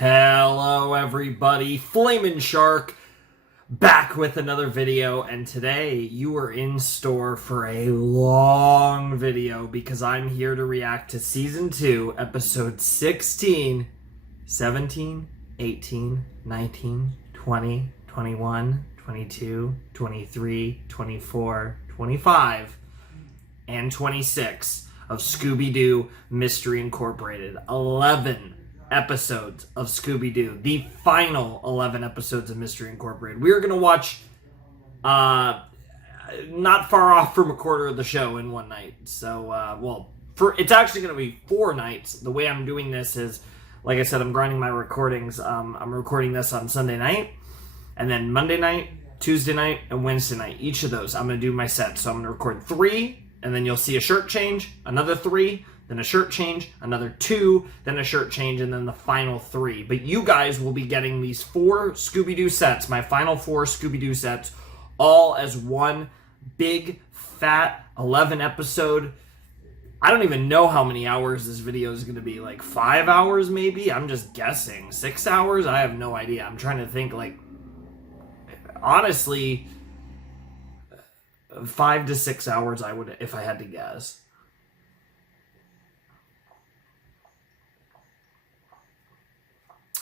Hello everybody, Flamin' Shark back with another video, and today you are in store for a long video because I'm here to react to Season 2, Episode 16, 17, 18, 19, 20, 21, 22, 23, 24, 25, and 26 of Scooby-Doo Mystery Incorporated. 11 episodes of Scooby-Doo, the final 11 episodes of Mystery Incorporated. We are going to watch not far off from a quarter of the show in one night. So, it's actually going to be 4 nights. The way I'm doing this is, like I said, I'm grinding my recordings. I'm recording this on Sunday night, and then Monday night, Tuesday night, and Wednesday night. Each of those, I'm going to do my set. So I'm going to record 3, and then you'll see a shirt change, another 3, then a shirt change, another 2, then a shirt change, and then the final 3. But you guys will be getting these 4 Scooby-Doo sets, my final 4 Scooby-Doo sets, all as one big, fat, 11 episode. I don't even know how many hours this video is going to be. Like 5 hours maybe? I'm just guessing. 6 hours? I have no idea. I'm trying to think, like, honestly, 5 to 6 hours I would, if I had to guess.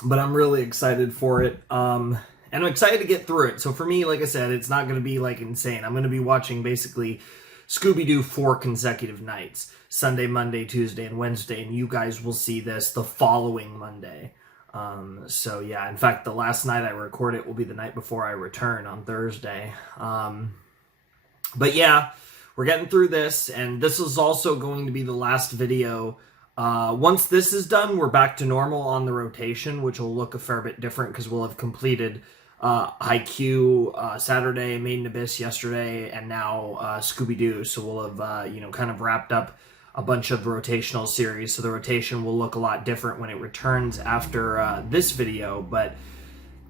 But I'm really excited for it, and I'm excited to get through it. So for me, like I said, it's not going to be, like, insane. I'm going to be watching, basically, Scooby-Doo 4 consecutive nights. Sunday, Monday, Tuesday, and Wednesday, and you guys will see this the following Monday. So, yeah, in fact, the last night I record it will be the night before I return on Thursday. But, yeah, we're getting through this, and this is also going to be the last video. Once this is done, we're back to normal on the rotation, which will look a fair bit different because we'll have completed IQ Saturday, Made in Abyss yesterday, and now Scooby-Doo. So we'll have, kind of wrapped up a bunch of rotational series. So the rotation will look a lot different when it returns after this video, but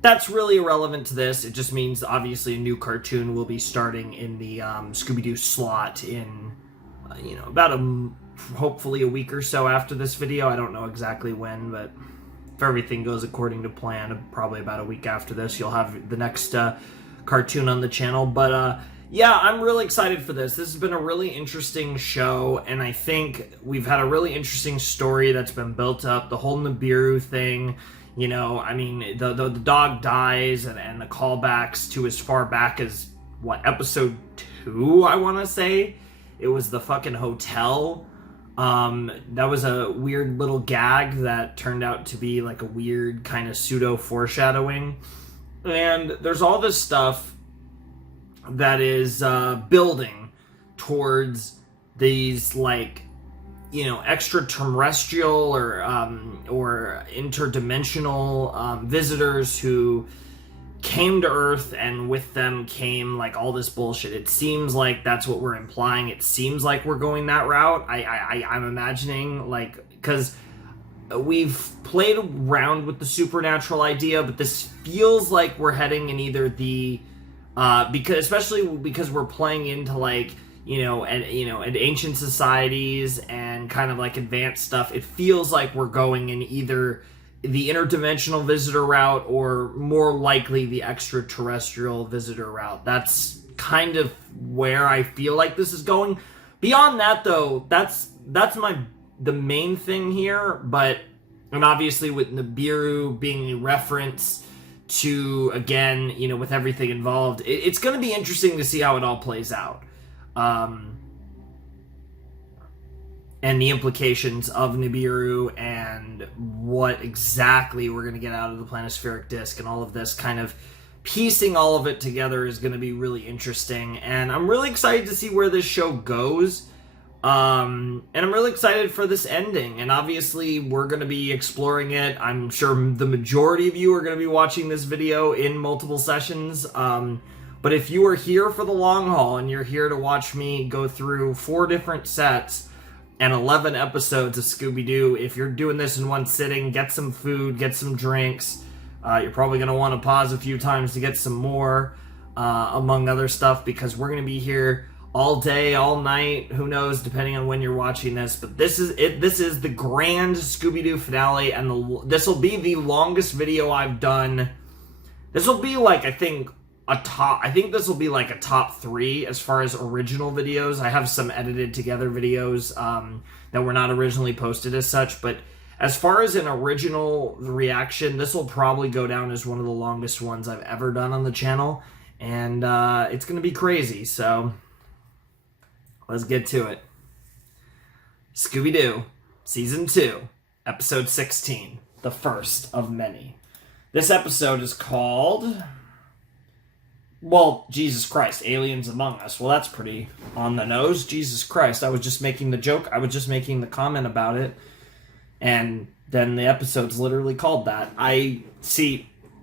that's really irrelevant to this. It just means, obviously, a new cartoon will be starting in the Scooby-Doo slot in, about hopefully a week or so after this video. I don't know exactly when, but if everything goes according to plan, probably about a week after this, you'll have the next cartoon on the channel. But yeah, I'm really excited for this. This has been a really interesting show, and I think we've had a really interesting story that's been built up. The whole Nibiru thing, I mean, the dog dies, and the callbacks to as far back as, episode 2, I want to say? It was the fucking hotel. That was a weird little gag that turned out to be like a weird kind of pseudo foreshadowing. And there's all this stuff that is building towards these, like, extraterrestrial or interdimensional visitors who came to Earth, and with them came, like, all this bullshit. It seems like that's what we're implying. It seems like we're going that route. I'm imagining, like, because we've played around with the supernatural idea, but this feels like we're heading in either the especially because we're playing into, like, and ancient societies and kind of like advanced stuff. It feels like we're going in either the interdimensional visitor route or more likely the extraterrestrial visitor route. That's kind of where I feel like this is going. Beyond that, though, that's the main thing here. And obviously with Nibiru being a reference to, again, with everything involved, it's going to be interesting to see how it all plays out. And the implications of Nibiru and what exactly we're going to get out of the planispheric disk, and all of this kind of piecing all of it together is going to be really interesting. And I'm really excited to see where this show goes. And I'm really excited for this ending. And obviously, we're going to be exploring it. I'm sure the majority of you are going to be watching this video in multiple sessions. But if you are here for the long haul and you're here to watch me go through 4 different sets and 11 episodes of Scooby-Doo, if you're doing this in one sitting, get some food, get some drinks. You're probably going to want to pause a few times to get some more, among other stuff, because we're going to be here all day, all night, who knows, depending on when you're watching this. But this is it. This is the grand Scooby-Doo finale, and this will be the longest video I've done. This will be like, I think this will be like a top 3 as far as original videos. I have some edited together videos that were not originally posted as such, but as far as an original reaction, this will probably go down as one of the longest ones I've ever done on the channel, and it's going to be crazy, so let's get to it. Scooby-Doo, Season 2, Episode 16, the first of many. This episode is called... well, Jesus Christ, Aliens Among Us. Well, that's pretty on the nose. Jesus Christ, I was just making the joke. I was just making the comment about it. And then the episode's literally called that.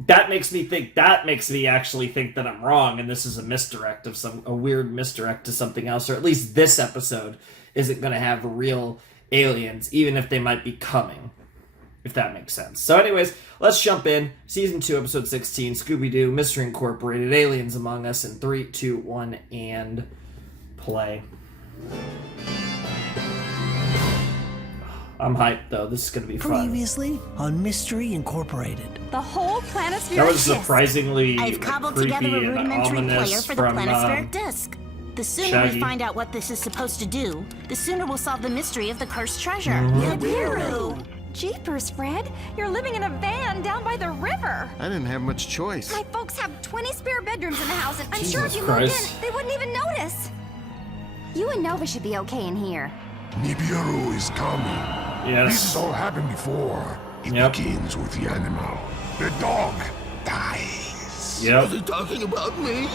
That makes me actually think that I'm wrong, and this is a misdirect of a weird misdirect to something else, or at least this episode isn't going to have real aliens, even if they might be coming. If that makes sense. So anyways, let's jump in. Season 2, Episode 16, Scooby-Doo, Mystery Incorporated, Aliens Among Us, in 3, 2, 1, and play. I'm hyped, though. This is going to be fun. Previously on Mystery Incorporated. The whole planisphere that was surprisingly I've cobbled together a rudimentary player for the planispheric disc. The sooner Shaggy. we find out what this is supposed to do, the sooner we'll solve the mystery of the cursed treasure. Nibiru! Jeepers, Fred. You're living in a van down by the river. I didn't have much choice. My folks have 20 spare bedrooms in the house, and I'm sure if you Christ. moved in, they wouldn't even notice. You and Nova should be okay in here. Nibiru is coming. Yes. This has all happened before. It begins with the animal. The dog dies. Yep. Are they talking about me?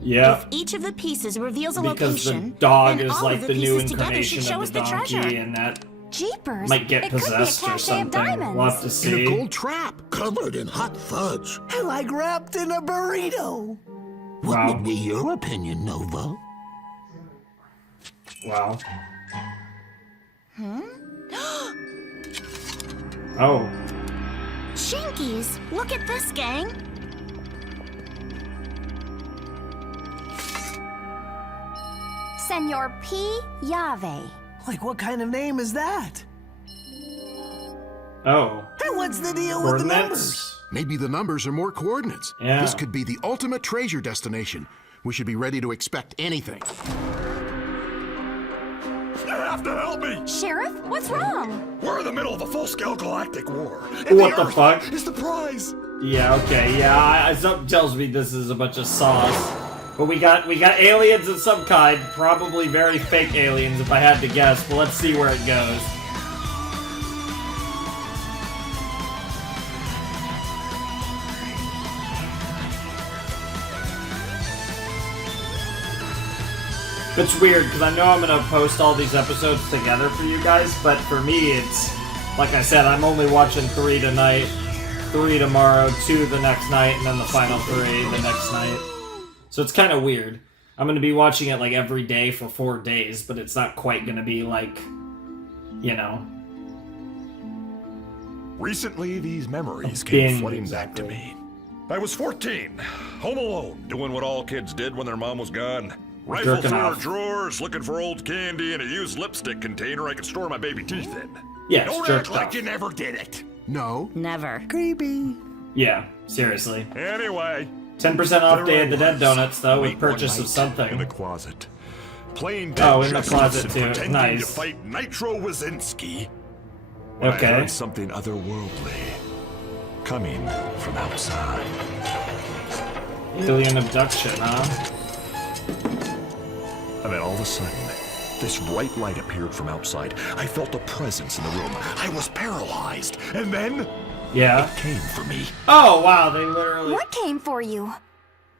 Yeah. If each of the pieces reveals a Because location, the dog then is all like of the new pieces together should incarnation show of us the donkey, treasure. and that Jeepers. might get it could be a possessed or cachet of something. diamonds. We'll have to In see. a gold trap covered in hot fudge. Like wrapped in a burrito. What Wow. would be your opinion, Nova? Wow. Oh. Jinkies, look at this, gang. Senor P. Yave. Like, what kind of name is that? Oh. And what's the deal with the numbers? Coordinates? Maybe the numbers are more coordinates. Yeah. This could be the ultimate treasure destination. We should be ready to expect anything. You have to help me! Sheriff, what's wrong? We're in the middle of a full-scale galactic war. What the fuck? Is the prize. Yeah, okay, yeah, something tells me this is a bunch of sauce. But we got aliens of some kind, probably very fake aliens if I had to guess, but let's see where it goes. It's weird, because I know I'm going to post all these episodes together for you guys, but for me, it's, like I said, I'm only watching 3 tonight, 3 tomorrow, 2 the next night, and then the final 3 the next night. So it's kind of weird. I'm going to be watching it, like, every day for 4 days, but it's not quite going to be, like, you know... Recently, these memories Binge, came flooding back to exactly. me. I was 14, home alone, doing what all kids did when their mom was gone. Rifle Jerking through her off. drawers, looking for old candy and a used lipstick container I could store my baby teeth in. Yeah, it's Don't jerked act like off. you never did it. No. Never. Creepy. Yeah, seriously. Anyway, 10% off there Day I of the Dead was, donuts, though, with late one purchase of night something. in the closet, playing Oh, in the Tetris closet, and too. pretending Nice. to fight Nitro Wazinski. When I Okay. heard something otherworldly coming from outside. Alien abduction, huh? And then all of a sudden, this bright light appeared from outside. I felt a presence in the room. I was paralyzed. And then Yeah. it came for me. Oh, wow, they literally... What came for you?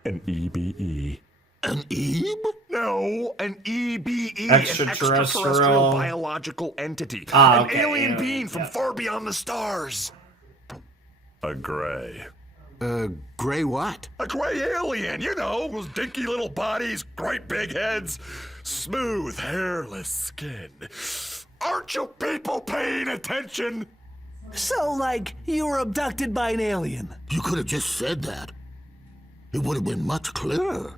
An EBE. An Ebe? No, an EBE. Extraterrestrial. An extraterrestrial biological entity. Ah, an okay, alien yeah, being from yeah. far beyond the stars. A gray. Gray what? A gray alien, you know, those dinky little bodies, great big heads, smooth, hairless skin. Aren't you people paying attention? So, like, you were abducted by an alien. You could have just said that. It would have been much clearer.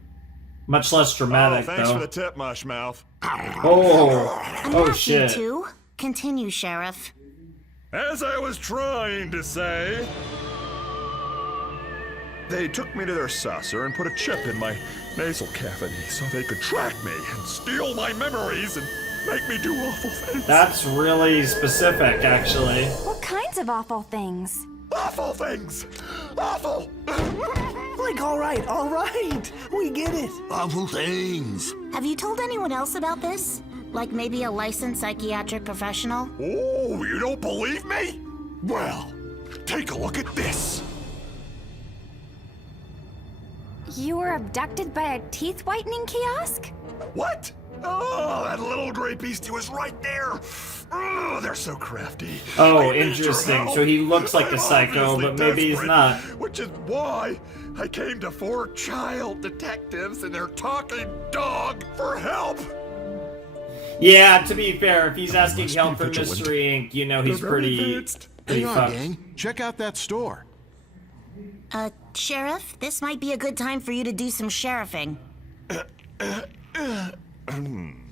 Much less dramatic, thanks though. for the tip, Mushmouth. Oh shit. Too. Continue, Sheriff. As I was trying to say, they took me to their saucer and put a chip in my nasal cavity so they could track me and steal my memories and make me do awful things. That's really specific, actually. What kinds of awful things? Awful things! Awful! Like, all right. We get it. Awful things. Have you told anyone else about this? Like maybe a licensed psychiatric professional? Oh, you don't believe me? Well, take a look at this. You were abducted by a teeth whitening kiosk? What? Oh, that little gray beastie was right there. Oh, they're so crafty. Oh, I need your interesting. help. So he looks like a I'm psycho, obviously but maybe he's desperate, not. Which is why I came to 4 child detectives and their talking dog for help. Yeah, to be fair, if he's asking Must help be from vigilant. Mystery Inc., you know he's They're very pretty advanced. Hang on, fucked. gang. Check out that store. Sheriff, this might be a good time for you to do some sheriffing.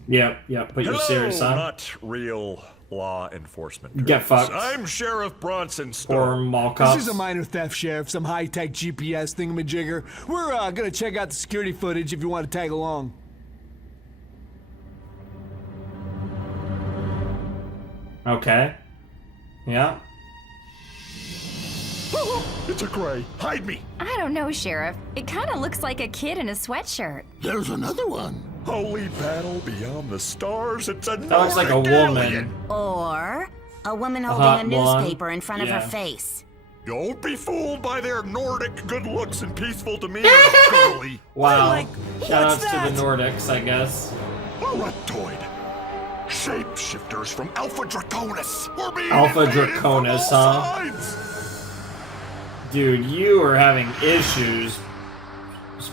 Yep, put your Hello, serious on. not real law enforcement. Get fucked. I'm Sheriff Bronson Or Stone. mall This cops. is a minor theft, Sheriff. Some high-tech GPS thingamajigger. We're gonna check out the security footage if you want to tag along. Okay. Yeah. It's a gray. Hide me. I don't know, Sheriff. It kind of looks like a kid in a sweatshirt. There's another one. Holy battle beyond the stars. It's a That looks like a Nordic woman. alien. Or a woman hot holding a blonde. newspaper in front of Yeah. her face. Don't be fooled by their Nordic good looks and peaceful demeanor, girly. Wow. Like, Shoutouts what's to that? the Nordics, I guess. A reptoid. Shapeshifters from Alpha Draconis. We're being Alpha invaded from Draconis, all huh? sides. Dude, you are having issues,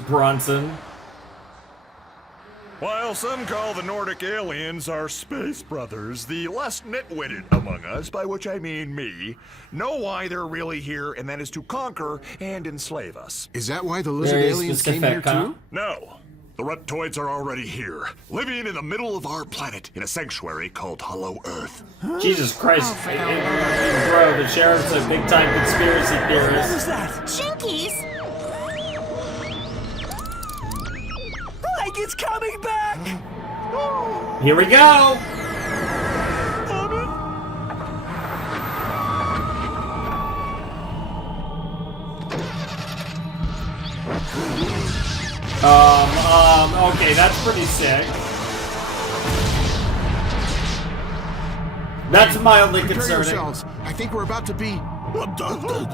Bronson. While some call the Nordic aliens our space brothers, the less nitwitted among us, by which I mean me, know why they're really here, and that is to conquer and enslave us. Is that why the lizard Very aliens came here specific, huh? too? No. The reptoids are already here, living in the middle of our planet in a sanctuary called Hollow Earth. Jesus Christ. Oh, for the Bro, the sheriff's a big-time conspiracy What theorist. was that? Jinkies! Like, it's coming back! Here we go! Okay, that's pretty sick. That's mildly Prepare concerning. yourselves. I think we're about to be abducted.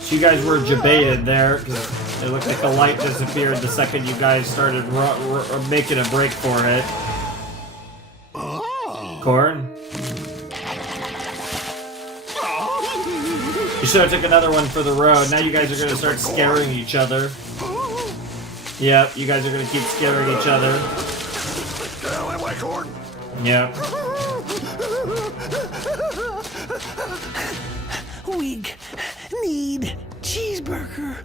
So you guys were debated there, because it looked like the light disappeared the second you guys started making a break for it. Corn? You should have took another one for the road. Now you guys are going to start scaring each other. Yep, you guys are going to keep scaring each other. Get out of my way, Corn! Yep. We need cheeseburger.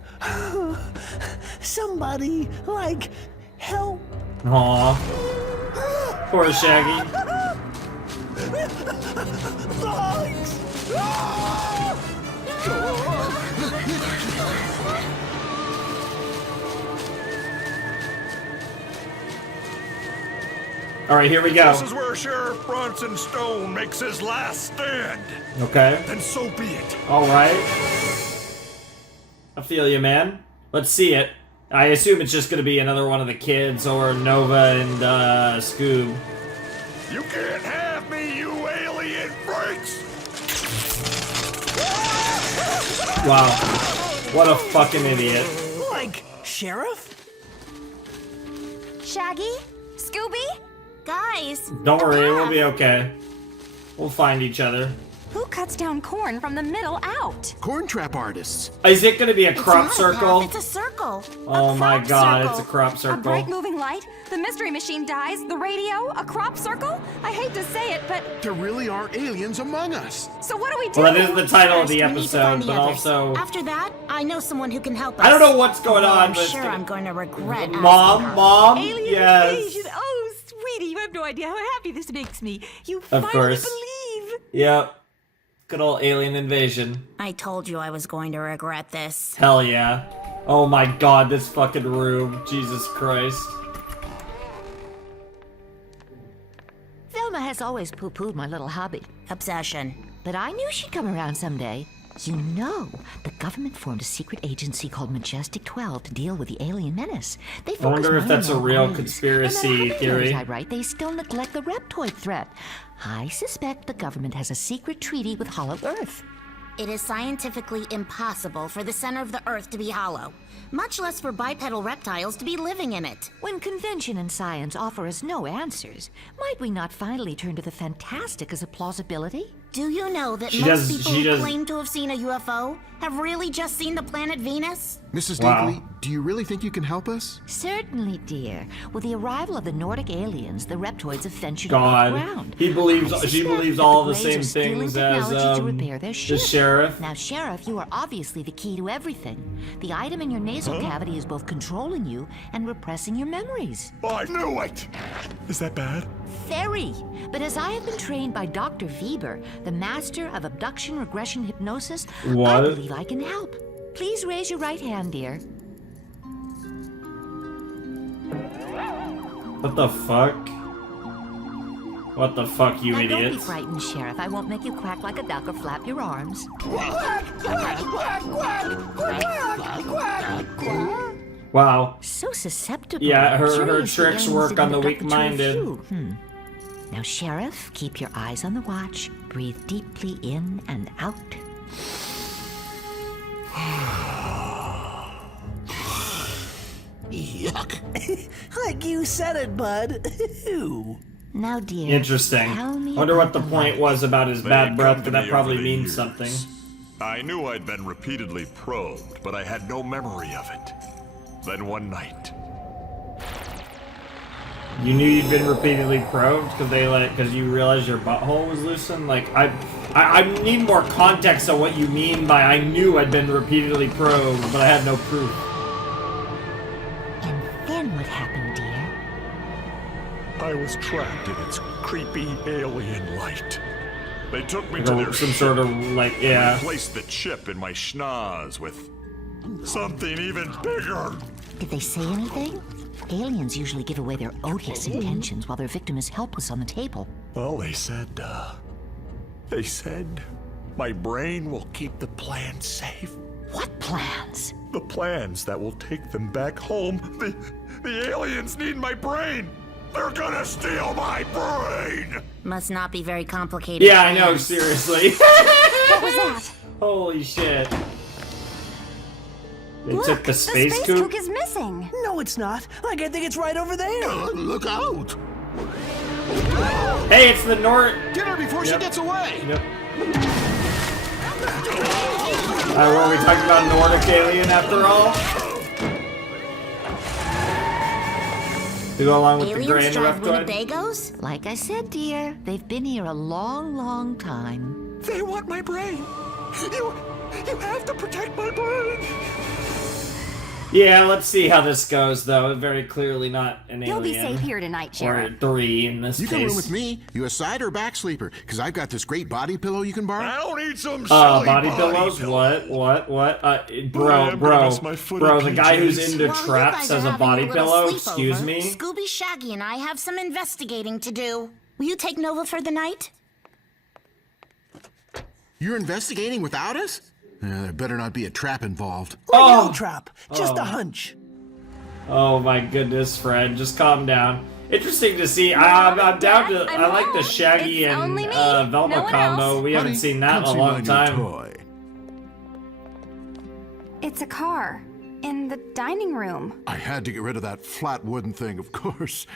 Somebody, like, help. Aw. Poor Shaggy. Thanks. Alright, here we go. This is where Sheriff Bronson Stone makes his last stand. Okay. And so be it. Alright. I feel you, man. Let's see it. I assume it's just going to be another one of the kids or Nova and Scoob. You can't have me, you alien freaks! Wow. What a fucking idiot. Like, Sheriff? Shaggy? Scooby? Guys! Don't worry, we'll be okay. We'll find each other. Who cuts down corn from the middle out? Corn trap artists. Is it going to be a crop It's not a circle? path, it's a circle. Oh my crop god, circle. it's a crop A circle. bright moving light, the mystery machine dies, the radio, a crop circle? I hate to say it, but There really are aliens among us. so what do we do? Well, that is the title of the First, we need to find episode, the but others. also... After that, I know someone who can help us. I don't know what's going Although on, I'm but it's sure gonna- I'm going to regret Mom, asking her. Mom, Alien yes. invasion. Oh, sweetie, you have no idea how happy this makes me. You Of finally course. believe. Yep. Good old alien invasion. I told you I was going to regret this. Hell yeah. Oh my god, this fucking room. Jesus Christ. Velma has always poo-pooed my little hobby, Obsession. but I knew she'd come around someday. You know, the government formed a secret agency called Majestic 12 to deal with the alien menace. They I wonder focus if that's a mainly on real graves. conspiracy No matter how many theory. letters I write, they still neglect the reptoid threat. I suspect the government has a secret treaty with Hollow Earth. It is scientifically impossible for the center of the Earth to be hollow, much less for bipedal reptiles to be living in it. When convention and science offer us no answers, might we not finally turn to the fantastic as a plausibility? Do you know that She most does- people she who does- claim to have seen a UFO have really just seen the planet Venus? Mrs. Wow. Dinkley, do you really think you can help us? Certainly, dear. With the arrival of the Nordic aliens, the reptoids have ventured God. underground. He believes- I she suspect believes that all the Greys same are stealing things as, technology to repair their the ship. sheriff. Now, Sheriff, you are obviously the key to everything. The item in your nasal cavity is both controlling you and repressing your memories. I knew it! Is that bad? Very. But as I have been trained by Dr. Weber, the master of abduction regression hypnosis, What? I believe I can help. Please raise your right hand, dear. What the fuck? What the fuck, you Now, don't be idiots? frightened, Sheriff. I won't make you quack like a duck or flap your arms. Wow. So susceptible. Yeah, her Curious the tricks aliens work didn't on the abduct two of weak-minded. you. Now, Sheriff, keep your eyes on the watch. Breathe deeply in and out. Yuck. Like you said it, bud. Ew. Now, dear. Interesting. Tell me Wonder what about the point was about his They bad come breath, to but that me probably over the means years. something. I knew I'd been repeatedly probed, but I had no memory of it. Then one night, You knew you'd been repeatedly probed because you realized your butthole was loosened. Like I need more context on what you mean by I knew I'd been repeatedly probed, but I had no proof. And then what happened, dear? I was trapped in its creepy alien light. They took me to Like their some ship sort of like and yeah. replaced the chip in my schnoz with something even bigger. Did they say anything? Aliens usually give away their odious intentions while their victim is helpless on the table. Well, they said my brain will keep the plans safe. What plans? The plans that will take them back home. The aliens need my brain. They're gonna steal my brain. Must not be very complicated. Yeah, I know, plans. seriously. What was that? Holy shit. They Look, took the space kook coupe. is missing. No, it's not. Like, I think it's right over there. Look out! Hey, it's the North. Get her before she Yep. gets away! Yep. Were we talking about Nordic alien after all? To go along with the gray Aliens and the drive reptoid? Winnebagos? Like I said, dear, they've been here a long, long time. They want my brain. You have to protect my brain. Yeah, let's see how this goes, though. Very clearly not an alien. You'll be safe here tonight, Or Sheriff. 3 in this You case. can room with me. You a side or back sleeper? Because I've got this great body pillow you can borrow. I don't need some silly Body pillows? pillow. What? I am gonna miss my foot Bro, in the guy who's PJs. into While you traps guys has are a having body your little pillow? sleepover, Excuse me? Scooby, Shaggy, and I have some investigating to do. Will you take Nova for the night? You're investigating without us? There better not be a trap involved. No trap. Just a hunch. Oh my goodness, Fred. Just calm down. Interesting to see. I'm down to. I'm I like the home. Shaggy It's and only me. Velma No one combo. else. We haven't Honey, seen that in come a see long my new time. toy. It's a car. In the dining room. I had to get rid of that flat wooden thing, of course.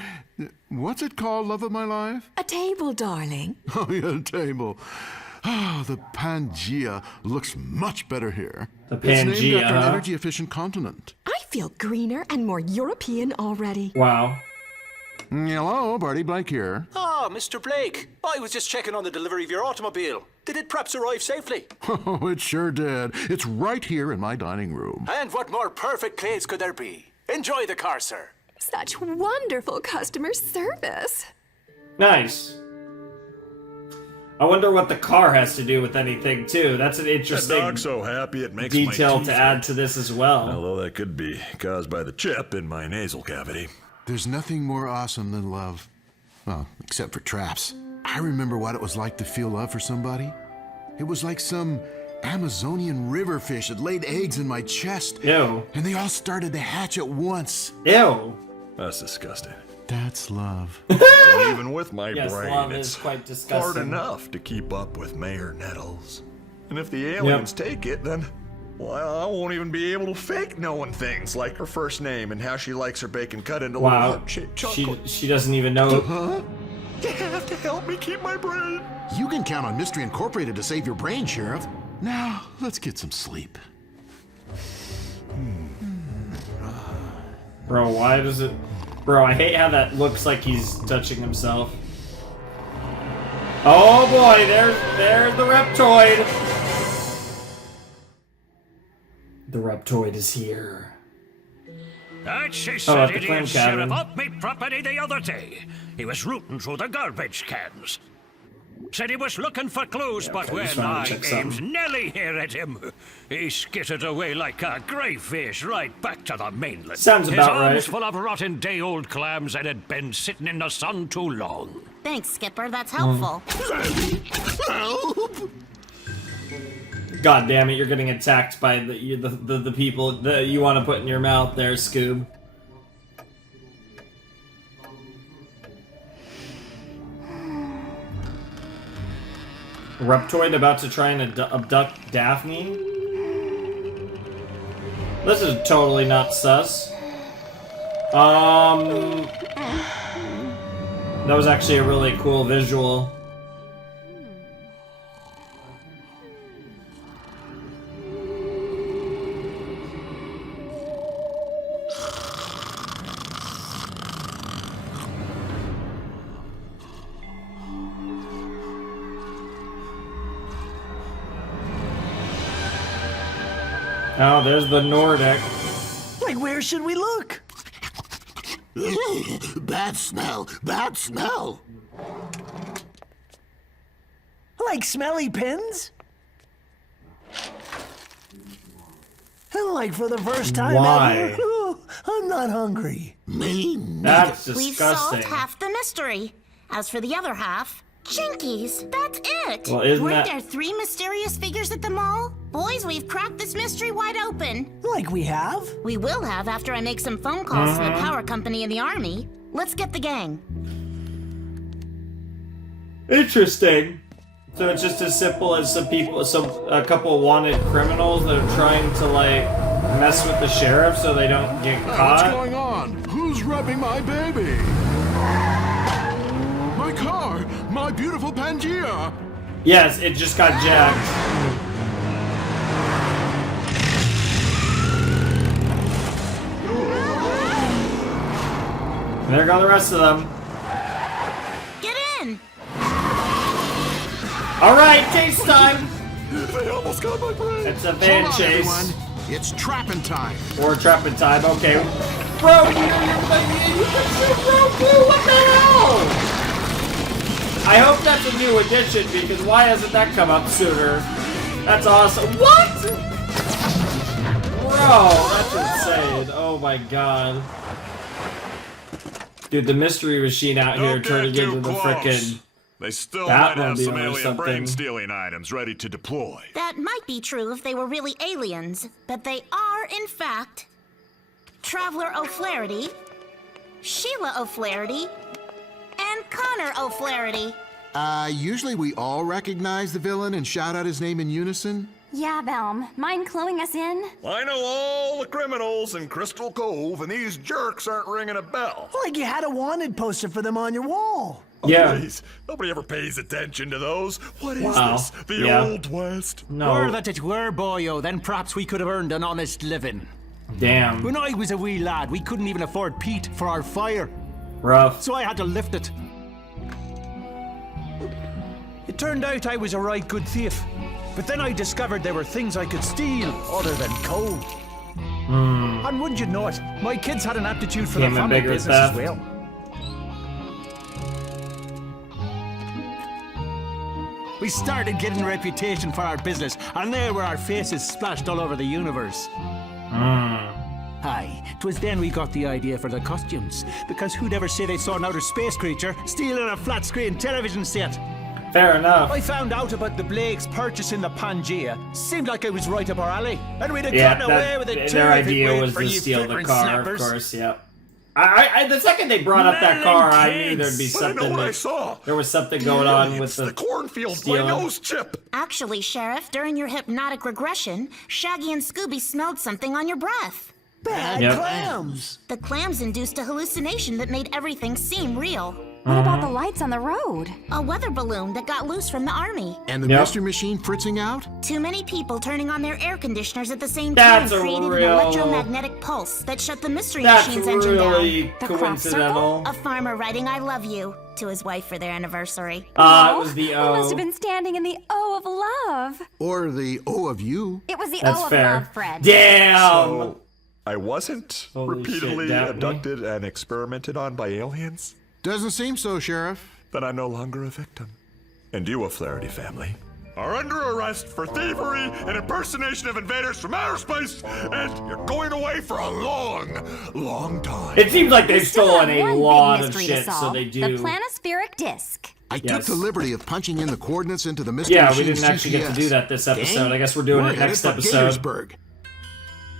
What's it called, love of my life? A table, darling. Oh, yeah, a table. Ah, the Pangea looks much better here. The It's named Pangea, after an huh? energy-efficient continent. I feel greener and more European already. Wow. Hello, Barty Blake here. Ah, Mr. Blake. I was just checking on the delivery of your automobile. Did it perhaps arrive safely? Oh, it sure did. It's right here in my dining room. And what more perfect place could there be? Enjoy the car, sir. Such wonderful customer service. Nice. I wonder what the car has to do with anything, too. That's an That interesting dog's so happy it makes detail my to teeth add to this as well. Although that could be caused by the chip in my nasal cavity. There's nothing more awesome than love. Well, except for traps. I remember what it was like to feel love for somebody. It was like some Amazonian river fish had laid eggs in my chest. Ew. And they all started to hatch at once. Ew. That's disgusting. That's love. And even with my Yes, brain, love it's is quite hard disgusting. enough to keep up with Mayor Nettles. And if the aliens take it, then, well, I won't even be able to fake knowing things like her first name and how she likes her bacon cut into little Wow. heart-shaped chocolate. She doesn't even know. Huh? You have to help me keep my brain. You can count on Mystery Incorporated to save your brain, Sheriff. Now, let's get some sleep. Bro, why does it... Bro, I hate how that looks like he's touching himself. Oh boy, there's the Reptoid. The Reptoid is here. That she Oh, said at the idiot clam sheriff cabin. up me property the other day. He was rooting through the garbage cans. Said he was looking for clues, but okay, just when wanted I to check aimed something. Nelly here at him, he skittered away like a grey fish right back to the mainland. Sounds His about arms right. full of rotten day-old clams that had been sitting in the sun too long. Thanks, Skipper. That's helpful. God damn it, you're getting attacked by the people that you want to put in your mouth there, Scoob. Reptoid about to try and abduct Daphne? This is totally not sus. That was actually a really cool visual. Oh, there's the Nordic. Like, where should we look? Bad smell, bad smell. Like smelly pins? And like for the first time Why? ever, I'm not hungry. That's We've solved disgusting. half the mystery. As for the other half, Jinkies, that's it. Well, isn't Weren't that- there 3 mysterious figures at the mall? Boys, we've cracked this mystery wide open. Like we have? We will have after I make some phone calls to the Mm-hmm. power company and the army. Let's get the gang. Interesting. So it's just as simple as a couple wanted criminals that are trying to like mess with the sheriff so they don't get What's caught. going on? Who's rubbing my baby? My car! My beautiful Pangea! Yes, it just got jacked. And there go the rest of them. Get in! Alright, chase time! They almost got my brain. It's a van Hold on, chase. everyone. It's trapping time. Or trapping time, okay. Bro, you can shoot Bro Blue, what the hell? I hope that's a new addition, because why hasn't that come up sooner? That's awesome. What? Bro, that's insane. Oh my god. Dude, the mystery machine out here Don't turning get too into the close. frickin' They still might have Batmobile some or alien something. brain-stealing items ready to deploy. That might be true if they were really aliens, but they are, in fact, Traveler O'Flaherty, Sheila O'Flaherty, and Connor O'Flaherty. Usually we all recognize the villain and shout out his name in unison. Yeah, Belm. Mind cluing us in? I know all the criminals in Crystal Cove, and these jerks aren't ringing a bell. Like you had a wanted poster for them on your wall. Yeah. Please, nobody ever pays attention to those. What is Wow. this? The Yeah. Old West? No. Were that it were, boyo, then perhaps we could have earned an honest living. Damn. When I was a wee lad, we couldn't even afford peat for our fire. Rough. So I had to lift it. It turned out I was a right good thief. But then I discovered there were things I could steal other than coal. And wouldn't you know it, my kids had an aptitude for Became the a family bigger business theft. as well. We started getting a reputation for our business, and there were our faces splashed all over the universe. Aye, 'twas then we got the idea for the costumes, because who'd ever say they saw an outer space creature stealing a flat-screen television set? Fair enough. I found out about the Blakes purchasing the Pangea. Seemed like it was right up our alley, and we'd have Yeah, gotten away with it too. their if it idea weren't was for to you steal the flippin' car, snappers. of course, yep. The second they brought up that car, I knew there'd be But I know something. what I saw. There was something going on with the cornfield, my stealing. nose chip. Actually, Sheriff, during your hypnotic regression, Shaggy and Scooby smelled something on your breath. Bad Yep. clams. The clams induced a hallucination that made everything seem real. What about the lights on the road? A weather balloon that got loose from the army. And the Yep. mystery machine fritzing out? Too many people turning on their air conditioners at the same time That's a created real- an electromagnetic pulse that shut the mystery That's machine's engine really down. The crop coincidental. A farmer writing "I love you" to his wife for their anniversary. It was the We O. must have been standing in the O of love. Or the O of you? It was the That's O of fair. love, Fred. Damn. So, I wasn't Holy repeatedly shit, Daphne. abducted and experimented on by aliens? Doesn't seem so, Sheriff. Then I'm no longer a victim. And you, O'Flaherty family, are under arrest for thievery and impersonation of invaders from outer space, and you're going away for a long, long time. It seems like they've We still stolen have a one big lot of mystery to shit, so solve, they do. The planispheric disc. I took Yes. the liberty of punching in the coordinates into the mystery Yeah, we machine's didn't actually get to GPS. do that this episode. Gang, I guess we're doing we're it next headed for episode. Gatorsburg.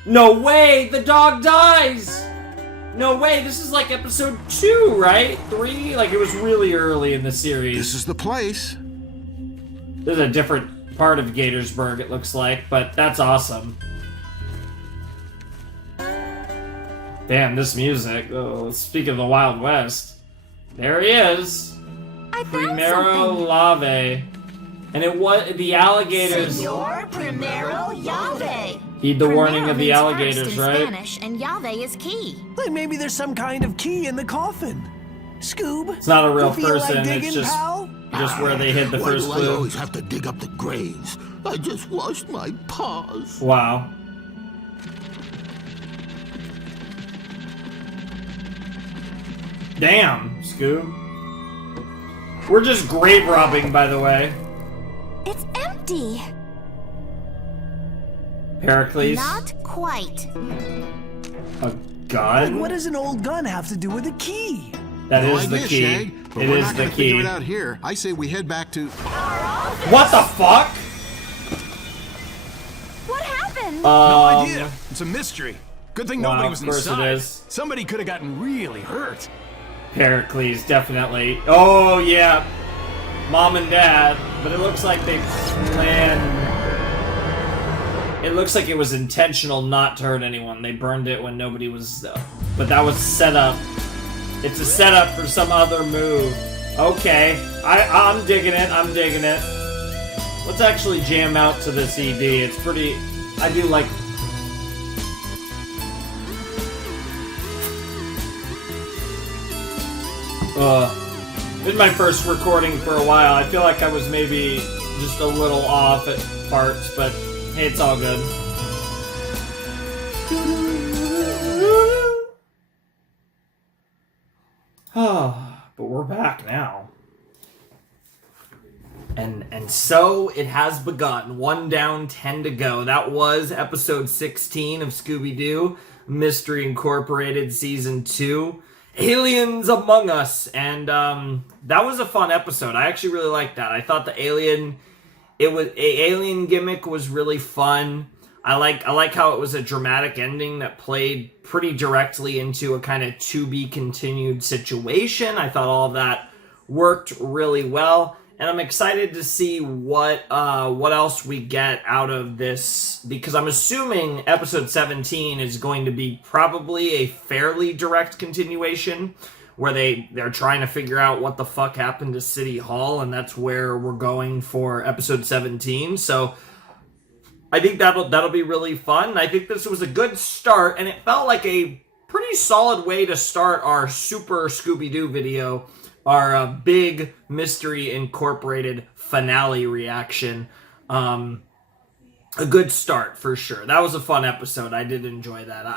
No way! The dog dies! No way, this is like episode 2, right? 3? Like, it was really early in the series. This is the place. This is a different part of Gatorsburg, it looks like, but that's awesome. Damn, this music. Oh, speaking of the Wild West. There he is. I found Primero something. Lave. And it was the alligators. Senor Primero Llave. Heed the warning Primero of the means alligators, first in right? Spanish, and Llave is key. Like maybe there's some kind of key in the coffin. Scoob? It's not a real you feel person, like it's digging, just pal? where they hid the Why first do I clue. always have to dig up the graves? I just washed my paws. Wow. Damn, Scoob. We're just grave robbing, by the way. It's empty. Pericles. Not quite. A Like, gun? what does an old gun have to do with a key? That No is the idea, key. Shag, but It we're is not the gonna figure key. it out here. I say we head back to. What the fuck? What happened? No idea. It's a mystery. Good thing Wow, nobody was of course it inside. is. Somebody could have gotten really hurt. Pericles, definitely. Oh, yeah. Mom and Dad. But it looks like they planned... It looks like it was intentional not to hurt anyone. They burned it when nobody was... But that was set up. It's a setup for some other move. Okay. I'm digging it. I'm digging it. Let's actually jam out to this ED. It's pretty... I do like... This is my first recording for a while. I feel like I was maybe just a little off at parts, but hey, it's all good. But we're back now. And so it has begun. 1 down, 10 to go. That was episode 16 of Scooby-Doo, Mystery Incorporated Season 2. Aliens Among Us, and that was a fun episode. I actually really liked that. I thought the alien gimmick was really fun. I like how it was a dramatic ending that played pretty directly into a kind of to be continued situation. I thought all of that worked really well, and I'm excited to see what else we get out of this, because I'm assuming episode 17 is going to be probably a fairly direct continuation, where they're trying to figure out what the fuck happened to City Hall, and that's where we're going for episode 17. So I think that'll be really fun. I think this was a good start, and it felt like a pretty solid way to start our Super Scooby-Doo video, our big Mystery Incorporated finale reaction. A good start for sure. That was a fun episode. I did enjoy that.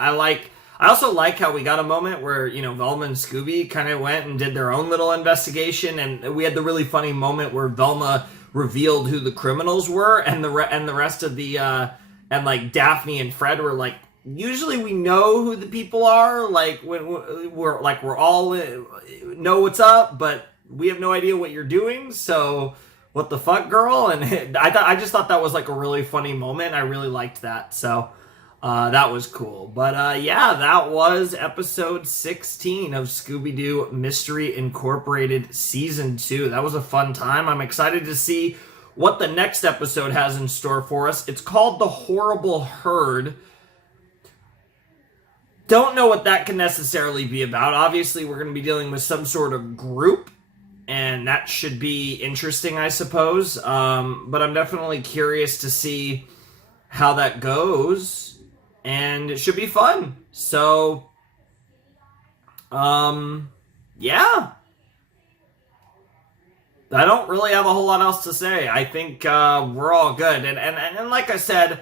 I also like how we got a moment where, you know, Velma and Scooby kind of went and did their own little investigation, and we had the really funny moment where Velma revealed who the criminals were, and the rest of the and like Daphne and Fred were like, usually we know who the people are, like when we're all know what's up, but we have no idea what you're doing, so what the fuck, girl? And I just thought that was like a really funny moment. I really liked that, so that was cool. But yeah, that was episode 16 of Scooby-Doo Mystery Incorporated Season 2. That was a fun time. I'm excited to see what the next episode has in store for us. It's called The Horrible Herd. Don't know what that can necessarily be about. Obviously, we're going to be dealing with some sort of group, and that should be interesting, I suppose. But I'm definitely curious to see how that goes, and it should be fun. So, yeah. I don't really have a whole lot else to say. I think we're all good. And like I said,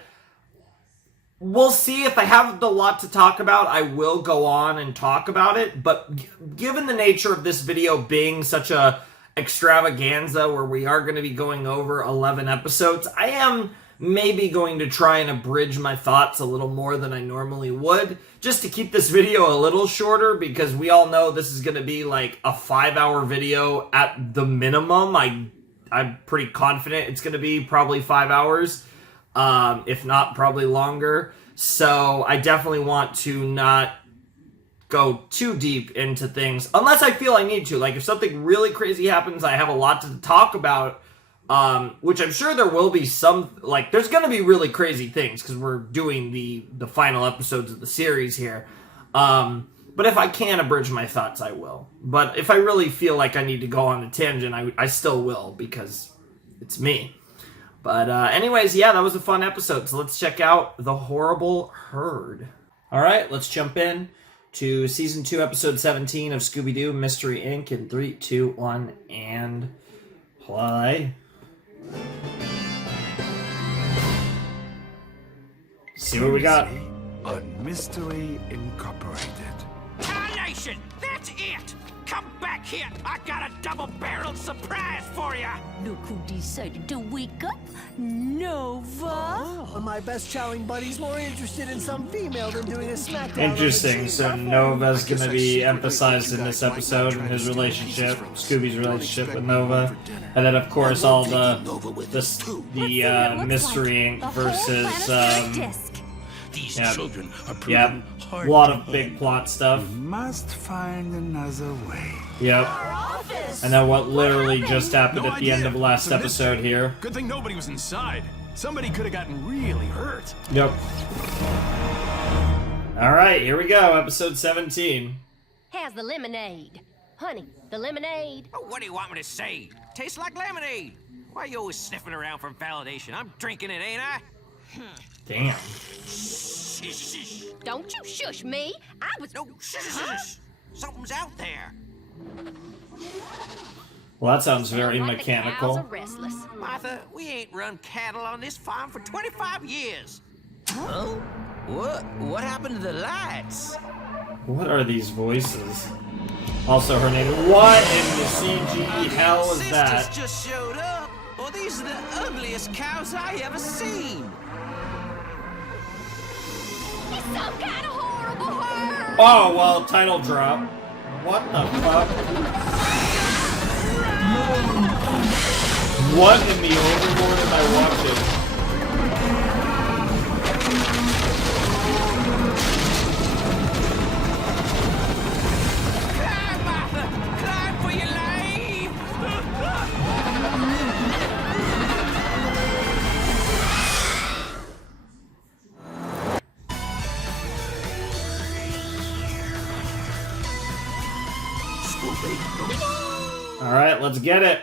we'll see. If I have a lot to talk about, I will go on and talk about it. But given the nature of this video being such a extravaganza where we are going to be going over 11 episodes, I am maybe going to try and abridge my thoughts a little more than I normally would, just to keep this video a little shorter, because we all know this is going to be like a 5-hour video at the minimum. I'm pretty confident it's going to be probably 5 hours. If not, probably longer. So I definitely want to not go too deep into things, unless I feel I need to. Like, if something really crazy happens, I have a lot to talk about, which I'm sure there will be some, like, there's going to be really crazy things, because we're doing the final episodes of the series here. But if I can abridge my thoughts, I will. But if I really feel like I need to go on a tangent, I still will, because it's me. But anyways, yeah, that was a fun episode. So let's check out The Horrible Herd. All right, let's jump in to Season 2, Episode 17 of Scooby-Doo Mystery Inc. in 3, 2, 1, and play. See what we got. On Mystery Incorporated. Tarnation! That's it! Come back here! I got a double-barreled surprise for you! Look who decided to wake up. Nova! My best chowing buddy's more interested in some female than doing a smackdown. Interesting. So Nova's going to be emphasized in this episode, and his relationship, Scooby's relationship with Nova, and then of course all the Mystery Inc. versus These yeah, children are yeah, a lot of big plot stuff. Must find another way. Yep. And then what literally just happened at the end of last episode here. Good thing nobody was inside. Somebody could have gotten really hurt. Yep. Alright, here we go, episode 17. How's the lemonade? Honey, the lemonade. Oh, what do you want me to say? Tastes like lemonade. Why are you always sniffing around for validation? I'm drinking it, ain't I? Damn. Don't you shush me. I was... No, shush. Something's out there. Well, that sounds very Like mechanical. The cows are restless. Martha, we ain't run cattle on this farm for 25 years. Oh? What happened to the lights? What are these voices? Also, her name. What in the CG hell is that? Sisters just showed up. Well, these are the ugliest cows I ever seen. It's some kind of horrible herd. Oh, well, title drop. What the fuck? What in the overlord am I watching? Climb, Martha! Climb for your life! let's get it.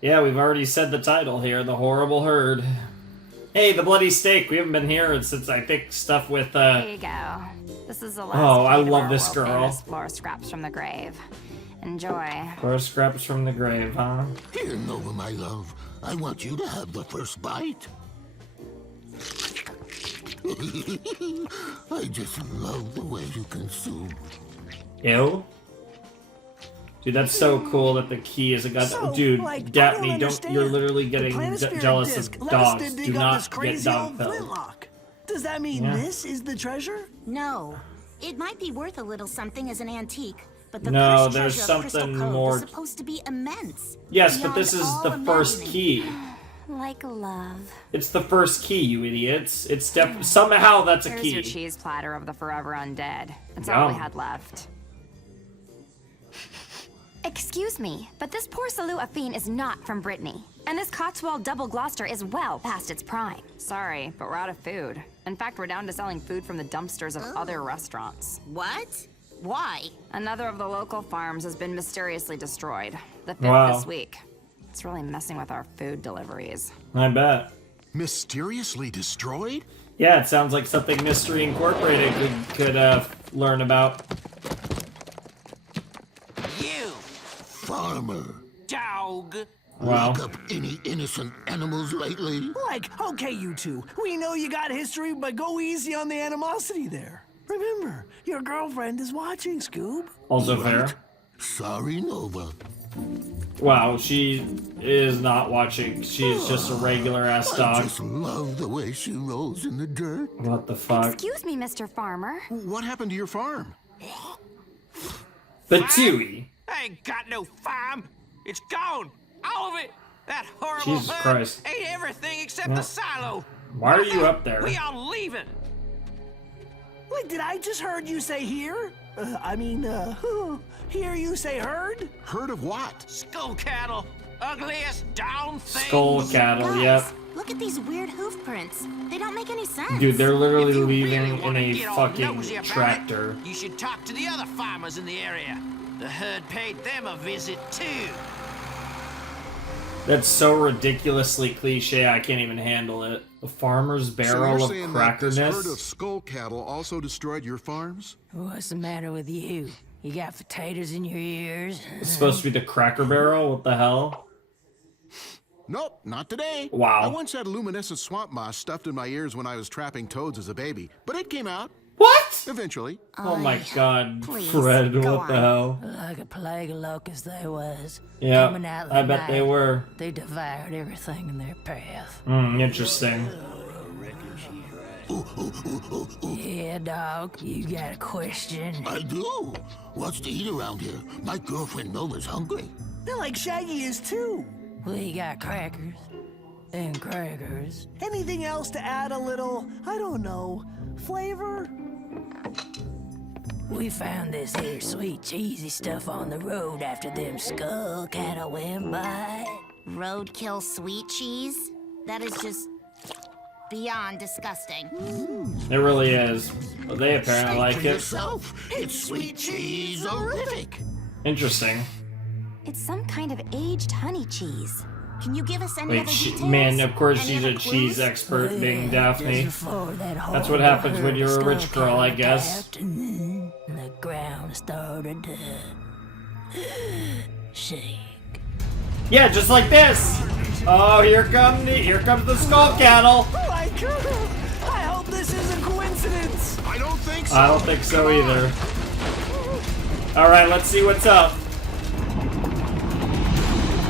Yeah, we've already said the title here, The Horrible Herd. Hey, the bloody steak. We haven't been here since, I think, stuff with, Here you go. This is the last I plate of love our this girl. world-famous floor scraps from the grave. Enjoy. Floor scraps from the grave, huh? Here, Nova, my love. I want you to have the first bite. I just love the way you consume. Ew. Dude, that's so cool that the key is a gun. Dude, Daphne, don't. You're literally getting jealous of dogs. Do not get dog filled. Does that mean this is the treasure? No. It might be worth a little something as an antique, but the No, cursed there's treasure of Crystal something Cove more. is supposed to be immense. Yes, but beyond this is the all first imagining. key. Like love. It's the first key, you idiots. It's somehow that's a Here's key. your cheese platter of the forever undead. That's Yum. all we had left. Excuse me, but this Port-Salut Affine is not from Brittany. And this Cotswold Double Gloucester is well past its prime. Sorry, but we're out of food. In fact, we're down to selling food from the dumpsters of other restaurants. What? Why? Another of the local farms has been mysteriously destroyed. The 5th Wow. this week. It's really messing with our food deliveries. I bet. Mysteriously destroyed? Yeah, it sounds like something Mystery Incorporated could learn about. You, Farmer. dog. Wow. Lock up any innocent animals lately? Like, okay, you two. We know you got history, but go easy on the animosity there. Remember, your girlfriend is watching, Scoob. Also fair. Sorry, Nova. Wow, she is not watching. She's just a regular ass I dog. just love the way she rolls in the dirt. What the fuck? Excuse me, Mr. Farmer. What happened to your farm? Batui. I ain't got no farm. It's gone. All of it. That horrible Jesus herd Christ. ate everything except Yeah. the silo. Why are you up there? We are leaving. Like, did I just heard you say here? Hear you say herd? Heard of what? Skull cattle. Ugliest down things. Skull cattle, Guys, yep. look at these weird hoof prints. They don't make any sense. Dude, they're literally If you leaving really in wanna a get all fucking nosy about it, tractor. You should talk to the other farmers in the area. The herd paid them a visit too. That's so ridiculously cliche, I can't even handle it. The farmer's So barrel you're of saying that this herd of crackerness? skull cattle also destroyed your farms? What's the matter with you? You got potatoes in your ears? It's supposed to be the cracker barrel? What the hell? Nope, not today. Wow. I once had luminescent swamp moss stuffed in my ears when I was trapping toads as a baby, but it came out. What? Eventually. Oh my god, please, Fred, go what the on. hell? Like a plague of locusts they was. Yeah, Coming out of I the bet they night. were. They devoured everything in their path. Interesting. Yeah, dog, you got a question? I do. What's to eat around here? My girlfriend Nova's hungry. They're like Shaggy is too. We got crackers. And crackers. Anything else to add a little, I don't know, flavor? We found this here sweet cheesy stuff on the road after them skull cattle went by. Roadkill sweet cheese? That is just beyond disgusting. It really is. Well, they apparently Say like to it. yourself, it's sweet cheese horrific. Interesting. It's some kind of aged honey cheese. Can you give us any Wait, other details? man, of course Any she's a other cheese clues? expert being Daphne. Just before that That's what horrible happens when herd you're a of rich skull girl, I cattle guess. attacked, and then the ground started to shake. Yeah, just like this. Oh, here comes the skull cattle. Like, I hope this is a coincidence. I don't think so. I don't think so either. All right, let's see what's up.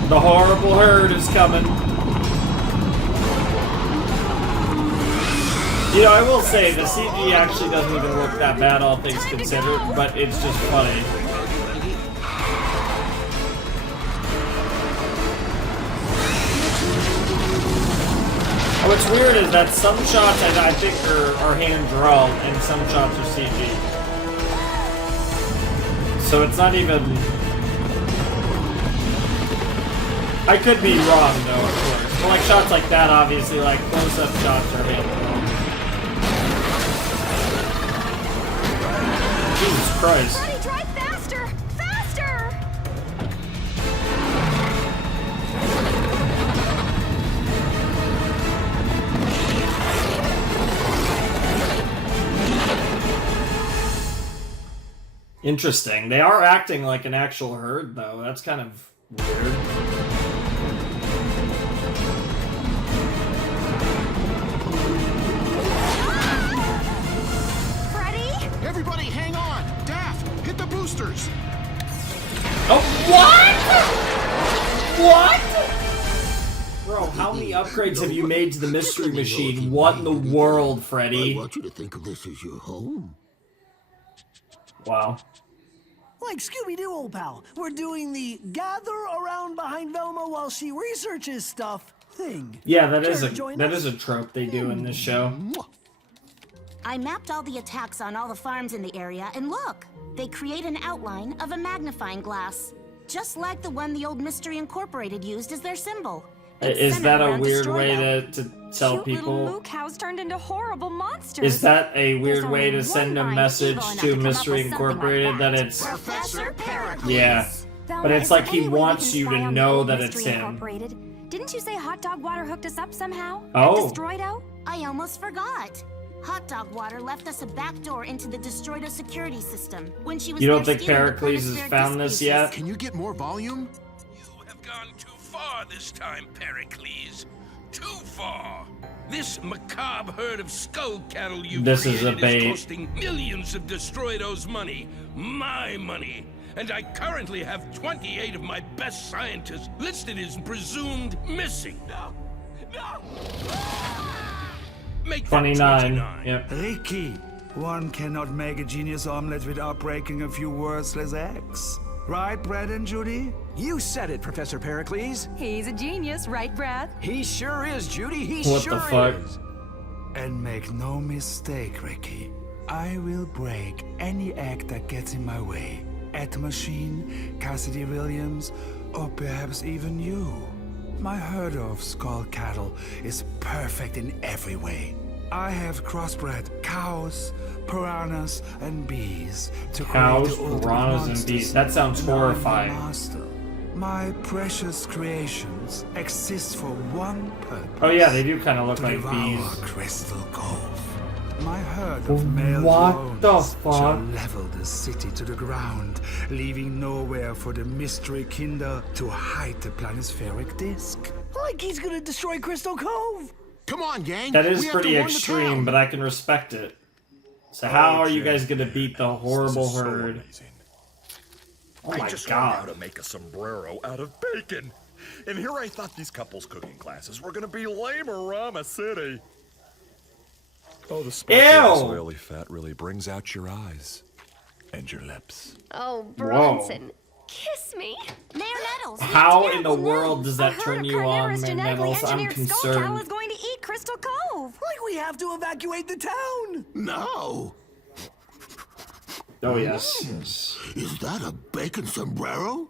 The horrible herd is coming. You know, I will say the CG actually doesn't even look that bad, all things considered, but it's just funny. What's weird is that some shots I think are hand drawn and some shots are CG. So it's not even. I could be wrong though, of course. But like shots like that, obviously, like close-up shots are hand drawn. Jesus Christ. Buddy, drive faster! Faster! Interesting. They are acting like an actual herd, though. That's kind of weird. Freddy? Everybody, hang on! Daft, hit the boosters! Oh, what? What? Bro, how many upgrades have you made to the mystery machine? What in the world, Freddy? I want you to think of this as your home. Wow. Like Scooby-Doo, old pal. We're doing the gather around behind Velma while she researches stuff thing. Yeah, that is a trope they do in this show. I mapped all the attacks on all the farms in the area, and look! They create an outline of a magnifying glass. Just like the one the old Mystery Incorporated used as their symbol. Is that a weird way to tell people? Moo cows turned into horrible monsters. Is that a weird way to send a message to Mystery Incorporated that it's... Professor Pericles. Yeah. But it's like he wants you to know that it's him. Didn't you say hot dog water hooked us up somehow? Oh. Destroido? I almost forgot. Hot dog water left us a back door into the Destroido security system. When she was You don't think Pericles has found this yet? Can you get more volume? You have gone too far this time, Pericles. Too far. This macabre herd of skull cattle you created is costing millions of Destroido's money. My money. And I currently have 28 of my best scientists listed as presumed missing. No! Make 29. Yep. Ricky, one cannot make a genius omelet without breaking a few worthless eggs. Right, Brad and Judy? You said it, Professor Pericles. He's a genius, right, Brad? He sure is, Judy. He What sure the fuck? is. And make no mistake, Ricky. I will break any egg that gets in my way. At Machine, Cassidy Williams, or perhaps even you. My herd of skull cattle is perfect in every way. I have crossbred cows, piranhas, and bees to Cows, create the ultimate piranhas, and bees. That sounds monsters. horrifying. I'm the master. My precious creations exist for one purpose. Oh yeah, they do kind of look to like devour bees. Crystal Cove. My herd of male What the drones fuck? shall level the city to the ground, leaving nowhere for the mystery kinder to hide the planispheric disk. Like he's gonna destroy Crystal Cove. Come on, gang. That is We have pretty to warn the extreme, town. but I can respect it. So how are you Jay, guys gonna beat the horrible this is so herd? amazing. Oh I my just learned how god. to make a sombrero out of bacon. And here I thought these couples cooking classes were gonna be lame-a-rama city. Oh, the sparkle of this oily fat really brings out your eyes and your lips. Oh, Bronson, kiss me. Mayor Nettles. How in the world does that turn you on, Mayor Nettles? I'm Skull concerned. is going to eat Crystal Cove. Like we have to evacuate the town. No. Oh yes. Is that a bacon sombrero?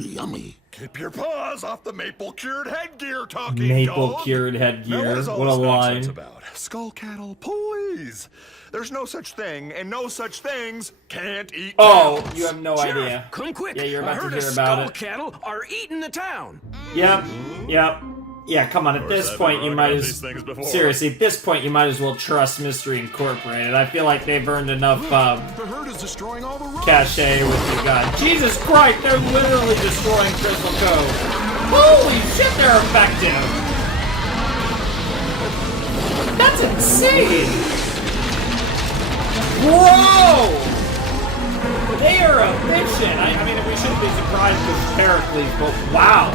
Yummy. Keep your paws off the maple-cured headgear, talking Maple dog. cured headgear. Now, what is all What a this nonsense line. about? Skull cattle, please. There's no such thing, and no such things can't eat Oh, cows. you have no Sheriff, idea. come quick. Yeah, you're A about to herd hear of about skull it. cattle are eating the town. Yep. Yeah, come on. At course, this I've point, been you wrong might about as these things before. seriously. At this point, you might as well trust Mystery Incorporated. I feel like they've earned enough The herd is destroying all the roads. cachet with the gun. Jesus Christ! They're literally destroying Crystal Cove. Holy shit! They're effective. That's insane. Whoa! They are efficient. I mean, we shouldn't be surprised with Pericles, but wow.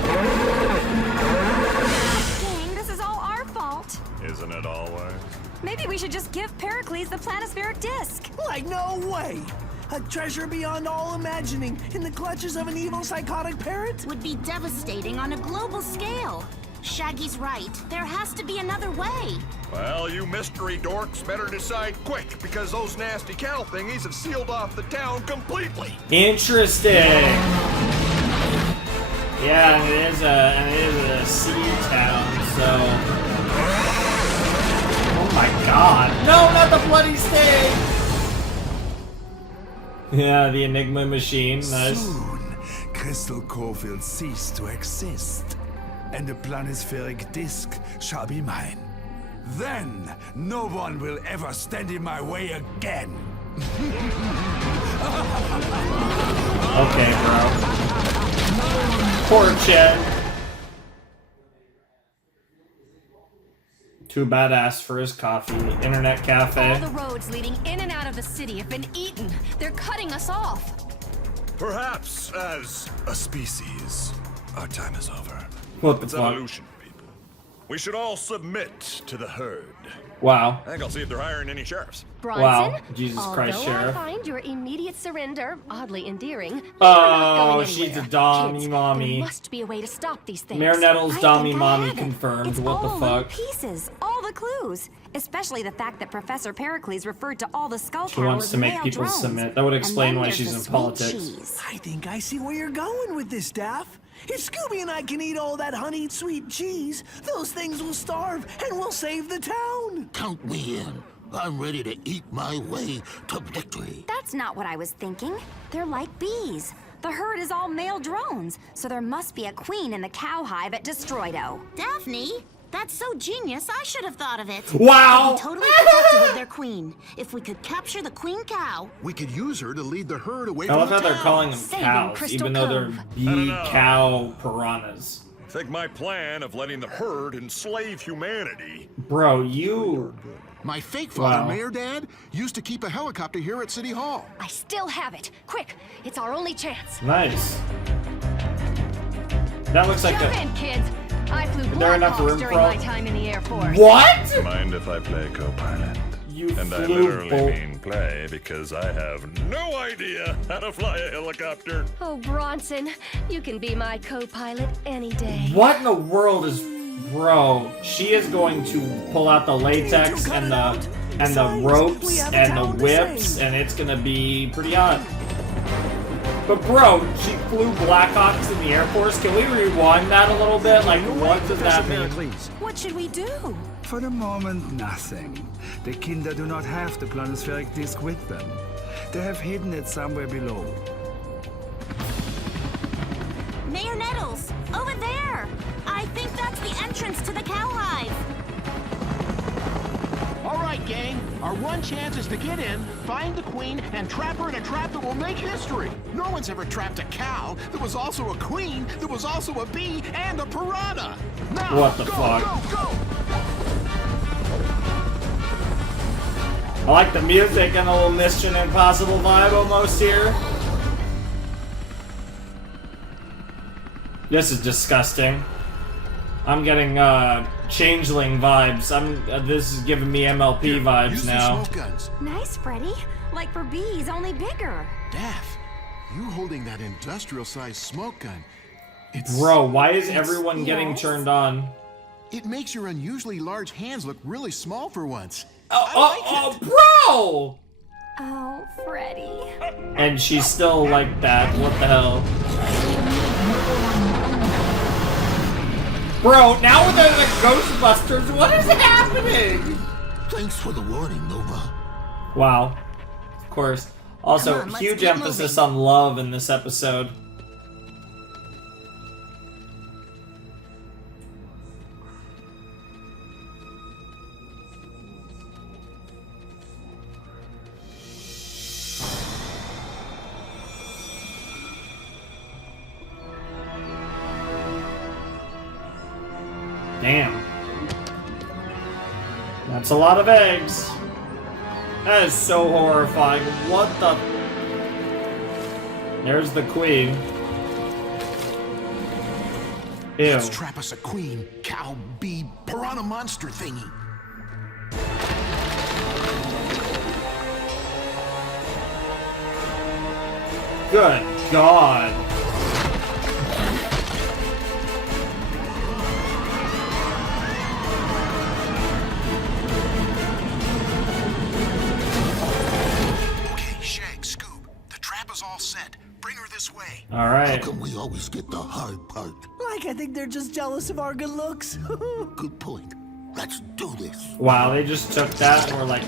Dang, this is all our fault. Isn't it always? Maybe we should just give Pericles the planispheric disc. Like no way. A treasure beyond all imagining in the clutches of an evil psychotic parrot? Would be devastating on a global scale. Shaggy's right. There has to be another way. Well, you mystery dorks better decide quick, because those nasty cattle thingies have sealed off the town completely. Interesting. Yeah, and it is a sea town, so. Oh my god! No, not the bloody stake! Yeah, the Enigma machine. Nice. Soon, Crystal Cove will cease to exist, and the planispheric disk shall be mine. Then, no one will ever stand in my way again. Okay, bro. Poor Chet. Too badass for his coffee. Internet cafe. All the roads leading in and out of the city have been eaten. They're cutting us off. Perhaps, as a species, our time is over. What the It's fuck? evolution, people. We should all submit to the herd. Wow. I think I'll see if they're hiring any sheriffs. Bronson, Wow. Jesus Christ, although Sheriff. I find your immediate surrender oddly endearing, you're not Oh, going she's a anywhere. dommy Kids, mommy. There must be a way to stop these things. Mayor Nettles, I dommy think I mommy have it. confirmed. It's What the all little fuck? pieces, all the clues. Especially the fact that Professor Pericles referred to all the skull She wants as to make male people drones. submit. That would explain And then why there's she's the in sweet politics. cheese. I think I see where you're going with this, Daff. If Scooby and I can eat all that honeyed sweet cheese, those things will starve and we'll save the town. Count me in. I'm ready to eat my way to victory. That's not what I was thinking. They're like bees. The herd is all male drones, so there must be a queen in the cow hive at Destroido. Daphne, that's so genius, I should have thought of it. Wow. They'd be totally protected with their queen. If we could capture the queen cow. We could use her to lead the herd away I from love the how they're town. calling them Saving cows, Crystal even though they're Cove. I don't bee know. cow piranhas. I think my plan of letting the herd enslave humanity. Bro, you. My fake father, Wow. Mayor Dad, used to keep a helicopter here at City Hall. I still have it. Quick, it's our only chance. Nice. That looks like Jump a. in, kids. I flew there Black enough Hawks room during for all- my time in the Air Force. What? Mind if I play co-pilot? You And I flew literally both. mean play because I have no idea how to fly a helicopter. Oh, Bronson, you can be my co-pilot any day. What in the world is. Bro, she is going to pull out the latex and the ropes and the whips, and it's gonna be pretty hot. But bro, she flew Blackhawks in the Air Force. Can we rewind that a little bit? Like, what does that mean? What should we do? For the moment, nothing. The Kinder do not have the planispheric disc with them. They have hidden it somewhere below. Mayor Nettles, over there. I think that's the entrance to the cow hive. All right, gang. Our one chance is to get in, find the queen, and trap her in a trap that will make history. No one's ever trapped a cow. There was also a queen, there was also a bee, and a piranha. Now, What the go, fuck? Go, go. I like the music and a little Mission Impossible vibe almost here. This is disgusting. I'm getting changeling vibes. This is giving me MLP vibes Use their now. smoke guns. Nice, Freddy. Like for bees, only bigger. Daff, you holding that industrial-sized smoke gun. Bro, why is everyone getting turned on? It makes your unusually large hands look really small for once. Bro! Oh, Freddy. And she's still like that. What the hell? Bro, now with the Ghostbusters, what is happening? Thanks for the warning, Nova. Wow. Of course. Also, Come on, let's huge get emphasis moving. on love in this episode. Damn. That's a lot of eggs. That is so horrifying. What the... There's the queen. Ew. Let's trap us a queen, cow, bee, piranha monster thingy. Good God. Okay, Shag, Scoob, the trap is all set. Bring her this way. All right. How come we always get the hard part? Like I think they're just jealous of our good looks. Good point. Let's do this. Wow, they just took that and were like...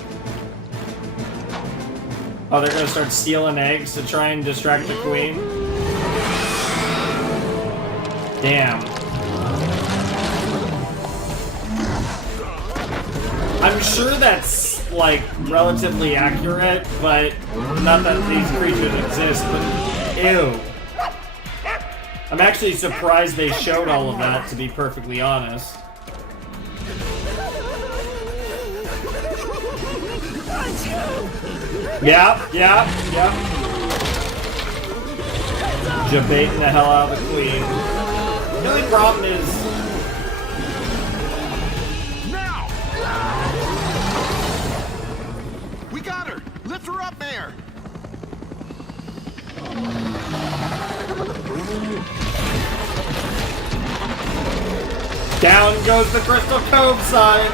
Oh, they're gonna start stealing eggs to try and distract the queen? Damn. I'm sure that's like, relatively accurate, but not that these creatures exist, but ew. I'm actually surprised they showed all of that, to be perfectly honest. Yeah. Jabaiting the hell out of the queen. The only problem is... Now! We got her! Lift her up, Mayor! Down goes the Crystal Cove sign!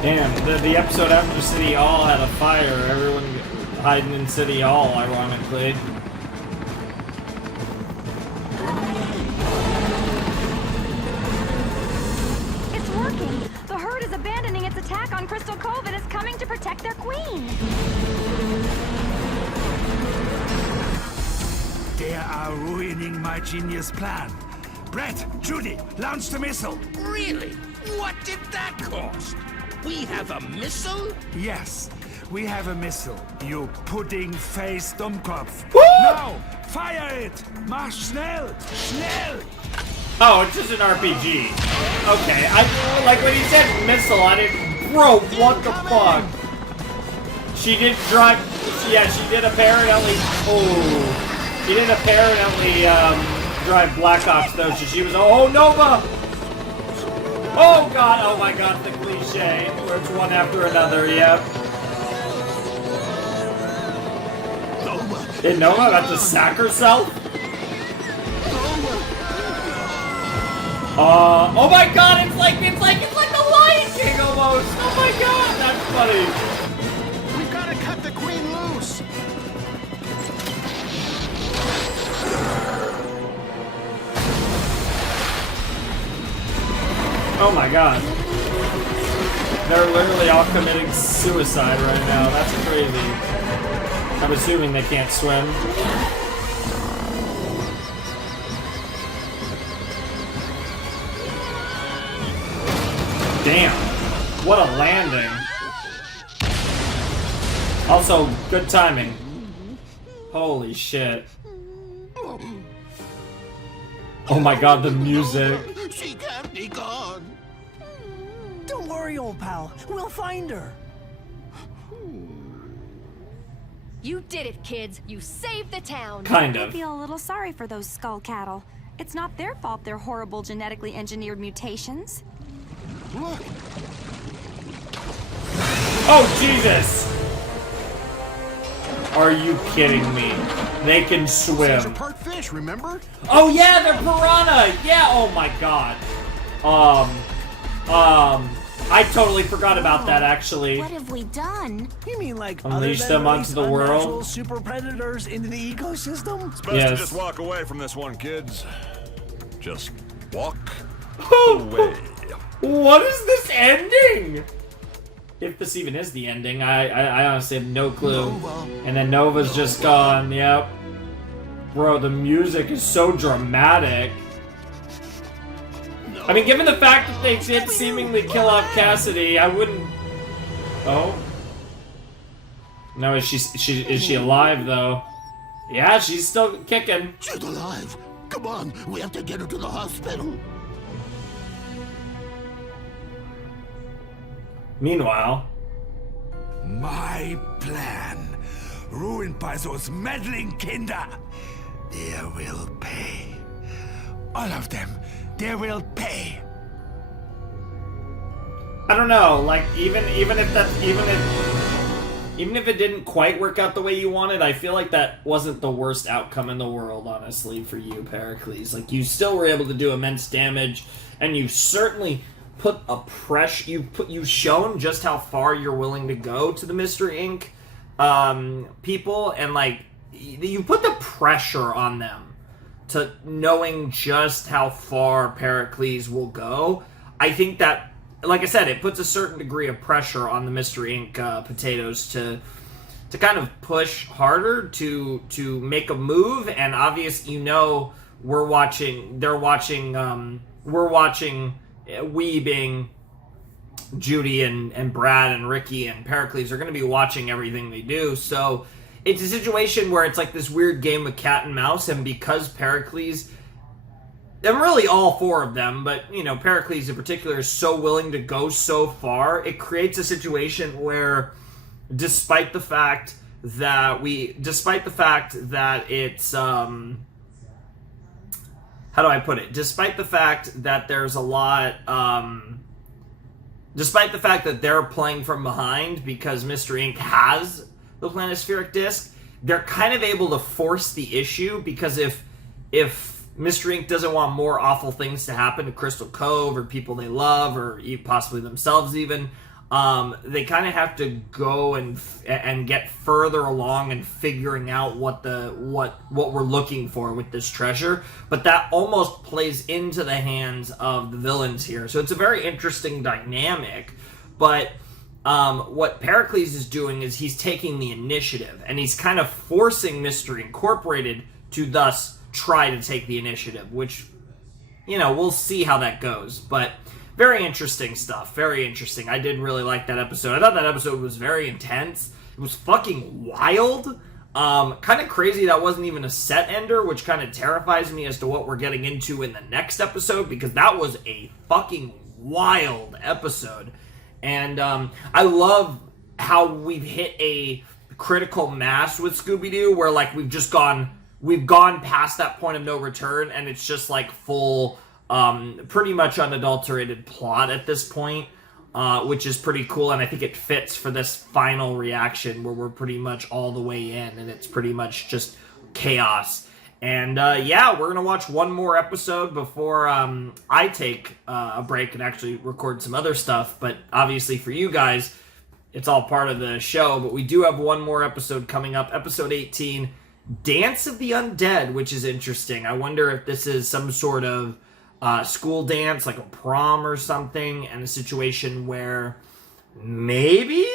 Damn, the episode after City Hall had a fire. Everyone hiding in City Hall, ironically. It's working! The herd is abandoning its attack on Crystal Cove and is coming to protect their queen! They are ruining my genius plan. Brett, Judy, launch the missile! Really? What did that cost? We have a missile? Yes, we have a missile, you pudding-faced Dummkopf. Woo! Now, fire it! Mach schnell! Schnell! Oh, it's just an RPG. Okay, I like when he said missile, I didn't... Bro, what the fuck? She did drive... Yeah, she did apparently... Oh. She did apparently, drive Blackhawks, though, so she was... Oh, Nova! Oh, God! Oh, my God, the cliche. Where it's one after another, yep. Did Nova have to sack herself? Oh my God! It's like the Lion King almost. Oh my God, that's funny. We've got to cut the queen loose. Oh my God. They're literally all committing suicide right now. That's crazy. I'm assuming they can't swim. Damn. What a landing. Also, good timing. Holy shit. Oh my God, the music. She can't be gone. Don't worry, old pal. We'll find her. You did it, kids. You saved the town. Kind I of. feel a little sorry for those skull cattle. It's not their fault they're horrible genetically engineered mutations. Look. Oh, Jesus! Are you kidding me? They can swim. These are part fish, remember? Oh yeah, they're piranha! Yeah, oh my God. I totally forgot about that, actually. What have we done? You mean like Unleash other than them onto release the unnatural world? super predators into the ecosystem? It's best Yes. to just walk away from this one, kids. Just walk away. What is this ending? If this even is the ending, I honestly have no clue. And then Nova's just gone, yep. Bro, the music is so dramatic. I mean, given the fact that they did seemingly kill off Cassidy, I wouldn't... Oh? No, is she alive, though? Yeah, she's still kicking. She's alive. Come on, we have to get her to the hospital. Meanwhile... My plan, ruined by those meddling kinder. They will pay. All of them, they will pay. I don't know, like, even if it didn't quite work out the way you wanted, I feel like that wasn't the worst outcome in the world, honestly, for you, Pericles. Like, you still were able to do immense damage, and you certainly put a you've shown just how far you're willing to go to the Mystery Inc. People, and like you put the pressure on them to knowing just how far Pericles will go. I think that, like I said, it puts a certain degree of pressure on the Mystery Inc. Potatoes to kind of push harder to make a move. And obviously, we're watching. We being Judy and Brad and Ricky and Pericles are going to be watching everything they do. So it's a situation where it's like this weird game of cat and mouse, and because Pericles, and really all four of them, but, you know, Pericles in particular is so willing to go so far, it creates a situation where despite the fact that it's, how do I put it? Despite the fact that there's a lot, despite the fact that they're playing from behind because Mystery Inc. has the planispheric disc, they're kind of able to force the issue, because if Mystery Inc. doesn't want more awful things to happen to Crystal Cove or people they love, or possibly themselves even, they kind of have to go and get further along in figuring out what we're looking for with this treasure. But that almost plays into the hands of the villains here. So it's a very interesting dynamic. But what Pericles is doing is he's taking the initiative, and he's kind of forcing Mystery Incorporated to thus try to take the initiative, which, you know, we'll see how that goes. But very interesting stuff. Very interesting. I did really like that episode. I thought that episode was very intense. It was fucking wild. Kind of crazy that wasn't even a set ender, which kind of terrifies me as to what we're getting into in the next episode, because that was a fucking wild episode. And I love how we've hit a critical mass with Scooby-Doo, where like we've gone past that point of no return, and it's just like full, pretty much unadulterated plot at this point, which is pretty cool, and I think it fits for this final reaction where we're pretty much all the way in, and it's pretty much just chaos. And yeah, we're going to watch one more episode before I take a break and actually record some other stuff, but obviously for you guys, it's all part of the show. But we do have one more episode coming up, episode 18, Dance of the Undead, which is interesting. I wonder if this is some sort of school dance, like a prom or something, and a situation where maybe,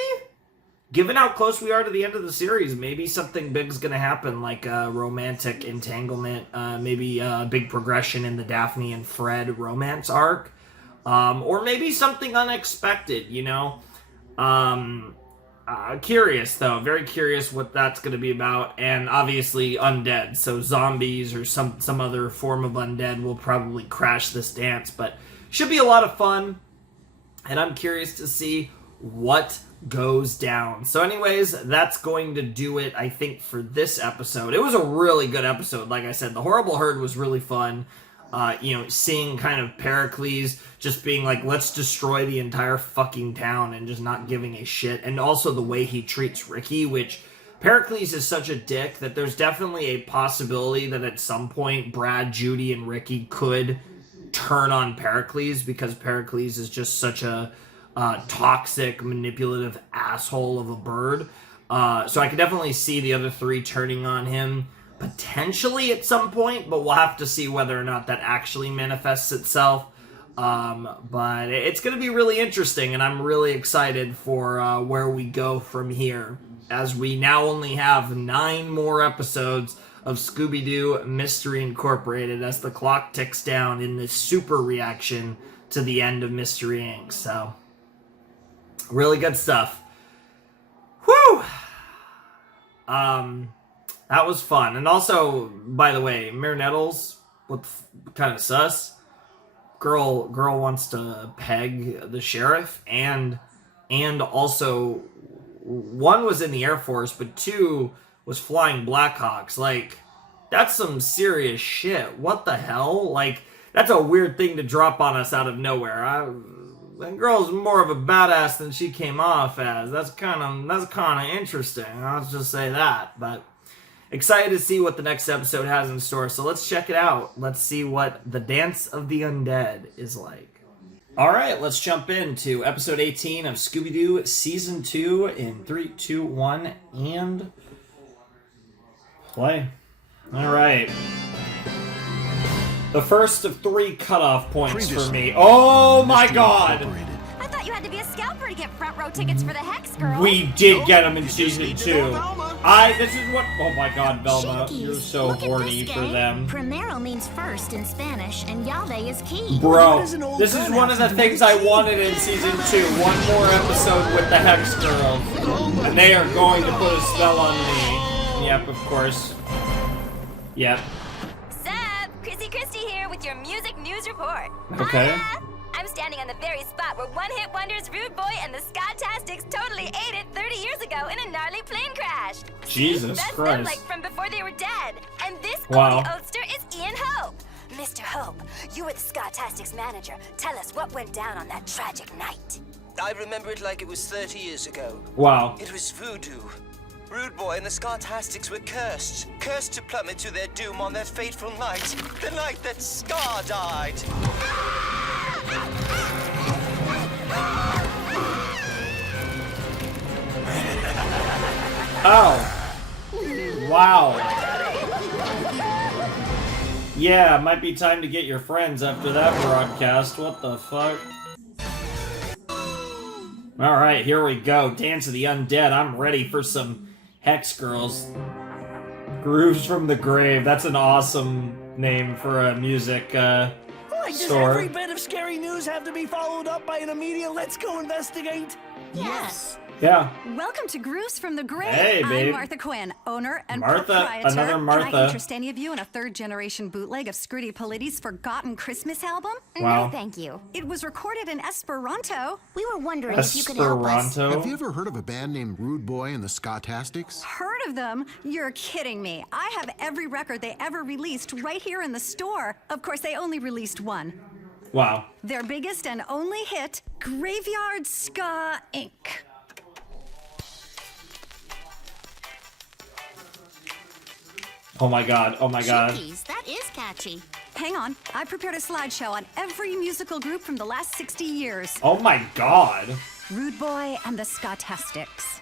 given how close we are to the end of the series, maybe something big's going to happen, like a romantic entanglement, maybe a big progression in the Daphne and Fred romance arc, or maybe something unexpected, you know? Curious, though. Very curious what that's going to be about. And obviously undead. So zombies or some other form of undead will probably crash this dance. But should be a lot of fun. And I'm curious to see what goes down. So anyways, that's going to do it, I think, for this episode. It was a really good episode. Like I said, the Horrible Herd was really fun. You know, seeing kind of Pericles just being like, let's destroy the entire fucking town, and just not giving a shit. And also the way he treats Ricky, which Pericles is such a dick that there's definitely a possibility that at some point Brad, Judy, and Ricky could turn on Pericles, because Pericles is just such a toxic, manipulative asshole of a bird. So I could definitely see the other three turning on him potentially at some point, but we'll have to see whether or not that actually manifests itself. But it's going to be really interesting, and I'm really excited for where we go from here, as we now only have 9 more episodes of Scooby-Doo Mystery Incorporated as the clock ticks down in this super reaction to the end of Mystery Inc. So, really good stuff. Whew! That was fun. And also, by the way, Mayor Nettles, what kind of sus? Girl wants to peg the sheriff, and also, 1 was in the Air Force, but 2 was flying Blackhawks. Like, that's some serious shit. What the hell? Like, that's a weird thing to drop on us out of nowhere. That girl's more of a badass than she came off as. That's kind of interesting. I'll just say that. But excited to see what the next episode has in store, so let's check it out. Let's see what the Dance of the Undead is like. Alright, let's jump into episode 18 of Scooby-Doo Season 2 in 3, 2, 1, and play. Alright. The first of 3 cutoff points for me. Oh my god! you had to be a scalper to get front row tickets for the Hex Girl. We did get them in season 2. This is what. Oh my God, Velma, you're so horny for them. Primero means first in Spanish, and Yave is key. Bro, this is one of the things I wanted in season 2. One more episode with the Hex Girls, and they are going to put a spell on me. Yep, of course. Yep. Sup, Christy here with your music news report. Okay. I'm standing on the very spot where one-hit wonders Rude Boy and the Scott-tastics totally ate it 30 years ago in a gnarly plane crash. Jesus That's Christ. them, like from before they were dead. And this Wow. oldie oldster is Ian Hope. Mr. Hope, you were the Scott-tastics manager. Tell us what went down on that tragic night. I remember it like it was 30 years ago. Wow. It was voodoo. Rude Boy and the Scott-tastics were cursed. Cursed to plummet to their doom on that fateful night. The night that Scar died. Oh. Wow. Yeah, might be time to get your friends after that broadcast. What the fuck? Alright, here we go. Dance of the Undead. I'm ready for some Hex Girls. Grooves from the Grave. That's an awesome name for a music Does store. every bit of scary news have to be followed up by an immediate let's go investigate? Yes. Yeah. Welcome to Grooves from the Grave. Hey, babe. I'm Martha Quinn, owner and Martha, proprietor. another Martha. Can I interest any of you in a third-generation bootleg of Scritti Polidi's Forgotten Christmas album? Wow. No, thank you. It was recorded in Esperanto. We were wondering if you could help us. Esperanto? Have you ever heard of a band named Rude Boy and the Scott-tastics? Heard of them? You're kidding me. I have every record they ever released right here in the store. Of course, they only released one. Wow. Their biggest and only hit, Graveyard Ska Inc. Oh my God. Oh my God. Jeez, that is catchy. Hang on, I prepared a slideshow on every musical group from the last 60 years. Oh my God. Rude Boy and the Scott-tastics.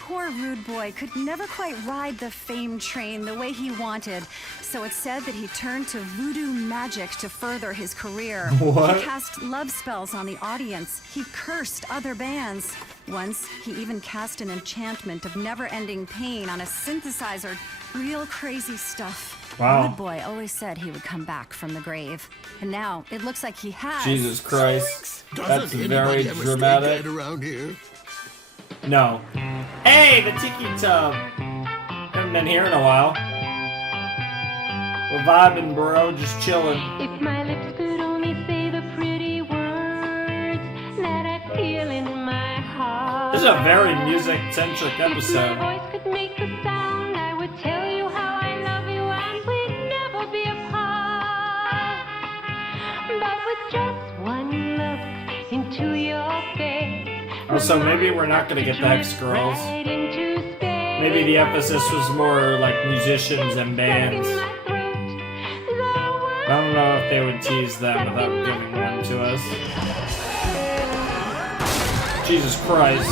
Poor Rude Boy could never quite ride the fame train the way he wanted, so it's said that he turned to voodoo magic to further his career. What? He cast love spells on the audience. He cursed other bands. Once, he even cast an enchantment of never-ending pain on a synthesizer. Real crazy stuff. Wow. Rude Boy always said he would come back from the grave. And now, it looks like he has. Jesus Christ. That's Doesn't very anybody ever stay dramatic. dead around here? No. Hey, the Tiki Tub. Haven't been here in a while. We're vibing, bro. Just chilling. If my lips could only say the pretty words that I feel in my heart. This is a very music-centric If my episode. voice could make the sound, I would tell you how I love you and we'd never be apart. But with just one look into your face. Also, maybe we're not gonna get the Hex Girls. Maybe the emphasis was more like musicians and bands. I don't know if they would tease them without giving one to us. Jesus Christ.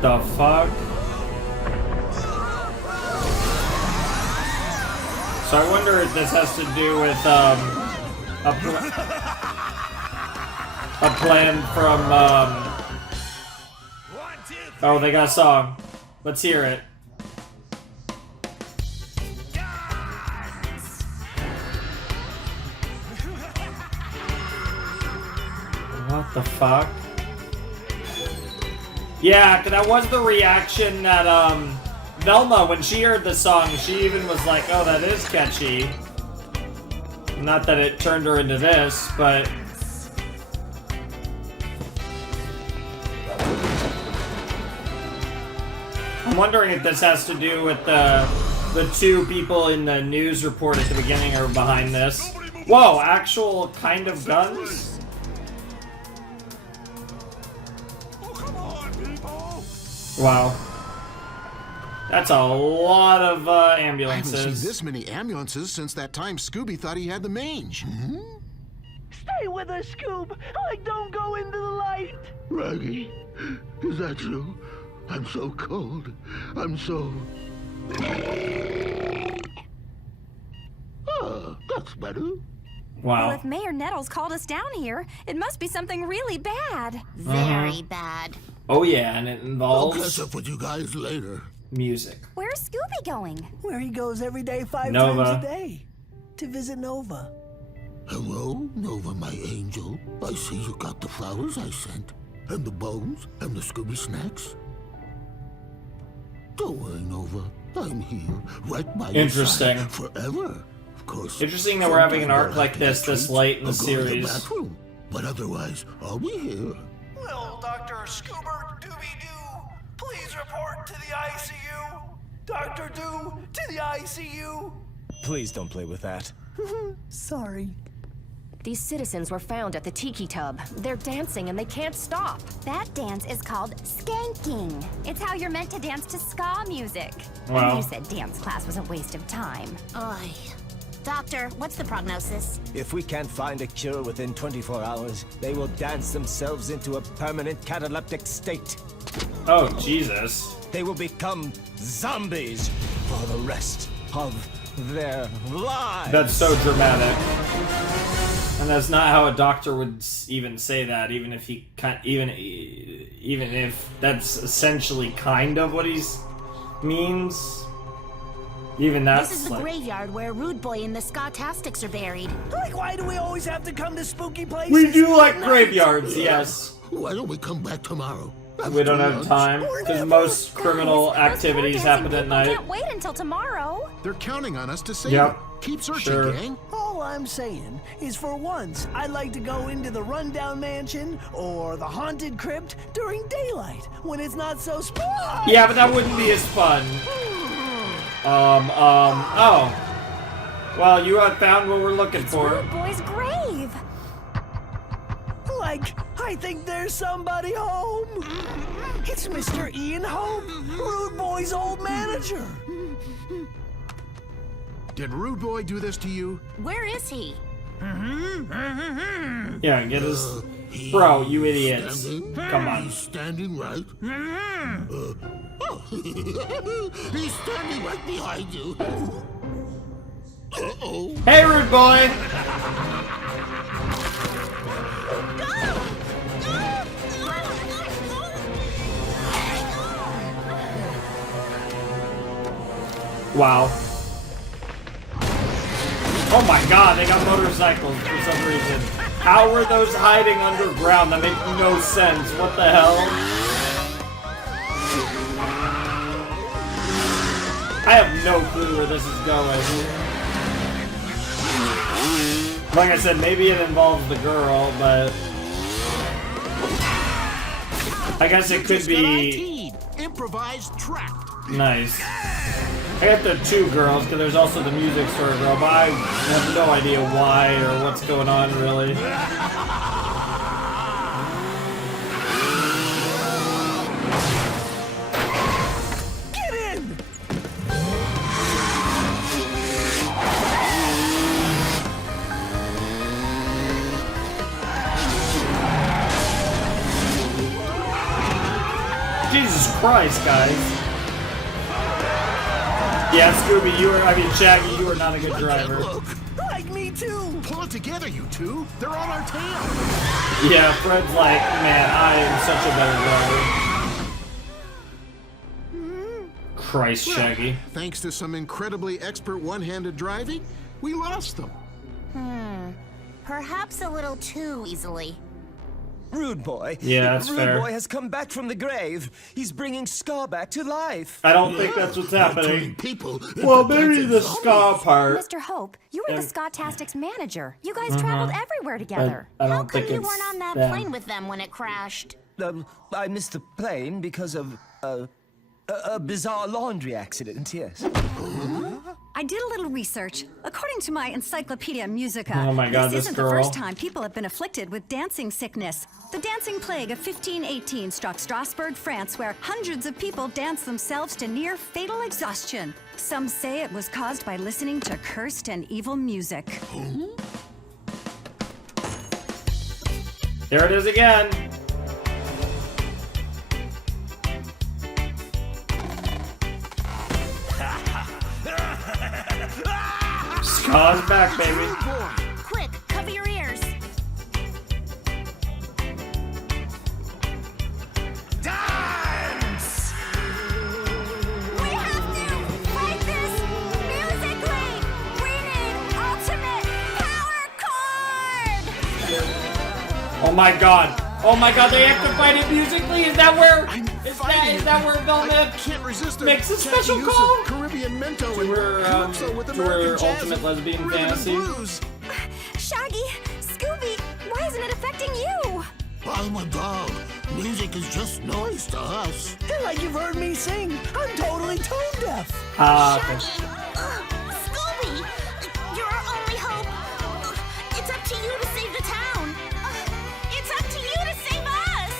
The fuck? So I wonder if this has to do with a plan from oh, they got a song. Let's hear it. What the fuck? Yeah, that was the reaction that Velma, when she heard the song, she even was like, oh, that is catchy. Not that it turned her into this, but... I'm wondering if this has to do with the two people in the news report at the beginning are behind this. Whoa, actual kind of guns? Wow. That's a lot of ambulances. I haven't seen this many ambulances since that time Scooby thought he had the mange. Stay with us, Scoob! Like, don't go into the light! Raggy, is that you? I'm so cold. I'm so... That's better. Wow. Well, if Mayor Nettles called us down here, it must be something really bad. Very bad. Oh yeah, and it involves... I'll catch up with you guys later. Music. Where's Scooby going? Where he goes every day, 5 Nova. times a day. To visit Nova. Hello, Nova, my angel. I see you got the flowers I sent. And the bones, and the Scooby snacks. Don't worry, Nova. I'm here, right by your Interesting. side forever. Of course. Interesting that we're having an arc like this late in the I'll go to the series. bathroom, but otherwise, I'll be here. Well, Dr. Scoober Dooby-Doo, please report to the ICU. Dr. Doo, to the ICU. Please don't play with that. Sorry. These citizens were found at the tiki tub. They're dancing and they can't stop. That dance is called skanking. It's how you're meant to dance to ska music. Wow. And you said dance class was a waste of time. Oy. Doctor, what's the prognosis? If we can't find a cure within 24 hours, they will dance themselves into a permanent cataleptic state. Oh, Jesus. They will become zombies for the rest of their lives. That's so dramatic. And that's not how a doctor would even say that, even if he even if that's essentially kind of what he's means. Even that's This is the graveyard where Rude Boy and the Ska-tastics are buried. Like, why do we always have to come to spooky places? We do like graveyards, yes. Why don't we come back tomorrow? We don't have time because most criminal activities happen at night. Can't wait until tomorrow. They're counting on us to save Yep. it. Keep searching, Sure. gang. All I'm saying is for once, I'd like to go into the rundown mansion or the haunted crypt during daylight when it's not so spooky. Yeah, but that wouldn't be as fun. Oh. Well, you have found what we're looking for. Rude Boy's grave. Like, I think there's somebody home. It's Mr. Ian Hope, Rude Boy's old manager. Did Rude Boy do this to you? Where is he? Yeah, get us. Bro, you idiots. Come on. He's standing right. He's standing right behind you. Uh-oh. Hey, Rude Boy! Wow. Oh my god, they got motorcycles for some reason. How were those hiding underground? That makes no sense. What the hell? I have no clue where this is going. Like I said, maybe it involves the girl, but I guess it could be improvised trap. nice. I got the two girls, because there's also the music store girl, but I have no idea why or what's going on, really. Get in! Jesus Christ, guys. Yeah, Scooby, Shaggy, you are not a good driver. Like me too. Pull it together, you two. They're on our tail. Yeah, Fred's like, man, I am such a better driver. Christ, Shaggy. Thanks to some incredibly expert one-handed driving, we lost them. Perhaps a little too easily. Rude Boy. Yeah, that's Rude fair. Boy has come back from the grave. He's bringing Scar back to life. I don't think that's what's happening. People. Well, maybe the ska part. Mr. Hope, you were the Ska-tastics manager. You guys Mhm. traveled everywhere together. I How don't come think you it's weren't on that them. plane with them when it crashed? I missed the plane because of a bizarre laundry accident, yes. I did a little research. According to my Encyclopedia Musica, Oh my God, this isn't girl. the first time people have been afflicted with dancing sickness. The dancing plague of 1518 struck Strasbourg, France, where hundreds of people danced themselves to near fatal exhaustion. Some say it was caused by listening to cursed and evil music. There it is again. Ska's back, baby. Quick, cover your ears. Dance! We have to fight this musically! We need ultimate power cord! Oh my god. Oh my god, they have to fight it musically? Is that where Velma can't resist makes a special call? Caribbean Mento To her ultimate lesbian fantasy. Shaggy, Scooby, why isn't it affecting you? I'm a dog. Music is just noise to us. And like you've heard me sing, I'm totally tone deaf. Okay. Scooby, you're our only hope. It's up to you to save the town. It's up to you to save us.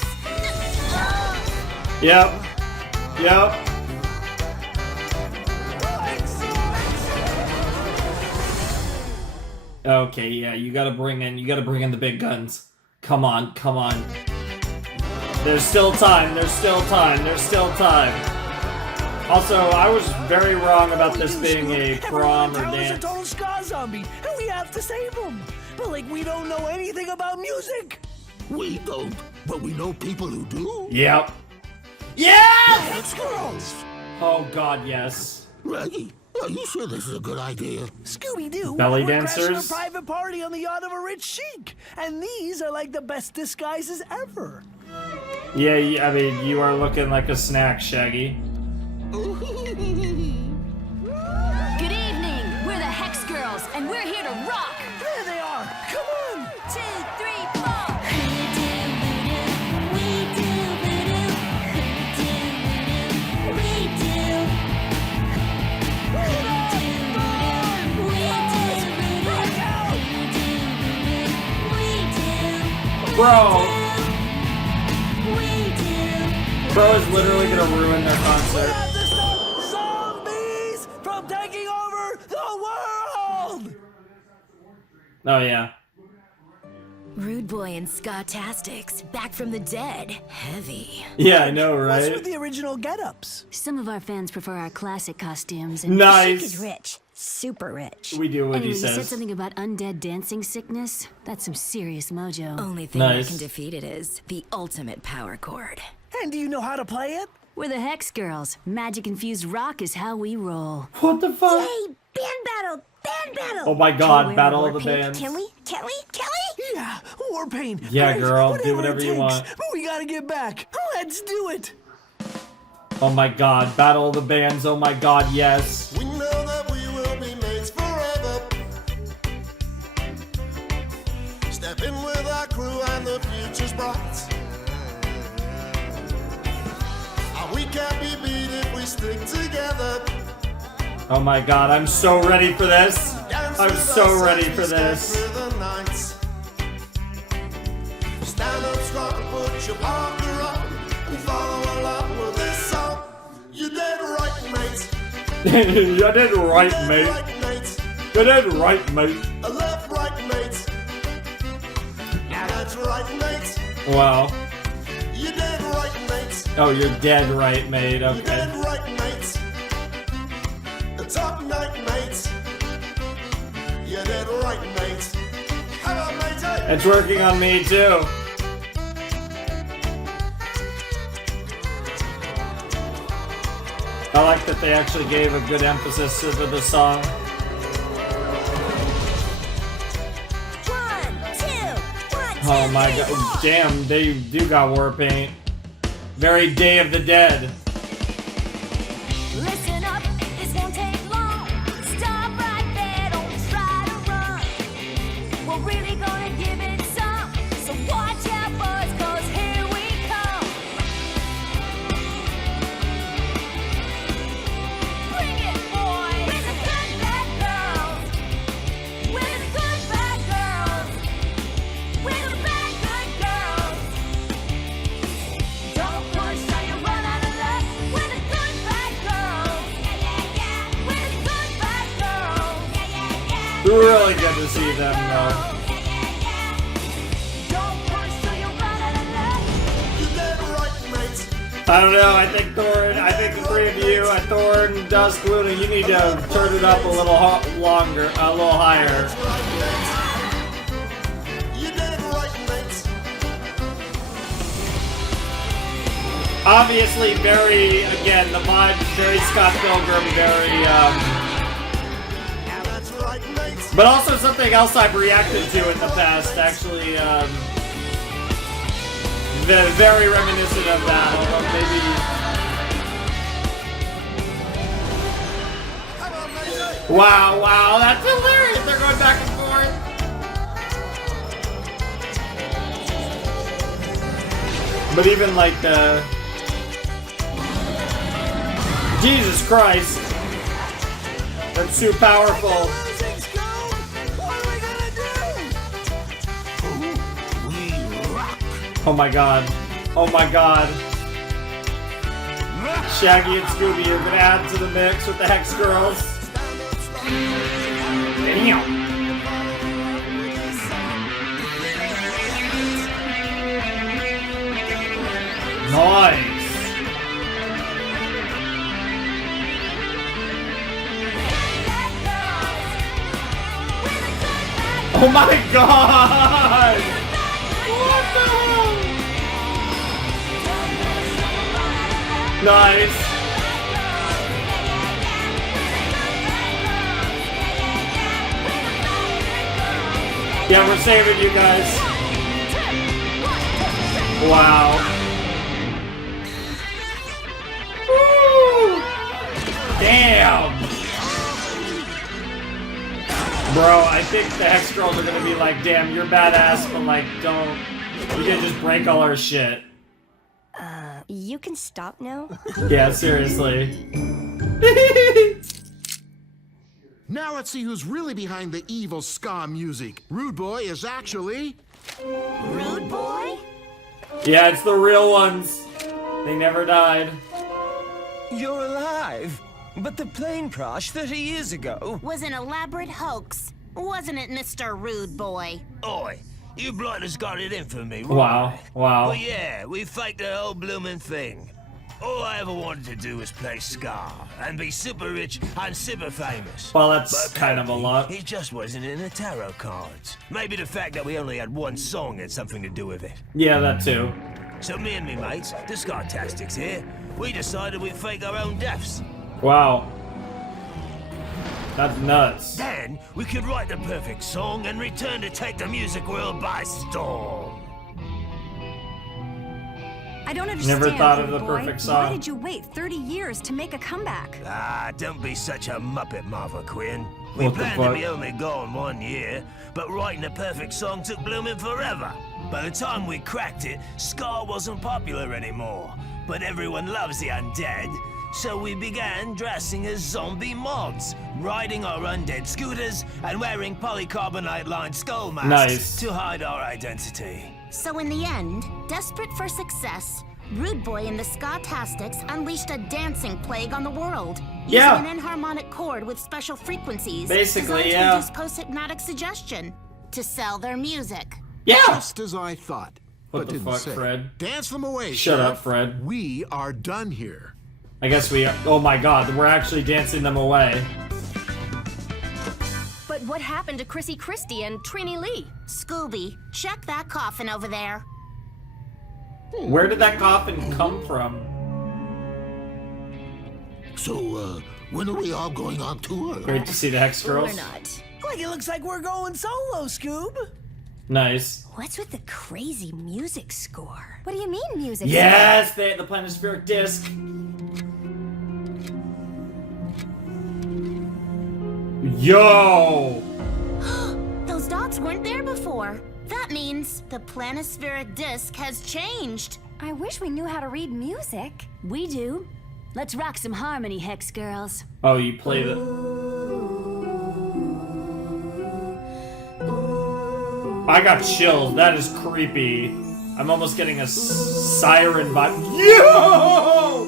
Yep. Yep. Okay, yeah, you gotta bring in the big guns. Come on, come on. There's still time, there's still time, there's still time. Also, I was very wrong about this being a prom or Everyone dance. a total ska zombie, and we have to save him. But like we don't know anything about music. We don't, but we know people who do. Yep. Yes! Let's girls. Oh god, yes. Reggie, are you sure this is a good idea? Scooby-Doo, Belly we're crashing dancers? a private party on the yacht of a rich sheik, and these are like the best disguises ever. Yeah, I mean, you are looking like a snack, Shaggy. Good evening! We're the Hex Girls, and we're here to rock! There they are! Come on! 2, 3, 4! Bro! Bro is literally gonna ruin their concert. have to stop zombies from taking over the world! Oh yeah. Rude Boy and Ska-tastics, back from the dead. Heavy. Yeah, I know, What's right? with the original get-ups? Some of our fans prefer our classic costumes. And Nice. Chic is rich. Super rich. We do what anyway, he you said says. something about undead dancing sickness? That's some serious mojo. Only thing Nice. that can defeat it is the ultimate power chord. And do you know how to play it? We're the Hex Girls. Magic-infused rock is how we roll. What the fuck? Yay! Band battle! Band battle! Oh my Can we god, wear Battle war of the paint? Bands. Can we? Can we? Can we? Yeah, war paint. Yeah, Great, girl, do whatever it you takes. want. But we gotta get back. Let's do it. Oh my god, Battle of the Bands, oh my god, yes. We know that we will be mates forever. Step in with our crew and the future's bright. And we can't be beat if we stick together. Oh my god, I'm so ready for this. Dance I'm with so us ready as we for skate this. through the night. Stand up strong, put your partner up, and follow along with this song. You did right, mate. You did right, mate. Right, mate. You did right, mate. A left, right, mate. That's right, mate. Wow. You did right, mate. Oh, you're dead right, mate. You Okay. did right, mate. A top night, mate. You did right, mate. Come on, mate. It's working on me, too. I like that they actually gave a good emphasis to the song. 1, 2, 1, 2, Oh my 3, god. 4. Damn, they do got war paint. Very Day of the Dead. Listen up, this won't take long. Stop right there, don't try to run. We're really gonna give it some. So watch out, boys, 'cause here we come. Bring it, boys. We're the good bad girls. We're the good bad girls. We're the bad good girls. Don't push so you run out of luck. We're the good bad girls. Yeah, yeah, yeah. We're the good bad girls. Yeah, yeah, yeah. Really good to see them, though. Don't push so you run out of luck. You did right, mate. I don't know. I think Thorn. I think the three of you, Thorn, Dusk, Luna, you need to turn it up a little longer, a little higher. Obviously, very, again, the vibe is very Scott Pilgrim, very, but also something else I've reacted to in the past, actually, very reminiscent of that, although maybe... Wow, that's hilarious! They're going back and forth! But even like, Jesus Christ! That's too powerful! Oh my god. Oh my god. Shaggy and Scooby are gonna add to the mix with the Hex Girls. Damn. Nice. Oh my god! What the hell? Nice. Yeah, we're saving you guys. Wow. Woo! Damn. Bro, I think the Hex Girls are gonna be like, damn, you're badass, but like, don't. You can just break all our shit. You can stop now? Yeah, seriously. Now let's see who's really behind the evil ska music. Rude Boy is actually... Rude Boy? Yeah, it's the real ones. They never died. You're alive! But the plane crash 30 years ago Was an elaborate hoax, wasn't it, Mr. Rude Boy? Oi, you blooders got it in for me, right? Wow, wow. Well, yeah, we faked the whole bloomin' thing. All I ever wanted to do was play ska and be super rich and super famous. Well, that's But kind of a lot. He just wasn't in the tarot cards. Maybe the fact that we only had one song had something to do with it. Yeah, that too. So me and me mates, the Ska-tastics here, we decided we'd fake our own deaths. Wow. That's nuts. Then we could write the perfect song and return to take the music world by storm. I don't understand. Never thought of Rude the Boy. perfect song. Why did you wait 30 years to make a comeback? Ah, don't be such a muppet, Martha Quinn. We What the planned to fuck? be only gone 1 year, but writing the perfect song took blooming forever. By the time we cracked it, ska wasn't popular anymore. But everyone loves the Undead, so we began dressing as zombie mods, riding our undead scooters and wearing polycarbonate-lined skull masks Nice. to hide our identity. So in the end, desperate for success, Rude Boy and the Ska-tastics unleashed a dancing plague on the world. Yeah. Using an enharmonic chord with special frequencies. Basically, designed yeah. to induce post-hypnotic suggestion to sell their music. Yeah. Just as I thought. What but the didn't fuck, say. Fred? Dance them away, Shut up, Sheriff. Fred. We are done here. I guess we are. Oh my god, we're actually dancing them away. But what happened to Chrissy Christie and Trini Lee? Scooby, check that coffin over there. Where did that coffin come from? So, when are we all going on tour? Great to see the Hex Girls. Like it looks like we're going solo, Scoob. Nice. What's with the crazy music score? What do you mean, music? Yes, the planispheric disc. Yo! Those dots weren't there before. That means the planispheric disc has changed. I wish we knew how to read music. We do. Let's rock some harmony, Hex Girls. Oh, you play the. I got chills. That is creepy. I'm almost getting a siren vibe. Yo!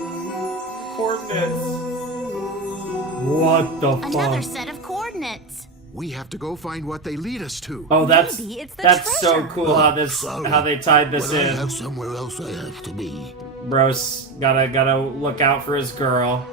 Coordinates. What the fuck? Another set of coordinates. We have to go find what they lead us to. Oh, that's Maybe it's the that's so treasure. cool how they tied this But I in. have somewhere else I have to be. Bro's gotta look out for his girl.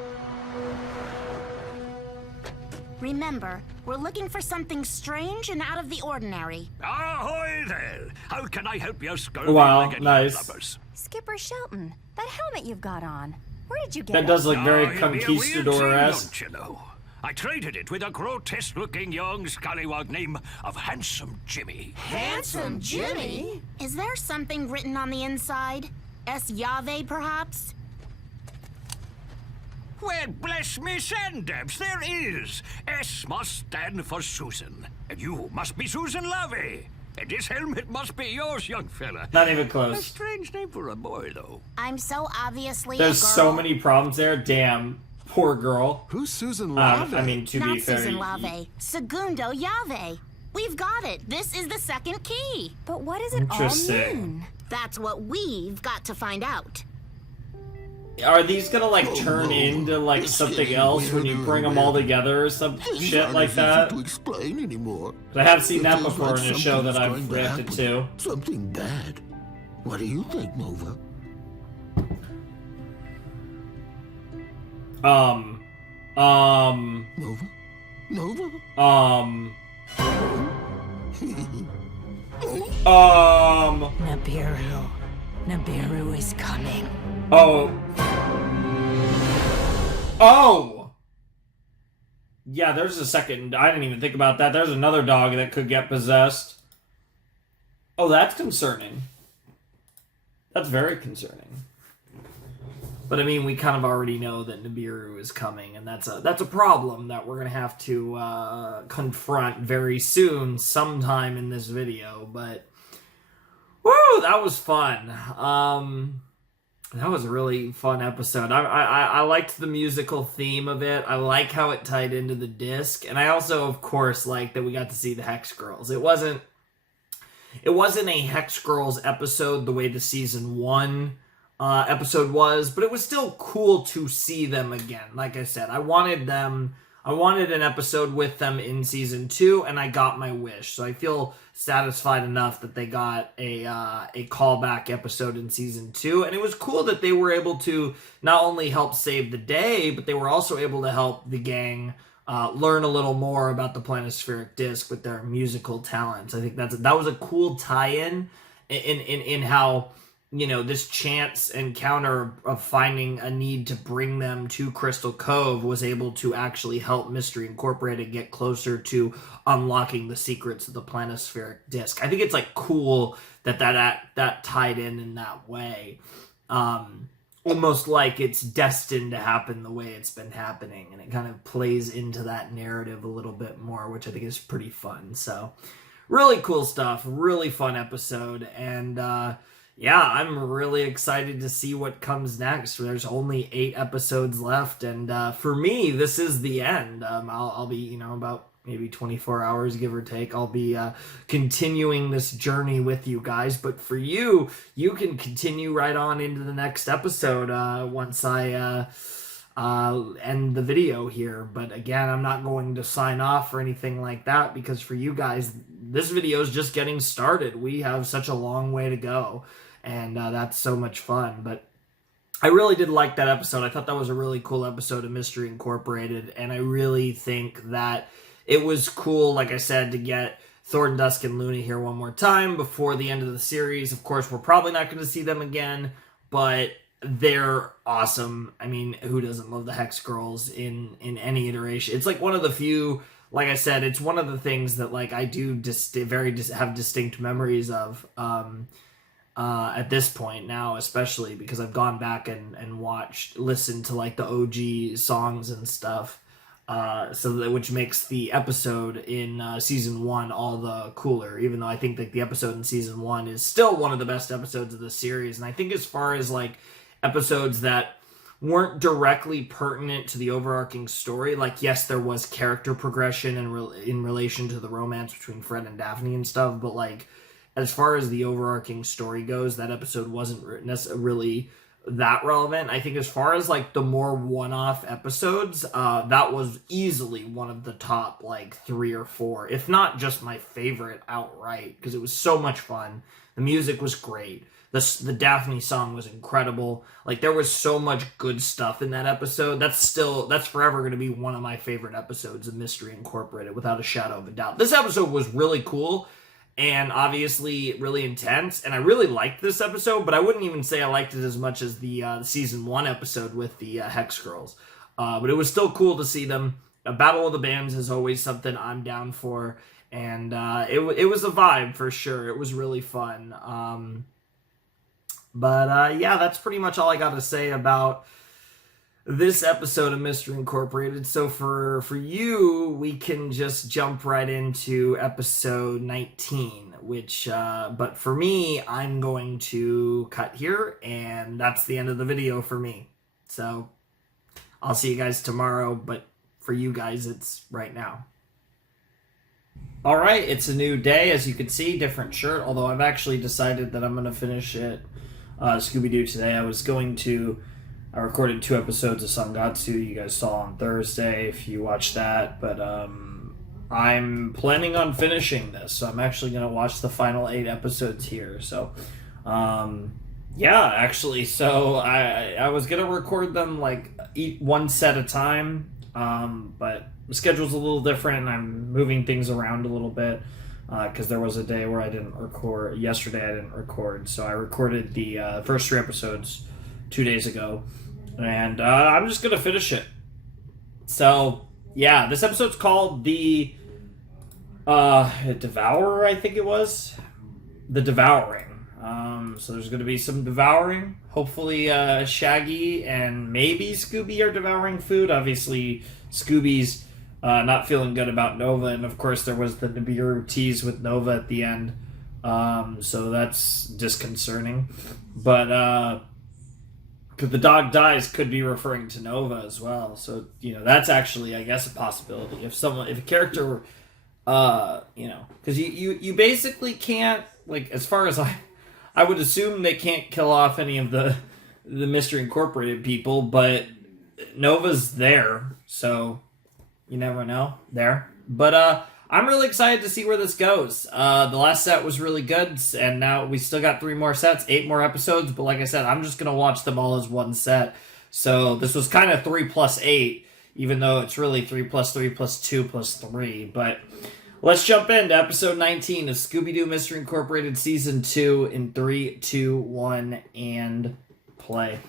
Remember, we're looking for something strange and out of the ordinary. Ahoy there! How can I help you, Scurvy? Wow, Legged nice. Lovers? Skipper Shelton, that helmet you've got on. Where did you get That it? does look very Oh, you'd be a weird thing, conquistador-esque. don't you know? I traded it with a grotesque-looking young scallywag named of Handsome Jimmy. Handsome Jimmy? Is there something written on the inside? S. Yahweh, perhaps? Well, bless me sandabs, there is. S must stand for Susan. And you must be Susan Lovey. And this helmet must be yours, young fella. Not even A close. strange name for a boy, though. I'm so obviously There's a girl. so many problems there. Damn. Poor girl. Who's Susan Lave? I mean, to Not be fair, Susan Lave. Segundo Yahweh. We've got it. This is the second key. But what does it all Interesting. mean? That's what we've got to find out. Are these gonna like turn into like something else when you bring them all together or some shit like that? To explain anymore. I have seen that Feels before like in a show that something's I've going to reacted happen. to. Something bad. What do you think, Nova? Nova? Nova? Nibiru. Nibiru is coming. Oh. Oh! Yeah, there's a second. I didn't even think about that. There's another dog that could get possessed. Oh, that's concerning. That's very concerning. But I mean, we kind of already know that Nibiru is coming, and that's a problem that we're gonna have to confront very soon, sometime in this video. But woo, that was fun. That was a really fun episode. I liked the musical theme of it. I like how it tied into the disc, and I also, of course, like that we got to see the Hex Girls. It wasn't a Hex Girls episode the way the season 1 episode was, but it was still cool to see them again. Like I said, I wanted an episode with them in season 2, and I got my wish. So I feel satisfied enough that they got a callback episode in season 2, and it was cool that they were able to not only help save the day, but they were also able to help the gang learn a little more about the planispheric disc with their musical talents. I think that was a cool tie-in in how, you know, this chance encounter of finding a need to bring them to Crystal Cove was able to actually help Mystery Incorporated get closer to unlocking the secrets of the planispheric disc. I think it's like cool that tied in that way. Almost like it's destined to happen the way it's been happening, and it kind of plays into that narrative a little bit more, which I think is pretty fun. So really cool stuff, really fun episode, and yeah, I'm really excited to see what comes next. There's only 8 episodes left, and for me, this is the end. I'll be, you know, about maybe 24 hours, give or take. I'll be continuing this journey with you guys, but for you, you can continue right on into the next episode once I end the video here. But again, I'm not going to sign off or anything like that, because for you guys, this video is just getting started. We have such a long way to go, and that's so much fun. But I really did like that episode. I thought that was a really cool episode of Mystery Incorporated, and I really think that it was cool, like I said, to get Thornton, Dusk, and Luna here one more time before the end of the series. Of course, we're probably not going to see them again, but they're awesome. I mean, who doesn't love the Hex Girls in any iteration? It's like one of the few, like I said, it's one of the things that like I do have distinct memories of at this point now, especially because I've gone back and listened to like the OG songs and stuff. Which makes the episode in season 1 all the cooler, even though I think that the episode in season 1 is still one of the best episodes of the series. And I think as far as like episodes that weren't directly pertinent to the overarching story, like yes, there was character progression in relation to the romance between Fred and Daphne and stuff, but like as far as the overarching story goes, that episode wasn't really that relevant. I think as far as like the more one-off episodes, that was easily one of the top like 3 or 4, if not just my favorite outright, because it was so much fun. The music was great. The Daphne song was incredible. Like, there was so much good stuff in that episode. That's forever going to be one of my favorite episodes of Mystery Incorporated, without a shadow of a doubt. This episode was really cool and obviously really intense, and I really liked this episode, but I wouldn't even say I liked it as much as the season 1 episode with the Hex Girls. But it was still cool to see them. A Battle of the Bands is always something I'm down for, and it was a vibe for sure. It was really fun. But yeah, that's pretty much all I got to say about this episode of Mystery Incorporated. So for you, we can just jump right into episode 19, which, but for me, I'm going to cut here, and that's the end of the video for me. So I'll see you guys tomorrow, but for you guys, it's right now. All right, it's a new day. As you can see, different shirt, although I've actually decided that I'm going to finish it Scooby-Doo today. I recorded 2 episodes of Sangatsu you guys saw on Thursday, if you watched that, but I'm planning on finishing this, so I'm actually going to watch the final 8 episodes here. So yeah, actually, so I was going to record them like one set at a time, but the schedule's a little different and I'm moving things around a little bit. Because there was a day where I didn't record. Yesterday I didn't record, so I recorded the first 3 episodes 2 days ago, and I'm just gonna finish it. So yeah, this episode's called the Devourer, I think it was, the Devouring. So there's gonna be some devouring. Hopefully, Shaggy and maybe Scooby are devouring food. Obviously, Scooby's not feeling good about Nova, and of course there was the Nibiru tease with Nova at the end, so that's disconcerting. But because the dog dies could be referring to Nova as well, so that's actually, I guess, a possibility. If a character, because you basically can't, like, as far as I would assume they can't kill off any of the Mystery Incorporated people, but Nova's there, so you never know there. But I'm really excited to see where this goes. The last set was really good, and now we still got 3 more sets, 8 more episodes, but like I said, I'm just going to watch them all as one set. So this was kind of 3 plus 8, even though it's really 3 plus 3 plus 2 plus 3. But let's jump into episode 19 of Scooby-Doo Mystery Incorporated Season 2 in 3, 2, 1, and play.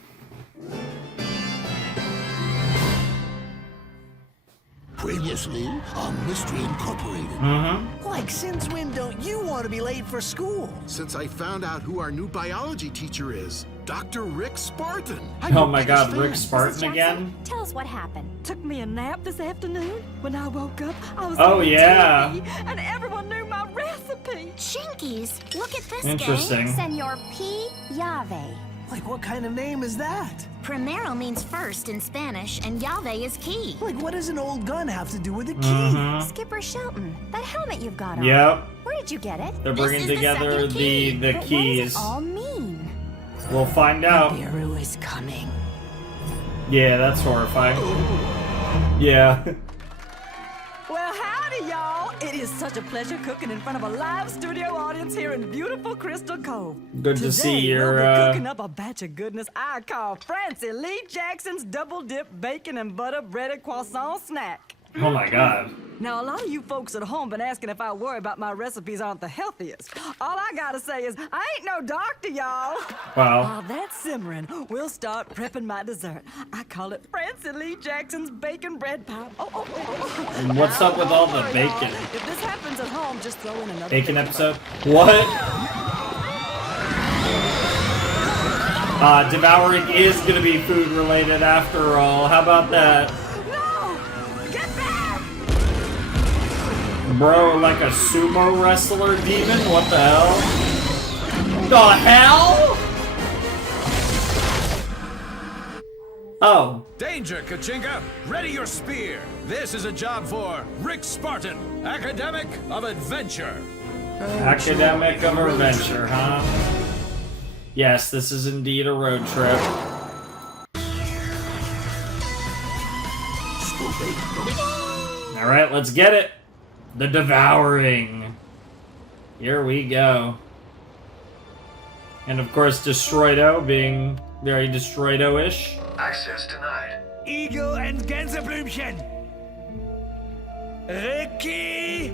Previously on Mystery Incorporated. Like, since when don't you want to be late for school? Since I found out who our new biology teacher is, Dr. Rick Spartan. Oh my god, Rick Spartan again? Tell us what happened. Took me a nap this afternoon. When I woke up, I was Oh, on yeah. TV, and everyone knew my recipe. Jinkies, look at this Interesting. gang. Senor P. Yave. Like, what kind of name is that? Primero means first in Spanish, and Yave is key. Like, what does an old gun have to do with a key? Skipper Shelton, that helmet you've got on. Yep. Where did you get it? They're bringing together the But what does keys. it all mean? We'll find out. Nibiru is coming. Yeah, that's horrifying. Yeah. Well, howdy, y'all. It is such a pleasure cooking in front of a live studio audience here in beautiful Crystal Cove. Good to see your, we'll be cooking up a batch of goodness I call Francie Lee Jackson's double dip bacon and butter breaded croissant snack. Oh my god. Now, a lot of you folks at home been asking if I worry about my recipes aren't the healthiest. All I gotta say is, I ain't no doctor, y'all. Wow. While that's simmering, we'll start prepping my dessert. I call it Francie Lee Jackson's bacon bread pie. And what's up with all the bacon? If this happens at home, just throw in another Bacon episode? What? Devouring is gonna be food related after all. How about that? Bro, like a sumo wrestler demon? What the hell? The hell? Oh. Danger, Kachinga! Ready your spear! This is a job for Rick Spartan, Academic of Adventure. Academic of Adventure, huh? Yes, this is indeed a road trip. Alright, let's get it. The Devouring. Here we go. And of course, Destroido being very Destroido-ish. Access denied. Eagle and Gänseblümchen! Ricky!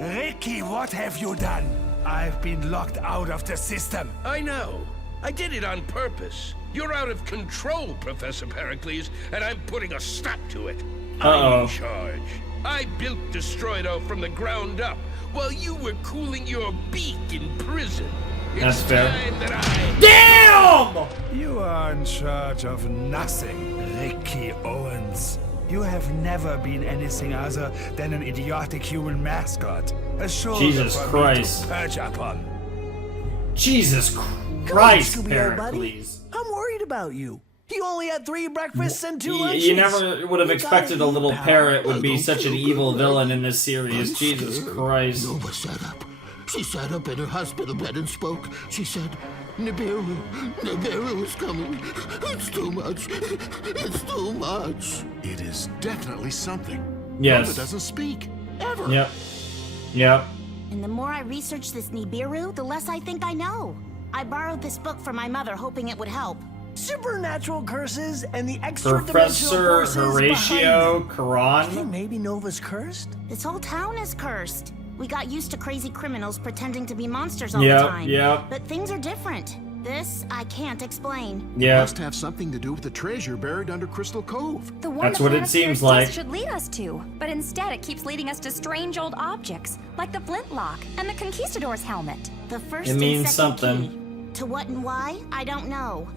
Ricky, what have you done? I've been locked out of the system. I know. I did it on purpose. You're out of control, Professor Pericles, and I'm putting a stop to it. I'm in charge. I built Destroido from the ground up while you were cooling your beak in prison. That's fair. Time that I... Damn! You are in charge of nothing, Ricky Owens. You have never been anything other than an idiotic human mascot. A shoulder Jesus for Christ. me to perch upon. Jesus Christ, Scooby-Doo, buddy. Pericles. I'm worried about you. You only had 3 breakfasts and 2 lunches. You never would have expected a little parrot would be such an evil villain in this series. Jesus Christ. Nova sat up. She sat up in her hospital bed and spoke. She said, Nibiru is coming. It's too much. It's too much. It is definitely something. Yes. Nova doesn't speak. Ever. Yep. Yep. And the more I research this Nibiru, the less I think I know. I borrowed this book from my mother, hoping it would help. Supernatural curses and the extra-dimensional Professor forces Horatio behind them. Caron. You think maybe Nova's cursed? This whole town is cursed. We got used to crazy criminals pretending to be monsters all the time. Yep. But things are different. This, I can't explain. Yeah. Must have something to do with the treasure buried under Crystal Cove. The one That's the what it Planet seems Spirits like. test should lead us to, but instead it keeps leading us to strange old objects, like the flintlock and the conquistador's helmet. The first It means and second something. key. To what and why, I don't know.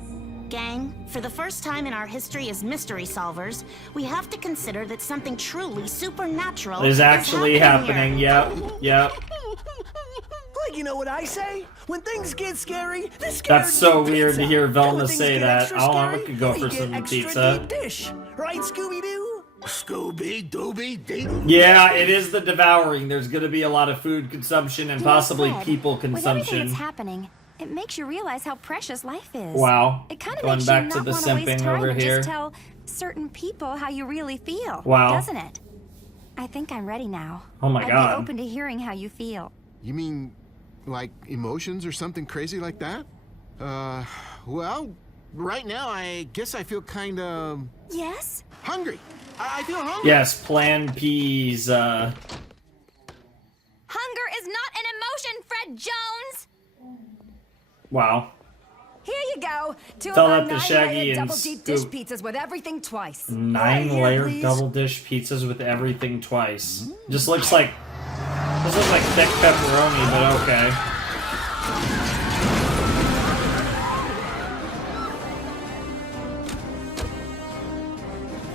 Gang, for the first time in our history as mystery solvers, we have to consider that something truly supernatural Is actually happening. here. Yep. Yep. Like, you know what I say? When things get scary, the scary That's so get weird to pizza. hear And Velma when things say get that. extra Oh, I scary, could go we for get some extra pizza. deep dish. Right, Scooby-Doo? Scooby-Dooby-Doo. Yeah, it is the Devouring. There's going to be a lot of food consumption and possibly Fred, people With everything consumption. that's happening, it makes you realize how precious life is. Wow. It kind of Going makes back you to not the want to waste simping time over and here. just tell certain people how you really feel. Wow. Doesn't it? I think I'm ready now. Oh my I'd God. be open to hearing how you feel. You mean, like, emotions or something crazy like that? Well, right now I guess I feel kind of... Yes? hungry. I feel hungry. Yes, Plan P's, Hunger is not an emotion, Fred Jones! wow. Here you go. Two Tell of our that to 9 Shaggy layered and double deep dish Scoop. pizzas with everything twice. 9-layer double dish pizzas with everything twice. Just looks like... This looks like thick pepperoni, but okay.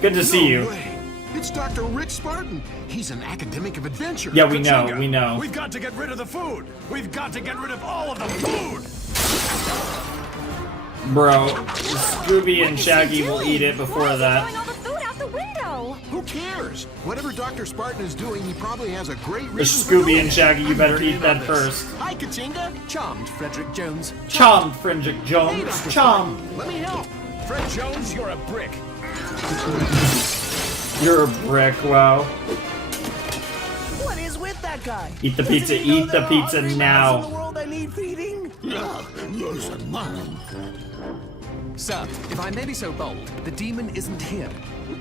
Good to see you. way. It's Dr. Rick Spartan. He's an academic of adventure. Yeah, we know, we know. We've got to get rid of the food. We've got to get rid of all of the food. Bro, Scooby and Shaggy will eat it before that. Throwing all the food out the window! Who cares? Whatever Dr. Spartan is doing, he probably has a great The reason for Scooby doing and it. Shaggy, you better eat that first. Hi, Kachinga. Charmed, Frederick Jones. Charmed, Frederick Jones. Charmed. Let me help. Fred Jones, you're a brick. You're a brick, wow. What is with that guy? Eat the Doesn't pizza, he know eat the there are pizza hungry now. minds in the world that need feeding? Yeah, yours and mine. Sir, if I may be so bold, the demon isn't here.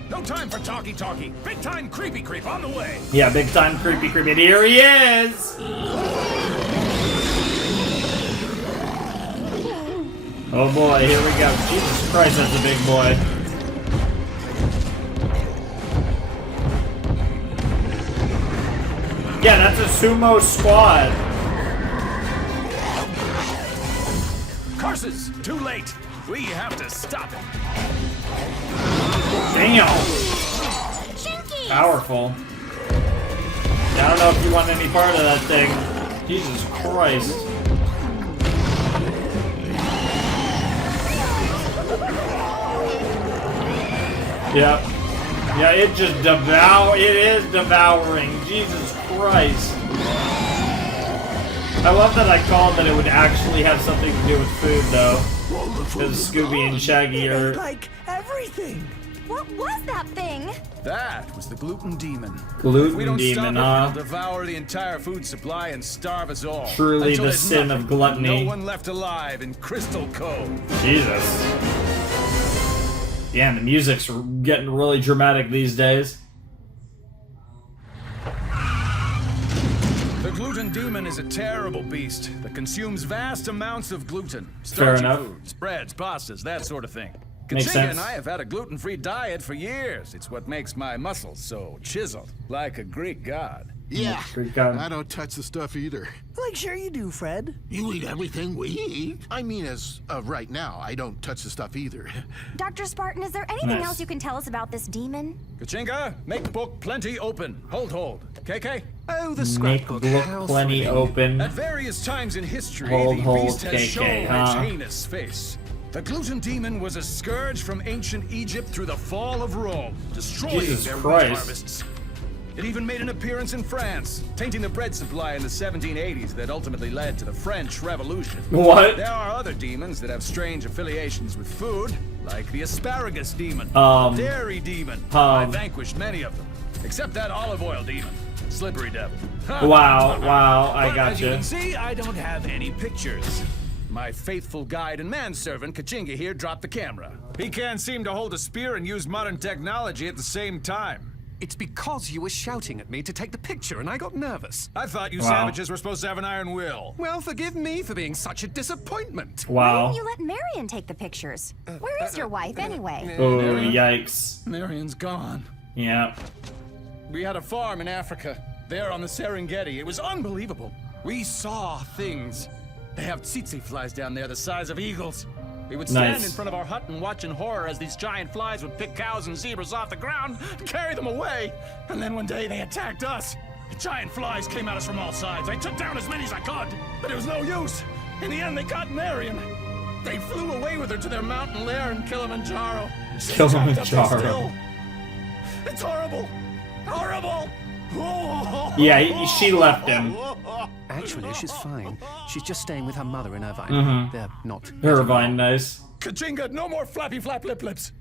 No time for talkie-talkie. Big time creepy creep on the way. Yeah, big time creepy creepy. And here he is! Oh boy, here we go. Jesus Christ, that's a big boy. Yeah, that's a sumo squad. Curses! Too late. We have to stop it. Damn! Powerful. I don't know if you want any part of that thing. Jesus Christ. Yep. Yeah, it just it is devouring. Jesus Christ. I love that I called that it would actually have something to do with food, though. Because Scooby and Shaggy are... Like everything. What was that thing? That was the gluten demon. Gluten If we don't demon, stop it, it'll devour the entire food supply and starve us all. Truly Until the there's sin nothing, of gluttony. No one left alive in Crystal Cove. Jesus. Damn, the music's getting really dramatic these days. The gluten demon is a terrible beast that consumes vast amounts of gluten. Fair Starchy enough. foods, breads, pastas, that sort of thing. Makes Kachinga sense. and I have had a gluten-free diet for years. It's what makes my muscles so chiseled, like a Greek god. Yeah, Greek god. I don't touch the stuff either. Like, sure you do, Fred. You eat everything we eat. I mean, as of right now, I don't touch the stuff either. Dr. Spartan, is there anything Nice. else you can tell us about this demon? Kachinga, make book plenty open. Hold. KK? Oh, the Make scrapbook. look How plenty thrilling. open. At various times in history, Hold, the beast has KK, shown huh? its heinous face. The gluten demon was a scourge from ancient Egypt through the fall of Rome, destroying Jesus their wheat Christ. harvests. It even made an appearance in France, tainting the bread supply in the 1780s that ultimately led to the French Revolution. What? There are other demons that have strange affiliations with food, like the asparagus demon, dairy demon. I vanquished many of them, except that olive oil demon, slippery devil. Wow, I But got as you you. can see, I don't have any pictures. My faithful guide and manservant, Kachinga here, dropped the camera. He can't seem to hold a spear and use modern technology at the same time. It's because you were shouting at me to take the picture and I got nervous. I thought you Wow. savages were supposed to have an iron will. Well, forgive me for being such a disappointment. Why Wow. didn't you let Marion take the pictures? Where is your wife, anyway? Oh, yikes. Marion's gone. Yeah. We had a farm in Africa, there on the Serengeti. It was unbelievable. We saw things. They have tsetse flies down there the size of eagles. We would stand Nice. in front of our hut and watch in horror as these giant flies would pick cows and zebras off the ground and carry them away. And then one day they attacked us. The giant flies came at us from all sides. I took down as many as I could, but it was no use. In the end, they got Marion. They flew away with her to their mountain lair in Kilimanjaro. She's trapped up there Kilimanjaro. still. It's horrible. Horrible. Yeah, she left him. Actually, she's fine. She's just staying with her mother in Irvine. Mhm. They're not. Irvine, nice. Kachinga, no more flappy flap lip lips.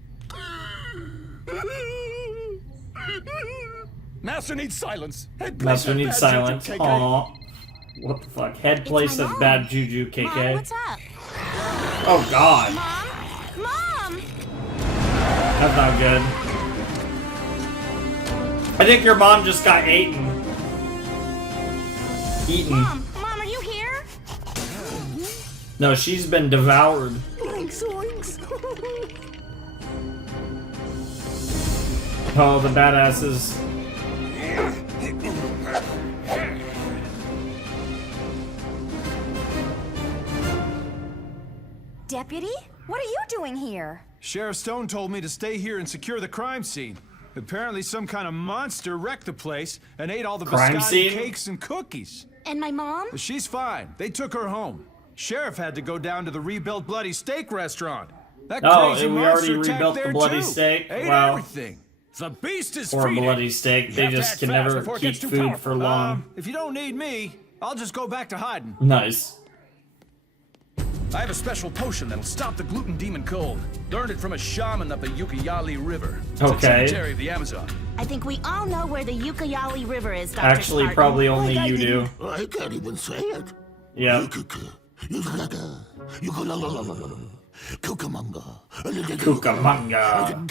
Master needs silence. Head place Master of needs bad juju, silence. KK. Aw. What the fuck? Head place of bad juju, KK. Mom, what's up? Oh god. Mom! That's not good. I think your mom just got eaten. Mom, are you here? No, she's been devoured. Oinks, oinks. Oh, the badasses. Deputy? What are you doing here? Sheriff Stone told me to stay here and secure the crime scene. Apparently some kind of monster wrecked the place and ate all the Crime biscotti scene? cakes and cookies. And my mom? She's fine. They took her home. Sheriff had to go down to the rebuilt Bloody Steak restaurant. That Oh, crazy we monster already attacked rebuilt the there Bloody too. Steak? Ate Wow. everything. The beast is Or a feeding. bloody steak. You They have to just act can fast never before it keep gets too food powerful. for long. If you don't need me, I'll just go back to hiding. Nice. I have a special potion that'll stop the gluten demon cold. Learned it from a shaman up the Ucayali River. It's a Okay. tributary of the Amazon. I think we all know where the Ucayali River is, Dr. Actually, Spartan. probably only you do. I can't even say it. Yeah. Cucamonga. Cucamonga.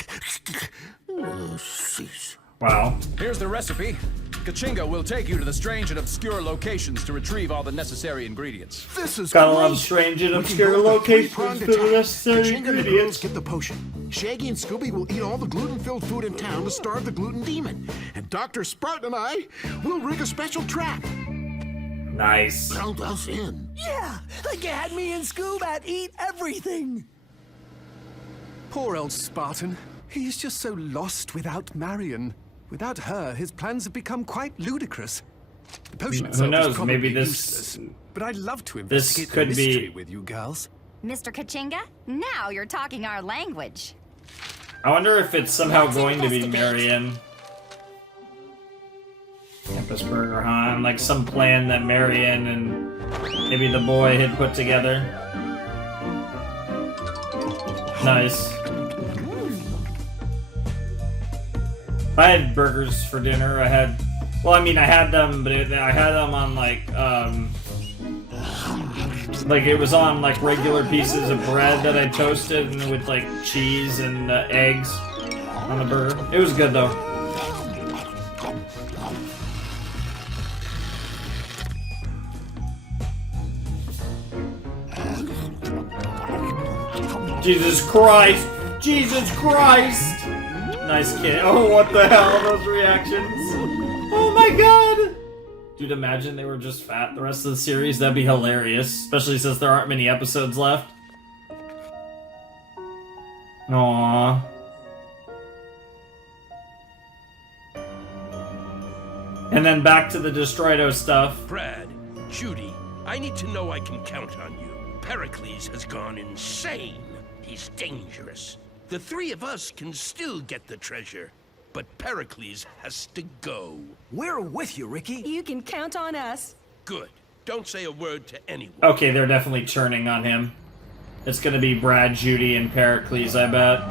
Wow. Here's the recipe. Kachinga will take you to the strange and obscure locations to retrieve all the necessary ingredients. This is Gotta great. love strange and We can obscure go with a locations three-pronged for the attack. necessary Kachinga and the ingredients. girls get the potion. Shaggy and Scooby will eat all the gluten-filled food in town to starve the gluten demon. And Dr. Spartan and I will rig a special trap. Nice. Count us in. Yeah, like you had me and Scoob at eat everything. Poor old Spartan. He's just so lost without Marion. Without her, his plans have become quite ludicrous. The potion Who itself knows, is probably maybe this- useless, but I'd love to this investigate could the be- mystery with you girls. Mr. Kachinga? Now you're talking our language. I wonder if it's somehow going to be Marion. Campus Burger, huh? And like some plan that Marion and maybe the boy had put together. Nice. I had burgers for dinner. I had, well, I mean, I had them, but I had them on like it was on like regular pieces of bread that I toasted and with like cheese and eggs on the burger. It was good though. Jesus Christ! Jesus Christ! Nice kid. Oh, what the hell? Those reactions. Oh my god! Dude, imagine they were just fat the rest of the series. That'd be hilarious. Especially since there aren't many episodes left. Aww. And then back to the Destroido stuff. Brad, Judy, I need to know I can count on you. Pericles has gone insane. He's dangerous. The three of us can still get the treasure, but Pericles has to go. We're with you, Ricky. You can count on us. Good. Don't say a word to anyone. Okay, they're definitely turning on him. It's gonna be Brad, Judy, and Pericles, I bet.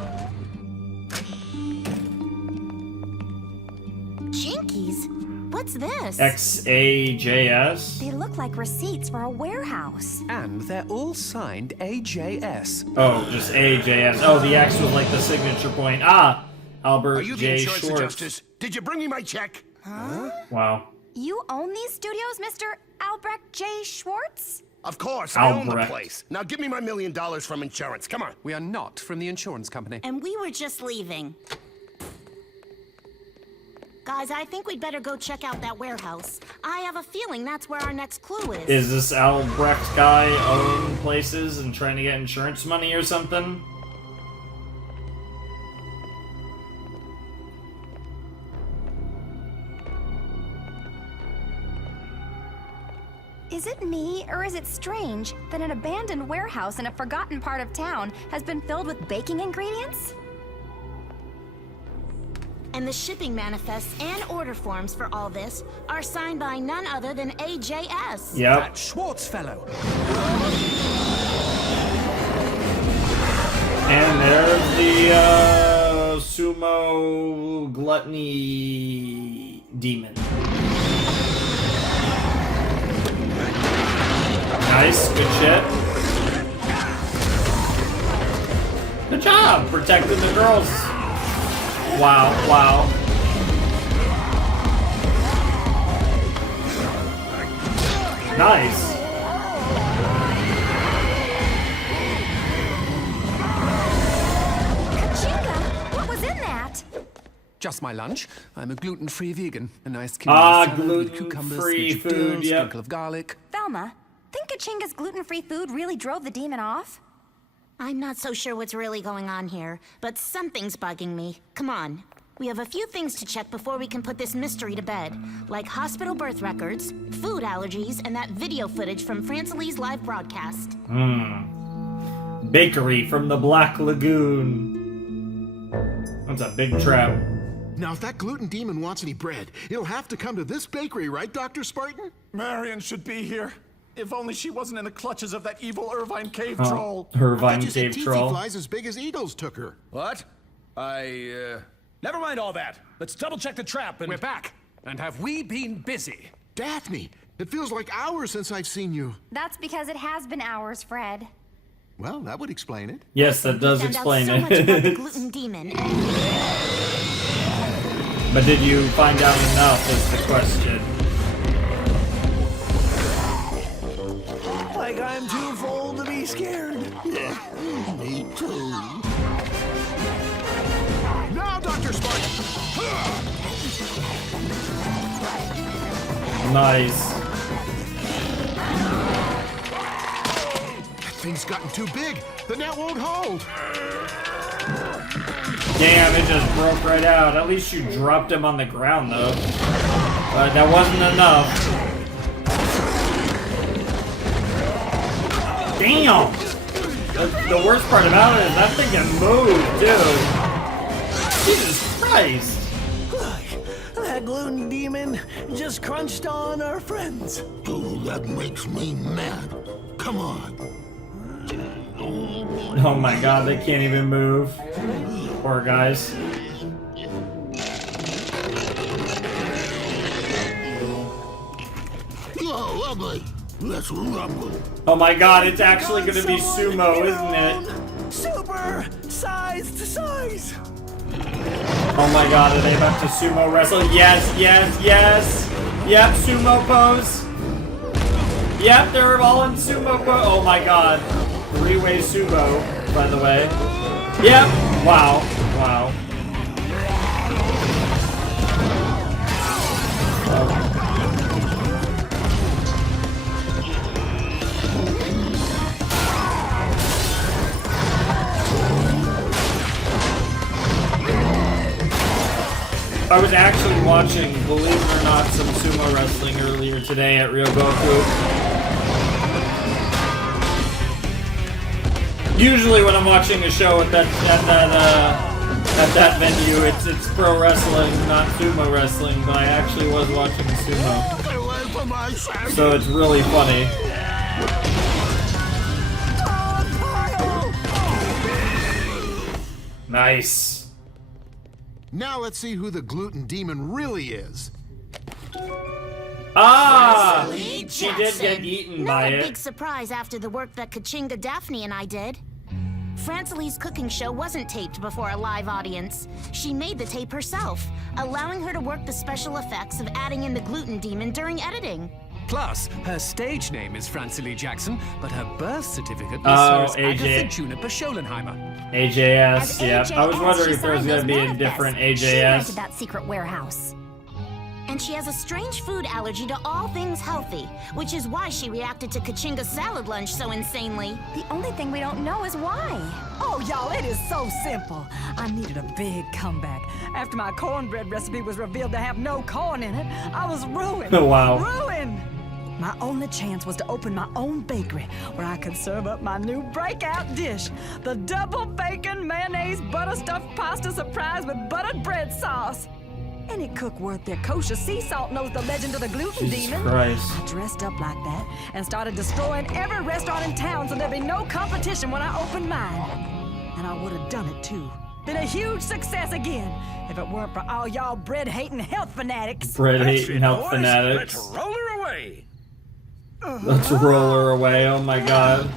Jinkies? What's this? XAJS? They look like receipts for a warehouse. And they're all signed AJS. Oh, just AJS. Oh, the X was like the signature point. Ah! Albert Are you the J. insurance Schwartz. adjusters? Did you bring me my check? Huh? Wow. You own these studios, Mr. Albrecht J. Schwartz? Of course, I own the Albrecht. place. Now give me my $1 million from insurance. Come on. We are not from the insurance company. And we were just leaving. Guys, I think we'd better go check out that warehouse. I have a feeling that's where our next clue is. Is this Albrecht guy owning places and trying to get insurance money or something? Is it me, or is it strange that an abandoned warehouse in a forgotten part of town has been filled with baking ingredients? And the shipping manifests and order forms for all this are signed by none other than AJS. Yep. That Schwartz fellow. And there's the sumo gluttony demon. Nice, good shit. Good job protecting the girls. Wow, wow. Nice. Kachinga, what was in that? Just my lunch. I'm a gluten-free vegan. A nice gluten-free sweet food, dill, yep. sprinkle of garlic. Velma, think Kachinga's gluten-free food really drove the demon off? I'm not so sure what's really going on here, but something's bugging me. Come on. We have a few things to check before we can put this mystery to bed, like hospital birth records, food allergies, and that video footage from Francilee's live broadcast. Bakery from the Black Lagoon. That's a big trap. Now, if that gluten demon wants any bread, he'll have to come to this bakery, right, Dr. Spartan? Marion should be here. If only she wasn't in the clutches of that evil Irvine cave troll. Irvine I thought you said cave troll. flies as big as eagles took her. What? Never mind all that. Let's double check the trap and... We're back. And have we been busy? Daphne, it feels like hours since I've seen you. That's because it has been hours, Fred. Well, that would explain it. Yes, that does Found explain out so much about the it. gluten demon. But did you find out enough is the question. Like I'm too full to be scared. Me too. Now, Dr. Spartan! Nice. That thing's gotten too big. The net won't hold. Damn, it just broke right out. At least you dropped him on the ground, though. But that wasn't enough. Damn! The worst part about it is that thing can move, too. Jesus Christ! Look, that gluten demon just crunched on our friends. Dude, that makes me mad. Come on. Oh my god, they can't even move. Poor guys. Yo, ugly. Let's rumble. Oh my god, it's actually gonna be sumo, isn't it? Super size to size. Oh my god, are they about to sumo wrestle? Yes, yes, yes! Yep, sumo pose. Yep, they're all in sumo pose. Oh my god. Three-way sumo, by the way. Yep. Wow. Wow. I was actually watching, believe it or not, some sumo wrestling earlier today at Ryogoku. Usually when I'm watching a show at that venue, it's pro wrestling, not sumo wrestling, but I actually was watching sumo. So it's really funny. Nice. Now let's see who the gluten demon really is. Ah! She did get eaten by Not a it. big surprise after the work that Kachinga Daphne and I did. Franceli's cooking show wasn't taped before a live audience. She made the tape herself, allowing her to work the special effects of adding in the gluten demon during editing. Plus, her stage name is Francely Jackson, but her birth certificate Oh, lists her as AJ. Agatha Juniper Scholenheimer. AJS, yeah. I was wondering if there was going to be a different She rented AJS. that secret warehouse. And she has a strange food allergy to all things healthy, which is why she reacted to Kachinga's salad lunch so insanely. The only thing we don't know is why. Oh, y'all, it is so simple. I needed a big comeback. After my cornbread recipe was revealed to have no corn in it, I was ruined. Wow. Ruined! My only chance was to open my own bakery where I could serve up my new breakout dish, the double bacon mayonnaise butter stuffed pasta surprise with buttered bread sauce. Any cook worth their kosher sea salt knows the legend of the gluten Jesus demon. Christ. I dressed up like that and started destroying every restaurant in town so there'd be no competition when I opened mine. And I would have done it too. Been a huge success again if it weren't for all y'all bread-hating health fanatics. Bread-hating health fanatics. Let's roll her away. Let's roll her away. Oh my god.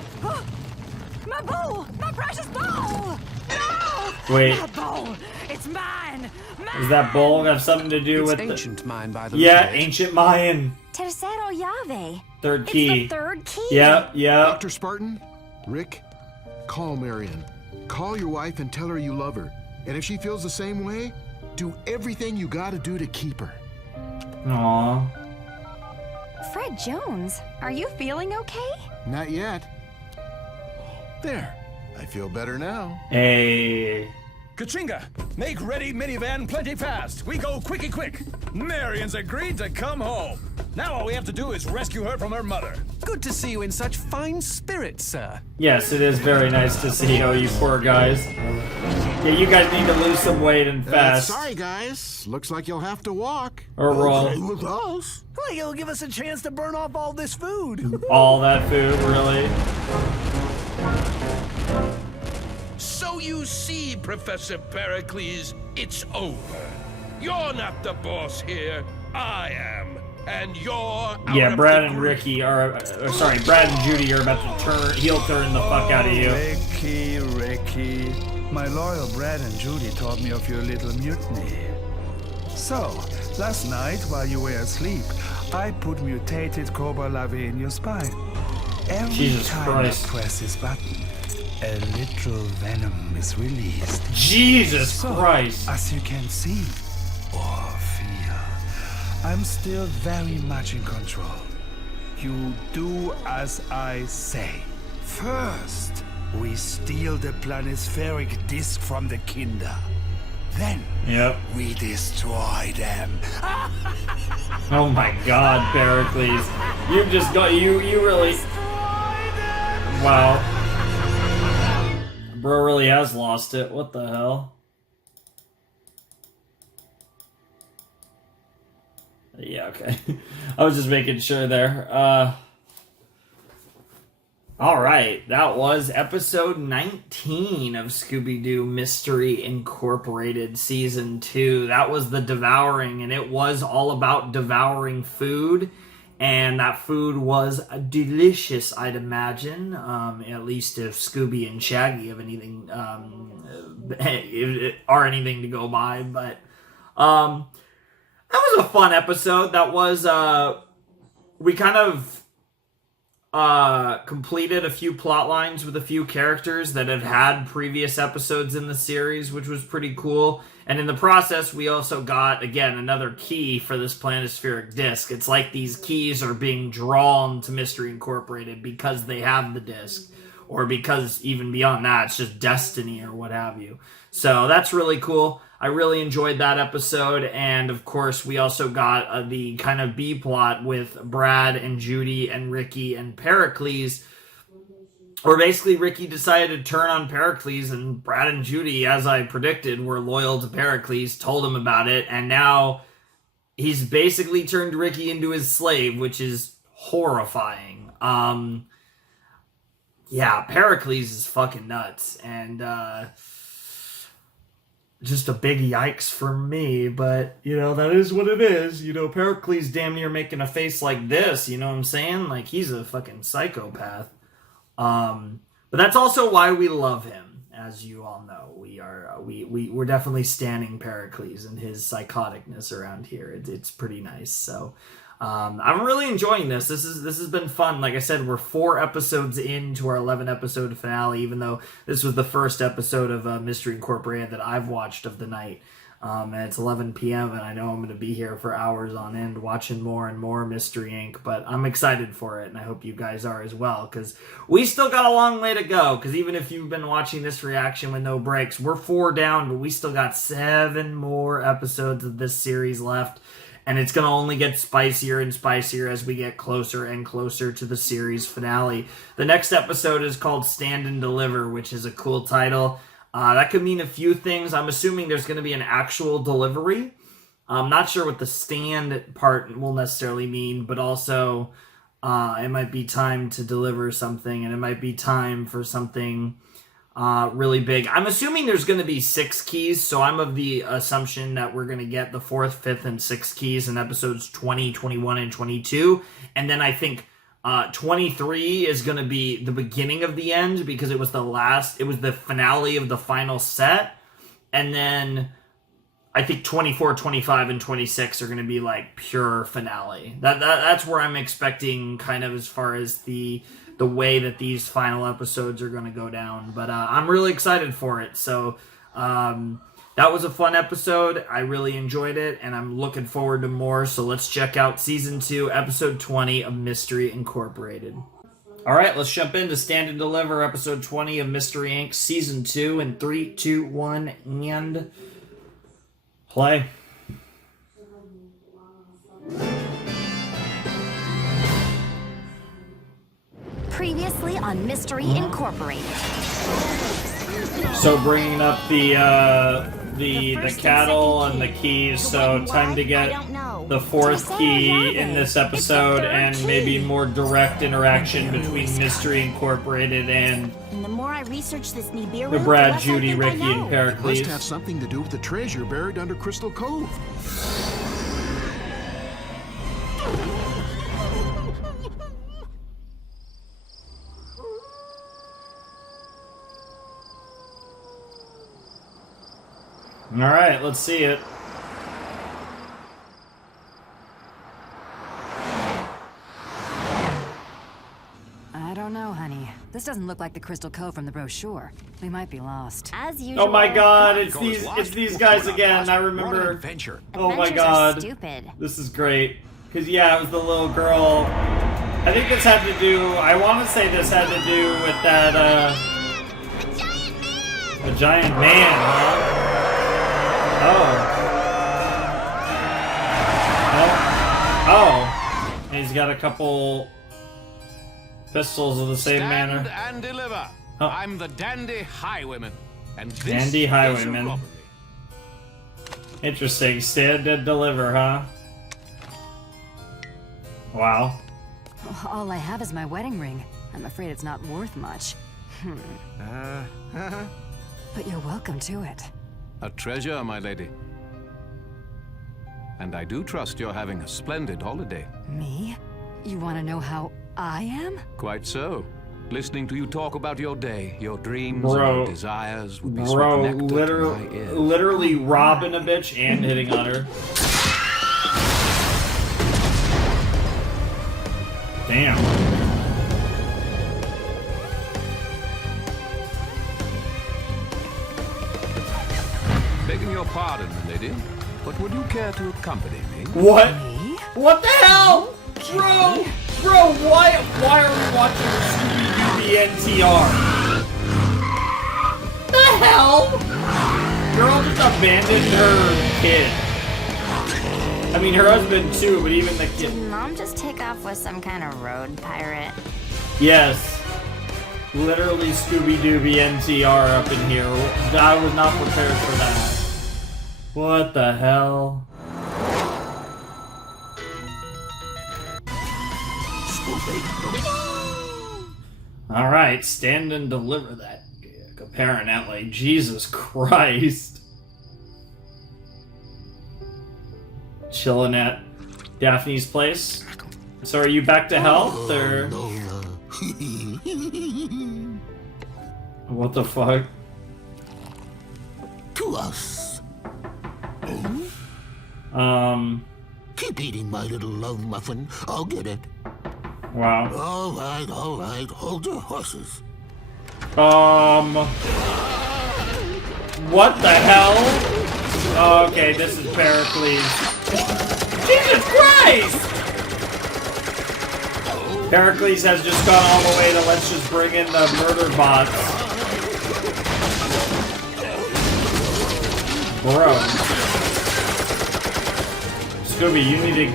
My bowl! My precious bowl! No! Wait. My bowl! It's mine! Does that bowl have something to do It's with ancient Mayan by the Yeah, looks of it. ancient Mayan. Tercero llave. Third It's key. the third key. Yep, yep. Dr. Spartan, Rick, call Marion. Call your wife and tell her you love her. And if she feels the same way, do everything you gotta do to keep her. Aww. Fred Jones, are you feeling okay? Not yet. There. I feel better now. Hey. Kachinga, make ready minivan plenty fast. We go quicky quick. Marion's agreed to come home. Now all we have to do is rescue her from her mother. Good to see you in such fine spirits, sir. Yes, it is very nice to see. Oh, you poor guys. Yeah, you guys need to lose some weight and fast. Sorry, guys. Looks like you'll have to walk. Or roll. Okay with us. Like it'll give us a chance to burn off all this food. All that food, really? So you see, Professor Pericles, it's over. You're not the boss here. I am. And you're out Yeah, of Brad the and group. Ricky are... sorry, Brad and Judy are about to heel turn the fuck out of you. Ricky. My loyal Brad and Judy told me of your little mutiny. So, last night, while you were asleep, I put mutated Cobra Lave in your spine. Every Jesus time Christ. I press this button, a little venom is released. Jesus So, Christ. as you can see or feel, I'm still very much in control. You do as I say. First, we steal the planispheric disc from the Kinder. Then, Yep. we destroy them. Oh my god, Pericles. You just got... You really... Wow. Bro really has lost it. What the hell? Yeah, okay. I was just making sure there. Alright, that was episode 19 of Scooby-Doo Mystery Incorporated Season 2. That was the Devouring, and it was all about devouring food. And that food was delicious, I'd imagine. At least if Scooby and Shaggy have anything, are anything to go by. But that was a fun episode. That was, we kind of completed a few plot lines with a few characters that have had previous episodes in the series, which was pretty cool. And in the process, we also got, again, another key for this planispheric disc. It's like these keys are being drawn to Mystery Incorporated because they have the disc, or because even beyond that, it's just destiny or what have you. So that's really cool. I really enjoyed that episode, and of course, we also got the kind of B-plot with Brad and Judy and Ricky and Pericles, where basically Ricky decided to turn on Pericles, and Brad and Judy, as I predicted, were loyal to Pericles, told him about it, and now he's basically turned Ricky into his slave, which is horrifying. Yeah, Pericles is fucking nuts, and just a big yikes for me, but, you know, that is what it is. You know, Pericles damn near making a face like this, you know what I'm saying? Like, he's a fucking psychopath. But that's also why we love him, as you all know. We're definitely standing Pericles and his psychoticness around here. It's pretty nice. So I'm really enjoying this. This has been fun. Like I said, we're 4 episodes into our 11 episode finale, even though this was the first episode of Mystery Incorporated that I've watched of the night. And it's 11 p.m. and I know I'm going to be here for hours on end watching more and more Mystery Inc. But I'm excited for it, and I hope you guys are as well, because we still got a long way to go. Because even if you've been watching this reaction with no breaks, we're 4 down, but we still got 7 more episodes of this series left. And it's going to only get spicier and spicier as we get closer and closer to the series finale. The next episode is called Stand and Deliver, which is a cool title. That could mean a few things. I'm assuming there's going to be an actual delivery. I'm not sure what the stand part will necessarily mean, but also it might be time to deliver something, and it might be time for something really big. I'm assuming there's going to be 6 keys, so I'm of the assumption that we're going to get the 4th, 5th, and 6th keys in episodes 20, 21, and 22. And then I think 23 is going to be the beginning of the end, because it was the finale of the final set. And then I think 24, 25, and 26 are going to be like pure finale. That's where I'm expecting, kind of, as far as the way that these final episodes are going to go down. But I'm really excited for it. So that was a fun episode. I really enjoyed it, and I'm looking forward to more. So let's check out Season 2, Episode 20 of Mystery Incorporated. All right, let's jump into Stand and Deliver, Episode 20 of Mystery Inc. Season 2 in 3, 2, 1, and play. Previously on Mystery Incorporated. So bringing up the cattle and the keys, so time to get the 4th key in this episode, and maybe more direct interaction between Mystery Incorporated and the more I research this Nibiru, the Brad, Judy, Ricky, and Pericles. It must have something to do with the treasure buried under Crystal Cove. All right, let's see it. I don't know, honey. This doesn't look like the Crystal Cove from the brochure. We might be lost. As usual. Oh my God! It's these guys again. I remember. Adventure. Oh my Adventures God! are stupid. This is great. Cause yeah, it was the little girl. I think this had to do. I want to say this had to do with that. A giant man, huh? Oh. And he's got a couple pistols of the same manner. Stand and deliver. Huh. I'm the Dandy Highwayman. And this Dandy is Highwayman. your robbery. Interesting. Stand and deliver, huh? Wow. All I have is my wedding ring. I'm afraid it's not worth much. But you're welcome to it. A treasure, my lady. And I do trust you're having a splendid holiday. Me? You want to know how I am? Quite so. Listening to you talk about your day, your dreams, and Bro. your desires would be sweet nectar to my ears. Literally robbing a bitch and hitting on her. Damn. Begging your pardon, lady, but would you care to accompany me? What? What the hell? Bro, why are we watching Scooby-Doo the NTR? The hell? Girl just abandoned her kid. I mean, her husband too, but even the kid. Did Mom just take off with some kind of road pirate? Yes. Literally Scooby-Doo the NTR up in here. I was not prepared for that. What the hell? Alright, stand and deliver that gig, apparently. Jesus Christ. Chilling at Daphne's place. So are you back to health, or? What the fuck? To us. Keep eating my little love muffin. I'll get it. Wow. All right. Hold your horses. What the hell? Oh, okay, this is Pericles. Jesus Christ! Pericles has just gone all the way to let's just bring in the murder bots. Bro. Scooby, you need to...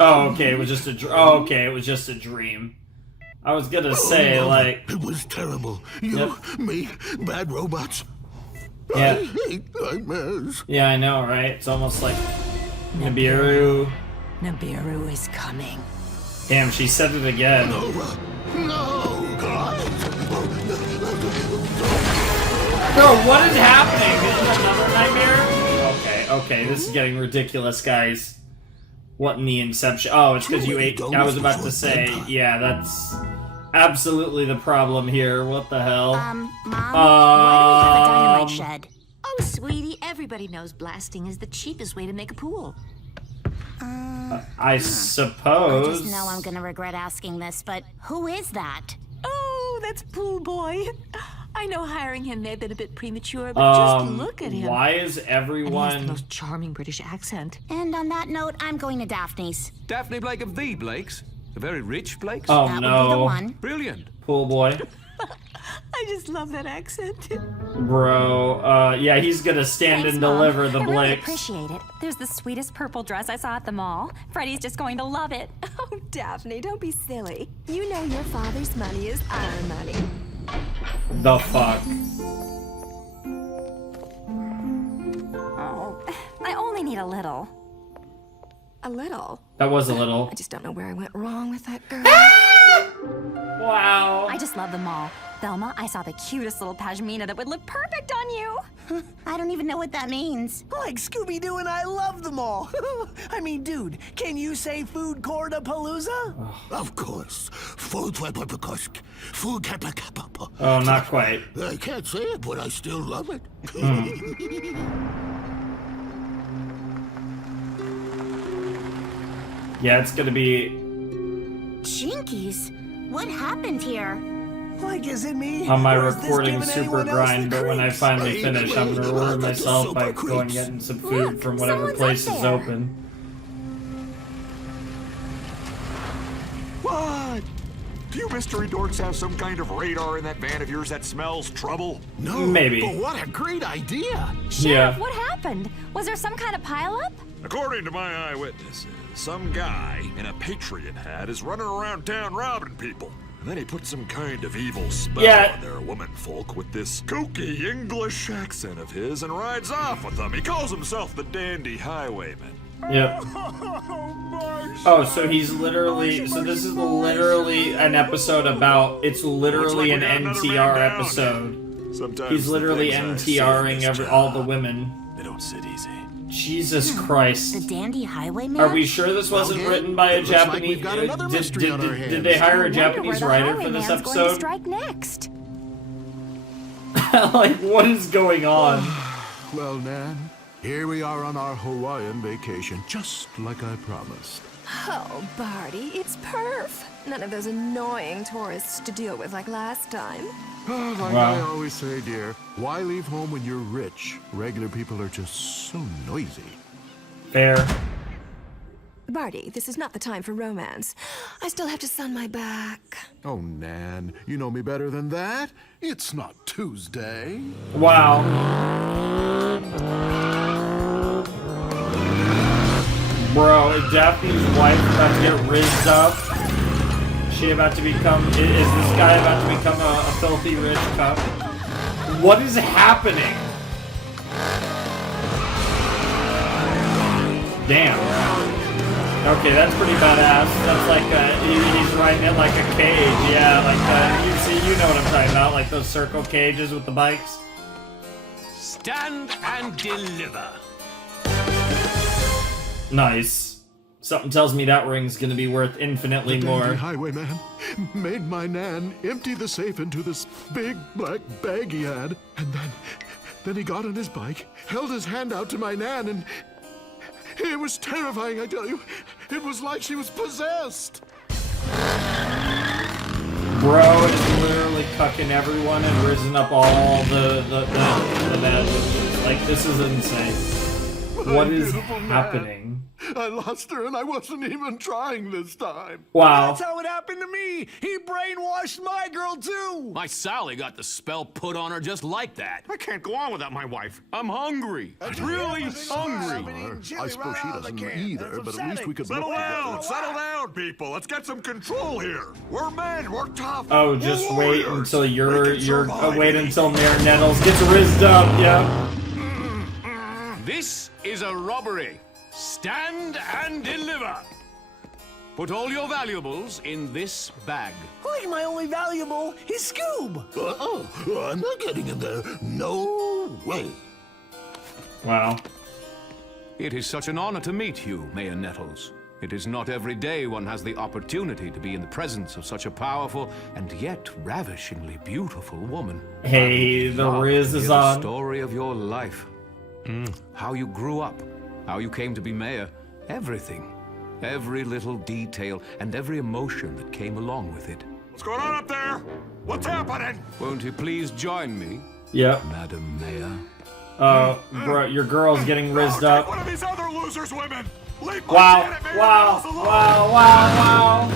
Oh, okay, it was just a it was just a dream. I was gonna say, like... It was terrible. You, me, bad robots. Yeah. I hate nightmares. Yeah, I know, right? It's almost like Nibiru. Nibiru is coming. Damn, she said it again. No, God. Bro, what is happening? Is it another nightmare? Okay, this is getting ridiculous, guys. What in the inception? Oh, it's because you ate... I was about to say, yeah, that's absolutely the problem here. What the hell? Mom, why do we have a dynamite shed? Oh, sweetie, everybody knows blasting is the cheapest way to make a pool. I suppose. I just know I'm gonna regret asking this, but who is that? Oh, that's Pool Boy. I know hiring him may have been a bit premature, but just look at him. Why is everyone... And he has the most charming British accent. And on that note, I'm going to Daphne's. Daphne Blake of the Blakes? The very rich Blakes? Oh, that no. would be the one. Brilliant. Pool boy. I just love that accent. Bro, yeah, he's gonna stand Thanks, and Mom. deliver the I really Blakes. appreciate it. There's the sweetest purple dress I saw at the mall. Freddie's just going to love it. Oh, Daphne, don't be silly. You know your father's money is our money. The fuck? Oh, I only need a little. A little? That was a little. I just don't know where I went wrong with that girl. Wow. I just love them all. Velma, I saw the cutest little pashmina that would look perfect on you. I don't even know what that means. Like Scooby-Doo and I love them all. I mean, dude, can you say food corda-palooza? Of course. Food Food Oh, not quite. I can't say it, but I still love it. Yeah, it's gonna be... Jinkies, what happened here? Like, is it me? On my Or is this recording giving super anyone else grind, the but when I creeps? finally finish, I'm gonna reward myself by going and getting some food from whatever place is open. What? Do you mystery dorks have some kind of radar in that van of yours that smells trouble? No, Maybe. But what a great idea! Sheriff, what happened? Was there some kind of pileup? According to my eyewitnesses, some guy in a Patriot hat is running around town robbing people. And then he puts some kind of evil spell on their womenfolk with this kooky English accent of his and rides off with them. He calls himself the Dandy Highwayman. Yep. Oh, so he's literally... So this is literally an episode about... It's literally an NTR episode. He's literally NTRing all the women. They don't sit easy. Jesus Christ. The Dandy Highwayman? Are we sure this wasn't written by a Japanese... Did they hire a Japanese writer for this episode? Strike next. Like, what is going on? Well, Nan, here we are on our Hawaiian vacation, just like I promised. Oh, Barty, it's perf. None of those annoying tourists to deal with like last time. Oh, like I always say, dear, why leave home when you're rich? Regular people are just so noisy. Fair. Barty, this is not the time for romance. I still have to sun my back. Oh, Nan, you know me better than that. It's not Tuesday. Wow. Bro, is Daphne's wife about to get rizzed up? Is she about to become... Is this guy about to become a filthy rich cup? What is happening? Damn. Okay, that's pretty badass. That's like, he's riding it like a cage. Yeah, like, you know what I'm talking about. Like those circle cages with the bikes. Stand and deliver. Nice. Something tells me that ring's gonna be worth infinitely more. The highwayman made my Nan empty the safe into this big black bag he had, and then he got on his bike, held his hand out to my Nan, and it was terrifying, I tell you. It was like she was possessed. Bro is literally cucking everyone and risen up all the bad witches. Like, this is insane. What is happening? I lost her and I wasn't even trying this time. Wow. That's how it happened to me. He brainwashed my girl too. My Sally got the spell put on her just like that. I can't go on without my wife. I'm hungry. I'm really hungry. I suppose she doesn't either, but at least we could Settle down, people. Let's get some control here. We're men. We're tough. Oh, just wait until wait until Mayor Nettles gets rizzed up. Yeah. This is a robbery. Stand and deliver. Put all your valuables in this bag. Like my only valuable is Scoob. I'm not getting in there. No way. Wow. It is such an honor to meet you, Mayor Nettles. It is not every day one has the opportunity to be in the presence of such a powerful and yet ravishingly beautiful woman. Hey, the Riz is on. The story of your life. How you grew up, how you came to be mayor, everything. Every little detail and every emotion that came along with it. What's going on up there? What's happening? Won't you please join me? Yep. Madam Mayor. Bro, your girl's getting rizzed up. One of these other losers' women. Leave my Wow, Janet Mayor wow, Nettles alone. wow.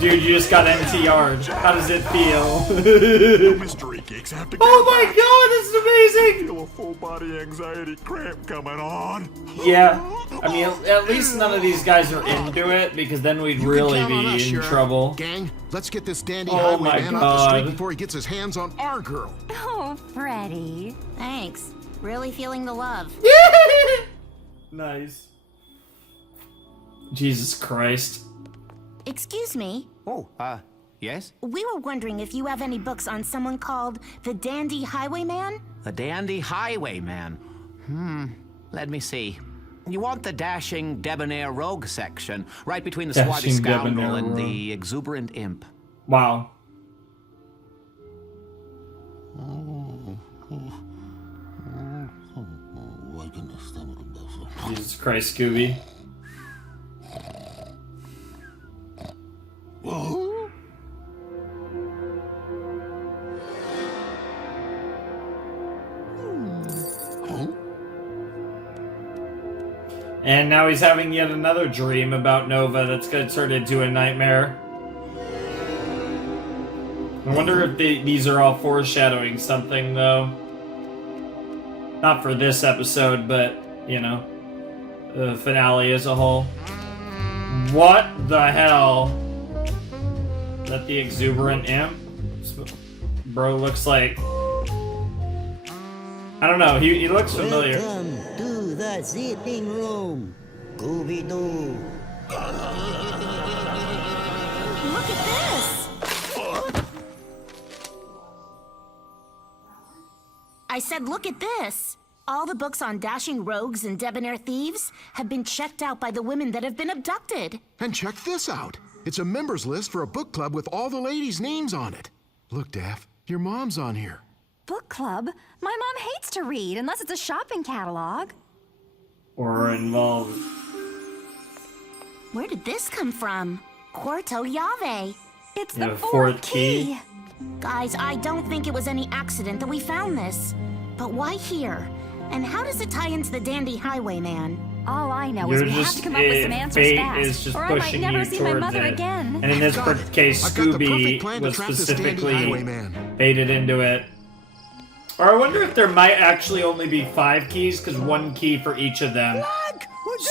Dude, you just got NTR'd. How does it feel? The mystery geeks have to get Oh my god, this is amazing! I feel a full body anxiety cramp coming on. Yeah, I mean, at least none of these guys are into it, because then we'd really be in trouble. Gang, let's get this dandy Oh my highwayman off the street god. before he gets his hands on our girl. Oh, Freddy. Thanks. Really feeling the love. Nice. Jesus Christ. Excuse me. Oh, yes? We were wondering if you have any books on someone called the Dandy Highwayman? The Dandy Highwayman. Let me see. You want the dashing, debonair rogue section, right between the swarthy Dashing, scoundrel debonair and rogue. the exuberant imp. Wow. Jesus Christ, Scooby. Whoa. And now he's having yet another dream about Nova that's going to turn into a nightmare. I wonder if these are all foreshadowing something, though. Not for this episode, but, you know, the finale as a whole. What the hell? Is that the exuberant imp? Bro looks like... I don't know, he looks familiar. Welcome to to the sitting room. Scooby-Doo. Look at this! I said, look at this! All the books on dashing rogues and debonair thieves have been checked out by the women that have been abducted. And check this out. It's a members list for a book club with all the ladies' names on it. Look, Daff, your mom's on here. Book club? My mom hates to read unless it's a shopping catalog. Or involved. Where did this come from? Quarto Llave. It's the fourth key. Guys, I don't think it was any accident that we found this. But why here? And how does it tie into the Dandy Highwayman? All I know is we have to come up with some answers fate fast, is just or I might pushing never you see my towards mother it. again. And in this case, Scooby was specifically baited into it. Or I wonder if there might actually only be 5 keys, because 1 key for each of them.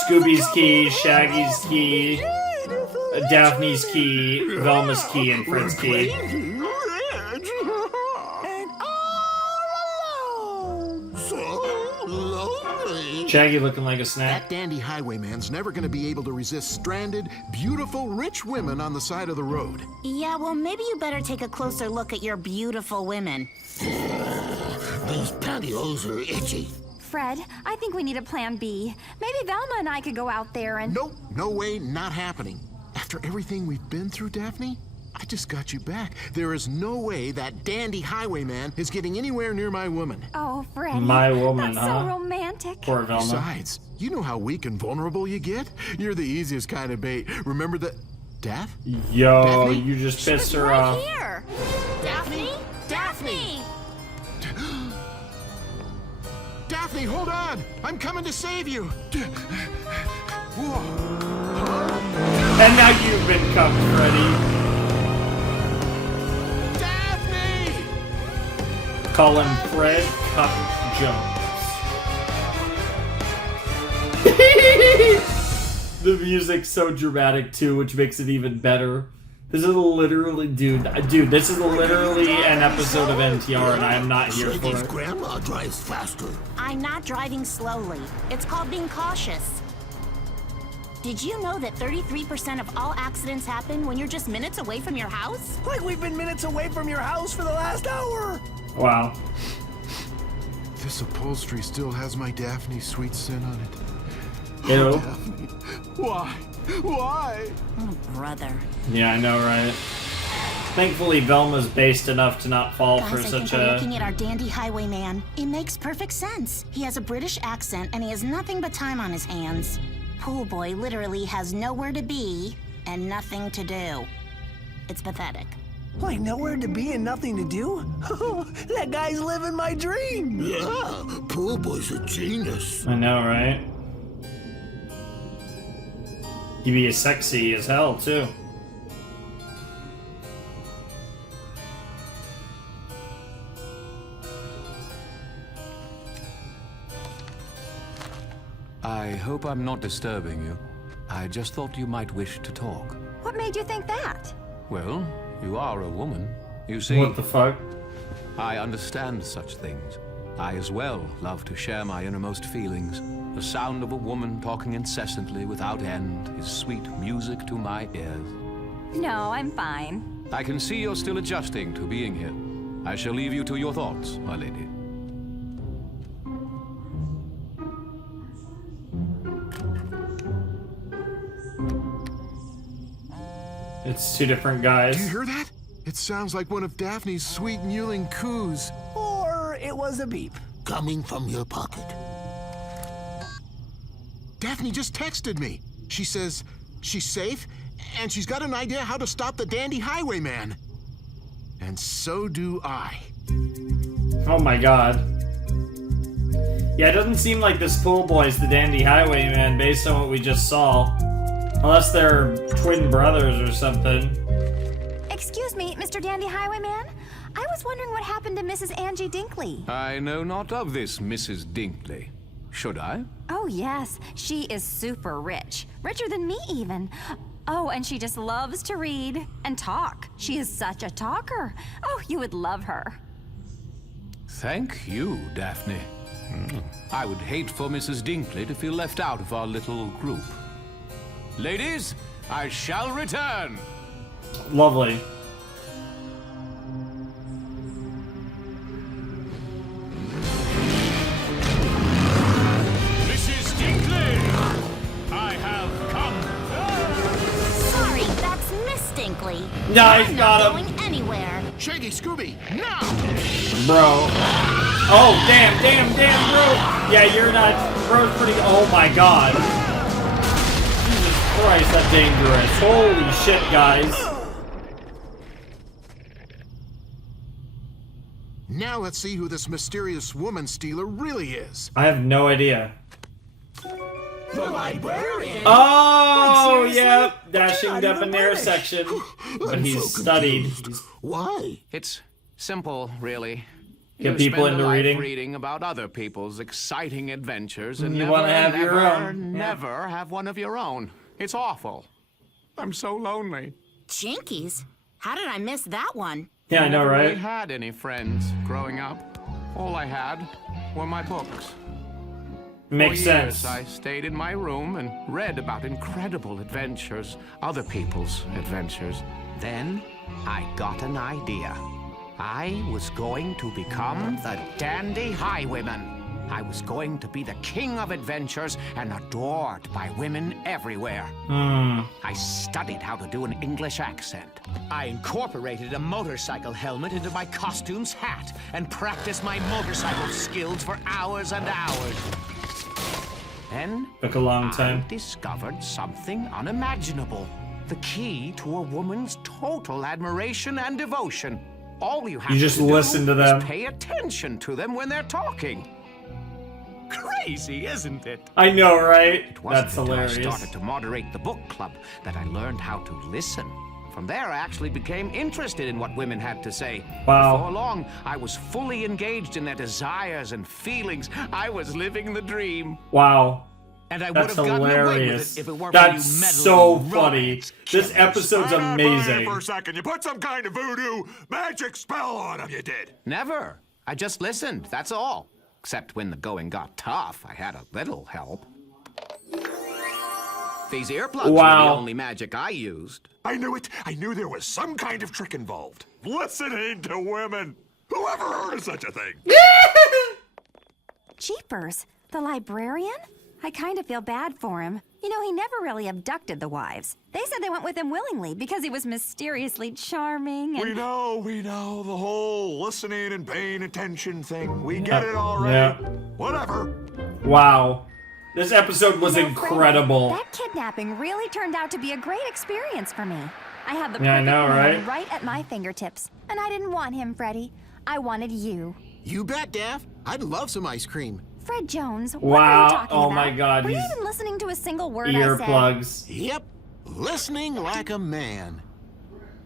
Scooby's key, Shaggy's key, Daphne's key, Velma's key, and Fred's key. Shaggy looking like a snack. That dandy highwayman's never gonna be able to resist stranded, beautiful, rich women on the side of the road. Yeah, well, maybe you better take a closer look at your beautiful women. These pantyhose are itchy. Fred, I think we need a plan B. Maybe Velma and I could go out there and... Nope, no way, not happening. After everything we've been through, Daphne, I just got you back. There is no way that dandy highwayman is getting anywhere near my woman. Oh, Fred. My woman, that's huh? so romantic. Poor Velma. Besides, you know how weak and vulnerable you get? You're the easiest kind of bait. Remember that... Daff? Yo, Daphne? you just pissed her off. Here! Daphne? Daphne! Daphne, hold on! I'm coming to save you! Whoa. And now you've been cuffed, Freddy. Daphne! Call him Fred Cup Jones. The music's so dramatic too, which makes it even better. This is literally, dude, this is literally an episode of NTR, and I am not here for it. Grandma drives faster. I'm not driving slowly. It's called being cautious. Did you know that 33% of all accidents happen when you're just minutes away from your house? Like we've been minutes away from your house for the last hour. Wow. This upholstery still has my Daphne's sweet scent on it. Ew. Daphne, why? Why? Oh, brother. Yeah, I know, right? Thankfully, Velma's based enough to not fall Guys, for I such think I'm a... looking at our dandy highwayman. It makes perfect sense. He has a British accent, and he has nothing but time on his hands. Pool boy literally has nowhere to be and nothing to do. It's pathetic. Like nowhere to be and nothing to do? That guy's living my dream. Yeah, Pool Boy's a genius. I know, right? He'd be sexy as hell, too. I hope I'm not disturbing you. I just thought you might wish to talk. What made you think that? Well, you are a woman. You see... What the fuck? I understand such things. I as well love to share my innermost feelings. The sound of a woman talking incessantly without end is sweet music to my ears. No, I'm fine. I can see you're still adjusting to being here. I shall leave you to your thoughts, my lady. It's 2 different guys. Do you hear that? It sounds like one of Daphne's sweet mewling coos. Or it was a beep. Coming from your pocket. Daphne just texted me. She says she's safe, and she's got an idea how to stop the dandy highwayman. And so do I. Oh my god. Yeah, it doesn't seem like this pool boy's the dandy highwayman based on what we just saw. Unless they're twin brothers or something. Excuse me, Mr. Dandy Highwayman? I was wondering what happened to Mrs. Angie Dinkley. I know not of this Mrs. Dinkley. Should I? Oh, yes. She is super rich. Richer than me, even. Oh, and she just loves to read and talk. She is such a talker. Oh, you would love her. Thank you, Daphne. I would hate for Mrs. Dinkley to feel left out of our little group. Ladies, I shall return. Lovely. Mrs. Dinkley, I have come. Sorry, that's Miss Dinkley. Nice, I'm got not him. going anywhere. Shaggy Scooby, now! Bro. Oh, damn, bro. Yeah, you're not. Bro's pretty. Oh my god. Jesus Christ, that's dangerous. Holy shit, guys. Now let's see who this mysterious woman stealer really is. I have no idea. The librarian! Oh, Like, seriously? yep. Dashing Not even debonair British. section. But I'm he's so studied. confused. Why? It's simple, really. Get You people spend into a life reading. reading about other people's exciting adventures and You never, wanna have your never, own. never have one of your own. It's awful. I'm so lonely. Jinkies? How did I miss that one? Yeah, I know, never right? really had any friends growing up. All I had were my books. Makes For sense. years, I stayed in my room and read about incredible adventures, other people's adventures. Then I got an idea. I was going to become the Dandy Highwayman. I was going to be the king of adventures and adored by women everywhere. I studied how to do an English accent. I incorporated a motorcycle helmet into my costume's hat and practiced my motorcycle skills for hours and hours. Then Took a long time. I discovered something unimaginable. The key to a woman's total admiration and devotion. All you have just to do listen to them. is pay attention to them when they're talking. Crazy, isn't it? I know, right? It wasn't That's until hilarious. I started to moderate the book club that I learned how to listen. From there, I actually became interested in what women had to say. Wow. Before long, I was fully engaged in their desires and feelings. I was living the dream. Wow. And I would That's have gotten away with hilarious. it if it weren't That's for you meddling so romance funny. This episode's Hold on, Brian, amazing. For a second, you put some kind of voodoo magic spell on him, you did. Never. I just listened, that's all. Except when the going got tough, I had a little help. These earplugs were Wow. the only magic I used. I knew it. I knew there was some kind of trick involved. Listening to women. Who ever heard of such a thing? Jeepers, the librarian? I kind of feel bad for him. You know, he never really abducted the wives. They said they went with him willingly because he was mysteriously charming and... We know, the whole listening and paying attention thing. We get it already. Yeah. Whatever. Wow. This episode was You know, Fred, incredible. that kidnapping really turned out to be a great experience for me. I had the Yeah, I perfect know, man right? right at my fingertips. And I didn't want him, Freddy. I wanted you. You bet, Daff. I'd love some ice cream. Fred Jones, what Wow. are you talking Oh about? my God, Were you he's even listening to a single word I said? Earplugs. Yep. Listening like a man.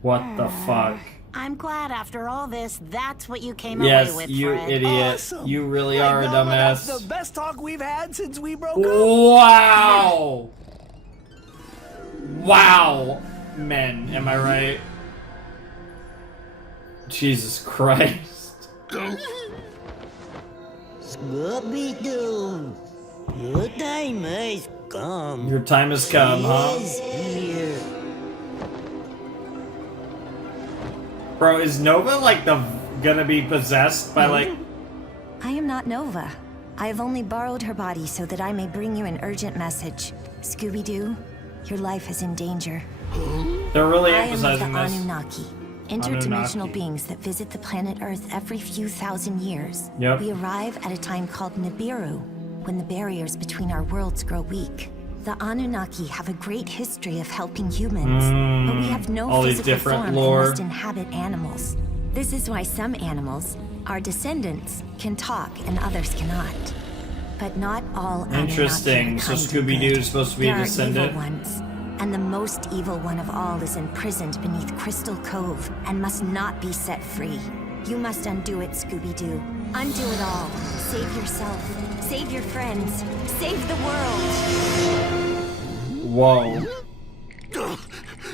What the fuck? I'm glad after all this, that's what you came away Yes, with, you Fred. idiot. Awesome. You really Hey, are a Velma, that's dumbass. the best talk we've had since we broke up. Wow. Wow. Men, am I right? Jesus Christ. Scooby-Doo, your time has come. Your time has come, huh? He is here. Bro, is Nova like gonna be possessed by like... I am not Nova. I have only borrowed her body so that I may bring you an urgent message. Scooby-Doo, your life is in danger. They're really I am of the emphasizing this. Anunnaki, interdimensional Anunnaki. beings that visit the planet Earth every few thousand years. Yep. We arrive at a time called Nibiru, when the barriers between our worlds grow weak. The Anunnaki have a great history of helping humans, but we have no all these physical different form lore. and must inhabit animals. This is why some animals, our descendants, can talk and others cannot. But not all Anunnaki Interesting. are So kind and Scooby-Doo good. is supposed to be a There are descendant? evil ones, and the most evil one of all is imprisoned beneath Crystal Cove and must not be set free. You must undo it, Scooby-Doo. Undo it all. Save yourself. Save your friends. Save the world. Whoa.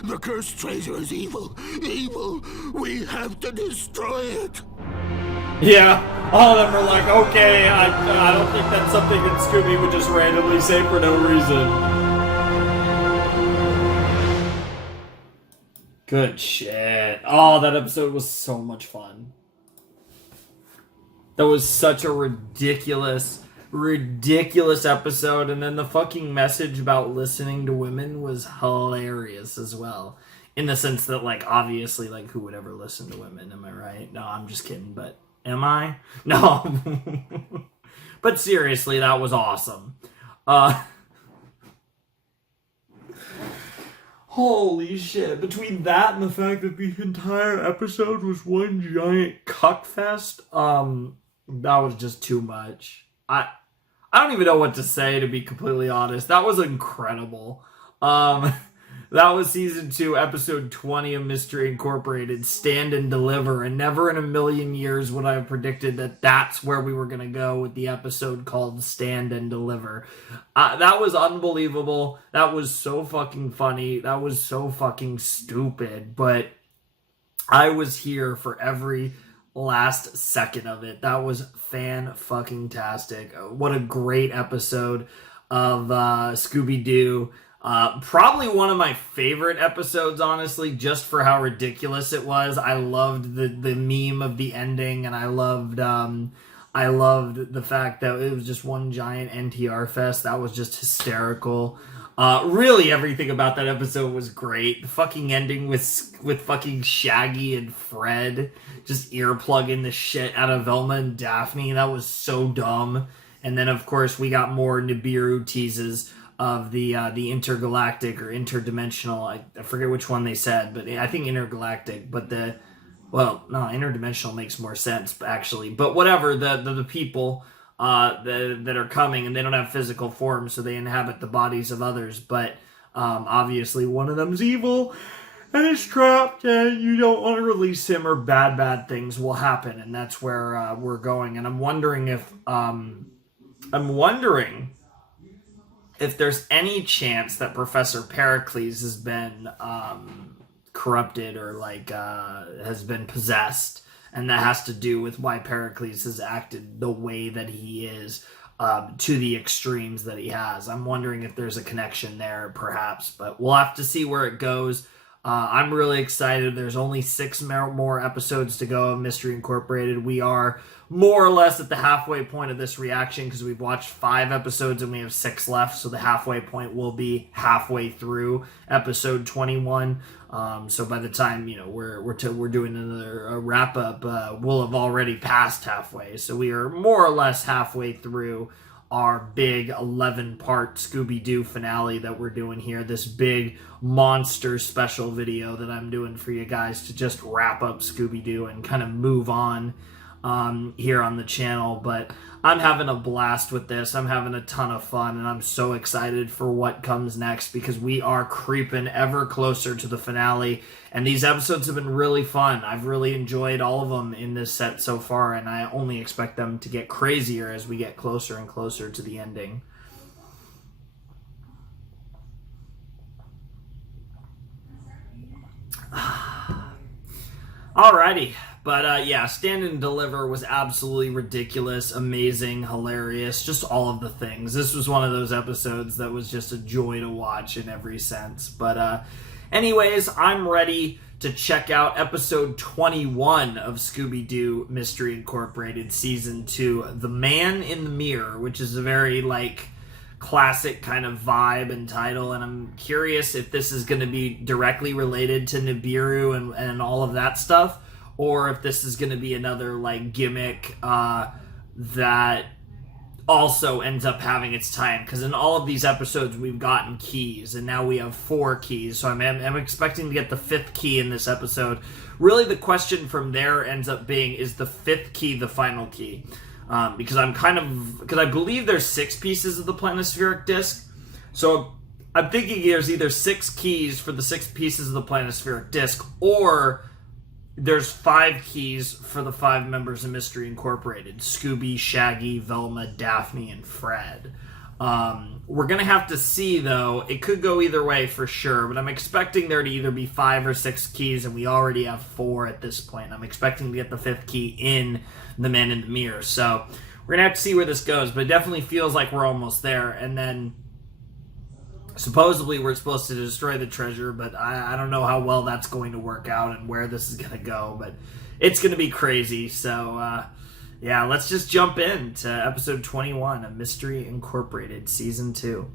The cursed treasure is evil. Evil. We have to destroy it. Yeah, all of them are like, okay, I don't think that's something that Scooby would just randomly say for no reason. Good shit. Oh, that episode was so much fun. That was such a ridiculous episode, and then the fucking message about listening to women was hilarious as well. In the sense that, like, obviously, like, who would ever listen to women? Am I right? No, I'm just kidding, but am I? No. But seriously, that was awesome. Holy shit. Between that and the fact that the entire episode was one giant cuckfest, that was just too much. I don't even know what to say, to be completely honest. That was incredible. That was season 2, episode 20 of Mystery Incorporated, Stand and Deliver, and never in a million years would I have predicted that that's where we were going to go with the episode called Stand and Deliver. That was unbelievable. That was so fucking funny. That was so fucking stupid, but I was here for every last second of it. That was fan-fucking-tastic. What a great episode of Scooby-Doo. Probably one of my favorite episodes, honestly, just for how ridiculous it was. I loved the meme of the ending, and I loved the fact that it was just one giant NTR fest. That was just hysterical. Really everything about that episode was great. The fucking ending with fucking Shaggy and Fred just earplugging the shit out of Velma and Daphne. That was so dumb. And then, of course, we got more Nibiru teases of the intergalactic or interdimensional. I forget which one they said, but I think intergalactic. But interdimensional makes more sense, actually. But whatever, the people that are coming, and they don't have physical form, so they inhabit the bodies of others. But obviously one of them's evil and is trapped, and you don't want to release him, or bad things will happen. And that's where we're going. And I'm wondering if there's any chance that Professor Pericles has been corrupted, or has been possessed, and that has to do with why Pericles has acted the way that he is, to the extremes that he has. I'm wondering if there's a connection there, perhaps, but we'll have to see where it goes. I'm really excited. There's only 6 more episodes to go of Mystery Incorporated. We are more or less at the halfway point of this reaction, because we've watched 5 episodes and we have 6 left, so the halfway point will be halfway through episode 21. So by the time we're doing another wrap up, we'll have already passed halfway. So we are more or less halfway through our big 11-part Scooby-Doo finale that we're doing here. This big monster special video that I'm doing for you guys to just wrap up Scooby-Doo and kind of move on here on the channel. But I'm having a blast with this. I'm having a ton of fun, and I'm so excited for what comes next, because we are creeping ever closer to the finale, and these episodes have been really fun. I've really enjoyed all of them in this set so far, and I only expect them to get crazier as we get closer and closer to the ending. Alrighty. But yeah, Stand and Deliver was absolutely ridiculous, amazing, hilarious, just all of the things. This was one of those episodes that was just a joy to watch in every sense. But anyways, I'm ready to check out episode 21 of Scooby-Doo Mystery Incorporated Season 2, The Man in the Mirror, which is a very, classic kind of vibe and title, and I'm curious if this is going to be directly related to Nibiru and all of that stuff, or if this is going to be another gimmick that also ends up having its tie-in, because in all of these episodes we've gotten keys, and now we have 4 keys, so I'm expecting to get the 5th key in this episode. Really, the question from there ends up being, is the 5th key the final key? Because I believe there's 6 pieces of the planispheric disc, so I'm thinking there's either 6 keys for the 6 pieces of the planispheric disc, or there's 5 keys for the 5 members of Mystery Incorporated: Scooby, Shaggy, Velma, Daphne, and Fred. We're going to have to see, though. It could go either way for sure, but I'm expecting there to either be 5 or 6 keys, and we already have 4 at this point. I'm expecting to get the 5th key in The Man in the Mirror. So we're going to have to see where this goes, but it definitely feels like we're almost there. And then supposedly we're supposed to destroy the treasure, but I don't know how well that's going to work out and where this is going to go, but it's going to be crazy. So, yeah, let's just jump into episode 21 of Mystery Incorporated Season 2.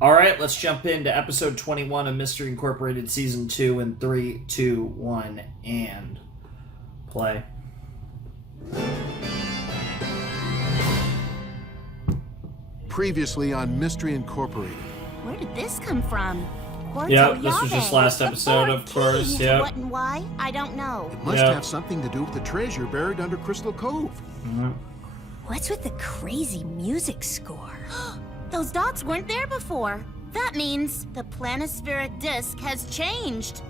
Alright, let's jump into episode 21 of Mystery Incorporated Season 2 in 3, 2, 1, and play. Previously on Mystery Incorporated. Where did this come from? Yep, this was just last episode, of course. Yep. What and why? I don't know. It must have something to do with the treasure buried under Crystal Cove. What's with the crazy music score? Those dots weren't there before. That means the planispheric disk has changed.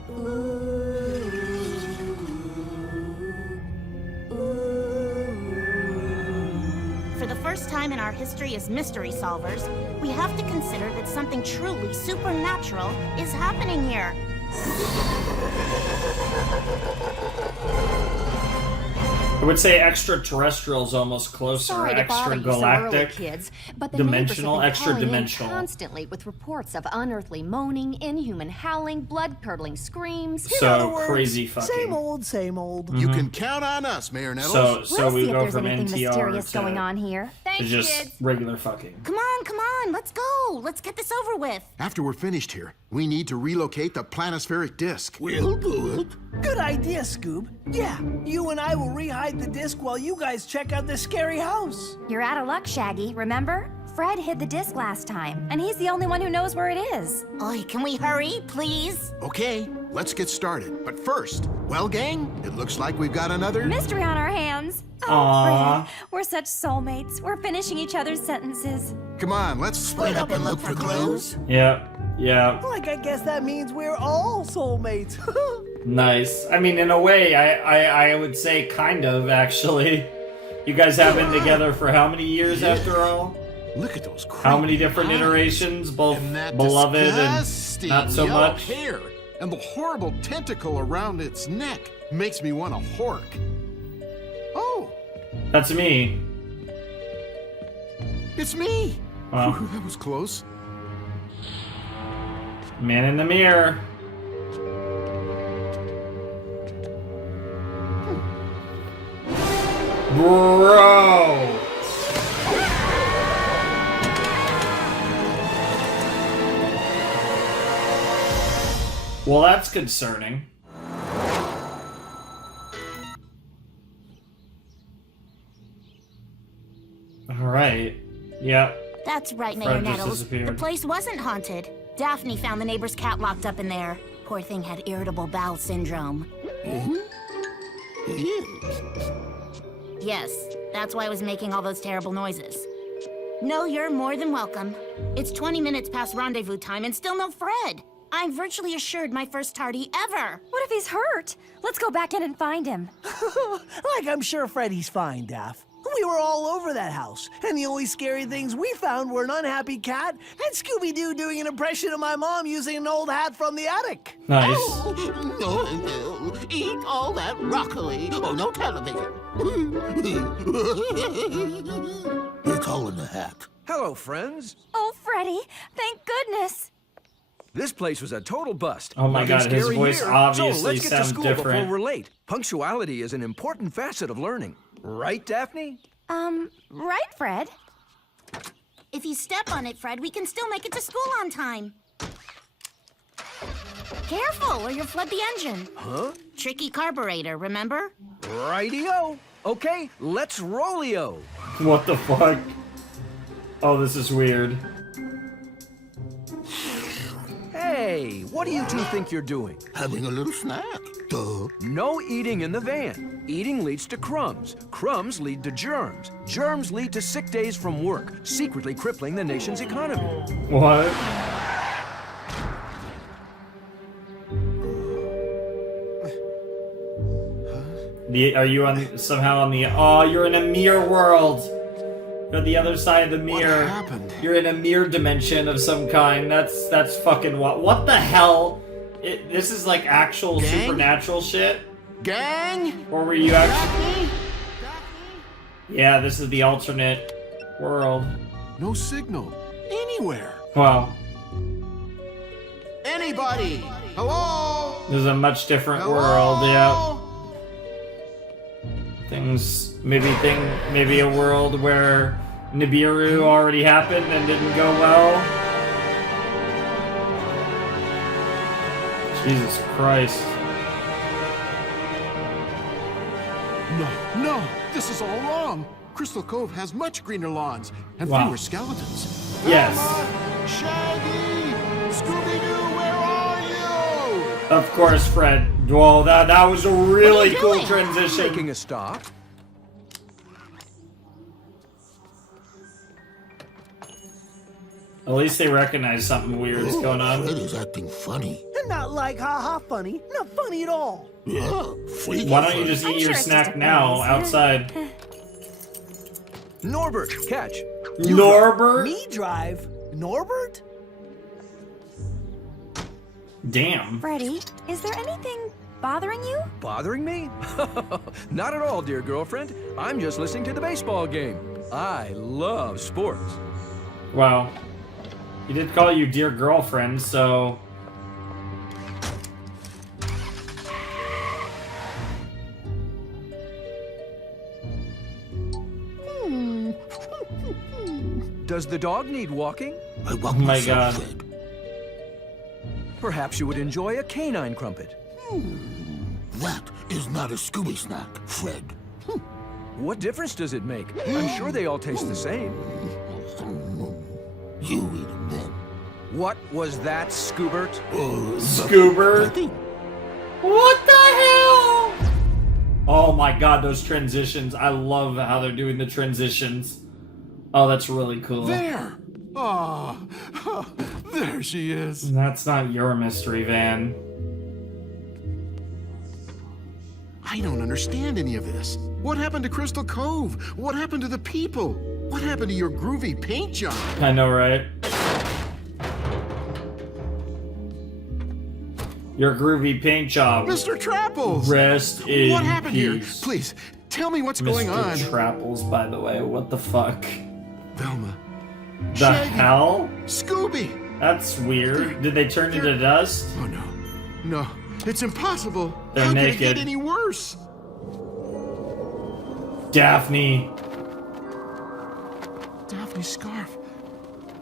For the first time in our history as mystery solvers, we have to consider that something truly supernatural is happening here. I would say extraterrestrial is almost closer. Sorry to bother you so Extragalactic. early, kids, but the Dimensional, neighbors have been calling in extra-dimensional. constantly with reports of unearthly moaning, inhuman howling, blood-curdling screams. So In other words, crazy fucking. Same old, same old. You can count on us, Mayor Nettles. So We'll we see if go there's from anything NTR mysterious to, going on here. to Thanks, just kids. regular fucking. Come on, let's go. Let's get this over with. After we're finished here, we need to relocate the planispheric disk. We'll do it. Good idea, Scoob. Yeah, you and I will re-hide the disc while you guys check out this scary house. You're out of luck, Shaggy. Remember? Fred hid the disc last time, and he's the only one who knows where it is. Oi, can we hurry, please? Okay, let's get started. But first, well, gang, it looks like we've got another Mystery on our hands. Aww. Oh, Fred, we're such soulmates. We're finishing each other's sentences. Come on, let's Split up and look for clues. Yeah. Like, I guess that means we're all soulmates. Nice. I mean, in a way, I would say kind of, actually. You guys have been together for how many years after all? Look at those How many different iterations, both beloved and not so yellow much? hair and the horrible tentacle around its neck makes me want to hork. Oh, That's me. it's me. Wow. Whew, that was close. Man in the mirror. Bro! Well, that's concerning. Alright. Yep. That's right, Mayor Fred just Nettles. disappeared. The place wasn't haunted. Daphne found the neighbor's cat locked up in there. Poor thing had irritable bowel syndrome. Yes, that's why I was making all those terrible noises. No, you're more than welcome. It's 20 minutes past rendezvous time and still no Fred. I'm virtually assured my first tardy ever. What if he's hurt? Let's go back in and find him. Like, I'm sure Freddy's fine, Daff. We were all over that house, and the only scary things we found were an unhappy cat and Scooby-Doo doing an impression of my mom using an old hat from the attic. Nice. Oh, no. Eat all that broccoli. Oh, no television. It's all in the hat. Hello, friends. Oh, Freddy, thank goodness. This place was a total bust. Oh my Nothing God, his scary voice here. obviously so let's get to sounds school different. before we're late. Punctuality is an important facet of learning. Right, Daphne? Right, Fred? If you step on it, Fred, we can still make it to school on time. Careful, or you'll flood the engine. Huh? Tricky carburetor, remember? Righty-o. Okay, let's rollio. What the fuck? Oh, this is weird. Hey, what do you two think you're doing? Having a little snack. Duh. No eating in the van. Eating leads to crumbs. Crumbs lead to germs. Germs lead to sick days from work, secretly crippling the nation's economy. What? Are you on somehow on the? Oh, you're in a mirror world. You're on the other side of the mirror. What happened? You're in a mirror dimension of some kind. That's fucking what the hell? This is like actual supernatural shit? Gang? Or were you actually... Yeah, this is the alternate world. No signal. Anywhere. Wow. Anybody? Hello? This is a much different world, yeah. Maybe a world where Nibiru already happened and didn't go well. Jesus Christ. No, this is all wrong. Crystal Cove has much greener lawns and Wow. fewer skeletons. Yes. Shaggy! Scooby-Doo, where are you? Of course, Fred. Whoa, that was a really cool transition. Making a stop. At least they recognize something weird's going on. Fred is acting funny. Not like haha funny. Not funny at all. Yeah, Why don't you just eat your snack now outside? Norbert, catch. Norbert? Me drive? Norbert? Damn. Freddy, is there anything bothering you? Bothering me? Not at all, dear girlfriend. I'm just listening to the baseball game. I love sports. Wow. He did call you dear girlfriend, so... Does the dog need walking? I walk Oh my myself, God. Fred. Perhaps you would enjoy a canine crumpet. That is not a Scooby snack, Fred. What difference does it make? I'm sure they all taste the same. You eat them then. What was that, Scoobert? Scoobert? What the hell? Oh my God, those transitions. I love how they're doing the transitions. Oh, that's really cool. There! Oh, there she is. That's not your mystery van. I don't understand any of this. What happened to Crystal Cove? What happened to the people? What happened to your groovy paint job? I know, right? Your groovy paint job. Mr. Trapples! Rest in What happened peace. here? Please, tell me what's going on. Mr. Trapples, by the way. What the fuck? Velma. The Shaggy. hell? Scooby! That's weird. Did they turn into dust? Oh no. No. It's impossible. They're How naked. could it get any worse? Daphne. Daphne's scarf.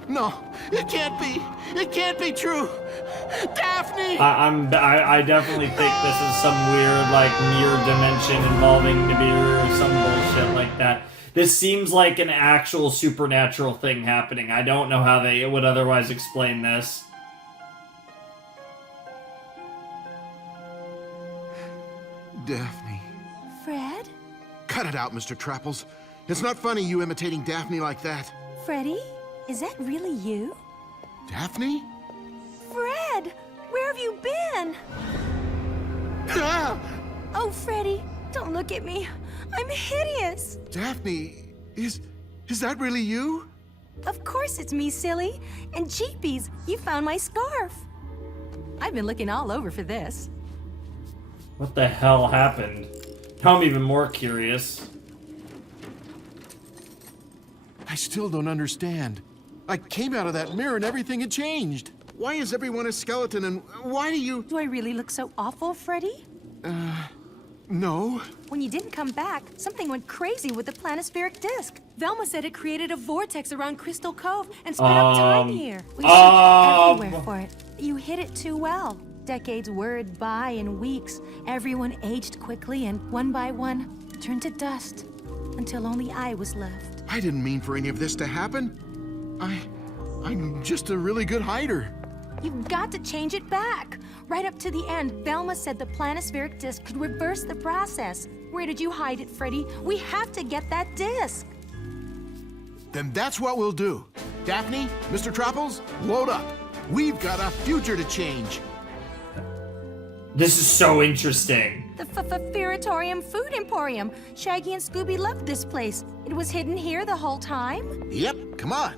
No, it can't be. It can't be true. Daphne! I definitely think this is some weird, like, mirror dimension involving Nibiru or some bullshit like that. This seems like an actual supernatural thing happening. I don't know how they would otherwise explain this. Daphne. Fred? Cut it out, Mr. Trapples. It's not funny you imitating Daphne like that. Freddy? Is that really you? Daphne? Fred! Where have you been? Ah! Oh, Freddy, don't look at me. I'm hideous. Daphne, is that really you? Of course it's me, silly. And Jeepies, you found my scarf. I've been looking all over for this. What the hell happened? Now I'm even more curious. I still don't understand. I came out of that mirror and everything had changed. Why is everyone a skeleton and why do you... Do I really look so awful, Freddy? No. When you didn't come back, something went crazy with the planispheric disk. Velma said it created a vortex around Crystal Cove and sped up time here. We searched everywhere for it. You hid it too well. Decades whirred by in weeks. Everyone aged quickly and one by one turned to dust until only I was left. I didn't mean for any of this to happen. I'm just a really good hider. You've got to change it back. Right up to the end, Velma said the planispheric disk could reverse the process. Where did you hide it, Freddy? We have to get that disk. Then that's what we'll do. Daphne, Mr. Trapples, load up. We've got a future to change. This is so interesting. The Feratorium Food Emporium. Shaggy and Scooby loved this place. It was hidden here the whole time? Yep, come on.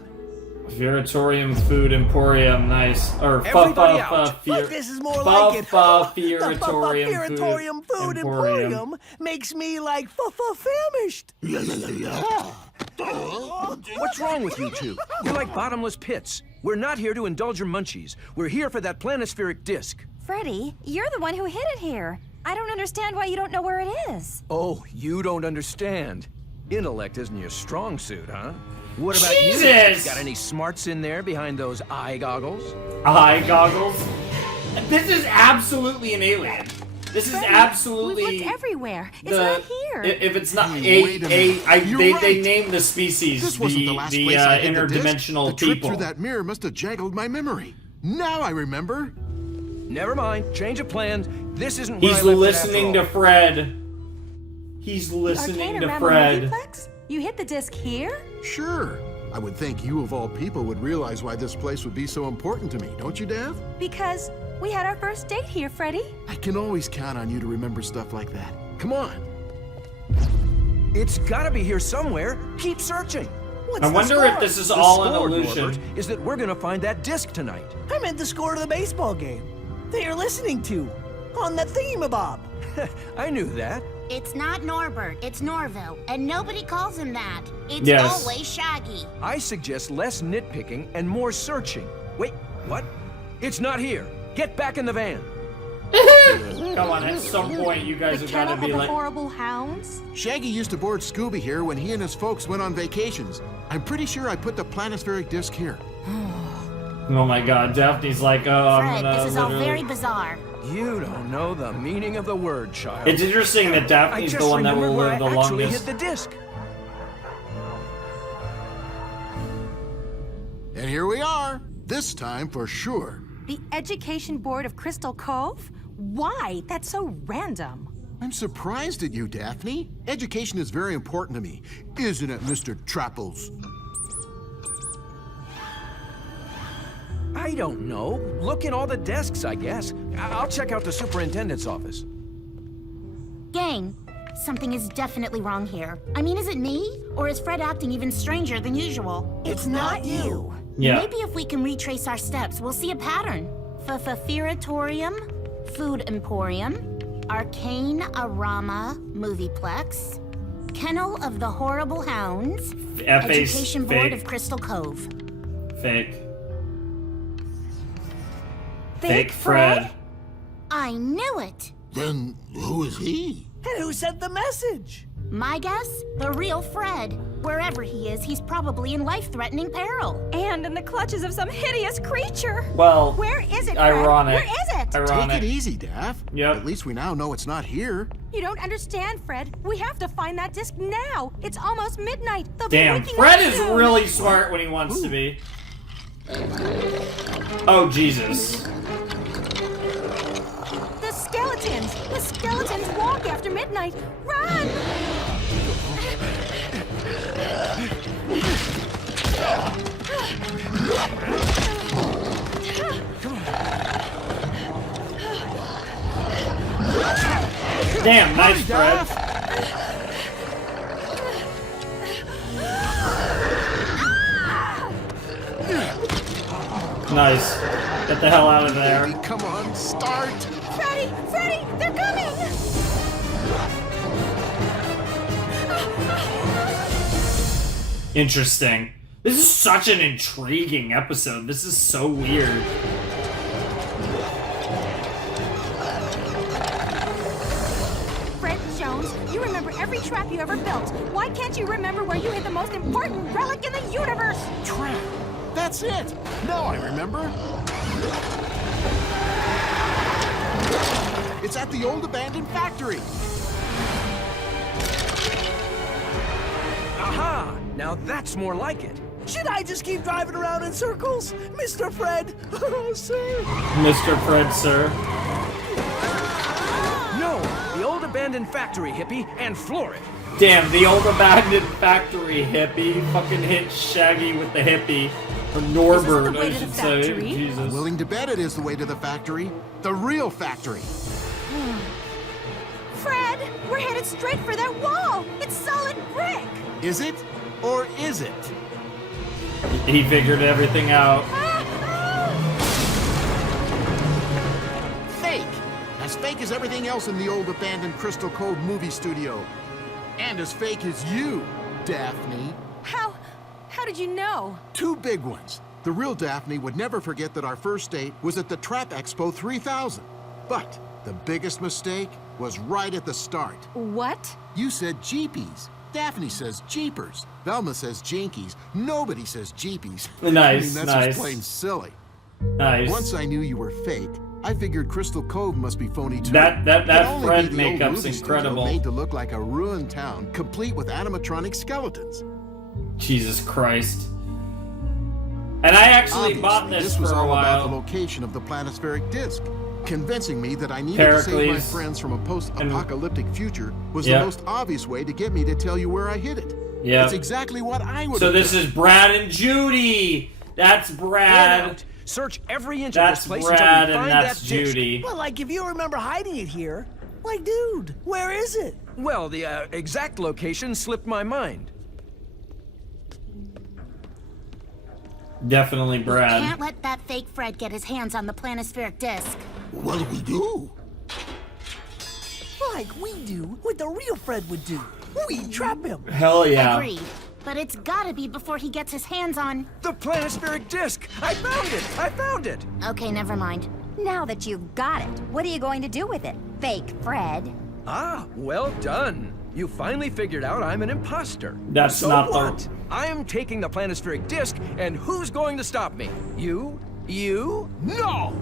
Viratorium Food Emporium, nice. Or Everybody out. But this is more like it. The Viratorium Food Emporium makes me like famished. What's wrong with you two? You're like bottomless pits. We're not here to indulge your munchies. We're here for that planispheric disc. Freddy, you're the one who hid it here. I don't understand why you don't know where it is. Oh, you don't understand. Intellect isn't your strong suit, huh? What about Jesus! you? Got any smarts in there behind those eye goggles? Eye goggles? This is absolutely an alien. This is absolutely. We've looked everywhere. It's not here. If it's not Wait a minute. they named the species This wasn't the last place I hid the disc. interdimensional The trip people. through that mirror must have jaggled my memory. Now I remember. Never mind. Change of plans. This isn't where He's I left it listening after to Fred. He's listening to Fred. You hit the disc here? Sure. I would think you of all people would realize why this place would be so important to me, don't you, Dav? Because we had our first date here, Freddy. I can always count on you to remember stuff like that. Come on. It's gotta be here somewhere. Keep searching. I wonder if this is all an score, illusion. Norbert, is that we're gonna find that disc tonight. I meant the score to the baseball game they are listening to on that thingamabob. I knew that. It's not Norbert, it's Norville, and nobody calls him that. It's Yes. always Shaggy. I suggest less nitpicking and more searching. Wait, what? It's not here. Get back in the van. Come on, at some point you guys have got to be like. Horrible hounds? Shaggy used to board Scooby here when he and his folks went on vacations. I'm pretty sure I put the planispheric disc here. Oh my God, Daphne's like, oh, I'm Fred, gonna. this is all literally- very bizarre. You don't know the meaning of the word, child. It's interesting that Daphne's the one that will live the I actually longest. hit the disc. And here we are. This time for sure. The Education Board of Crystal Cove? Why? That's so random. I'm surprised at you, Daphne. Education is very important to me, isn't it, Mr. Trapples? I don't know. Look in all the desks, I guess. I'll check out the superintendent's office. Gang, something is definitely wrong here. I mean, is it me? Or is Fred acting even stranger than usual? It's not you. Yeah. Maybe if we can retrace our steps, we'll see a pattern. Firatorium, Food Emporium, Arcane Arama Movieplex, Kennel of the Horrible Hounds, Education Board fake. of Crystal Cove. Fake. Fake Fred. I knew it! Then who is he? And who sent the message? My guess? The real Fred. Wherever he is, he's probably in life-threatening peril. And in the clutches of some hideous creature. Well, where is it, Fred? ironic. Where is it? Ironic. Take it easy, Daff. Yep. At least we now know it's not here. You don't understand, Fred. We have to find that disc now. It's almost midnight. They'll be Damn, waking Fred up is soon. really smart when he wants to be. Oh, Jesus. The skeletons! The skeletons walk after midnight. Run! Damn, nice, Fred. Nice. Get the hell out of there. Come on, start. Freddy! Freddy! They're coming! Interesting. This is such an intriguing episode. This is so weird. Fred Jones, you remember every trap you ever built. Why can't you remember where you hid the most important relic in the universe? Trap. That's it. Now I remember. It's at the old abandoned factory. Aha! Now that's more like it. Should I just keep driving around in circles? Mr. Fred, sir. Mr. Fred, sir. No, the old abandoned factory, hippie, and floor it. Damn, the old abandoned factory hippie fucking hit Shaggy with the hippie. Or Norbert, I should say. Jesus. I'm willing to bet it is the way to the factory. The real factory. Fred! We're headed straight for that wall! It's solid brick! Is it? Or is it? He figured everything out. Fake! As fake as everything else in the old abandoned Crystal Cove movie studio. And as fake as you, Daphne. How did you know? Two big ones. The real Daphne would never forget that our first date was at the Trap Expo 3000. But the biggest mistake was right at the start. What? You said Jeepies. Daphne says Jeepers. Velma says Jinkies. Nobody says Jeepies. Nice, that's nice. just plain silly. Nice. Once I knew you were fake, I figured Crystal Cove must be phony too. That Fred Fred makeup's incredible. Made to look like a ruined town, complete with animatronic skeletons. Jesus Christ. And I actually bought this was for a all about while. the location of the planespheric disc, convincing me that I needed to save my friends from a post-apocalyptic future was the most obvious way to get me to tell you where I hid it. Yeah. It's exactly what I would. So this is Brad and Judy. That's Brad. Search every inch that's of this place Brad until we and find that's that disc. Judy. Well, like, if you remember hiding it here, like, dude, where is it? Well, the exact location slipped my mind. Definitely Brad. Can't let that fake Fred get his hands on the planispheric disc. What do we do? Like we do what the real Fred would do. We trap him. Hell yeah. Agreed. But it's gotta be before he gets his hands on... The planispheric disc! I found it! I found it! Okay, never mind. Now that you've got it, what are you going to do with it, fake Fred? Ah, well done. You finally figured out I'm an imposter. That's so not what? the... I am taking the planispheric disc, and who's going to stop me? You? You? No!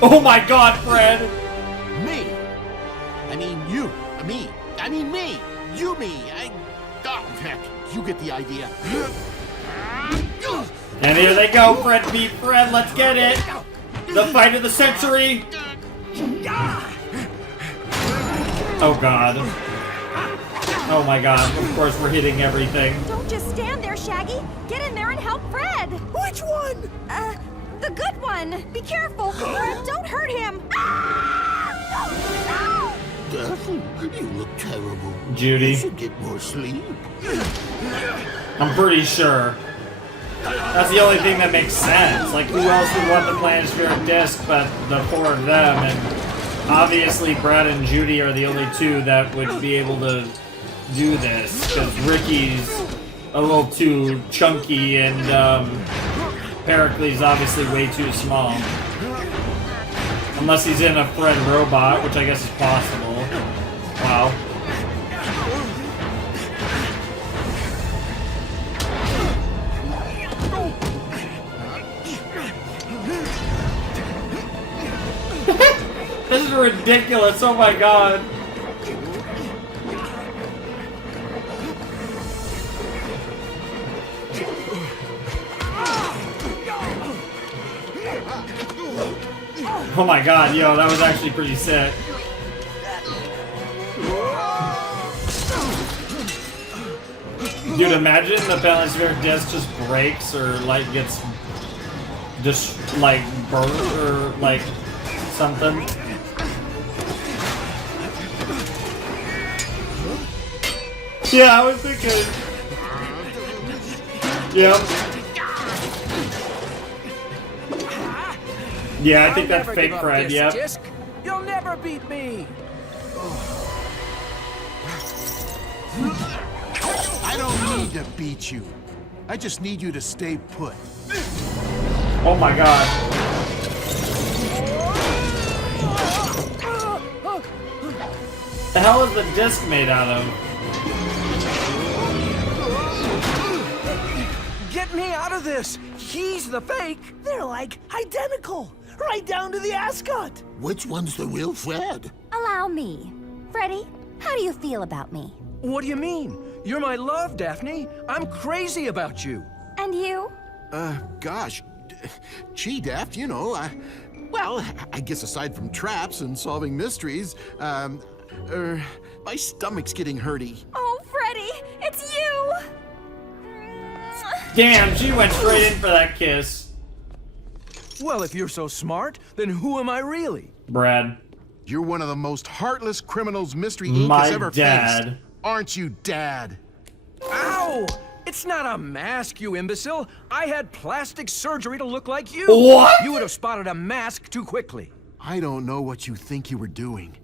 Oh my God, Fred! Me. I mean you. Me. I mean me. You me. Oh, heck. You get the idea. And here they go, Fred beat Fred. Let's get it. The fight of the century. Oh God. Oh my God. Of course we're hitting everything. Don't just stand there, Shaggy. Get in there and help Fred. Which one? The good one. Be careful. Fred, don't hurt him. Daphne, you look terrible. Judy. You should get more sleep. I'm pretty sure. That's the only thing that makes sense. Like, who else would want the planispheric disc but the four of them? And obviously Brad and Judy are the only two that would be able to do this, because Ricky's a little too chunky and Pericles obviously way too small. Unless he's in a Fred robot, which I guess is possible. Wow. This is ridiculous, oh my God. Oh my God, yo, that was actually pretty sick. Dude, imagine the planispheric disc just breaks or like gets just like burnt or like something. Yeah, I was thinking. Yep. Yeah, I think that's fake Fred, yep. Disc. You'll never beat me! I don't need to beat you. I just need you to stay put. Oh my God. The hell is the disc made out of? Get me out of this! He's the fake! They're like identical, right down to the ascot. Which one's the real Fred? Allow me. Freddy, how do you feel about me? What do you mean? You're my love, Daphne. I'm crazy about you. And you? Gosh. Gee, Daft, you know, well, I guess aside from traps and solving mysteries, my stomach's getting hurty. Oh, Freddy, it's you! Damn, she went straight in for that kiss. Well, if you're so smart, then who am I really? Brad. You're one of the most heartless criminals Mystery Inc. My has ever dad. faced. Aren't you, Dad? Ow! It's not a mask, you imbecile. I had plastic surgery to look like you. What? You would have spotted a mask too quickly. I don't know what you think you were doing.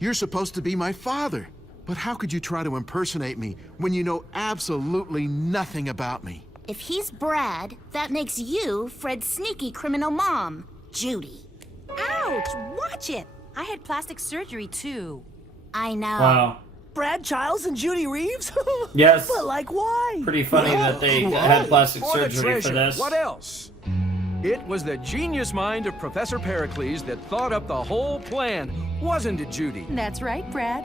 You're supposed to be my father. But how could you try to impersonate me when you know absolutely nothing about me? If he's Brad, that makes you Fred's sneaky criminal mom, Judy. Ouch! Watch it! I had plastic surgery too. I know. Wow. Brad Childs and Judy Reeves? Yes. But like, why? Pretty funny that they had plastic For the surgery for treasure. this. What else? It was the genius mind of Professor Pericles that thought up the whole plan, wasn't it, Judy? That's right, Brad.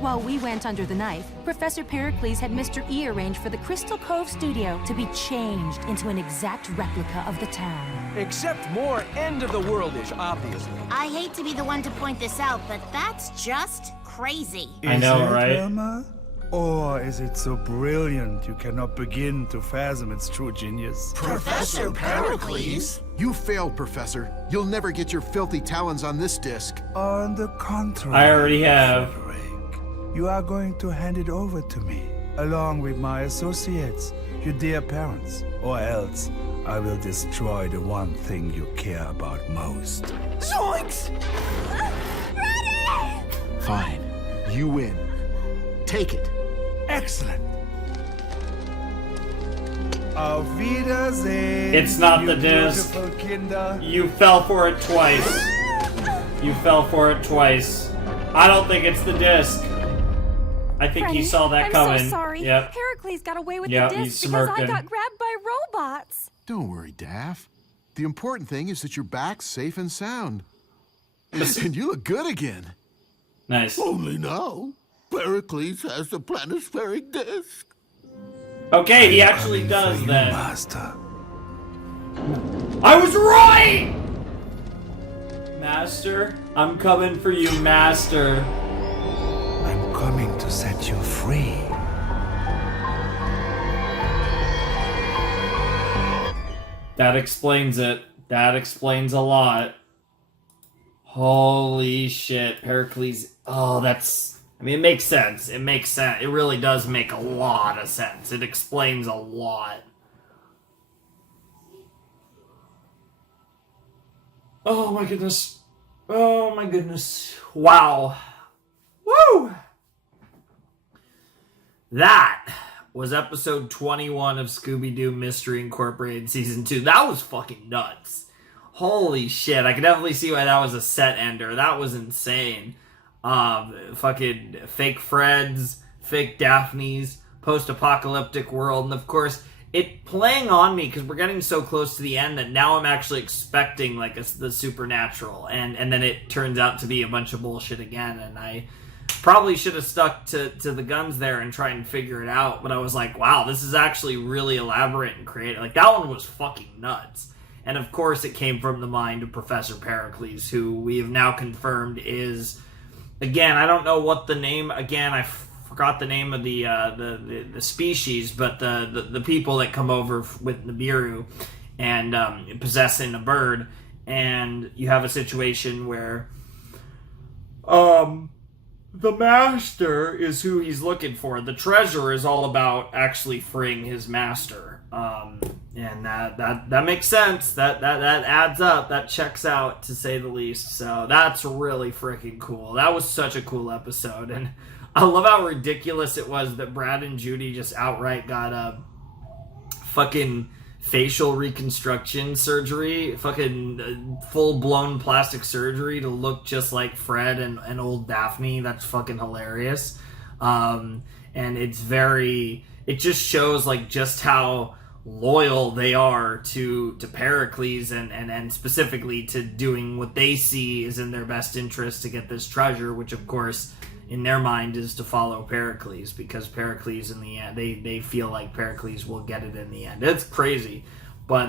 While we went under the knife, Professor Pericles had Mr. E arrange for the Crystal Cove studio to be changed into an exact replica of the town. Except more end-of-the-world-ish, obviously. I hate to be the one to point this out, but that's just crazy. I know, Is it, right? Wilma? Or is it so brilliant you cannot begin to fathom its true genius? Professor Pericles? You failed, Professor. You'll never get your filthy talons on this disc. On the contrary, I already have. Frederick, you are going to hand it over to me, along with my associates, your dear parents, or else I will destroy the one thing you care about most. Zoinks! Fine. You win. Take it. Excellent. Auf Wiedersehen. It's not you the disc. beautiful Kinder. You fell for it twice. You fell for it twice. I don't think it's the disc. I think he saw that coming. I'm so sorry. Yep. Pericles got away with Yep, the he's disc because I smirking. got grabbed by robots. Don't worry, Daff. The important thing is that you're back safe and sound. And you look good again. Nice. Only now, Pericles has the planispheric disc. Okay, he actually does that. Master. I was right! Master, I'm coming for you, Master. I'm coming to set you free. That explains it. That explains a lot. Holy shit, Pericles. Oh, that's... I mean, it makes sense. It makes sense. It really does make a lot of sense. It explains a lot. Oh my goodness. Oh my goodness. Wow. Woo! That was episode 21 of Scooby-Doo Mystery Incorporated Season 2. That was fucking nuts. Holy shit. I can definitely see why that was a set ender. That was insane. Fucking fake Freds, fake Daphnes, post-apocalyptic world, and of course, it playing on me because we're getting so close to the end that now I'm actually expecting like the supernatural, and then it turns out to be a bunch of bullshit again, and I probably should have stuck to the guns there and try and figure it out, but I was like, wow, this is actually really elaborate and creative. Like, that one was fucking nuts. And of course it came from the mind of Professor Pericles, who we have now confirmed is, again, I don't know what the name, again, I forgot the name of the species, but the people that come over with Nibiru and possessing a bird, and you have a situation where the master is who he's looking for. The treasure is all about actually freeing his master. And that makes sense. That adds up. That checks out, to say the least. So that's really freaking cool. That was such a cool episode. And I love how ridiculous it was that Brad and Judy just outright got a fucking facial reconstruction surgery, fucking full-blown plastic surgery to look just like Fred and old Daphne. That's fucking hilarious. And it just shows like just how loyal they are to Pericles and specifically to doing what they see is in their best interest to get this treasure, which of course in their mind is to follow Pericles, because Pericles in the end, they feel like Pericles will get it in the end. It's crazy, but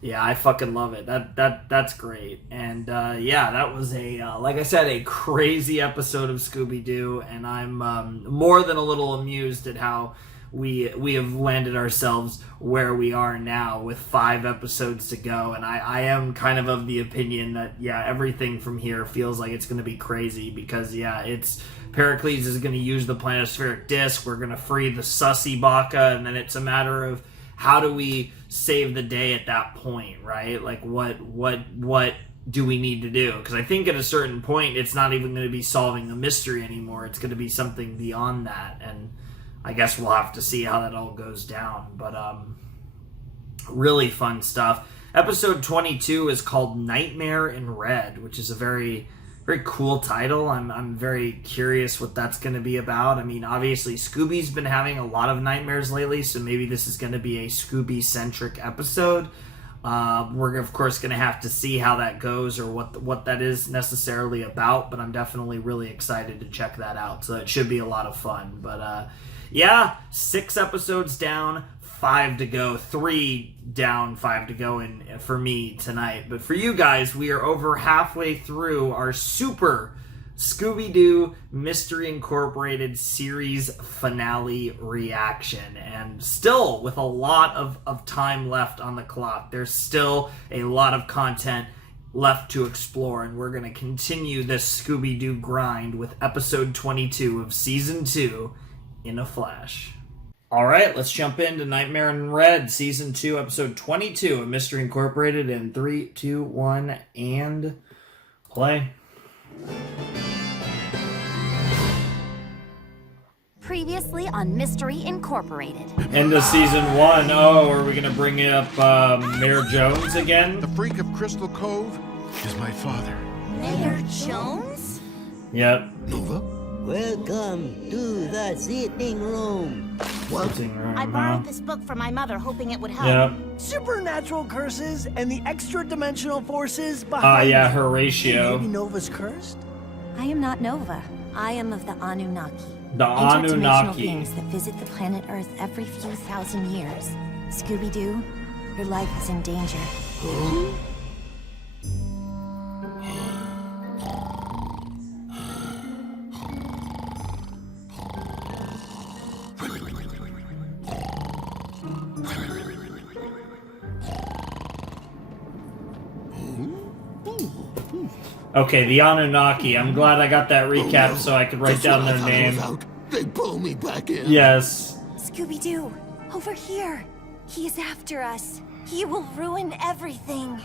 yeah, I fucking love it. That's great. And yeah, that was like I said, a crazy episode of Scooby-Doo, and I'm more than a little amused at how we have landed ourselves where we are now with 5 episodes to go. And I am kind of the opinion that, yeah, everything from here feels like it's going to be crazy because, yeah, it's Pericles is going to use the planispheric disc. We're going to free the sussy Baka, and then it's a matter of how do we save the day at that point, right? Like, what do we need to do? Because I think at a certain point, it's not even going to be solving a mystery anymore. It's going to be something beyond that, and I guess we'll have to see how that all goes down. But really fun stuff. Episode 22 is called Nightmare in Red, which is a very, very cool title. I'm very curious what that's going to be about. I mean, obviously, Scooby's been having a lot of nightmares lately, so maybe this is going to be a Scooby-centric episode. We're, of course, going to have to see how that goes or what that is necessarily about, but I'm definitely really excited to check that out, so it should be a lot of fun. But, yeah, 6 episodes down, 5 to go. 3 down, 5 to go for me tonight. But for you guys, we are over halfway through our super Scooby-Doo Mystery Incorporated series finale reaction, and still with a lot of time left on the clock. There's still a lot of content left to explore, and we're going to continue this Scooby-Doo grind with episode 22 of season 2 in a flash. Alright, let's jump into Nightmare in Red, season 2, episode 22 of Mystery Incorporated in 3, 2, 1, and play. Previously on Mystery Incorporated. End of season 1. Oh, are we going to bring up Mayor Jones again? The freak of Crystal Cove is my father. Mayor Jones? Yep. Nova? Welcome to the sitting room. I borrowed this book from my mother, hoping it would help. Yep. Supernatural curses and the extra-dimensional forces behind yeah, Horatio. Maybe Nova's cursed? I am not Nova. I am of the Anunnaki. The Interdimensional Anunnaki. beings that visit the planet Earth every few thousand years. Scooby-Doo, your life is in danger. Okay, the Anunnaki. I'm glad I got that recap so I could write down their name. They pull me back in. Yes. Scooby-Doo, over here. He is after us. He will ruin everything.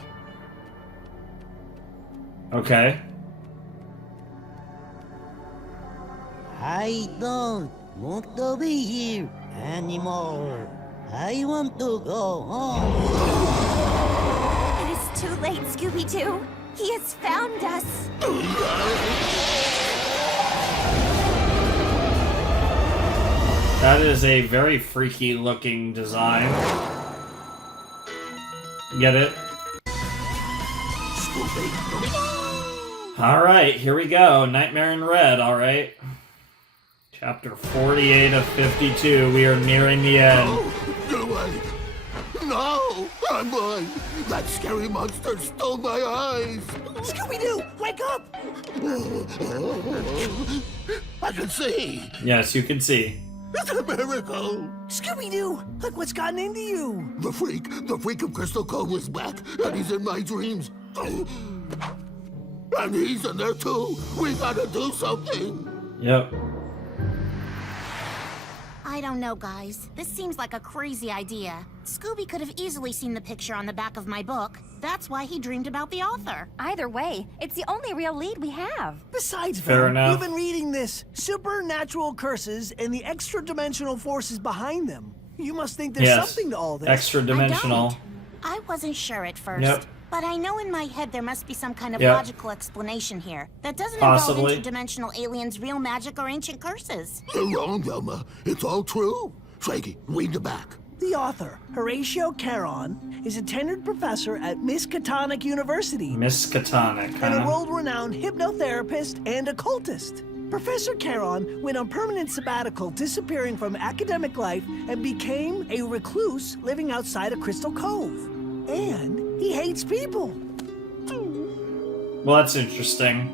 Okay. I don't want to be here anymore. I want to go home. It is too late, Scooby-Doo. He has found us. That is a very freaky looking design. Get it? Alright, here we go. Nightmare in Red, alright. Chapter 48 of 52. We are nearing the end. No! I'm blind! That scary monster stole my eyes! Scooby-Doo, wake up! I can see! Yes, you can see. It's a miracle! Scooby-Doo, look what's gotten into you! The freak of Crystal Cove is back, and he's in my dreams. And he's in there too! We gotta do something! Yep. I don't know, guys. This seems like a crazy idea. Scooby could have easily seen the picture on the back of my book. That's why he dreamed about the author. Either way, it's the only real lead we have. Besides, Fair enough. you've been reading this. Supernatural curses and the extra-dimensional forces behind them. You must think there's something to all this. Extra-dimensional. I wasn't sure at first. Yep. But I know in my head there must be some kind of Yep. logical explanation here that doesn't Possibly. involve interdimensional aliens, real magic, or ancient curses. You're wrong, Velma. It's all true. Shaky, read the back. The author, Horatio Caron, is a tenured professor at Miskatonic University. Miskatonic, And a huh? world-renowned hypnotherapist and occultist. Professor Caron went on permanent sabbatical, disappearing from academic life, and became a recluse living outside of Crystal Cove. And he hates people. Well, that's interesting.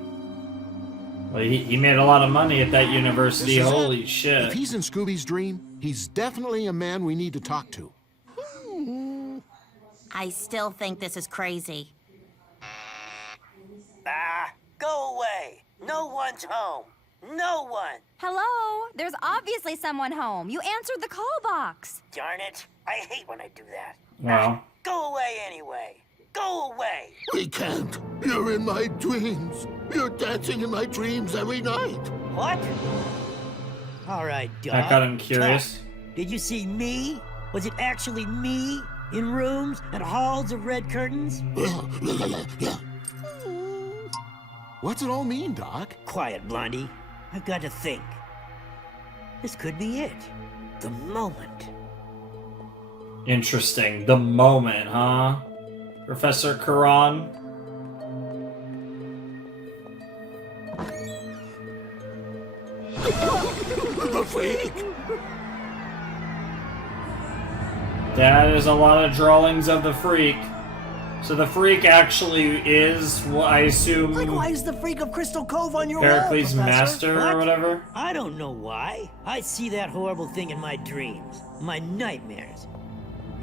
Well, he made a lot of money at that university. Holy shit. If he's in Scooby's dream, he's definitely a man we need to talk to. I still think this is crazy. Go away. No one's home. No one. Hello? There's obviously someone home. You answered the call box. Darn it. I hate when I do that. Wow. Go away anyway. Go away. We can't. You're in my dreams. You're dancing in my dreams every night. What? All right, Doc. That got him curious. Talk. Did you see me? Was it actually me? In rooms and halls of red curtains? Yeah. What's it all mean, Doc? Quiet, Blondie. I've got to think. This could be it. The moment. Interesting. The moment, huh? Professor Karan? The freak! That is a lot of drawings of the freak. So the freak actually is, I assume... Like, why is the freak of Crystal Cove on your Pericles' wall, master Professor? or whatever? I don't know why. I see that horrible thing in my dreams. My nightmares.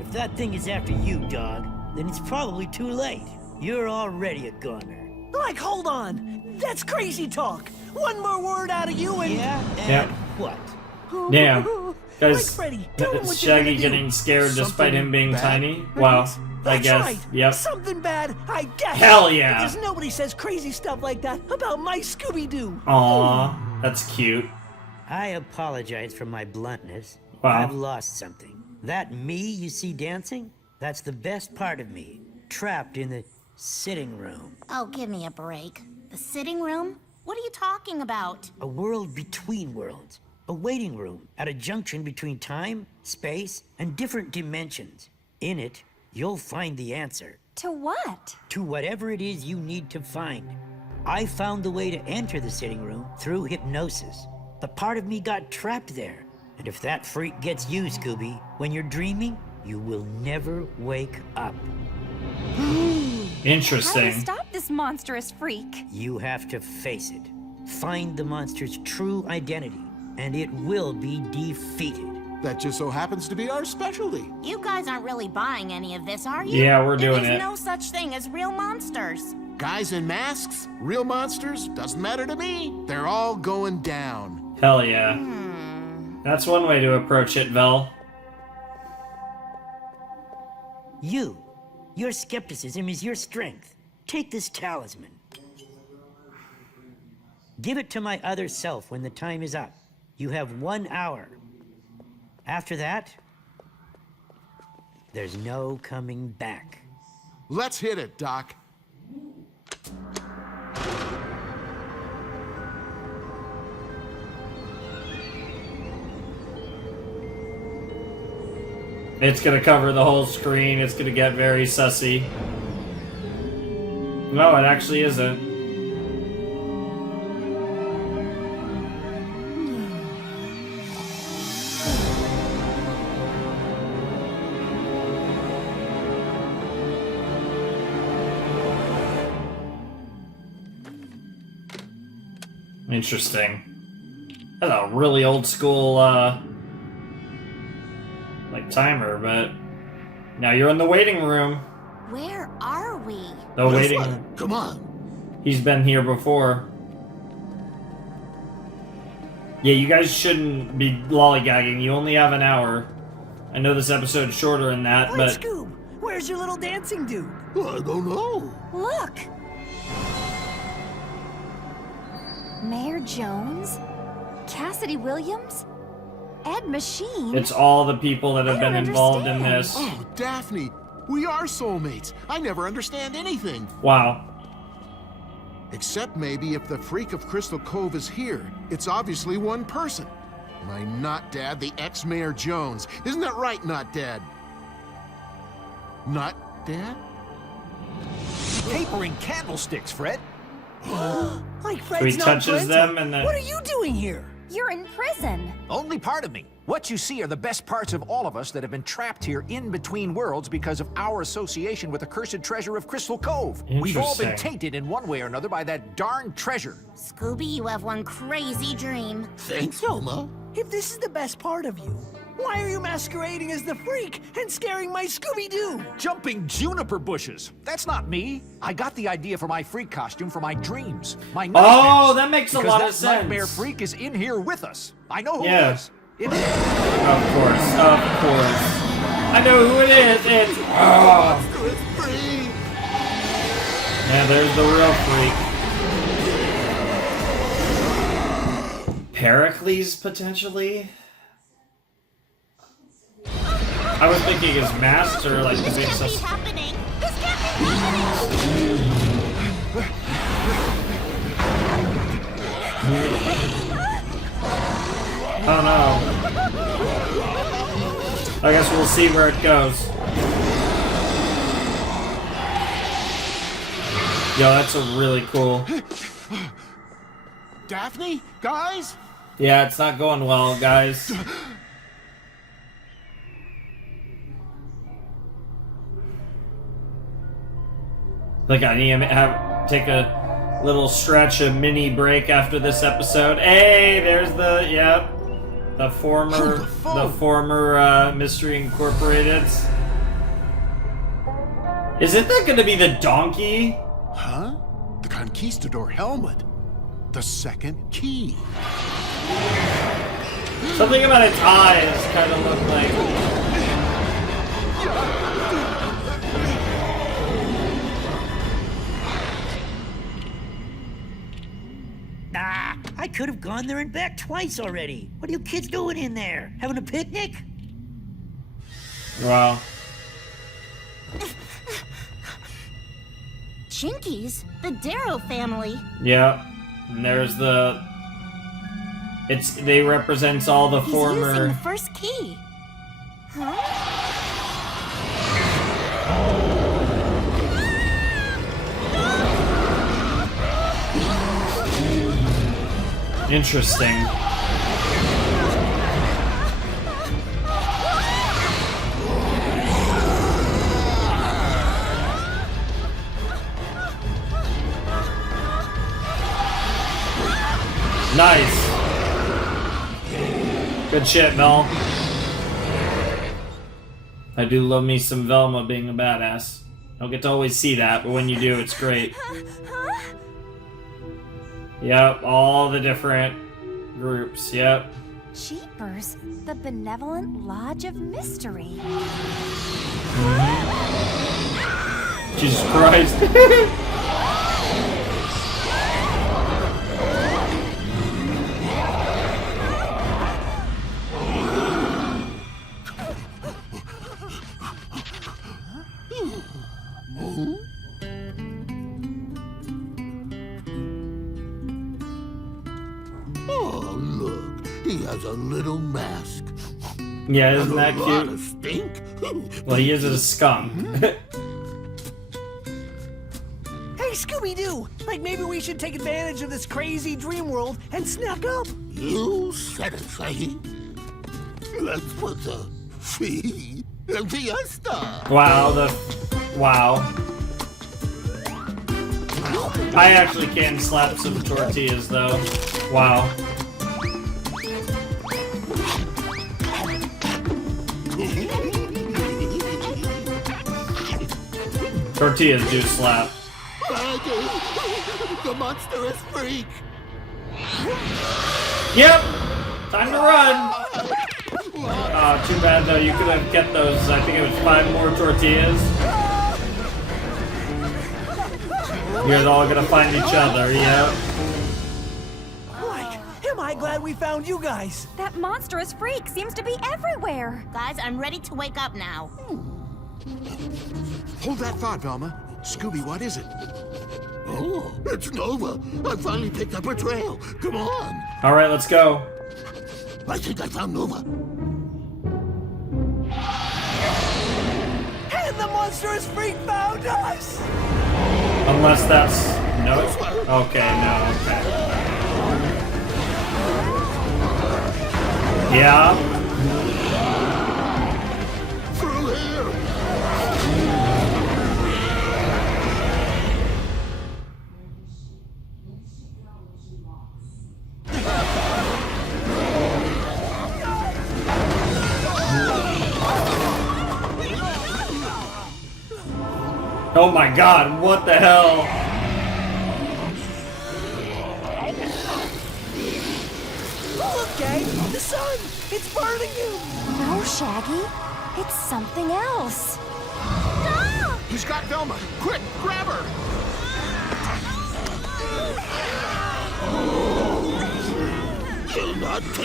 If that thing is after you, dog, then it's probably too late. You're already a goner. Like, hold on. That's crazy talk. One more word out of you and... Yeah? And Yep. what? Damn. Guys, Like Freddy, tell him what you're Shaggy gonna do. getting scared despite Something him being bad, tiny? right? Wow. I That's guess. right. Yep. Something bad, I guess. Hell yeah. Because nobody says crazy stuff like that about my Scooby-Doo. Aw, that's cute. I apologize for my bluntness. Wow. I've lost something. That me you see dancing? That's the best part of me. Trapped in the sitting room. Oh, give me a break. The sitting room? What are you talking about? A world between worlds. A waiting room at a junction between time, space, and different dimensions. In it, you'll find the answer. To what? To whatever it is you need to find. I found the way to enter the sitting room through hypnosis. But part of me got trapped there. And if that freak gets you, Scooby, when you're dreaming, you will never wake up. Interesting. How do we stop this monstrous freak? You have to face it. Find the monster's true identity, and it will be defeated. That just so happens to be our specialty. You guys aren't really buying any of this, are you? Yeah, we're doing There's it. no such thing as real monsters. Guys in masks, real monsters, doesn't matter to me. They're all going down. Hell yeah. That's one way to approach it, Vel. Your skepticism is your strength. Take this talisman. Give it to my other self when the time is up. You have 1 hour. After that, there's no coming back. Let's hit it, Doc. It's gonna cover the whole screen. It's gonna get very sussy. No, it actually isn't. Interesting. That's a really old school, like timer, but now you're in the waiting room. Where are we? The waiting room. Come on. He's been here before. Yeah, you guys shouldn't be lollygagging. You only have an hour. I know this episode's shorter than that, Hey, but Scoob, where's your little dancing dude? I don't know. Look! Mayor Jones? Cassidy Williams? Ed Machine? it's all the people that have I been don't involved in understand. this. Oh, Daphne, we are soulmates. I never understand anything. Wow. Except maybe if the freak of Crystal Cove is here, it's obviously one person. My not dad, the ex-Mayor Jones. Isn't that right, not dad? Not dad? Papering candlesticks, Fred. Like So Fred's he not touches parental. them and then... What are you doing here? You're in prison. Only part of me. What you see are the best parts of all of us that have been trapped here in between worlds because of our association with the cursed treasure of Crystal Cove. We've all been tainted in one way or another by that darn treasure. Scooby, you have one crazy dream. Thanks, Oma. If this is the best part of you, why are you masquerading as the freak and scaring my Scooby-Doo? Jumping juniper bushes. That's not me. I got the idea for my freak costume from my dreams. My nightmares. Oh, that makes a lot of sense. That nightmare freak is in here with us. I know who it is. Of course, of course. I know who it is. It's yeah, there's the real freak. Pericles, potentially? I was thinking his master, like, This can't be happening! This can't be happening! Oh no. I guess we'll see where it goes. Yo, that's a really cool. Daphne? Guys? Yeah, it's not going well, guys. Like, I need to take a little stretch, a mini break after this episode. Hey, there's the, yep. The former Mystery Incorporated. Isn't that gonna be the donkey? Huh? The Conquistador helmet. The second key. Something about its eyes kind of look like... Ah, I could have gone there and back twice already. What are you kids doing in there? Having a picnic? Wow. Jinkies? The Darrow family? Yeah. And there's the... They represents all the former... He's using the first key. Huh? Interesting. Nice. Good shit, Mel. I do love me some Velma being a badass. Don't get to always see that, but when you do, it's great. Yep, all the different groups, yep. Jeepers, the Benevolent Lodge of Mystery. Jesus Christ. Oh, look. He has a little mask. Yeah, isn't that And a lot cute? of stink. Well, he is a skunk. Hey, Scooby-Doo! Like, maybe we should take advantage of this crazy dream world and snack up. You said it, Shaggy. Let's put the fiesta. Wow, wow. I actually can slap some tortillas, though. Wow. Tortillas do slap. The monstrous freak. Yep! Time to run! Oh, too bad though, you could have kept those, I think it was 5 more tortillas. You're all gonna find each other, yep. Like, am I glad we found you guys? That monstrous freak seems to be everywhere. Guys, I'm ready to wake up now. Hold that thought, Velma. Scooby, what is it? Oh, it's Nova. I finally picked up her trail. Come on. Alright, let's go. I think I found Nova. And the monstrous freak found us! Unless that's... No? Okay, no, okay. Yeah. Through here. Oh my god, what the hell? Look, gang, the sun! It's burning you! No, Shaggy. It's something else. He's got Velma. Quick, grab her.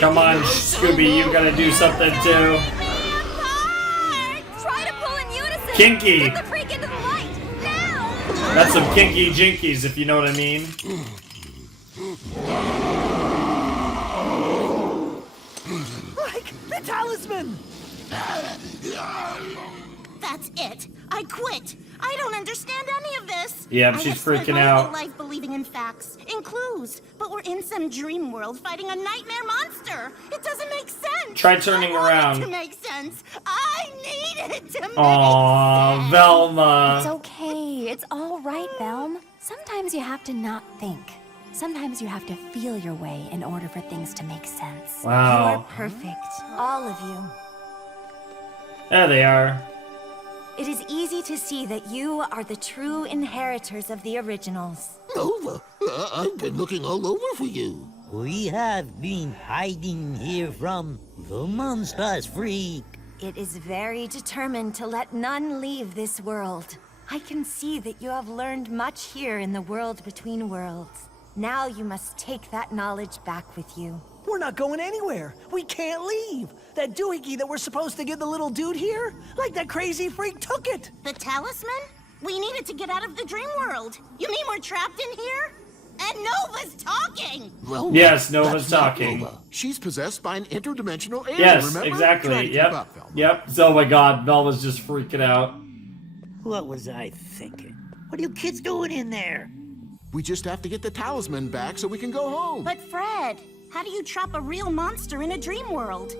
Come on, Scooby, you gotta do something too. Try to pull in unison. Kinky. Get the freak into the light now. That's some kinky jinkies, if you know what I mean. Like the talisman! That's it. I quit. I don't understand any of this. Yeah, I she's have spent freaking my out. whole life believing in facts, in clues, but we're in some dream world fighting a nightmare monster. It doesn't make sense. Try turning I want around. it to make sense. I need it to make Aww, It's Velma. okay. It's all right, Velm. Sometimes you have to not think. Sometimes you have to feel your way in order for things to make sense. Wow. You are perfect, all of you. There they are. It is easy to see that you are the true inheritors of the originals. Nova, I've been looking all over for you. We have been hiding here from the monstrous freak. It is very determined to let none leave this world. I can see that you have learned much here in the world between worlds. Now you must take that knowledge back with you. We're not going anywhere. We can't leave. That doohickey that we're supposed to give the little dude here, like that crazy freak took it. The talisman? We needed to get out of the dream world. You mean we're trapped in here? And Nova's talking! Well, Yes, Nova's that's not talking. Nova. She's possessed by an interdimensional alien, Yes, remember? Try exactly. to keep Yep. up, Velma. Yep. Oh my god, Velma's just freaking out. What was I thinking? What are you kids doing in there? We just have to get the talisman back so we can go home. But Fred, how do you trap a real monster in a dream world?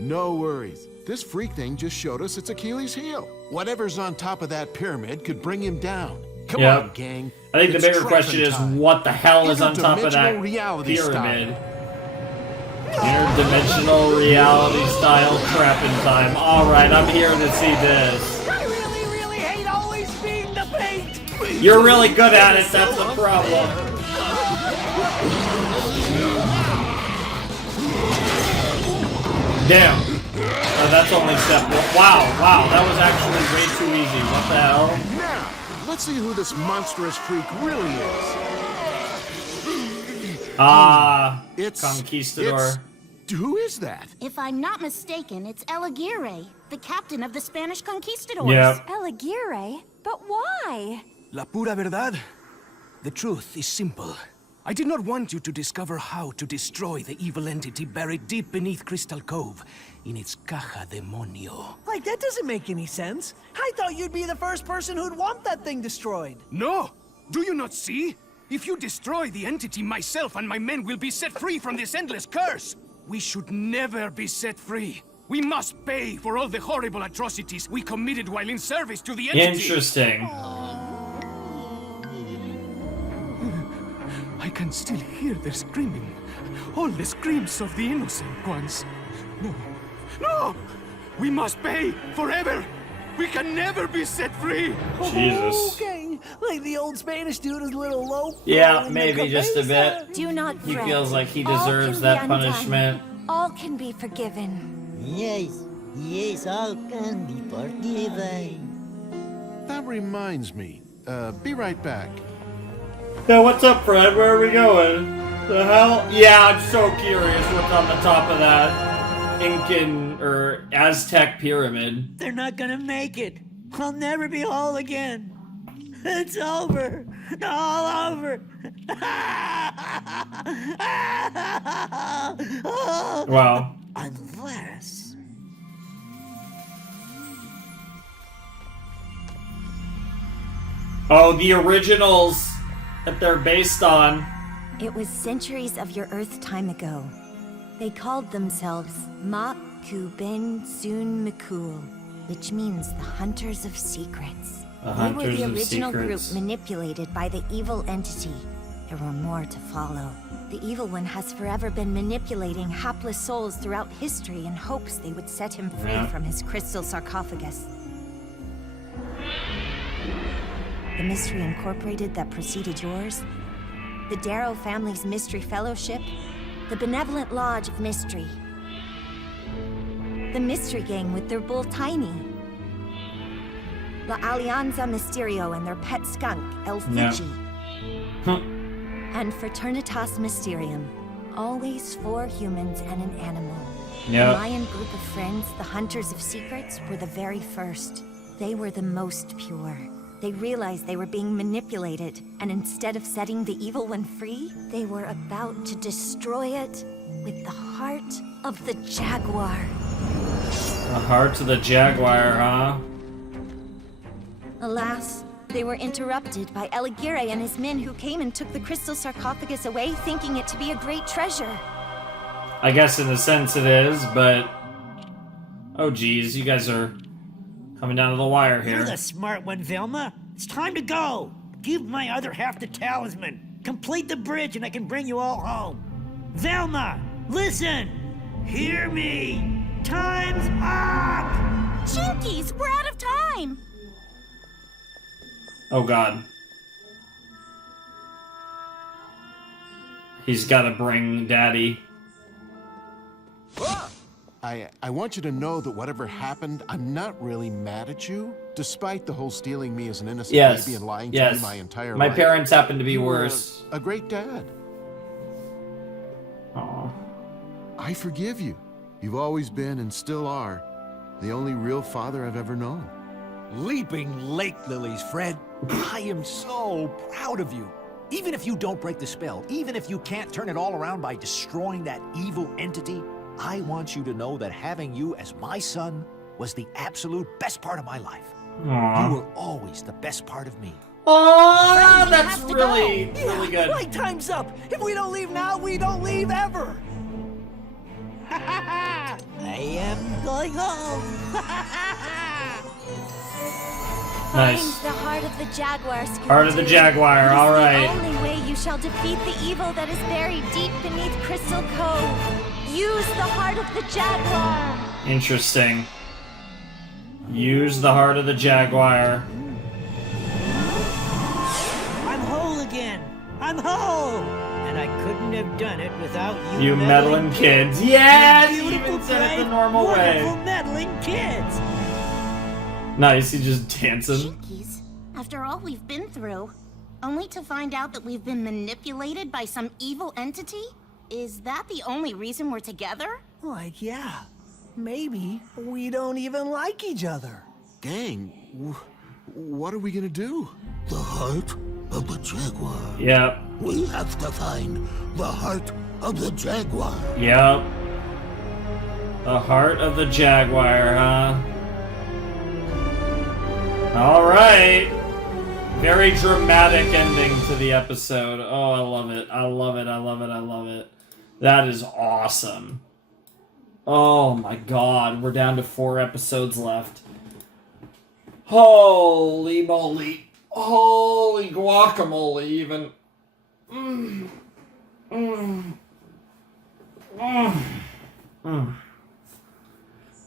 No worries. This freak thing just showed us it's Achilles' heel. Whatever's on top of that pyramid could bring him down. Come Yep. on, gang. I think the It's bigger trapping question is time. what the hell is on top of that Interdimensional reality pyramid? Interdimensional reality style trapping time. Alright, I'm here to see this. I really hate always being the bait. You're really good at it, that's the problem. Damn. That's only step one. Wow, that was actually way too easy. What the hell? Now, let's see who this monstrous freak really is. It's Conquistador. Who is that? If I'm not mistaken, it's El Aguirre, the captain of the Spanish conquistadors. Yep. El Aguirre? But why? La pura verdad? The truth is simple. I did not want you to discover how to destroy the evil entity buried deep beneath Crystal Cove in its caja demonio. Like, that doesn't make any sense. I thought you'd be the first person who'd want that thing destroyed. No! Do you not see? If you destroy the entity, myself and my men will be set free from this endless curse! We should never be set free. We must pay for all the horrible atrocities we committed while in service to the entity. Interesting. I can still hear their screaming. All the screams of the innocent ones. No. No! We must pay forever! We can never be set free! Jesus. Okay, like the old Spanish dude is a little low. Yeah, maybe just a bit. Do not He fret. feels like he All deserves can that be undone. punishment. All can be forgiven. Yes, all can be forgiven. That reminds me. Be right back. Yeah, what's up, Fred? Where are we going? The hell? Yeah, I'm so curious what's on the top of that Incan or Aztec pyramid. They're not gonna make it. I'll never be whole again. It's over. All over. Wow. Unless... Oh, the originals that they're based on. It was centuries of your Earth time ago. They called themselves Mak Ku Ben Sun Mikul, which means the Hunters of Secrets. They were the original group manipulated by the evil entity. There were more to follow. The Evil One has forever been manipulating hapless souls throughout history in hopes they would set him free from his crystal sarcophagus. The Mystery Incorporated that preceded yours, the Darrow family's Mystery Fellowship, the Benevolent Lodge of Mystery, the Mystery Gang with their bull Tiny, La Alianza Mysterio and their pet skunk, El Fiji, and Fraternitas Mysterium, always 4 humans and an animal. The Mayan group of friends, the Hunters of Secrets, were the very first. They were the most pure. They realized they were being manipulated, and instead of setting the Evil One free, they were about to destroy it with the heart of the Jaguar. The heart of the Jaguar, huh? Alas, they were interrupted by Eligire and his men who came and took the crystal sarcophagus away, thinking it to be a great treasure. I guess in a sense it is, but... Oh geez, you guys are coming down to the wire here. You're the smart one, Velma. It's time to go. Give my other half the talisman. Complete the bridge and I can bring you all home. Velma, listen! Hear me! Time's up! Jinkies, we're out of time! Oh god. He's gotta bring Daddy. I want you to know that whatever happened, I'm not really mad at you, despite the whole stealing me as an innocent baby and lying to me my entire life. My parents happen to be You were worse. A great dad. Aww. I forgive you. You've always been and still are the only real father I've ever known. Leaping lake lilies, Fred. I am so proud of you. Even if you don't break the spell, even if you can't turn it all around by destroying that evil entity, I want you to know that having you as my son was the absolute best part of my life. Aww. You were always the best part of me. Oh, that's really good. My time's up. If we don't leave now, we don't leave ever. I am going home. Nice. Find the heart of the Jaguar, Scooby-Doo. Heart of the Jaguar, all right. The only way you shall defeat the evil that is buried deep beneath Crystal Cove. Use the heart of the Jaguar. Interesting. Use the heart of the Jaguar. I'm whole again. I'm whole. And I couldn't have done it without you. You meddling kids. Yes! You Beautiful, even said it bright, the normal wonderful way. meddling kids. Nice, he's just dancing. Jinkies, after all we've been through, only to find out that we've been manipulated by some evil entity? Is that the only reason we're together? Like, yeah. Maybe we don't even like each other. Gang, what are we gonna do? The heart of the Jaguar. Yep. We have to find the heart of the Jaguar. Yep. The heart of the Jaguar, huh? Alright. Very dramatic ending to the episode. Oh, I love it. I love it. I love it. I love it. That is awesome. Oh my god. We're down to 4 episodes left. Holy moly. Holy guacamole, even.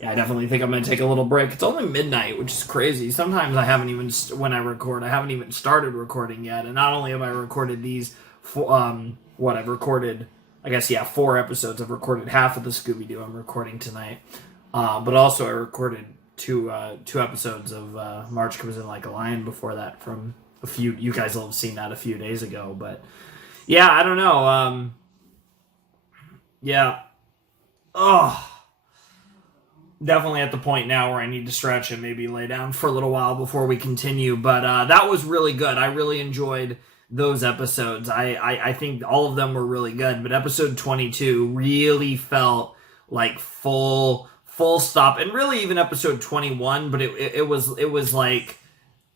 Yeah, I definitely think I'm going to take a little break. It's only midnight, which is crazy. Sometimes I haven't even, when I record, I haven't even started recording yet. And not only have I recorded these, I've recorded, I guess, 4 episodes. I've recorded half of the Scooby-Doo I'm recording tonight. But also I recorded two episodes of March Comes In Like a Lion before that from a few, you guys will have seen that a few days ago. But yeah, I don't know. Yeah. Oh. Definitely at the point now where I need to stretch and maybe lay down for a little while before we continue. But that was really good. I really enjoyed those episodes. I think all of them were really good. But episode 22 really felt like full stop. And really even episode 21. But it was like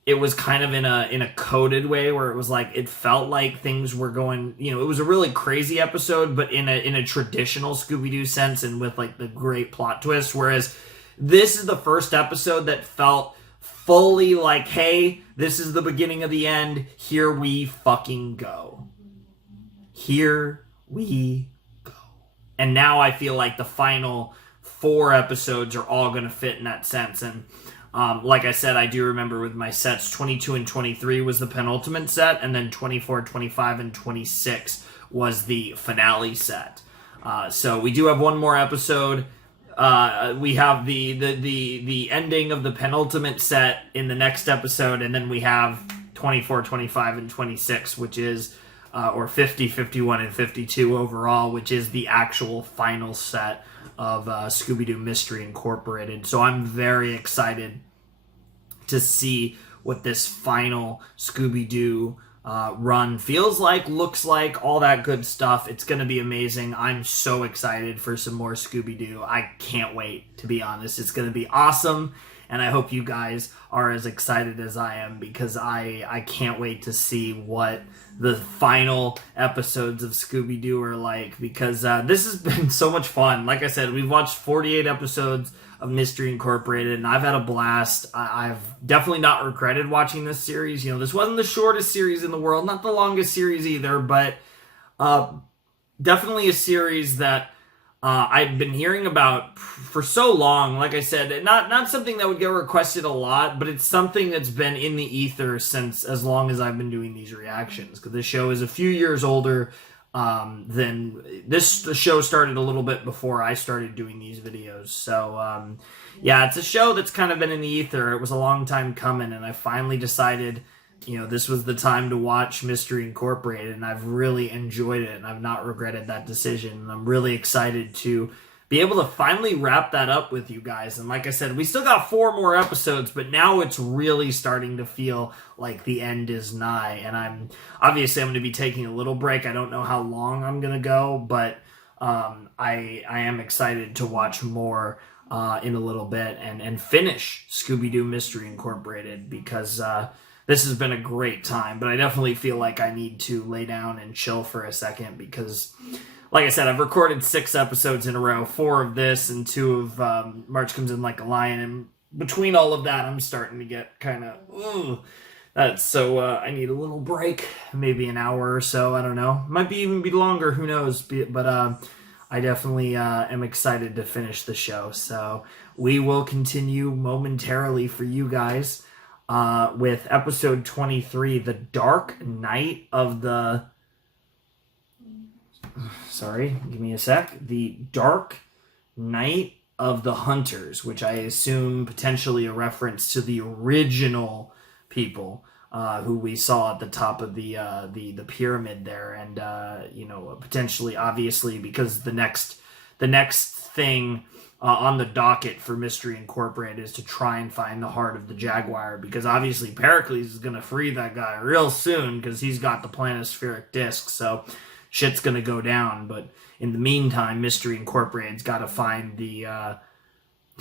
it was kind of in a coded way where it was like, it felt like things were going, you know, it was a really crazy episode, but in a traditional Scooby-Doo sense and with like the great plot twist. Whereas this is the first episode that felt fully like, hey, this is the beginning of the end. Here we fucking go. Here we go. And now I feel like the final 4 episodes are all going to fit in that sense. And like I said, I do remember with my sets, 22 and 23 was the penultimate set, and then 24, 25, and 26 was the finale set. So we do have one more episode. We have the ending of the penultimate set in the next episode, and then we have 24, 25, and 26, which is, or 50, 51, and 52 overall, which is the actual final set of Scooby-Doo Mystery Incorporated. So I'm very excited to see what this final Scooby-Doo run feels like, looks like, all that good stuff. It's going to be amazing. I'm so excited for some more Scooby-Doo. I can't wait, to be honest. It's going to be awesome, and I hope you guys are as excited as I am, because I can't wait to see what the final episodes of Scooby-Doo are like, because this has been so much fun. Like I said, we've watched 48 episodes of Mystery Incorporated, and I've had a blast. I've definitely not regretted watching this series. You know, this wasn't the shortest series in the world, not the longest series either, but definitely a series that I've been hearing about for so long. Like I said, not something that would get requested a lot, but it's something that's been in the ether since as long as I've been doing these reactions, because this show is a few years older than this. The show started a little bit before I started doing these videos. So yeah, it's a show that's kind of been in the ether. It was a long time coming, and I finally decided, you know, this was the time to watch Mystery Incorporated, and I've really enjoyed it, and I've not regretted that decision. And I'm really excited to be able to finally wrap that up with you guys. And like I said, we still got 4 more episodes, but now it's really starting to feel like the end is nigh. And I'm going to be taking a little break. I don't know how long I'm going to go, but I am excited to watch more in a little bit and finish Scooby-Doo Mystery Incorporated, because this has been a great time, but I definitely feel like I need to lay down and chill for a second, because, like I said, I've recorded 6 episodes in a row, 4 of this and 2 of March Comes In Like a Lion, and between all of that, I'm starting to get kind of, so I need a little break, maybe an hour or so, I don't know. Might even be longer, who knows, but I definitely am excited to finish the show, so we will continue momentarily for you guys with episode 23, The Dark Night of the... Sorry, give me a sec. The Dark Night of the Hunters, which I assume potentially a reference to the original people who we saw at the top of the pyramid there, and you know, potentially, obviously, because the next thing on the docket for Mystery Incorporated is to try and find the heart of the Jaguar, because obviously Pericles is going to free that guy real soon, because he's got the planispheric disc, so shit's going to go down. But in the meantime, Mystery Incorporated's got to find the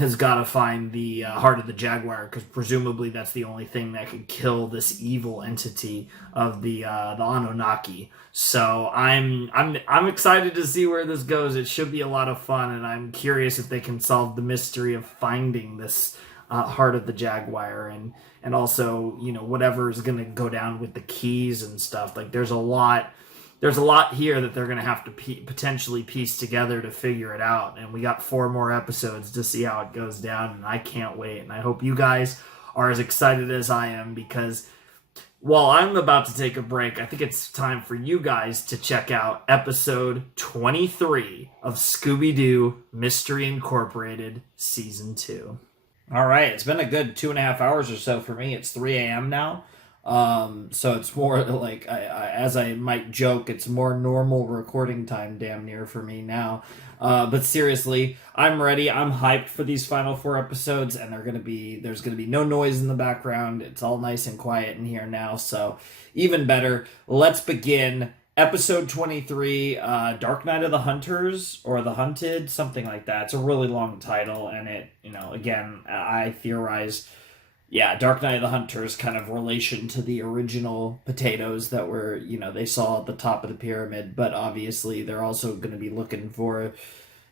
heart of the Jaguar, because presumably that's the only thing that could kill this evil entity of the Anunnaki. So I'm excited to see where this goes. It should be a lot of fun, and I'm curious if they can solve the mystery of finding this heart of the Jaguar, and also, you know, whatever is going to go down with the keys and stuff. Like, there's a lot here that they're going to have to potentially piece together to figure it out. And we got 4 more episodes to see how it goes down, and I can't wait. And I hope you guys are as excited as I am, because while I'm about to take a break, I think it's time for you guys to check out episode 23 of Scooby-Doo Mystery Incorporated Season 2. All right, it's been a good 2.5 hours or so for me. It's 3 a.m. now. So it's more like, as I might joke, it's more normal recording time damn near for me now. But seriously, I'm ready. I'm hyped for these final 4 episodes, and there's gonna be no noise in the background. It's all nice and quiet in here now, so even better. Let's begin. Episode 23, Dark Night of the Hunters, or The Hunted, something like that. It's a really long title, and it, you know, again, I theorize, Yeah, Dark Knight of the Hunters kind of relation to the original potatoes that were, they saw at the top of the pyramid, but obviously they're also going to be looking for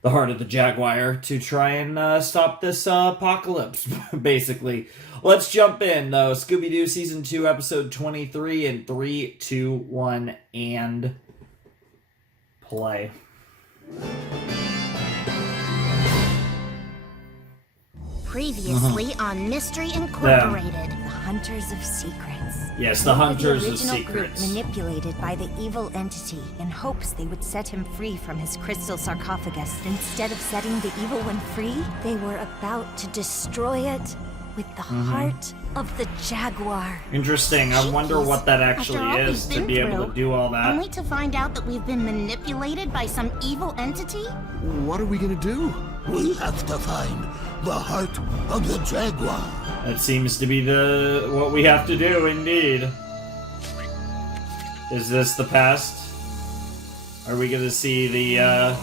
the heart of the Jaguar to try and stop this apocalypse, basically. Let's jump in, though. Scooby-Doo Season 2, Episode 23, in 3, 2, 1, and play. Previously on Mystery Incorporated. The Hunters of Secrets. Yes, the Hunters of The original Secrets. group manipulated by the evil entity in hopes they would set him free from his crystal sarcophagus. Instead of setting the evil one free, they were about to destroy it with the heart of the Jaguar. Interesting. I wonder what that After all actually we've is to been be able to do all that. Only to find out that we've been manipulated by some evil entity? What are we gonna do? We have to find the heart of the Jaguar. That seems to be what we have to do, indeed. Is this the past? Are we gonna see the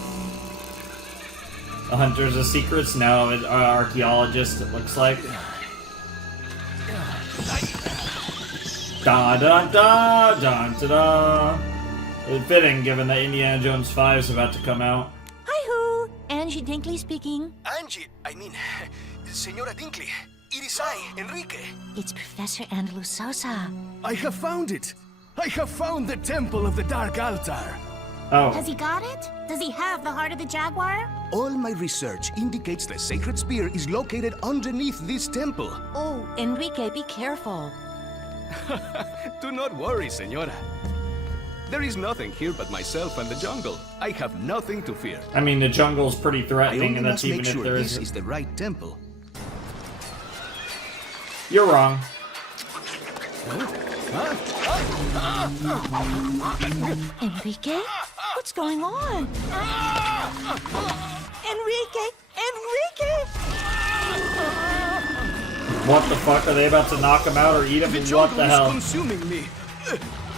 Hunters of Secrets? No, it's archaeologist, it looks like. Da da da da da da. It's fitting, given that Indiana Jones 5 is about to come out. Hi-hoo! Angie Dinkley speaking. Angie, Senora Dinkley. It is I, Enrique. It's Professor Andrew Sosa. I have found it. I have found the Temple of the Dark Altar. Oh. Has he got it? Does he have the heart of the Jaguar? All my research indicates the sacred spear is located underneath this temple. Oh, Enrique, be careful. Do not worry, Senora. There is nothing here but myself and the jungle. I have nothing to fear. I mean, the jungle's pretty threatening, and that's even make if sure there this is. is the right temple. You're wrong. Enrique? What's going on? Enrique! Enrique! What the fuck? Are they about to knock him out or eat him? What the hell? Is consuming me.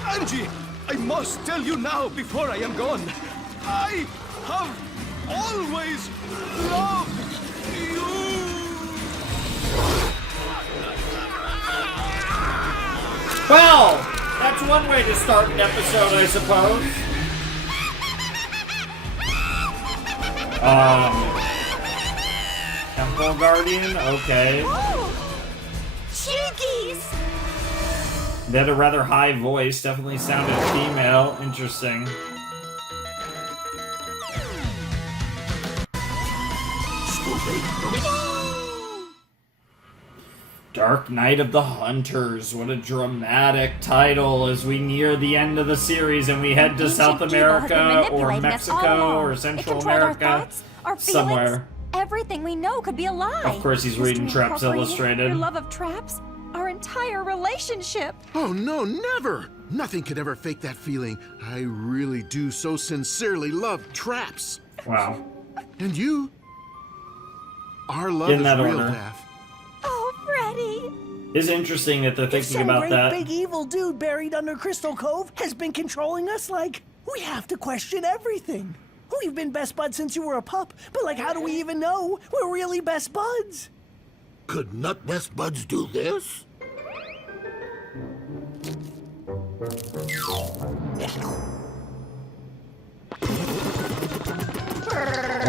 Angie, I must tell you now before I am gone. I have always loved you. Well, that's one way to start an episode, I suppose. Temple Guardian? Okay. Cheekies! They had a rather high voice, definitely sounded female. Interesting. Dark Knight of the Hunters. What a dramatic title as we near the end of the series and we head to South America or Mexico or Central America. Our somewhere. Everything we know could be a lie. Of course he's reading Traps Illustrated. Your love of traps, our entire relationship. Oh no, never! Nothing could ever fake that feeling. I really do so sincerely love traps. Wow. And you? Our love In is that real, order. Daff. Oh, Freddy! It's interesting that they're thinking Some about great that. big evil dude buried under Crystal Cove has been controlling us, we have to question everything. We've been best buds since you were a pup, but how do we even know we're really best buds? Could not best buds do this?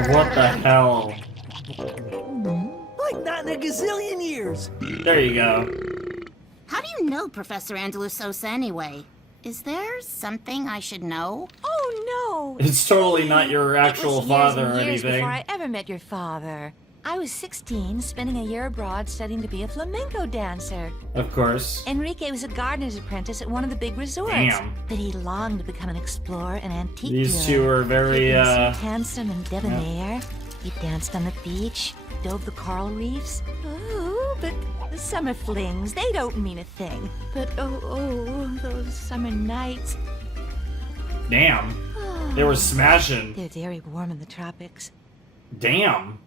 What the hell? Like not in a gazillion years. There you go. How do you know Professor Angelo Sosa anyway? Is there something I should know? Oh, no. It's totally not your actual It was father years or and years anything. before I ever met your father. I was 16, spending a year abroad studying to be a flamenco dancer. Of course. Enrique was a gardener's apprentice at one of the big resorts. Damn. But he longed to become an explorer and antique These dealer. two are very, He was so handsome and debonair. He danced on the beach, dove the coral reefs. Oh, but the summer flings, they don't mean a thing. But oh, those summer nights. Damn. They were smashing. They're very warm in the tropics. Damn.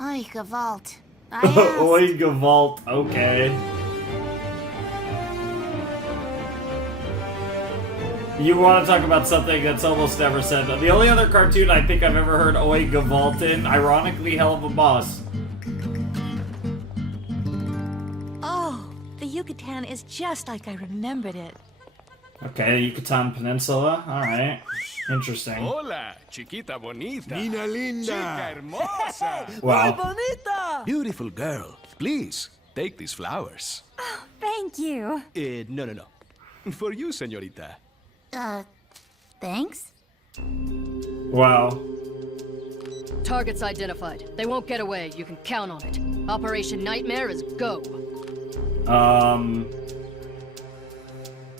Oy, Gavalt. Oi, Gavalt. Okay. You want to talk about something that's almost never said. The only other cartoon I think I've ever heard Oi, Gavalt in, ironically, Hell of a Boss. Oh, just like I remembered it. Okay, Yucatan Peninsula. Alright. Interesting. Hola, chiquita bonita. Nina linda. Chica hermosa. Wow. Bonita! Beautiful girl. Please, take these flowers. Thank you. No. For you, señorita. Thanks? Wow. Targets identified. They won't get away. You can count on it. Operation Nightmare is go.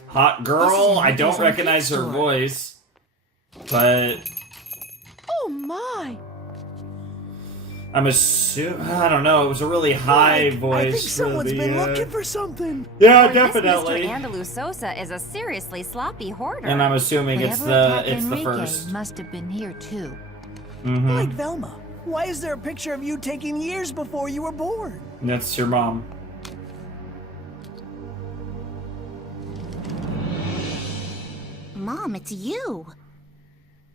Hot girl. I don't recognize her voice, but Oh my! I'm assuming. I don't know. It was a really high voice. I think someone's for the, been looking for something. Yeah, Or definitely. This Mr. Andalou Sosa is a seriously sloppy hoarder. And I'm assuming it's the first. Must have been here too. Like Velma. Why is there a picture of you taken years before you were born? That's your mom. Mom, it's you.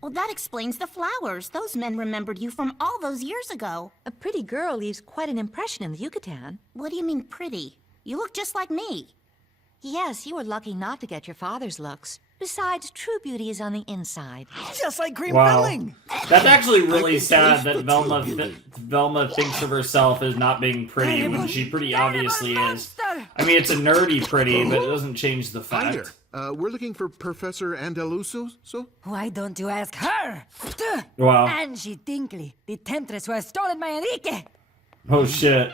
Well, that explains the flowers. Those men remembered you from all those years ago. A pretty girl leaves quite an impression in the Yucatan. What do you mean pretty? You look just like me. Yes, you were lucky not to get your father's looks. Besides, true beauty is on the inside. Just like cream Wow. filling. That's actually really sad that Velma thinks of herself as not being pretty when she pretty obviously is. I mean, it's a nerdy pretty, but it doesn't change the Hi fact. there. We're looking for Professor Andaluso. Why don't you ask her? Wow. Angie Dinkley, the temptress who has stolen my Enrique. Oh shit.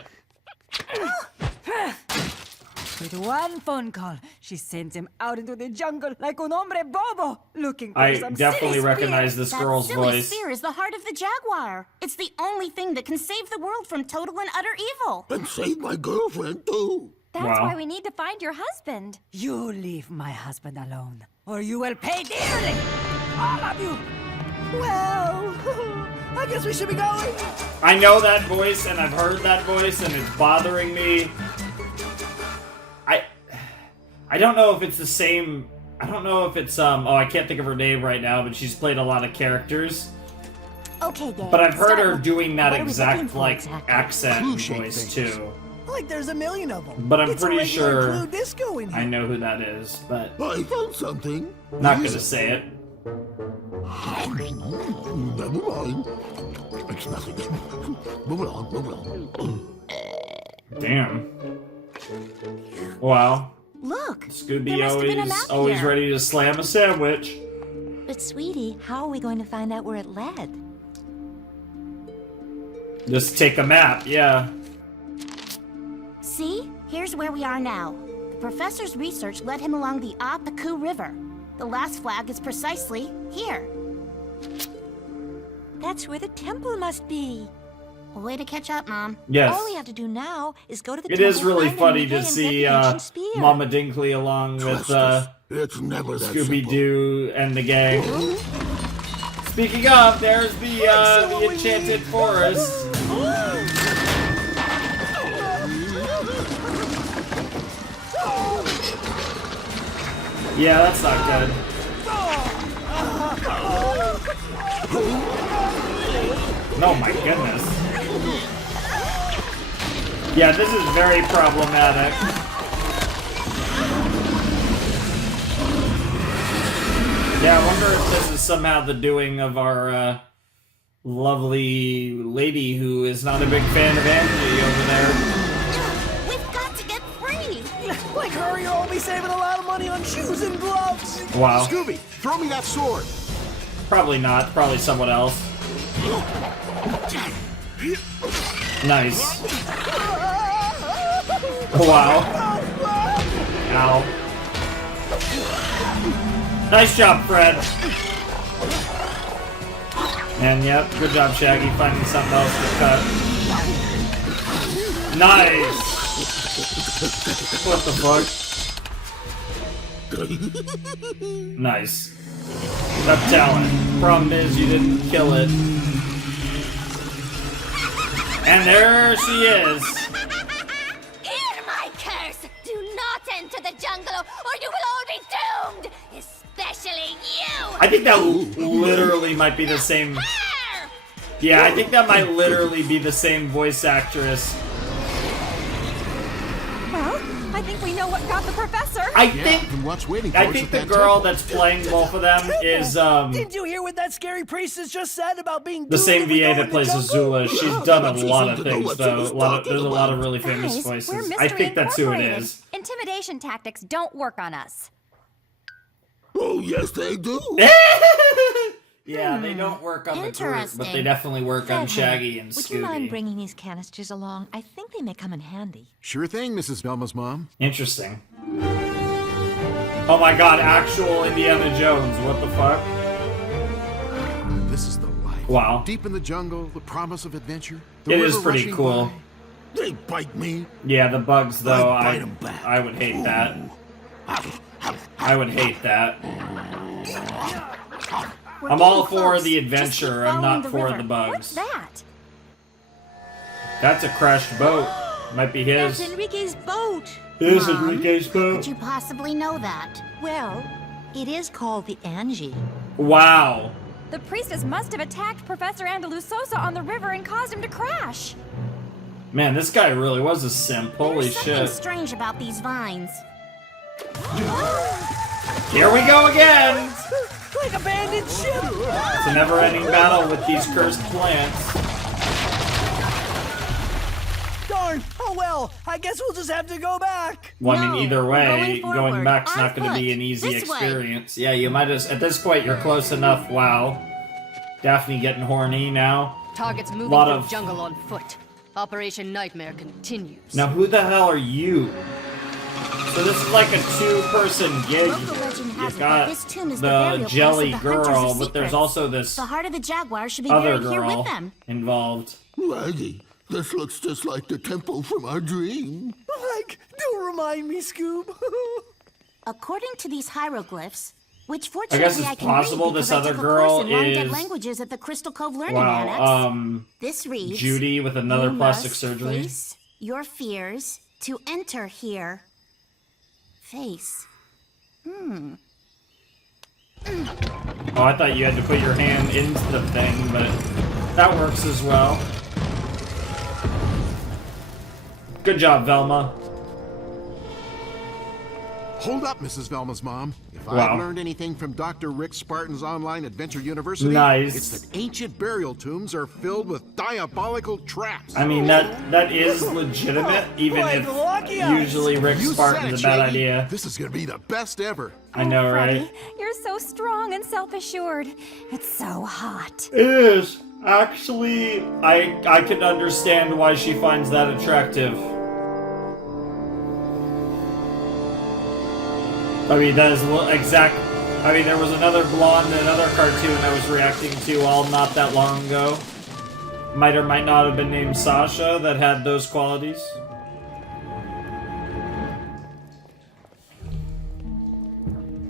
With one phone call, she sends him out into the jungle like un hombre bobo, looking for I some definitely silly recognize spear. this girl's That silly voice. spear is the heart of the jaguar. It's the only thing that can save the world from total and utter evil. And save my girlfriend, too. That's Wow. why we need to find your husband. You leave my husband alone, or you will pay dearly! All of you! Well, I guess we should be going. I know that voice, and I've heard that voice, and it's bothering me. I don't know if it's the same. I don't know if it's oh, I can't think of her name right now, but she's played a lot of characters. Okay, Dad. But I've heard start her with- doing that what are we looking exact for like exactly? accent Clue shape voice things. too. Like there's a million of them. But I'm It's a pretty regular sure Clue disco in here. I know who that is, but I found something. not gonna say it. Never mind. It's nothing. Move along. Damn. Wow. Look. Scooby there must have been a map always here. ready to slam a sandwich. But sweetie, how are we going to find out where it led? Just take a map, yeah. See? Here's where we are now. The professor's research led him along the Ataku River. The last flag is precisely here. That's where the temple must be. Way to catch up, Mom. Yes. All we have to do now is go to the It temple, is really find funny Enrique, to and get see the ancient spear. Mama Dinkley along with It's never that Scooby-Doo and the gang. Speaking of, there's the enchanted forest. Yeah, that's not good. Oh my goodness. Yeah, this is very problematic. Yeah, I wonder if this is somehow the doing of our lovely lady who is not a big fan of Angie over there. We've got to get free. Like her, you'll all be saving a lot of money on shoes and gloves. Wow. Scooby, throw me that sword. Probably not. Probably someone else. Nice. Wow. Ow. Nice job, Fred. And yep, good job, Shaggy, finding something else to cut. Nice. What the fuck? Nice. Enough talent. Problem is, you didn't kill it. And there she is. Hear my curse! Do not enter the jungle or you will all be doomed! Especially you! I think that literally might be the same. Yeah, I think that might literally be the same voice actress. Well, I think we know what got the professor. I think the girl that's playing both of them is Did you hear what that scary priestess just said about being the doomed same if we VA go that in the plays jungle? Azula. She's done a lot of to know things what she though. was There's a lot of really famous Guys, we're voices. Mystery I think that's who it Incorporated. is. Intimidation tactics don't work on us. Oh, yes, they do. Yeah, they don't work on the group, but they Interesting. definitely work on Shaggy and Would you mind Scooby. bringing these canisters along? I think they may come in handy. Sure thing, Mrs. Velma's mom. Interesting. Oh my god, actual Indiana Jones. What the fuck? This is the life. Wow. Deep in the jungle, the promise of adventure. The It is river pretty rushing cool. by. They bite me. Yeah, the bugs though, I'd bite 'em back. I would hate that. I would hate that. We're I'm all getting for close. the Just keep adventure, I'm following not the for river. the bugs. What's that? That's a crashed boat. Might be his. That's Enrique's boat. Here's Mom, Enrique's boat. Could you possibly know that? Well, it is called the Angie. Wow. The priestess must have attacked Professor Andalusosa on the river and caused him to crash. Man, this guy really was a simp. Holy There's something shit. strange about these vines. Here we go again! Like a bandit ship! It's a never-ending battle with these cursed plants. Darn! Oh well, I guess we'll just have to go back. Well, I mean, either way, going going forward, back's on not going to be foot, an easy this way. experience. Yeah, you might as... At this point, you're close enough. Wow. Daphne getting horny now. Targets moving Lot through of- jungle on foot. Operation Nightmare continues. Now, who the hell are you? So this is like a two-person gig. Local legend You has it that got this tomb is the burial place jelly of the hunters girl, of but there's secrets. also this The heart of the jaguar should be other buried here girl with them. involved. Raggy, this looks just like the temple from our dream. Like, don't remind me, Scoob. According to these hieroglyphs, which I guess fortunately it's I can possible read this because I other took a girl course in Undead is- languages at the Crystal Cove Learning Wow, Annex. This reads, Judy with another "You plastic must surgery. Face your fears to enter here. Face. Oh, I thought you had to put your hand into the thing, but that works as well. Good job, Velma. Hold up, Mrs. Velma's mom. If Wow. I've learned anything from Dr. Rick Spartan's online adventure university, Nice. it's that ancient burial tombs are filled with diabolical traps. I mean, that is legitimate, even Like if lucky us. usually Rick You Spartan's a said it, bad Shaggy. idea. This is gonna be the best ever. I know, right? Freddie, you're so strong and self-assured. It's so hot. It is. Actually, I can understand why she finds that attractive. I mean, that is exact. I mean, there was another blonde in another cartoon I was reacting to all not that long ago. Might or might not have been named Sasha that had those qualities.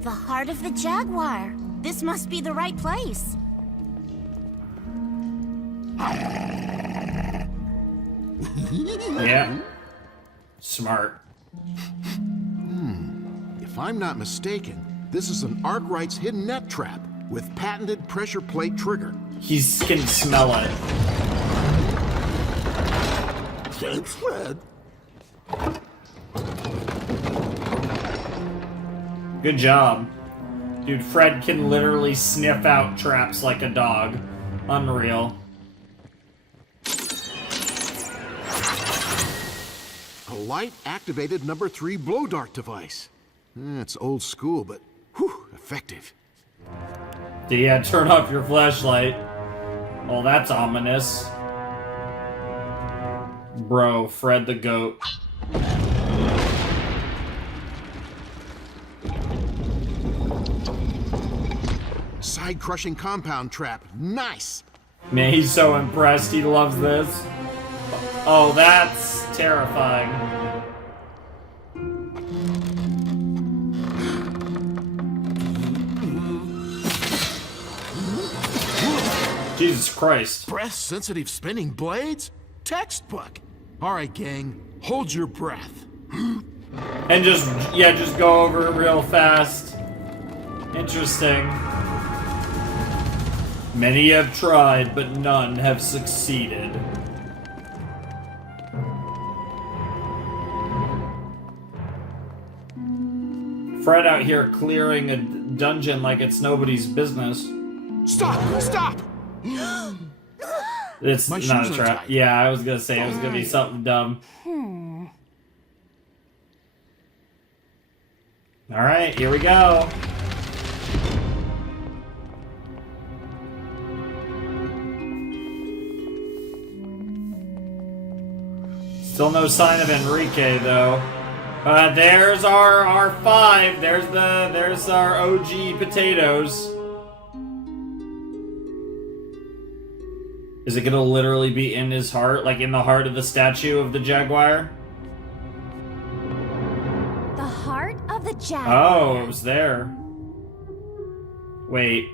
The heart of the jaguar. This must be the right place. Yeah. Smart. If I'm not mistaken, this is an Arkwright's hidden net trap with patented pressure plate trigger. He can smell it. Thanks, Fred. Good job. Dude, Fred can literally sniff out traps like a dog. Unreal. A light-activated number 3 blow dart device. It's old school, but whew, effective. Yeah, turn off your flashlight. Well, that's ominous. Bro, Fred the goat. Side-crushing compound trap. Nice! Man, he's so impressed. He loves this. Oh, that's terrifying. Jesus Christ. Breath-sensitive spinning blades? Textbook! Alright, gang, hold your breath. And just go over it real fast. Interesting. Many have tried, but none have Fred out here clearing a dungeon like it's nobody's business. Stop! Stop! It's My not shoes a trap. untied. Yeah, I was gonna say it was gonna be something dumb. Alright, here we go. Still no sign of Enrique though. There's our 5. There's our OG potatoes. Is it gonna literally be in his heart, like in the heart of the statue of the jaguar? The heart of the jaguar. Oh, it was there. Wait.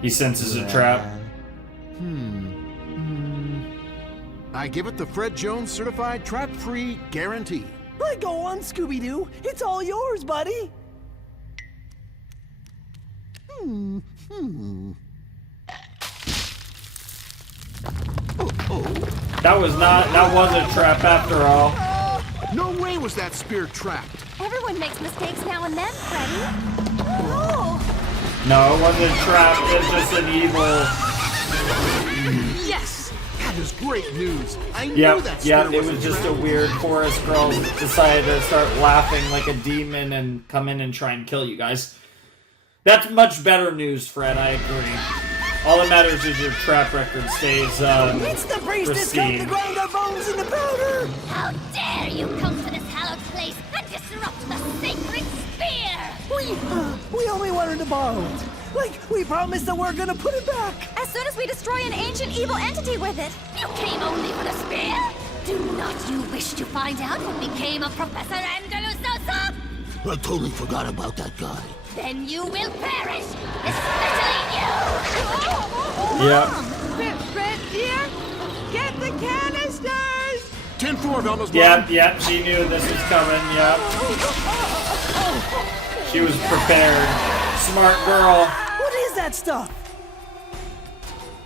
He senses a trap. I give it the Fred Jones Certified Trap-Free Guarantee. Let go on, Scooby-Doo. It's all yours, buddy. That was a trap after all. No way was that spear trapped. Everyone makes mistakes now and then, Freddy. Oh. No, it wasn't a trap, it's just an evil. Yes! That is great news. I knew that spear Yep, it was just a weird forest girl decided to start laughing like a demon and come in and try and kill you guys. That's much better news, Fred, I agree. All that matters is your trap record stays, It's the priestess come to grind our bones in the powder! How dare you come to this hallowed place and disrupt the sacred spear! We only wanted to borrow it. Like, we promised that we're gonna put it back. As soon as we destroy an ancient evil entity with it. You came only for the spear? Do not you wish to find out what became of Professor Andalusosa? I totally forgot about that guy. Then you will perish, especially you! Yep. Fred, dear, get the canisters! 10-4, Velma's Yep, she knew this was coming, yep. She was prepared. Smart girl. What is that stuff?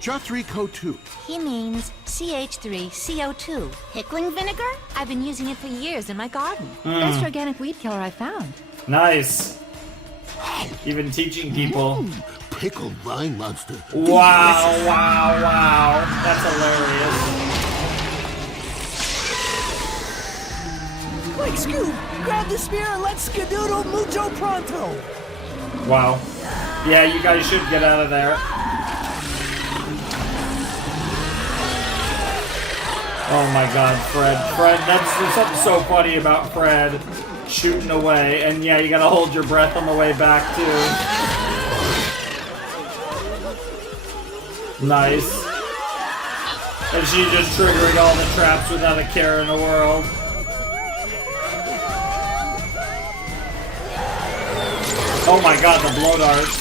J3CO2. He means CH3CO2. Pickling vinegar? I've been using it for years in my garden. Mm. Best organic weed killer I found. Nice. Even teaching people. Pickled vine monster. Wow. That's hilarious. Like Scoob, grab the spear and let's skedoodle mucho pronto. Wow. Yeah, you guys should get out of there. Oh my god, Fred, there's something so funny about Fred shooting away, and yeah, you gotta hold your breath on the way back, too. Nice. And she's just triggering all the traps without a care in the world. Oh my god, the blow darts.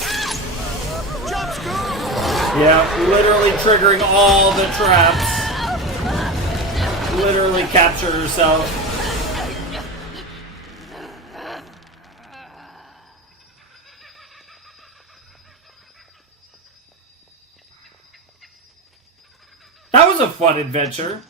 Yeah, literally triggering all the traps. Literally captured herself. That was a fun adventure.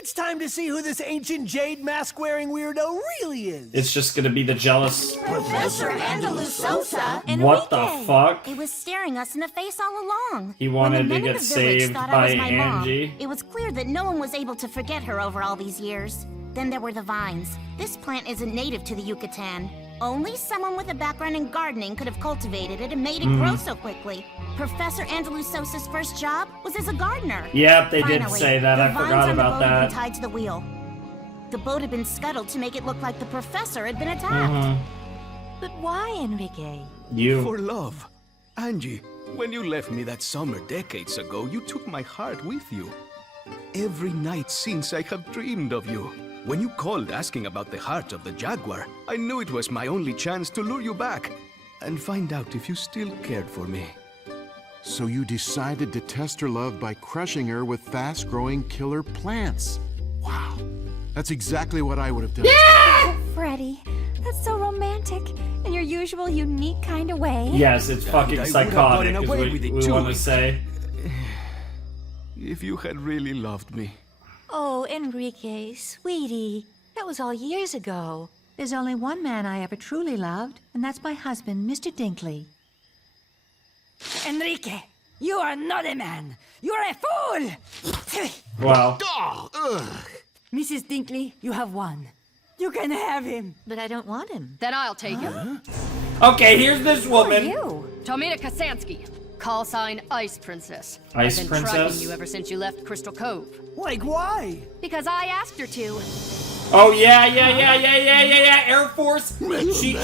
It's time to see who this ancient jade mask-wearing weirdo really is. It's just gonna be the jealous. Professor Andalusosa. What the fuck? It was staring us in the face all along. He wanted When the to men in get the village saved thought I by was my Angie. Mom, it was clear that no one was able to forget her over all these years. Then there were the vines. This plant isn't native to the Yucatan. Only someone with a background in gardening could have cultivated it and made it grow so quickly. Professor Andalusosa's first job was as a gardener. Yep, they did Finally, say that. the I vines forgot on the about boat had that. been tied to the wheel. The boat had been scuttled to make it look like the professor had been attacked. But why, Enrique? For love. Angie, when you left me that summer decades ago, you took my heart with you. Every night since I have dreamed of you. When you called asking about the heart of the jaguar, I knew it was my only chance to lure you back and find out if you still cared for me. So you decided to test her love by crushing her with fast-growing killer plants. Wow. That's exactly what I would have done. Oh, Freddy, that's so romantic in your usual unique kind of way. Yes, it's fucking psychotic, is what we want to say. If you had really loved me. Oh, Enrique, sweetie. That was all years ago. There's only one man I ever truly loved, and that's my husband, Mr. Dinkley. Enrique, you are not a man. You're a fool! Wow. Mrs. Dinkley, you have won. You can have him. But I don't want him. Then I'll take him. Okay, here's this woman. Who are you? Tomita Kasansky. Call sign Ice Princess. Ice I've been Princess? tracking you ever since you left Crystal Cove. Like, why? Because I asked her to. Oh, yeah. Air Force. She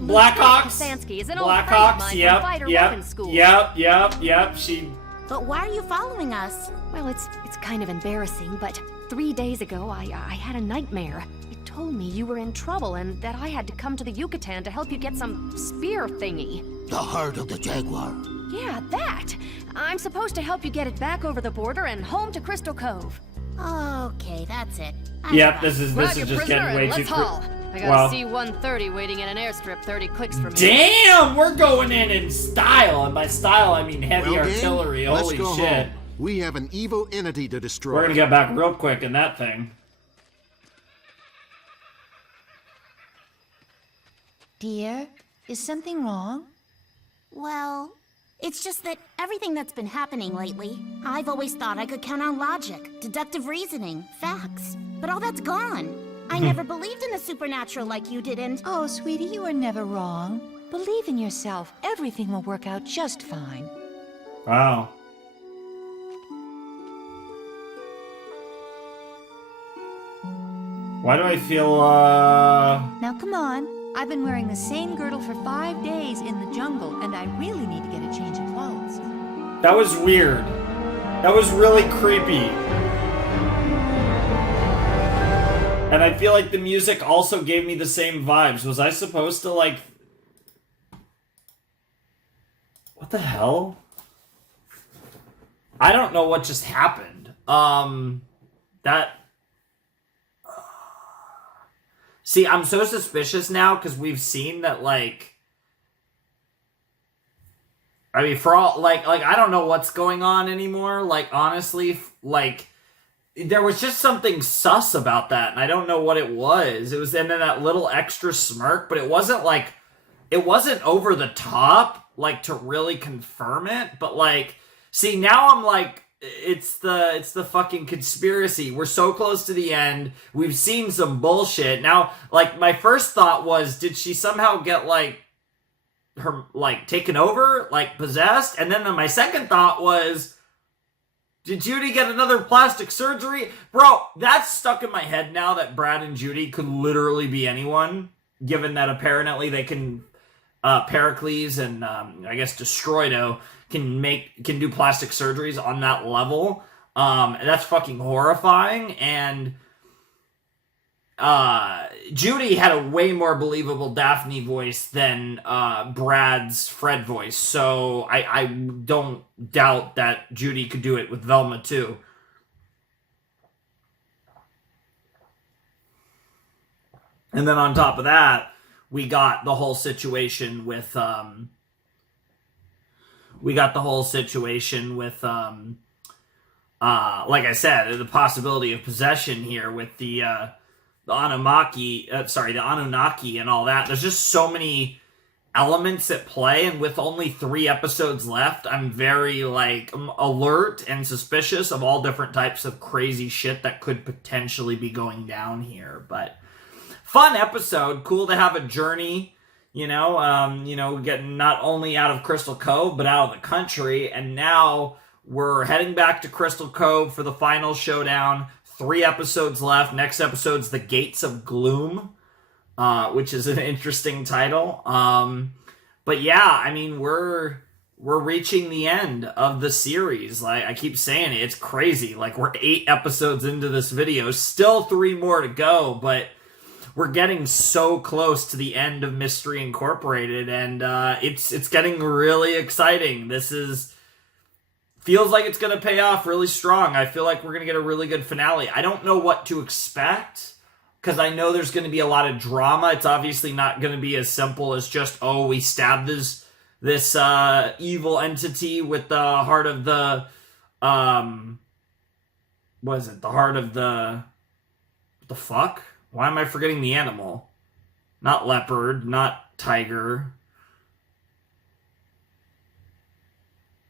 Blackhawks. Kasansky is an old friend of mine from fighter weapons school. Yep. She. But why are you following us? Well, it's kind of embarrassing, but 3 days ago I had a nightmare. It told me you were in trouble and that I had to come to the Yucatan to help you get some spear thingy. The heart of the jaguar. Yeah, that! I'm supposed to help you get it back over the border and home to Crystal Cove. Okay, that's it. Yep, this is Grab just your prisoner getting way and too let's haul. I got Wow. a C-130 waiting in an airstrip 30 clicks from me. Damn, we're going in style, and by style I mean heavy Well, gang, artillery. let's Holy go shit! home. We have an evil entity to destroy. We're gonna get back real quick in that thing. Dear, is something wrong? Well, it's just that everything that's been happening lately, I've always thought I could count on logic, deductive reasoning, facts. But all that's gone. I never believed in the supernatural like you did, and... Oh, sweetie, you were never wrong. Believe in yourself. Everything will work out just fine. Wow. Why do I feel, Now, come on. I've been wearing the same girdle for 5 days in the jungle, and I really need to get a change of clothes. That was weird. That was really creepy. And I feel like the music also gave me the same vibes. Was I supposed to, like... What the hell? I don't know what just happened. That... See, I'm so suspicious now because we've seen that, like... I mean, for all, like, I don't know what's going on anymore. Like, honestly, like, there was just something sus about that, and I don't know what it was. It was, and then that little extra smirk, but it wasn't, like, it wasn't over the top, like, to really confirm it, but, like, see, now I'm, like, it's the fucking conspiracy. We're so close to the end. We've seen some bullshit. Now, like, my first thought was, did she somehow get, like, her, like, taken over, like, possessed? And then my second thought was, did Judy get another plastic surgery? Bro, that's stuck in my head now that Brad and Judy could literally be anyone, given that apparently they can, Pericles and, I guess Destroido can do plastic surgeries on that level. And that's fucking horrifying, and Judy had a way more believable Daphne voice than Brad's Fred voice, so I don't doubt that Judy could do it with Velma too. And then on top of that, we got the whole situation with like I said, the possibility of possession here with the Anunnaki and all that. There's just so many elements at play, and with only 3 episodes left, I'm very, like, alert and suspicious of all different types of crazy shit that could potentially be going down here. But fun episode, cool to have a journey, getting not only out of Crystal Cove, but out of the country, and now we're heading back to Crystal Cove for the final showdown. 3 episodes left. Next episode's The Gates of Gloom, which is an interesting title. But yeah, I mean, we're reaching the end of the series. Like, I keep saying it, it's crazy. Like, we're 8 episodes into this video. Still 3 more to go, but we're getting so close to the end of Mystery Incorporated, and it's getting really exciting. Feels like it's going to pay off really strong. I feel like we're going to get a really good finale. I don't know what to expect, because I know there's going to be a lot of drama. It's obviously not going to be as simple as just, oh, we stabbed this evil entity with the heart of the what is it? The heart of the... What the fuck? Why am I forgetting the animal? Not leopard, not tiger.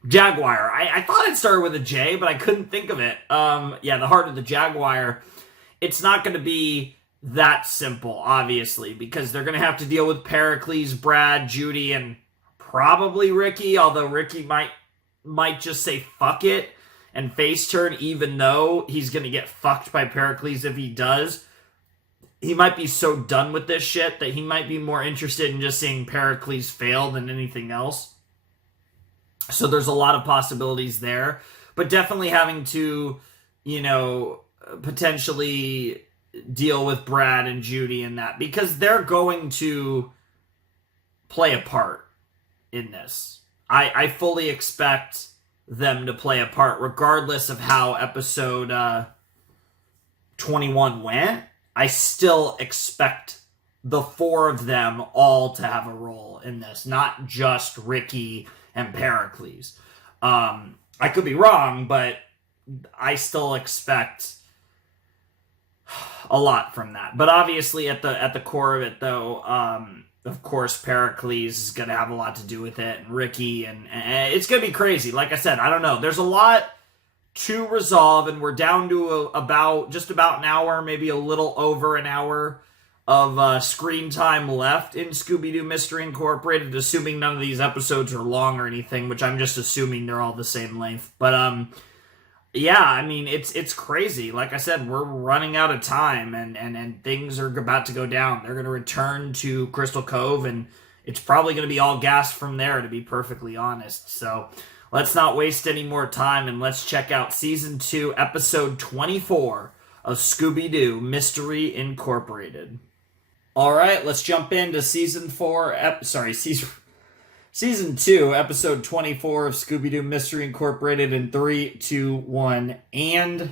Jaguar. I thought it started with a J, but I couldn't think of it. Yeah, the heart of the jaguar. It's not going to be that simple, obviously, because they're going to have to deal with Pericles, Brad, Judy, and probably Ricky, although Ricky might just say fuck it and face turn, even though he's going to get fucked by Pericles if he does. He might be so done with this shit that he might be more interested in just seeing Pericles fail than anything else. So there's a lot of possibilities there. But definitely having to, you know, potentially deal with Brad and Judy and that. Because they're going to play a part in this. I fully expect them to play a part regardless of how episode 21 went. I still expect the four of them all to have a role in this, not just Ricky and Pericles. I could be wrong, but I still expect a lot from that. But obviously, at the core of it, though, of course, Pericles is going to have a lot to do with it, and Ricky, and it's going to be crazy. Like I said, I don't know. There's a lot to resolve, and we're down to just about an hour, maybe a little over an hour of screen time left in Scooby-Doo Mystery Incorporated, assuming none of these episodes are long or anything, which I'm just assuming they're all the same length. But yeah, I mean, it's crazy. Like I said, we're running out of time, and things are about to go down. They're going to return to Crystal Cove, and it's probably going to be all gas from there, to be perfectly honest. So let's not waste any more time, and let's check out Season 2, Episode 24 of Scooby-Doo Mystery Incorporated. All right, let's jump into Season 2, Episode 24 of Scooby-Doo Mystery Incorporated in 3, 2, 1, and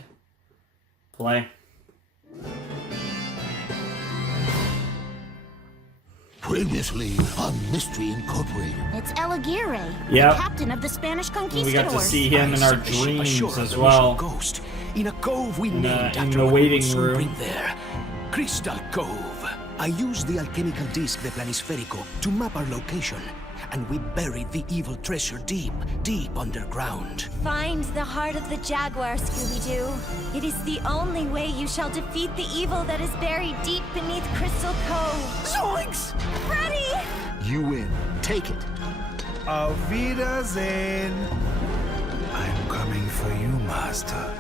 play. Previously on Mystery Incorporated. It's El Aguirre, Yep. the captain of the Spanish conquistadors. We got to see him in our dreams as well. Ghost in a cove we In named the after waiting what we would soon room. bring there. Crystal Cove. I used the alchemical disc de Planisférico to map our location, and we buried the evil treasure deep, deep underground. Find the heart of the jaguar, Scooby-Doo. It is the only way you shall defeat the evil that is buried deep beneath Crystal Cove. Zoinks! Freddy! You win. Take it. Auf Wiedersehen. I'm coming for you, Master.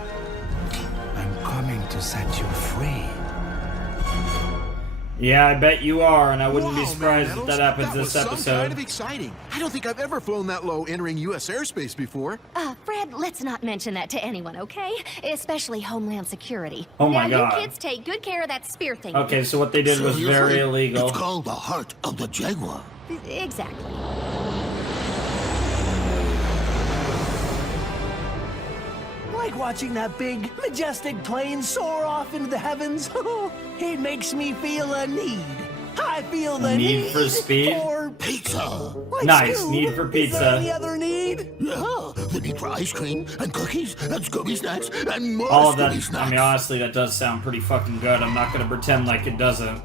I'm coming to set you free. Yeah, I bet you are, and I wouldn't be surprised if that happens that was this some episode. kind of exciting. I don't think I've ever flown that low entering U.S. airspace before. Fred, let's not mention that to anyone, okay? Especially Homeland Security. Oh my now, God. you kids take good care of that spear thing. Okay, so what they did was very illegal. It's called the heart of the jaguar. Exactly. Like watching that big, majestic plane soar off into the heavens. It makes me feel a need. I feel the Need for speed? for Pizza. Like Nice, Scoob, need for Is there any pizza. other need? Yeah, the need for ice cream and cookies and Scooby snacks and more All of Scooby that, snacks. I mean, honestly, that does sound pretty fucking good. I'm not gonna pretend like it doesn't.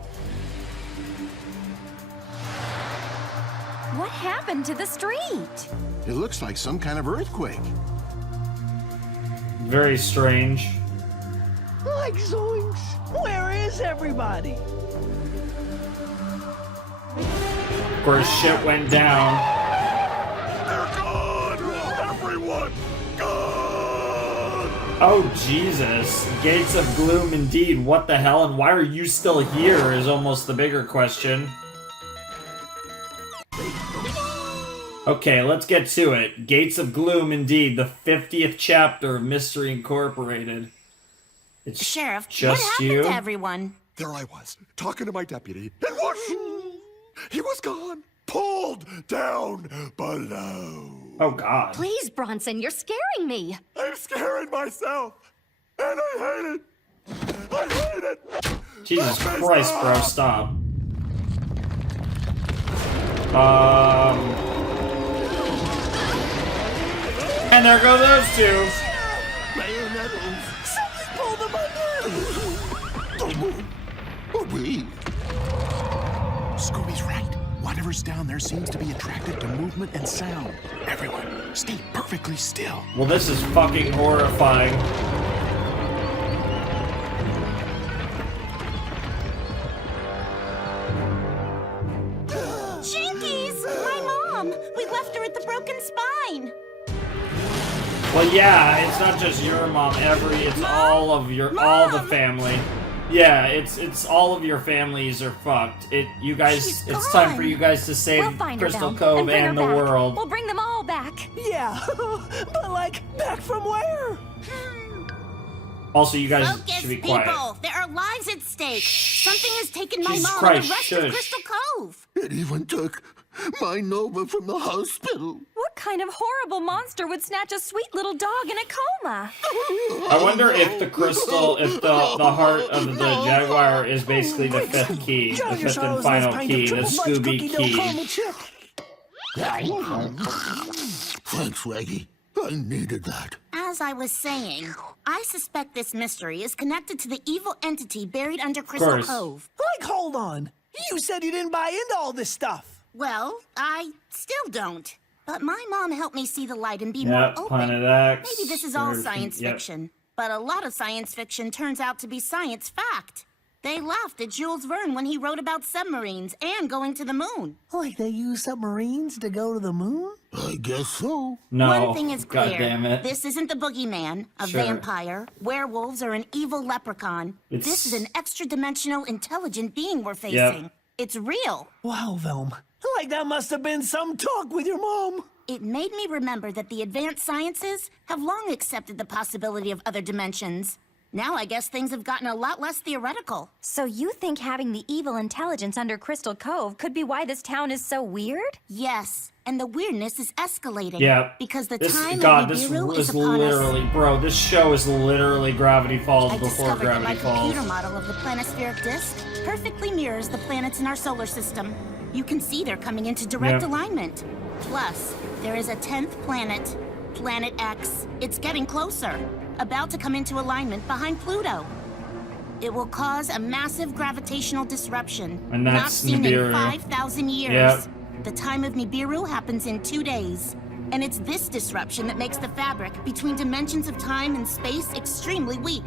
What happened to the street? It looks like some kind of earthquake. Very strange. Like zoinks. Where is everybody? Of course, shit went down. They're gone! Everyone, gone! Oh, Jesus. Gates of Gloom indeed. What the hell? And why are you still here is almost the bigger question. Okay, let's get to it. Gates of Gloom indeed. The 50th chapter of Mystery Incorporated. It's Sheriff, what just happened you? to everyone? There I was, talking to my deputy, and whoosh! He was gone, pulled down below. Oh, God. Please, Bronson, you're scaring me. I'm scaring myself, and I hate it. I hate it. Jesus Let me Christ, bro, stop. And there go those two. Mayor Nettles. We? Scooby's right. Whatever's down there seems to be attracted to movement and sound. Everyone, stay perfectly still. Well, this is fucking horrifying. Jinkies! My mom! We left her at the Broken Spine! Well, yeah, it's not just your mom. It's all of all the family. Yeah, it's all of your families are fucked. It's time for you guys to save We'll find Crystal her, Velm, Cove bring her and the back. world. We'll bring them all back. Yeah, but like, back from where? Also, you guys Focus, should be people! quiet. There are lives at stake! Something has taken my Jesus mom Christ, and the rest shush. of Crystal Cove! It even took my Nova from the hospital. What kind of horrible monster would snatch a sweet little dog in a coma? I wonder if the crystal, if the heart of the Jaguar is basically the fifth key, the fifth and final key, the Scooby key. Thanks, Reggie. I needed that. As I was saying, I suspect this mystery is connected to the evil entity buried under Crystal Cove. Like, hold on. You said you didn't buy into all this stuff. Well, I still don't. But my mom helped me see the light and be Yep, more open. Planet X. Maybe this is all Third- science yep. fiction. But a lot of science fiction turns out to be science fact. They laughed at Jules Verne when he wrote about submarines and going to the moon. Like they use submarines to go to the moon? I guess so. No, One thing is clear. God damn it. This isn't the boogeyman, a Sure. vampire, werewolves, or an evil leprechaun. It's- This is an extra-dimensional intelligent being we're facing. Yep. It's real. Wow, Velm. Like that must have been some talk with your mom. It made me remember that the advanced sciences have long accepted the possibility of other dimensions. Now I guess things have gotten a lot less theoretical. So you think having the evil intelligence under Crystal Cove could be why this town is so weird? Yes, and the weirdness is escalating. Yeah. Because the This, time God, of this Nibiru is is upon literally, us. bro, this show is literally Gravity Falls I before discovered that my Gravity Falls. computer model of the planispheric disk perfectly mirrors the planets in our solar system. You can see they're coming into direct Yep. alignment. Plus, there is a 10th planet, Planet X. It's getting closer, about to come into alignment behind Pluto. It will cause a massive gravitational disruption, And not that's seen Nibiru. in 5,000 years. Yep. The time of Nibiru happens in 2 days. And it's this disruption that makes the fabric between dimensions of time and space extremely weak.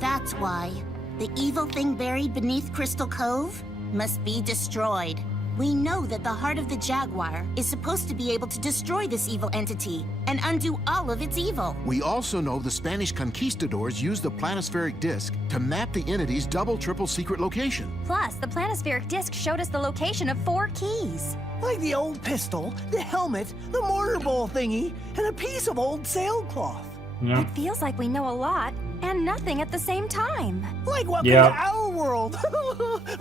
That's why the evil thing buried beneath Crystal Cove must be destroyed. We know that the heart of the Jaguar is supposed to be able to destroy this evil entity and undo all of its evil. We also know the Spanish conquistadors used the planispheric disc to map the entity's double, triple secret location. Plus, the planispheric disc showed us the location of 4 keys. Like the old pistol, the helmet, the mortar bowl thingy, and a piece of old sailcloth. Yeah. It feels like we know a lot and nothing at the same time. Like welcome Yep. to our world.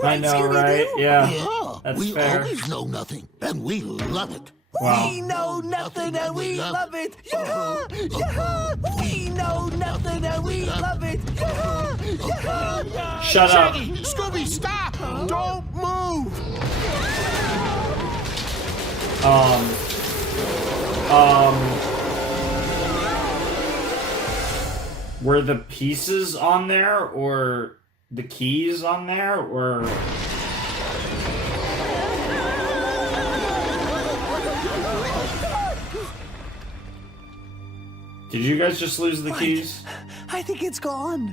I know, Scooby-Doo? right? Yeah. Yeah, That's we fair. always know nothing, and we love it. Wow. We know nothing and we love it. Yeah, yeah. We know nothing and we love it. Yeah, yeah. Shut up. Shaggy, Scooby, stop! Don't move! Were the pieces on there, or the keys on there, or... Did you guys just lose the keys? I think it's gone.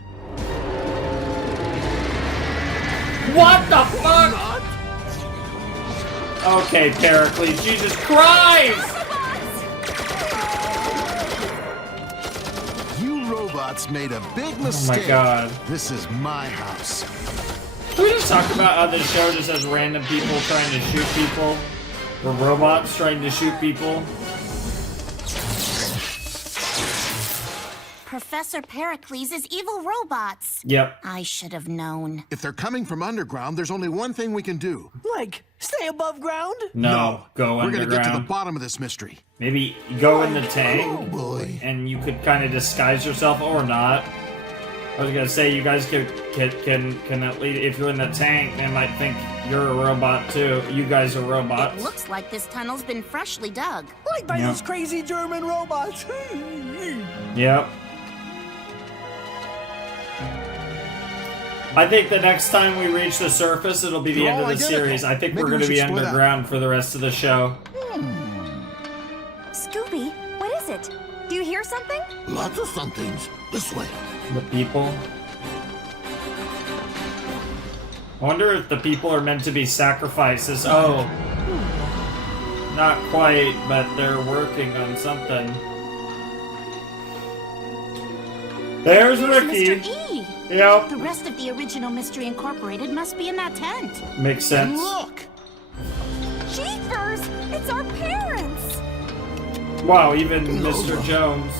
What the fuck? Okay, Pericles, Jesus Christ! You robots made a big mistake. God. This is my house. Can we just talk about how this show just has random people trying to shoot people? Or robots trying to shoot people? Professor Pericles is evil robots. Yep. I should have known. If they're coming from underground, there's only one thing we can do. Like, stay above ground? No, go We're gonna underground. get to the bottom of this mystery. Maybe go in the tank, Oh, boy. and you could kind of disguise yourself, or not. I was gonna say, you guys can at least, if you're in the tank, they might think you're a robot too. You guys are It robots. looks like this tunnel's been freshly dug. Like by Yep. those crazy German robots. Yep. I think the next time we reach the surface, it'll be the They're end of all the identical. series. I think Maybe we're we going to should be split up. underground for the rest of the show. Scooby, what is it? Do you hear something? Lots of somethings. This way. The people. I wonder if the people are meant to be sacrifices. Oh. Not quite, but they're working on something. There's Ricky. Mr. E. Yep. The rest of the original Mystery Incorporated must be in that tent. Makes sense. Look! Jeepers! It's our parents! Wow, even Mr. Jones.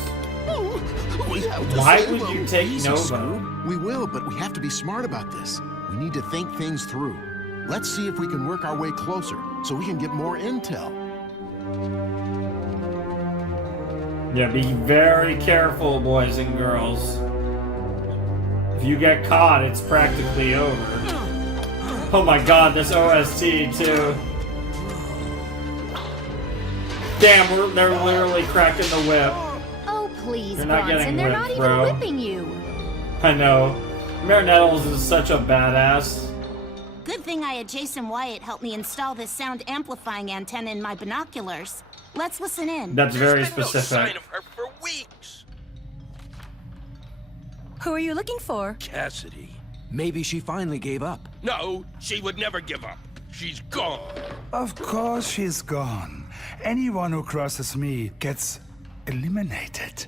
We have to Why save would them. you take Easy, Nova? Scoob. We will, but we have to be smart about this. We need to think things through. Let's see if we can work our way closer, so we can get more intel. Yeah, be very careful, boys and girls. If you get caught, it's practically over. Oh my god, this OST too. Damn, they're literally cracking the whip. Oh, please, You're not Bronson, getting they're whipped, not even bro. whipping you. I know. Mayor Nettles is such a badass. Good thing I had Jason Wyatt help me install this sound amplifying antenna in my binoculars. Let's listen in. That's very There's been no specific. sign of her for weeks. Who are you looking for? Cassidy. Maybe she finally gave up. No, she would never give up. She's gone. Of course she's gone. Anyone who crosses me gets eliminated.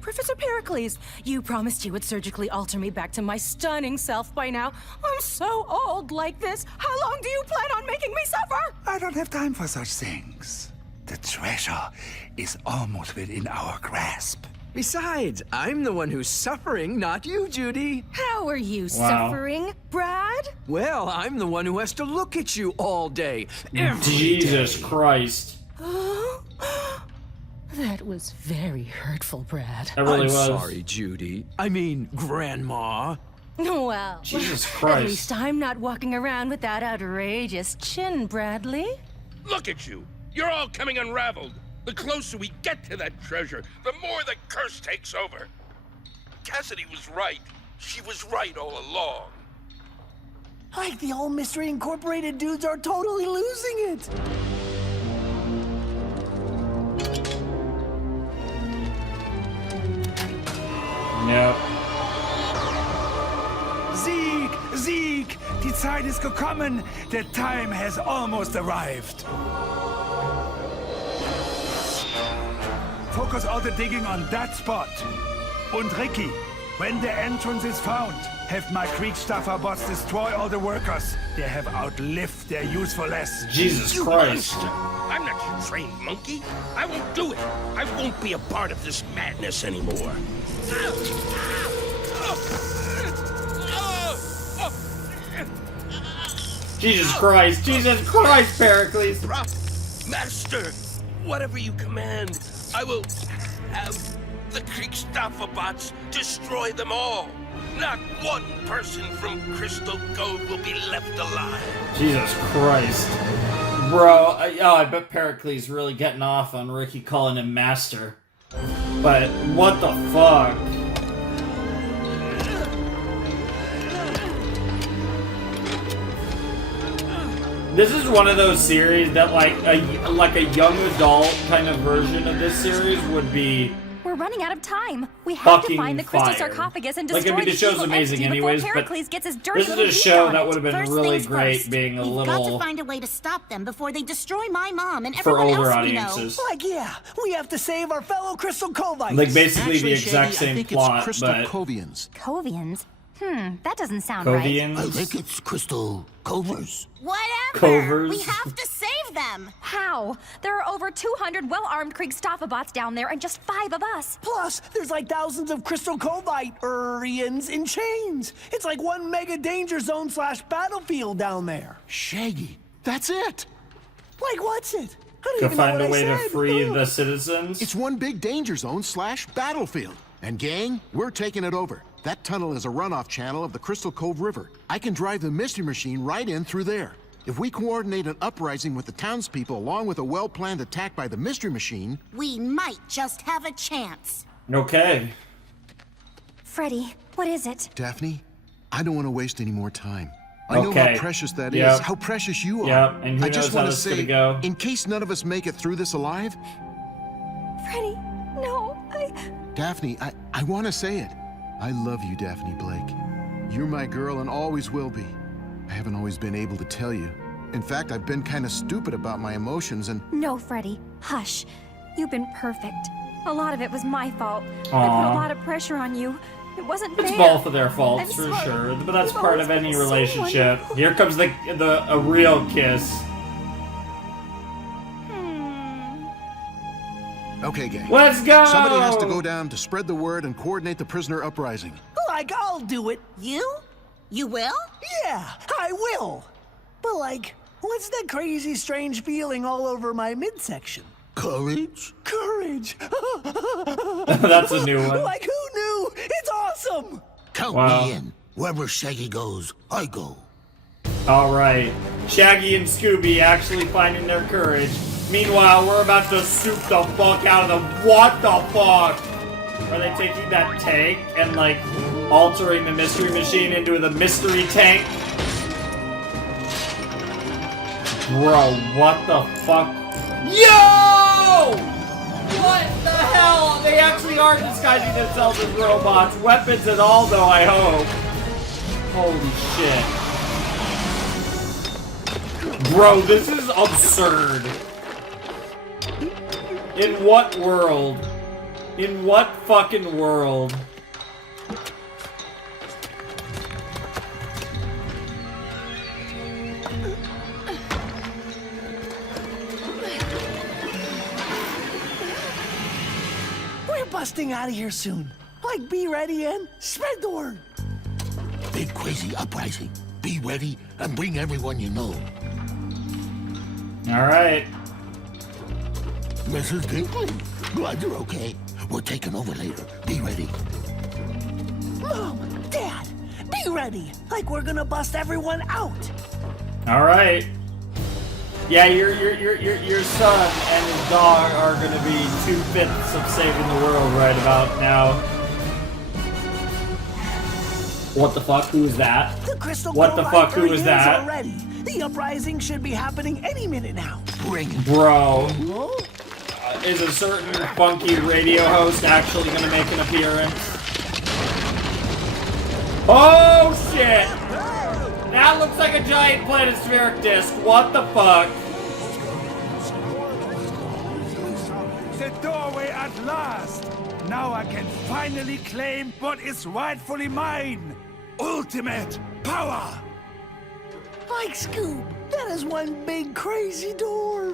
Professor Pericles, you promised you would surgically alter me back to my stunning self by now. I'm so old like this. How long do you plan on making me suffer? I don't have time for such things. The treasure is almost within our grasp. Besides, I'm the one who's suffering, not you, Judy. How are you Wow. suffering, Brad? Well, I'm the one who has to look at you all day. Every Jesus day. Christ. That was very hurtful, Brad. That really I'm was. sorry, Judy. I mean, Grandma. Well, Jesus at Christ. least I'm not walking around with that outrageous chin, Bradley. Look at you. You're all coming unraveled. The closer we get to that treasure, the more the curse takes over. Cassidy was right. She was right all along. Like the old Mystery Incorporated dudes are totally losing it. No. Sieg! Sieg! Die Zeit ist gekommen! The time has almost arrived! Focus all the digging on that spot. Und Ricky, when the entrance is found, have my Kriegsstaffer bots destroy all the workers. They have outlived their usefulness. Jesus You Christ. monster. I'm not your trained monkey. I won't do it. I won't be a part of this madness anymore. Jesus Christ. Jesus Christ, Pericles. Master, whatever you command, I will have the Kriegsstaffer bots destroy them all. Not one person from Crystal Cove will be left alive. Jesus Christ. Bro, I bet Pericles really getting off on Ricky calling him master. But what the fuck? This is one of those series that like a young adult kind of version of this series would be We're running out of time. We have to fucking find the crystal fire. sarcophagus and Like, destroy I mean, the show's evil amazing entity anyways, before but Pericles gets his dirty this is little a beak show on that it. would have been First really things great first, being a we've got to little find a way to stop them before they destroy my mom and for everyone older else we know. audiences. Like, yeah, we have to save our fellow Crystal Covites. Like basically Actually, the exact Shaggy, I same think plot, it's Crystal but Covians. Covians? That doesn't sound right. Covians? I think it's Crystal Covers. Whatever. Covers. We have to save them. How? There are over 200 well-armed Kriegsstaffer bots down there and just 5 of us. Plus, there's like thousands of Crystal Covite-ians in chains. It's like one mega danger zone / battlefield down there. Shaggy, that's it. Like, what's it? I don't to even know find what a I way to said. free the citizens. It's one big danger zone / battlefield. And gang, we're taking it over. That tunnel is a runoff channel of the Crystal Cove River. I can drive the Mystery Machine right in through there. If we coordinate an uprising with the townspeople along with a well-planned attack by the Mystery Machine... We might just have a chance. Okay. Freddy, what is it? Daphne, I don't want to waste any more time. I know how precious that is, how precious you are. Yep, and who I just knows how want to this is say, gonna go. in case none of us make it through this alive, Freddy, no, Daphne, I want to say it. I love you, Daphne Blake. You're my girl and always will be. I haven't always been able to tell you. In fact, I've been kind of stupid about my emotions and... No, Freddy, hush. You've been perfect. A lot of it was my fault. I put Aw. a lot of pressure on you. It wasn't It's fair. both of their faults I'm for sorry. sure, but that's You've part always of any been so relationship. wonderful. Here comes a real kiss. Okay, gang. Let's go! Somebody has to go down to spread the word and coordinate the prisoner uprising. Like, I'll do it. You? You will? Yeah, I will. But, like, what's that crazy, strange feeling all over my midsection? Courage? Courage. That's a new one. Like, who knew? It's awesome. Count Wow. me in. Wherever Shaggy goes, I go. Alright. Shaggy and Scooby actually finding their courage. Meanwhile, we're about to soup the fuck out of the... What the fuck? Are they taking that tank and, like, altering the mystery machine into the mystery tank? Bro, what the fuck? Yo! What the hell? They actually are disguising themselves as robots. Weapons and all, though, I hope. Holy shit. Bro, this is absurd. In what world? In what fucking world? We're busting out of here soon. Like, be ready and spread the word. Big crazy uprising. Be ready and bring everyone you know. Alright. Mrs. Dinkley, glad you're okay. We're taking over later. Be ready. Mom, Dad, be ready. Like, we're gonna bust everyone out. Alright. Yeah, your son and his dog are gonna be 2/5 of saving the world right about now. What the fuck? Who is that? The crystal What the fuck? Who is that? Already. The uprising should be happening any minute now. Bring it. Bro. Is a certain funky radio host actually gonna make an appearance? Oh shit! That looks like a giant planispheric disc. What the fuck? The doorway at last! Now I can finally claim what is rightfully mine! Ultimate power! Like, Scoob, that is one big crazy door.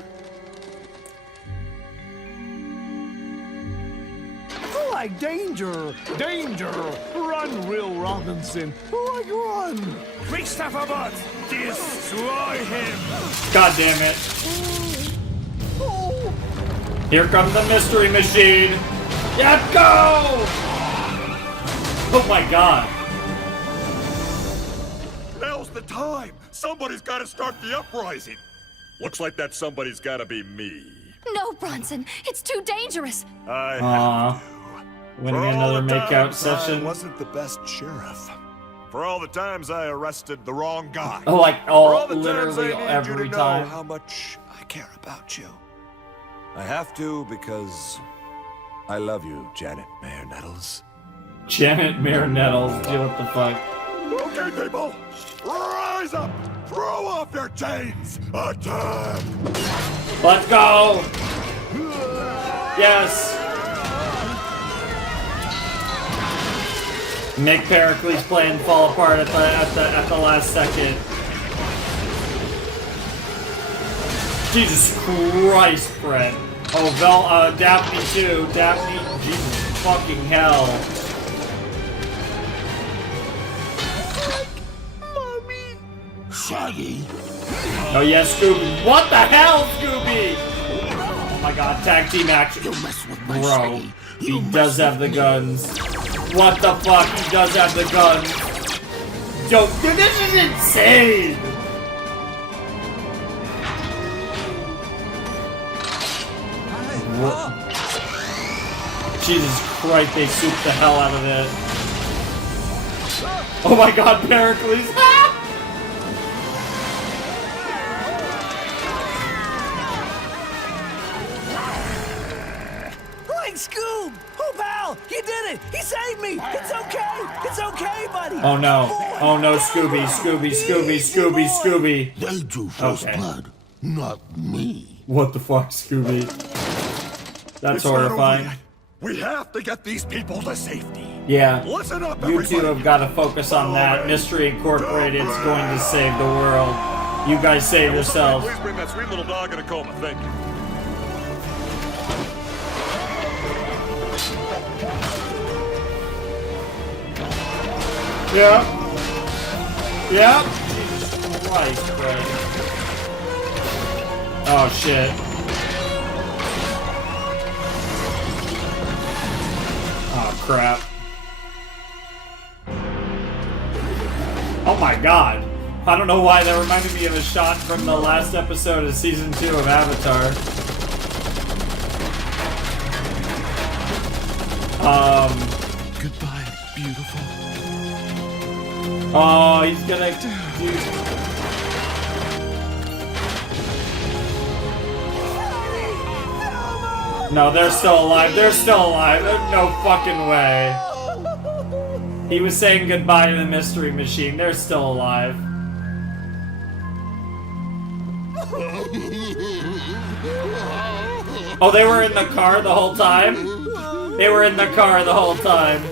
Like, danger, danger. Run, Will Robinson. Like, run. Quick Stafferbot! Destroy him! God damn it. Here comes the mystery machine. Let's go! Oh my god. Now's the time. Somebody's got to start the uprising. Looks like that somebody's got to be me. No, Bronson, it's too dangerous. I Aww. Winning For all another the makeout times session. I wasn't the best sheriff. For all the times I arrested the wrong guy. Oh, like, For all the literally times I need every you to time. know how much I care about you. I have to because I love you, Janet Mayor Nettles. Janet Mayor Nettles. What the fuck? Okay, people, rise up! Throw off your chains! Attack! Let's go! Yes! Make Pericles' plan fall apart at the last second. Jesus Christ, Fred. Oh, Daphne too. Daphne, Jesus fucking hell. Shaggy. Oh yeah, Scooby. What the hell, Scooby? Oh my god, tag team action. Bro, he does have the guns. What the fuck? He does have the guns. Yo, dude, this is insane. Jesus Christ, they souped the hell out of it. Oh my god, Pericles! Like Scoob! Oh, pal! You did it! He saved me! It's okay! It's okay, buddy! Oh no. Oh no, Scooby, Scooby, Scooby, Scooby, Scooby. They drew first blood, not me. What the fuck, Scooby? That's It's not over horrifying. yet. We have to get these people to safety. Yeah. Listen up, You everybody. two have got to focus on that. Mystery Incorporated's going to save the world. You guys save yourselves. Please bring that sweet little dog in a coma. Thank you. Yeah. Yeah. Jesus Christ, Fred. Oh shit. Oh crap. Oh my god. I don't know why that reminded me of a shot from the last episode of season 2 of Avatar. Goodbye, beautiful. Oh, he's gonna do... No, they're still alive. They're still alive. There's no fucking way. He was saying goodbye to the Mystery Machine. They're still alive. Oh, they were in the car the whole time? They were in the car the whole time.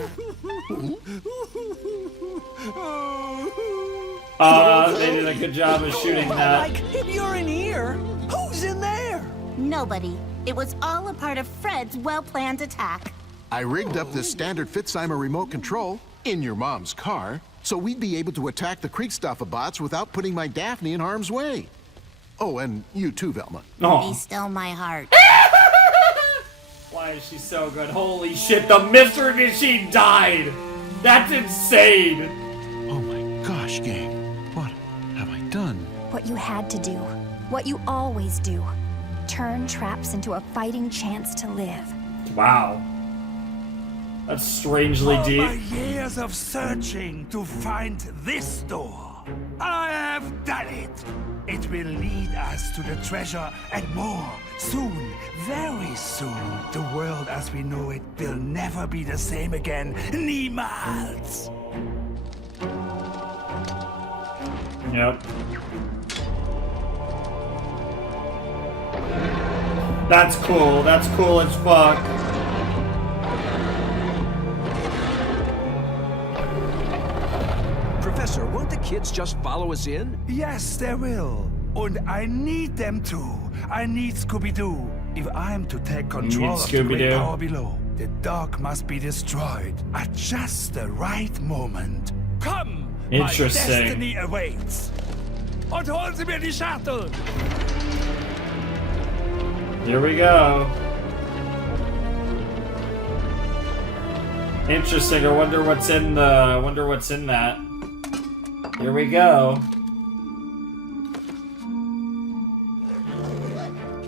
They did a good job of shooting that. Like, if you're in here, who's in there? Nobody. It was all a part of Fred's well-planned attack. I rigged up this standard Fitzheimer remote control in your mom's car, so we'd be able to attack the Kriegstoffe-bots without putting my Daphne in harm's way. Oh, and you too, Velma. Be still my heart. Why is she so good? Holy shit, the Mystery Machine died! That's insane! Oh my gosh, gang. What have I done? What you had to do. What you always do. Turn traps into a fighting chance to live. Wow. That's strangely All deep. my years of searching to find this door, I have done it. It will lead us to the treasure and more. Soon, very soon, the world as we know it will never be the same again. Niemals. Yep. That's cool. That's cool as fuck. Professor, won't the kids just follow us in? Yes, they will. And I need them to. I need Scooby-Doo. If I'm to take control of the great Scooby-Doo. power below, the dark must be destroyed at just the right moment. Come! Interesting. My destiny awaits. Und holen Sie mir die Schachtel! Here we go. Interesting. I wonder what's in that. Here we go.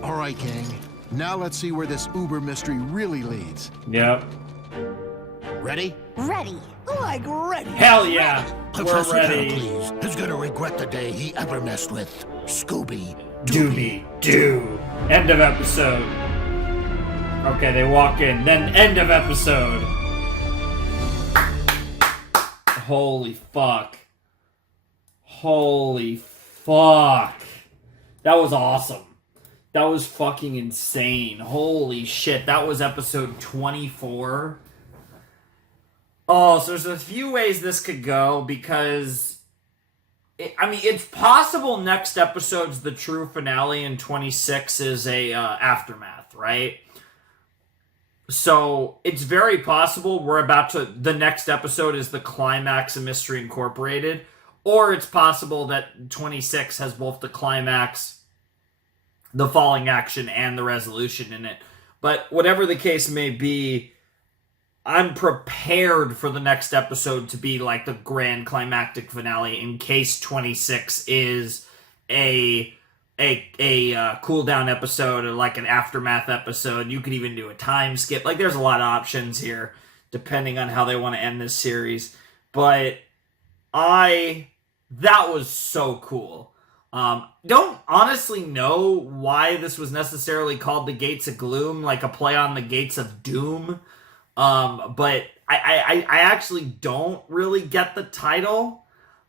All right, gang. Now let's see where this Uber mystery really leads. Yep. Ready? Ready. Like ready. Hell yeah. Professor We're ready. Pericles is gonna regret the day he ever messed with Scooby-Doo. Dooby-Doo. End of episode. Okay, they walk in. Then end of episode. Holy fuck. Holy fuck. That was awesome. That was fucking insane. Holy shit. That was episode 24. Oh, so there's a few ways this could go because... it's possible next episode's the true finale and 26 is a aftermath, right? So it's very possible the next episode is the climax of Mystery Incorporated, or it's possible that 26 has both the climax, the falling action, and the resolution in it. But whatever the case may be, I'm prepared for the next episode to be like the grand climactic finale in case 26 is a cool down episode or like an aftermath episode. You could even do a time skip. Like there's a lot of options here depending on how they want to end this series. But that was so cool. Don't honestly know why this was necessarily called the Gates of Gloom, like a play on the Gates of Doom. But I actually don't really get the title.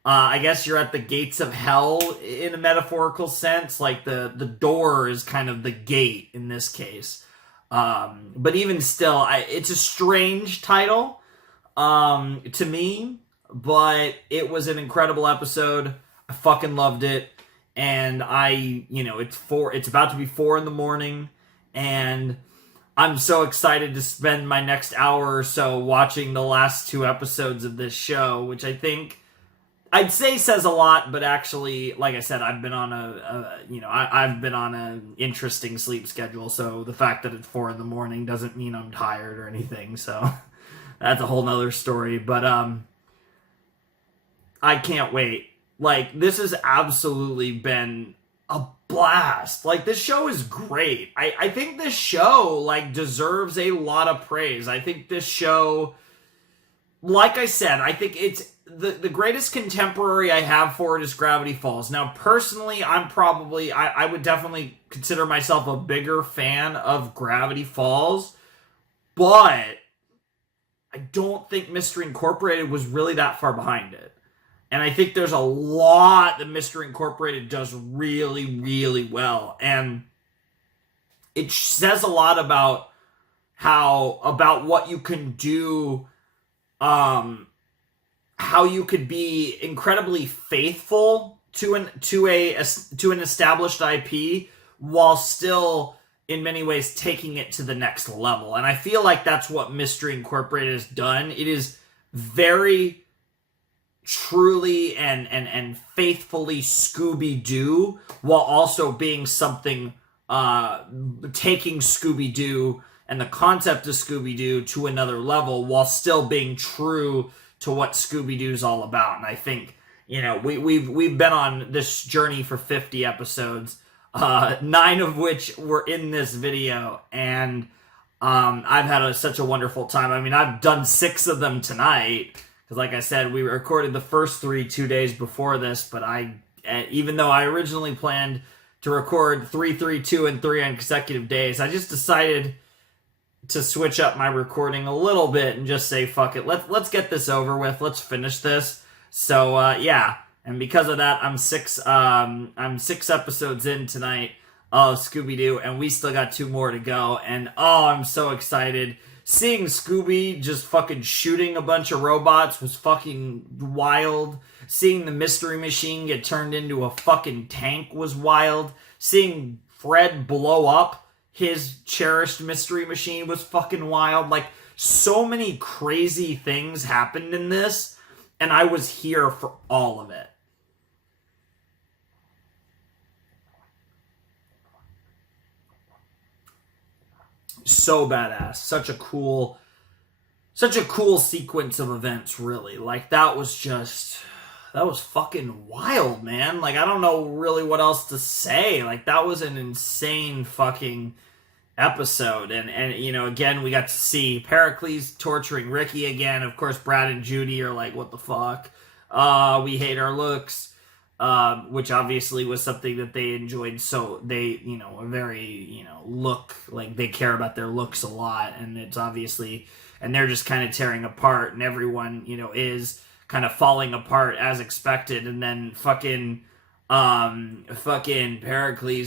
I guess you're at the gates of hell in a metaphorical sense. Like the door is kind of the gate in this case. But even still, it's a strange title to me. But it was an incredible episode. I fucking loved it. And it's about to be 4 a.m. and I'm so excited to spend my next hour or so watching the last 2 episodes of this show, which I think I'd say says a lot, but actually, like I said, I've been on I've been on an interesting sleep schedule, so the fact that it's 4 a.m. doesn't mean I'm tired or anything, so that's a whole nother story, but I can't wait. Like, this has absolutely been a blast. Like, this show is great. I think this show, like, deserves a lot of praise. I think this show, like I said, I think it's the greatest contemporary I have for it is Gravity Falls. Now, personally, I would definitely consider myself a bigger fan of Gravity Falls, but I don't think Mystery Incorporated was really that far behind it. And I think there's a lot that Mystery Incorporated does really, really well. And it says a lot about what you can do, how you could be incredibly faithful to an established IP while still in many ways taking it to the next level. And I feel like that's what Mystery Incorporated has done. It is very truly and faithfully Scooby-Doo while also being something, taking Scooby-Doo and the concept of Scooby-Doo to another level while still being true to what Scooby-Doo's all about. And I think, we've been on this journey for 50 episodes, 9 of which were in this video, and I've had such a wonderful time. I mean, I've done 6 of them tonight, because like I said, we recorded the first 3 2 days before this, but even though I originally planned to record 3, 3, 2, and 3 on consecutive days, I just decided to switch up my recording a little bit and just say, fuck it, let's get this over with, let's finish this. So, yeah, and because of that, I'm 6 episodes in tonight of Scooby-Doo, and we still got 2 more to go, and I'm so excited. Seeing Scooby just fucking shooting a bunch of robots was fucking wild. Seeing the Mystery Machine get turned into a fucking tank was wild. Seeing Fred blow up his cherished Mystery Machine was fucking wild. Like, so many crazy things happened in this, and I was here for all of it. So badass. Such a cool sequence of events, really. Like, that was fucking wild, man. Like, I don't know really what else to say. Like, that was an insane fucking episode. And again, we got to see Pericles torturing Ricky again. Of course, Brad and Judy are like, what the fuck? We hate our looks. Which obviously was something that they enjoyed, so they, are very, look, like, they care about their looks a lot, and it's obviously, and they're just kind of tearing apart, and everyone, is kind of falling apart as expected, and then fucking Pericles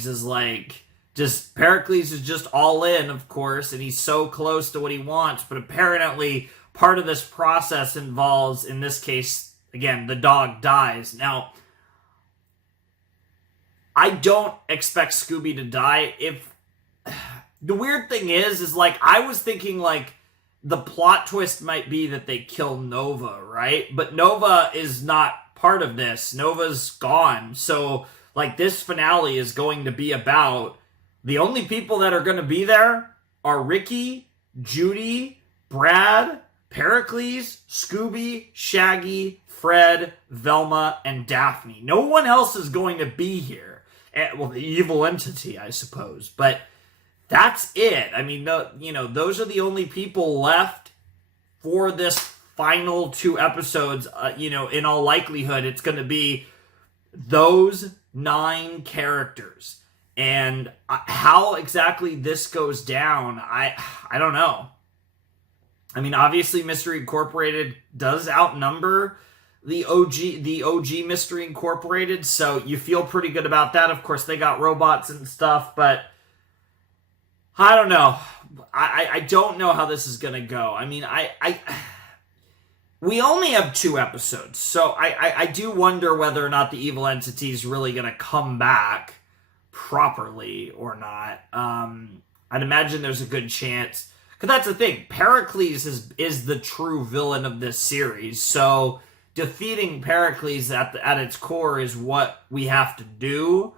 is like, Pericles is just all in, of course, and he's so close to what he wants, but apparently part of this process involves, in this case, again, the dog dies. Now, I don't expect Scooby to die. The weird thing is like, I was thinking like the plot twist might be that they kill Nova, right? But Nova is not part of this. Nova's gone. So like, this finale is going to be about the only people that are going to be there are Ricky, Judy, Brad, Pericles, Scooby, Shaggy, Fred, Velma, and Daphne. No one else is going to be here. Well, the evil entity, I suppose. But that's it. I mean, those are the only people left for this final 2 episodes, you know, in all likelihood, it's going to be those 9 characters. And how exactly this goes down, I don't know. I mean, obviously, Mystery Incorporated does outnumber the OG Mystery Incorporated, so you feel pretty good about that. Of course, they got robots and stuff, but I don't know. I don't know how this is gonna go. I mean, we only have 2 episodes, so I do wonder whether or not the evil entity is really gonna come back properly or not. I'd imagine there's a good chance, because that's the thing. Pericles is the true villain of this series, so defeating Pericles at its core is what we have to do.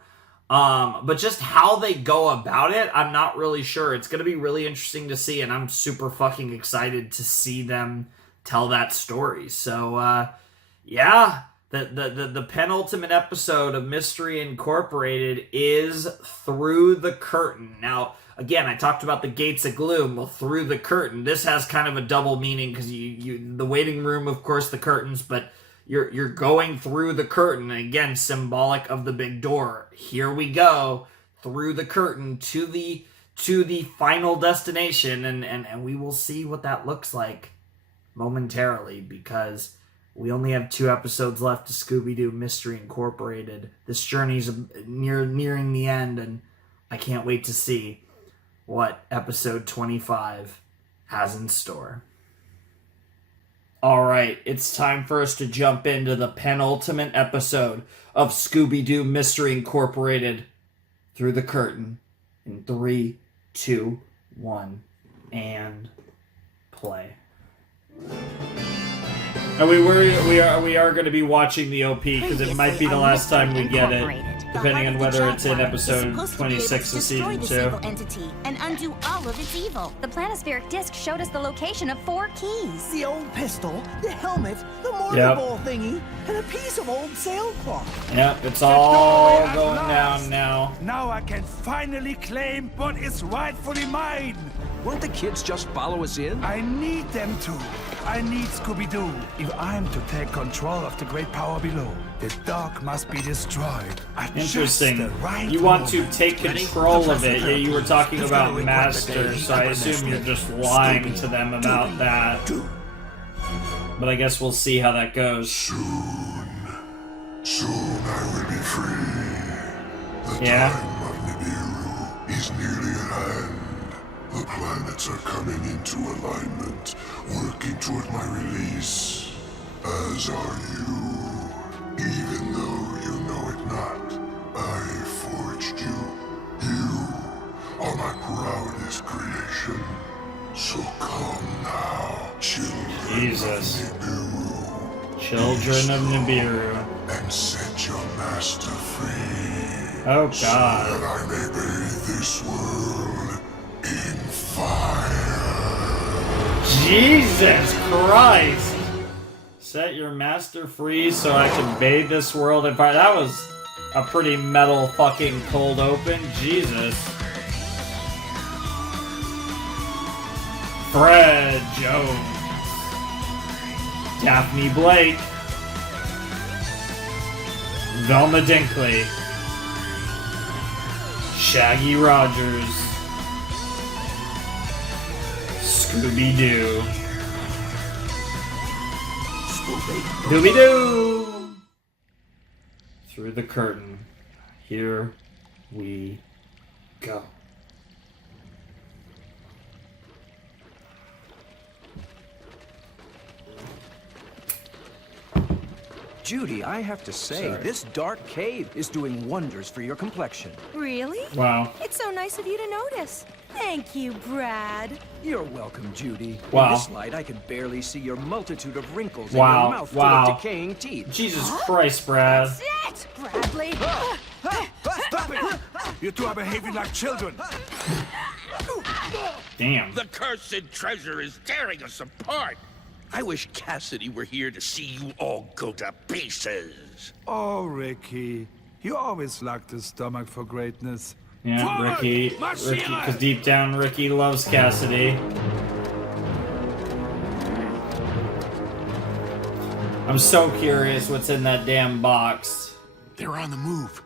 But just how they go about it, I'm not really sure. It's going to be really interesting to see, and I'm super fucking excited to see them tell that story. So, yeah, the penultimate episode of Mystery Incorporated is Through the Curtain. Now, again, I talked about the Gates of Gloom. Well, Through the Curtain. This has kind of a double meaning, because the waiting room, of course, the curtains, but you're going through the curtain, again, symbolic of the big door. Here we go, through the curtain to the final destination, and we will see what that looks like momentarily, because we only have 2 episodes left of Scooby-Doo Mystery Incorporated. This journey's nearing the end, and I can't wait to see what episode 25 has in store. All right, it's time for us to jump into the penultimate episode of Scooby-Doo Mystery Incorporated, Through the Curtain, in 3, 2, 1, and play. And we are going to be watching the OP, because it might be the last time we get it, depending on whether it's in episode 26 of season 2. Entity and undo all of its evil. The planispheric disc showed us the location of 4 keys. The old pistol, the helmet, the mortar ball thingy, and a piece of old sailcloth. Yep, it's all going down now. Now I can finally claim what is rightfully mine. Won't the kids just follow us in? I need them to. I need Scooby-Doo. If I'm to take control of the great power below, the dock must be destroyed. Interesting. You want to take control of it. Yeah, you were talking about Master, so I assume you're just lying to them about that. But I guess we'll see how that goes. Soon I will be free. The time of Nibiru is nearly at hand. The planets are coming into alignment, working toward my release. As are you. Even though you know it not, I forged you. You are my proudest creation. So come now, children Jesus. of Nibiru. Children of Nibiru. And set your master free. Oh God. So that I may bathe this world in fire. Jesus Christ! Set your master free so I can bathe this world in fire. That was a pretty metal fucking cold open. Jesus. Fred Jones. Daphne Blake. Velma Dinkley. Shaggy Rogers. Scooby-Doo. Scooby-Doo! Through the curtain. Here we go. Judy, I have to say, this dark cave is doing wonders for your complexion. Really? Wow. It's so nice of you to notice. Thank you, Brad. You're welcome, Judy. Wow. In this light, I can barely see your multitude of wrinkles and Wow. your mouth full Wow. of decaying teeth. Jesus Christ, Brad. That's it, Bradley. Stop it! You two are behaving like children. Damn. The cursed treasure is tearing us apart. I wish Cassidy were here to see you all go to pieces. Oh, Ricky. You always lacked a stomach for greatness. Yeah, Ricky, because deep down, Ricky loves Cassidy. I'm so curious what's in that damn box. They're on the move.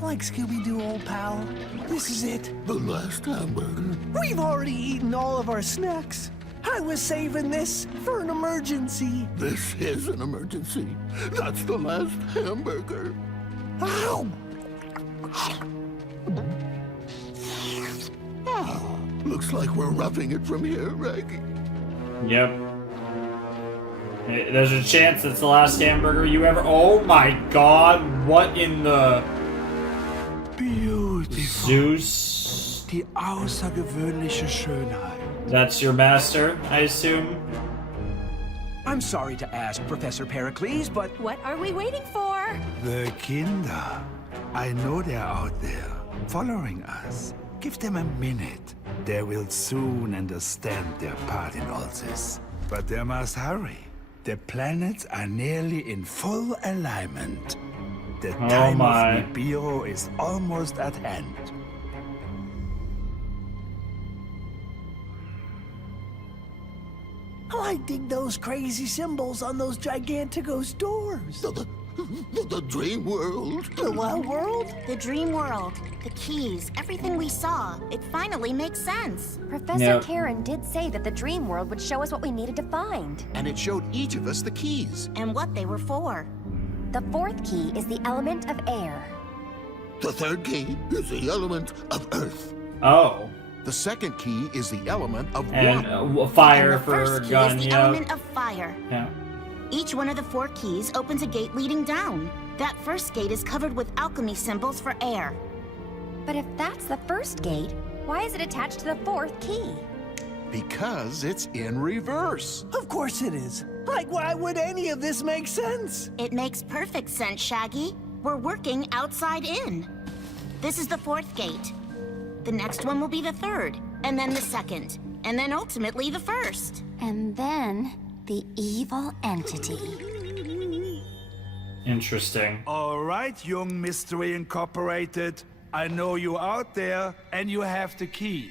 Like Scooby-Doo, old pal. This is it. The last hamburger. We've already eaten all of our snacks. I was saving this for an emergency. This is an emergency. That's the last hamburger. Ow! Oh, looks like we're roughing it from here, Raggy. Yep. There's a chance it's the last hamburger you ever... Oh my god, what in the... Beautiful. Zeus? Die außergewöhnliche Schönheit. That's your master, I assume? I'm sorry to ask, Professor Pericles, but... What are we waiting for? The Kinder. I know they're out there, following us. Give them a minute. They will soon understand their part in all this. But they must hurry. The planets are nearly in full alignment. The time of Nibiru is almost at hand. I dig those crazy symbols on those Giganticos doors. The dream world. The what world? The dream world. The keys. Everything we saw. It finally makes sense. Professor Karen did say that the dream world would show us what we needed to find. And it showed each of us the keys. And what they were for. The fourth key is the element of air. The third key is the element of earth. Oh. The second key is the element of and fire and the for first key gun. is the element of fire. Yeah. Each one of the 4 keys opens a gate leading down. That first gate is covered with alchemy symbols for air. But if that's the first gate, why is it attached to the fourth key? Because it's in reverse. Of course it is. Like, why would any of this make sense? It makes perfect sense, Shaggy. We're working outside in. This is the 4th gate. The next one will be the 3rd, and then the 2nd, and then ultimately the 1st. And then the evil entity. Interesting. All right, young Mystery Incorporated. I know you out there, and you have the key.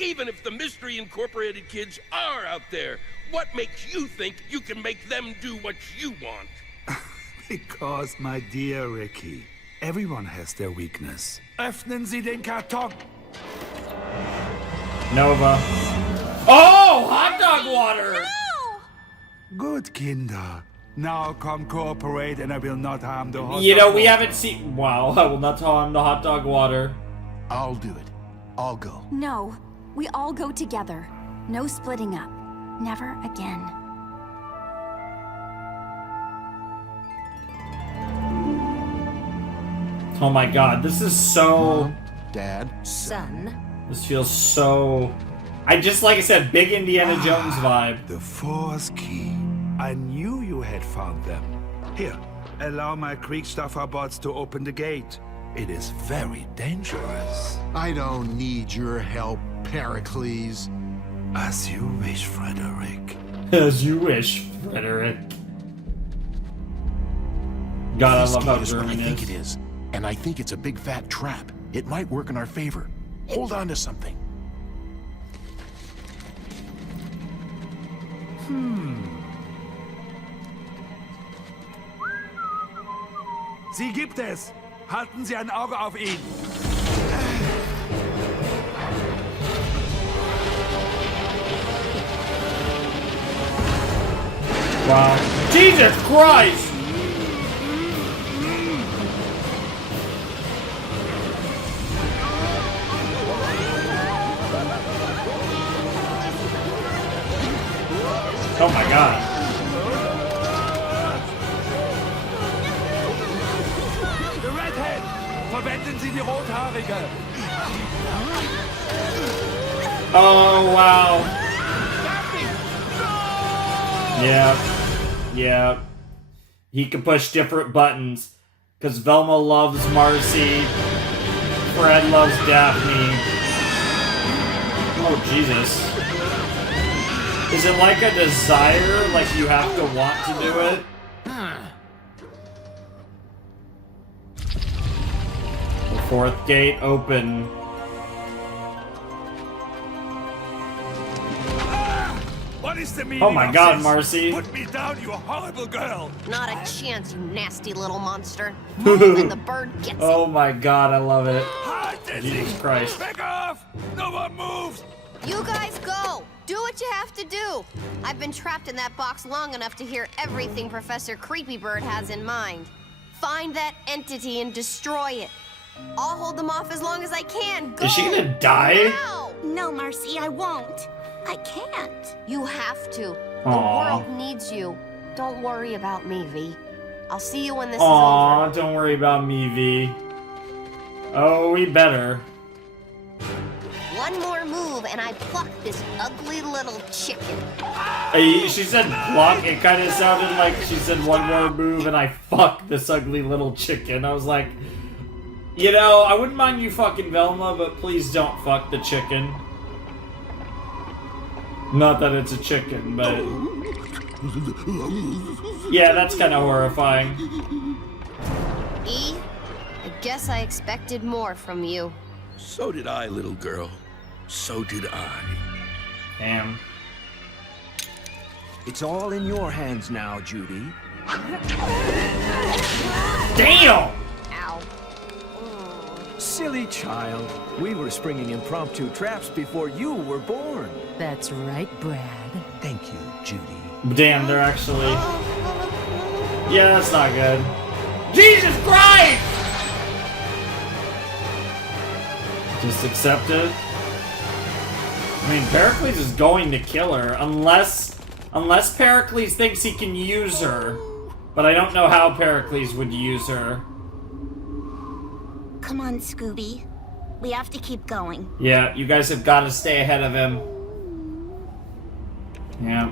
Even if the Mystery Incorporated kids are out there, what makes you think you can make them do what you want? Because, my dear Ricky, everyone has their weakness. Öffnen Sie den Karton! Nova. Oh, hot dog water! Good, Kinder. Now come cooperate and I will not harm the hot dog You know, we water. haven't seen... Wow, I will not harm the hot dog water. I'll do it. I'll go. No, we all go together. No splitting up. Never again. Oh my god, this is so... Dad. Son. This feels so... I just, like I said, big Indiana Jones vibe. The fourth key. I knew you had found them. Here, allow my Kriegstoffer bots to open the gate. It is very dangerous. I don't need your help, Pericles. As you wish, Frederick. As you wish, Frederick. God, This I love key how is what I German think is. it is, and I think it's a big fat trap. It might work in our favor. Hold on to something. Sie gibt es! Halten Sie ein Auge auf ihn! Wow. Jesus Christ! Oh my god. The Redhead! Verwenden Sie die Rothaarige! Oh, wow. Yeah. Yeah. He can push different buttons. Because Velma loves Marcy. Fred loves Daphne. Oh, Jesus. Is it like a desire? Like you have to want to do it? The 4th gate open. is the meaning Oh my of God, this? Marcy. Put me down, you horrible girl. Not a chance, you nasty little monster. Move and the bird gets Oh my God, I love it. it. Jesus Christ. Back off! No one moves! You guys go! Do what you have to do! I've been trapped in that box long enough to hear everything Professor Creepybird has in mind. Find that entity and destroy it. I'll hold them off as long as I can. Go! Is she gonna die? Now! No, Marcy, I won't. I can't. You have to. The Aw. world needs you. Don't worry about me, V. I'll see you when this Aw, is over. don't worry about me, V. Oh, we better. One more move and I pluck this ugly little chicken. She said pluck. It kind of sounded like she said one more move and I fuck this ugly little chicken. I was like, you know, I wouldn't mind you fucking Velma, but please don't fuck the chicken. Not that it's a chicken, but... Yeah, that's kind of horrifying. E, I guess I expected more from you. So did I, little girl. So did I. Damn. It's all in your hands now, Judy. Damn! Ow. Silly child. We were springing impromptu traps before you were born. That's right, Brad. Thank you, Judy. Damn, they're actually... Yeah, that's not good. Jesus Christ! Just accept it. I mean, Pericles is going to kill her, unless Pericles thinks he can use her. But I don't know how Pericles would use her. Come on, Scooby. We have to keep going. Yeah, you guys have got to stay ahead of him. Yeah.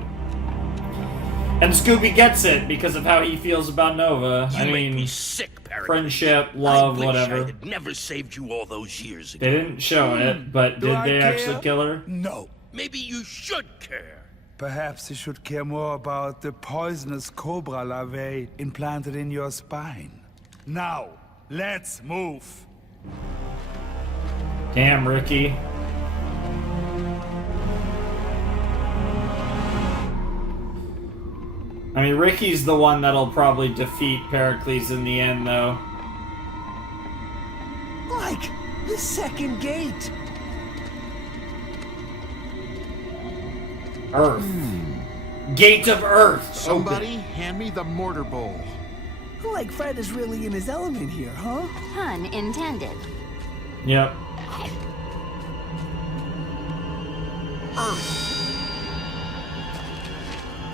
And Scooby gets it because of how he feels about Nova. You I make mean, me sick, Pericles. friendship, love, I wish whatever. I had never saved you all those years ago. They didn't show it, but Do did I they care? actually kill her? No. Maybe you should care. Perhaps you should care more about the poisonous cobra larvae implanted in your spine. Now, let's move. Damn, Ricky. I mean, Ricky's the one that'll probably defeat Pericles in the end, though. Like the second gate. Earth. Gate of Earth. Somebody Open. hand me the mortar bowl. Like Fred is really in his element here, huh? Pun intended. Yep.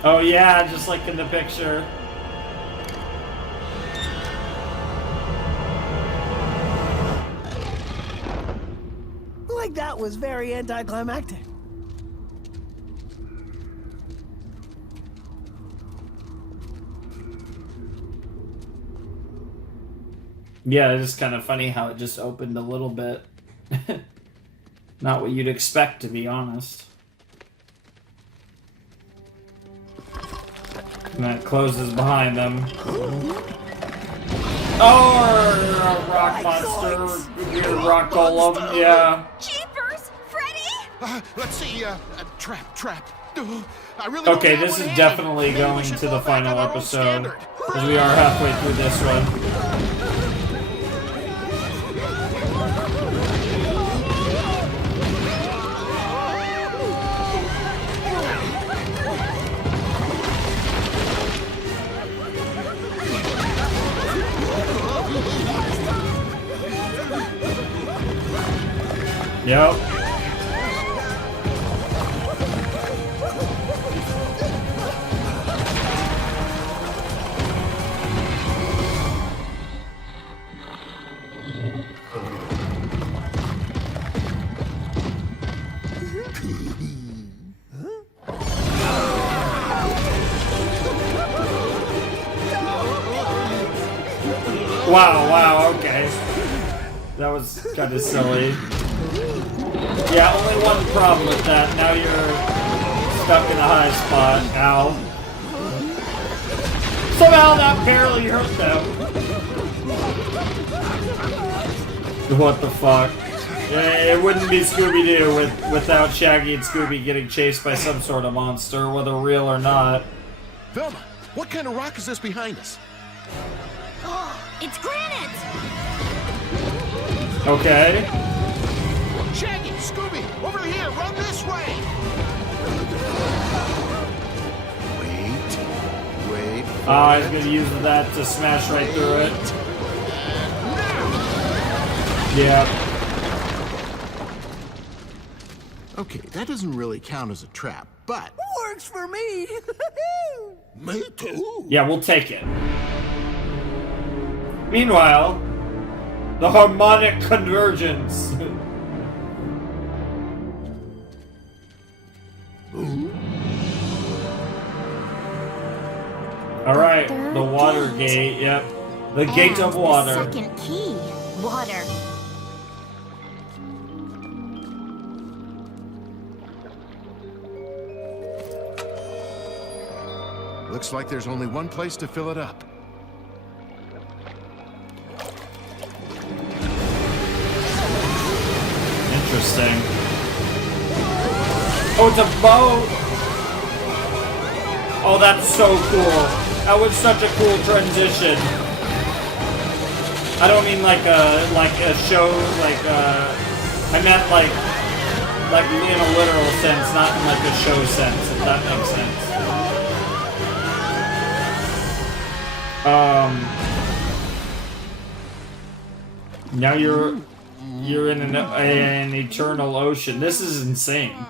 Oh yeah, just like in the picture. Like that was very anticlimactic. Yeah, it's just kind of funny how it just opened a little bit. Not what you'd expect, to be honest. And that closes behind them. Oh, a rock monster, weird rock golem, yeah. Jeepers, Freddy! Let's see, trap. I really Okay, don't have this one is handy. definitely Maybe we going should to the fall back final on our old episode. standard. Because we are halfway through this one. Yep. Wow, okay. That was kind of silly. Yeah, only one problem with that. Now you're stuck in a high spot. Ow. Somehow that barely hurt them. What the fuck? It wouldn't be Scooby-Doo without Shaggy and Scooby getting chased by some sort of monster, whether real or not. Velma, what kind of rock is this behind us? It's granite! Okay. Shaggy, Scooby, over here, run this way! Wait. Oh, he's gonna use that to smash right through it. Yeah. Okay, that doesn't really count as a trap, but... Works for me! Me too! Yeah, we'll take it. Meanwhile, the harmonic convergence. Alright, the water gate, yep. The gate of water. The second key, water. Looks like there's only one place to fill it up. Interesting. Oh, it's a boat! Oh, that's so cool. That was such a cool transition. I don't mean like a show, I meant like in a literal sense, not in like a show sense, if that makes sense. Now you're in an eternal ocean. This is insane.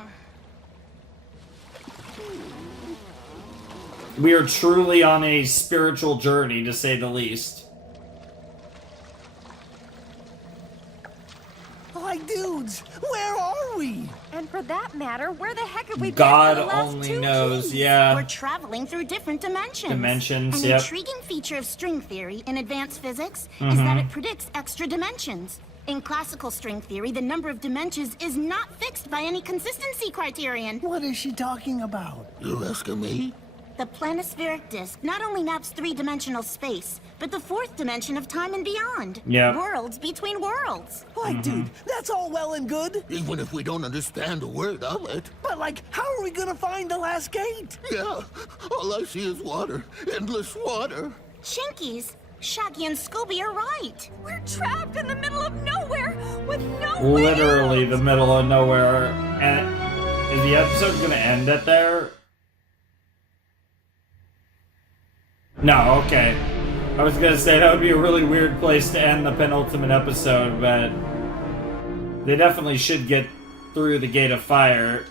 We are truly on a spiritual journey, to say the least. Like, dudes, where are we? And for that matter, where the heck have we God been for the last only 2 knows, keys? yeah. We're traveling through different dimensions. Dimensions, An yep. intriguing feature of string theory in advanced physics is that it predicts extra dimensions. In classical string theory, the number of dimensions is not fixed by any consistency criterion. What is she talking about? You asking me? The planispheric disk not only maps 3-dimensional space, but the 4th dimension of time and beyond. Yeah. Worlds between worlds. Like, dude, that's all well and good. Even if we don't understand a word of it. But, like, how are we gonna find the last gate? Yeah, all I see is water. Endless water. Chinkies, Shaggy and Scooby are right. We're trapped in the middle of nowhere with no Literally the middle of nowhere. And is the episode gonna end at there? No, okay. I was gonna say that would be a really weird place to end the penultimate episode, but they definitely should get through the gate of fire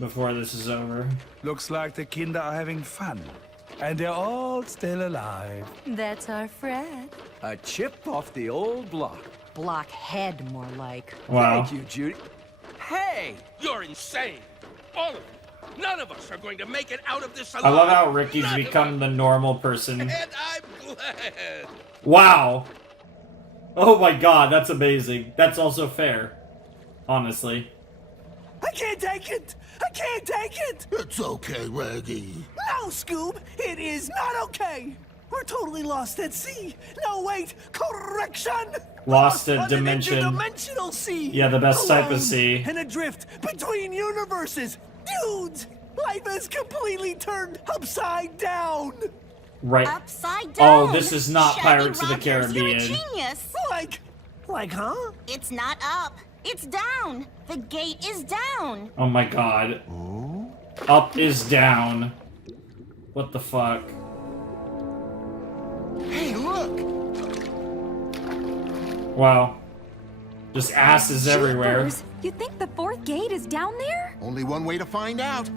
before this is over. Looks like the Kinder are having fun. And they're all still alive. That's our Fred. A chip off the old block. Blockhead, more like. Wow. Thank you, Judy. Hey! You're insane. All of you. None of us are going to make it out of this alive. I love how Ricky's become the normal person. And I'm glad. Wow. Oh my god, that's amazing. That's also fair. Honestly. I can't take it! I can't take it! It's okay, Raggy. No, Scoob! It is not okay! We're totally lost at sea! No, wait! Correction! Lost at on dimension. An interdimensional sea! Yeah, the best type of Alone sea. And adrift between universes! Dudes! Life has completely turned upside down! Right. Upside down. Oh, this is not Shaggy Pirates of the Rogers, you're a Caribbean. genius. Like, huh? It's not up. It's down. The gate is down. Oh my god. Up is down. What the fuck? Hey, look! Wow. Just asses everywhere. Jeepers, you think the 4th gate is down there? Only one way to find out.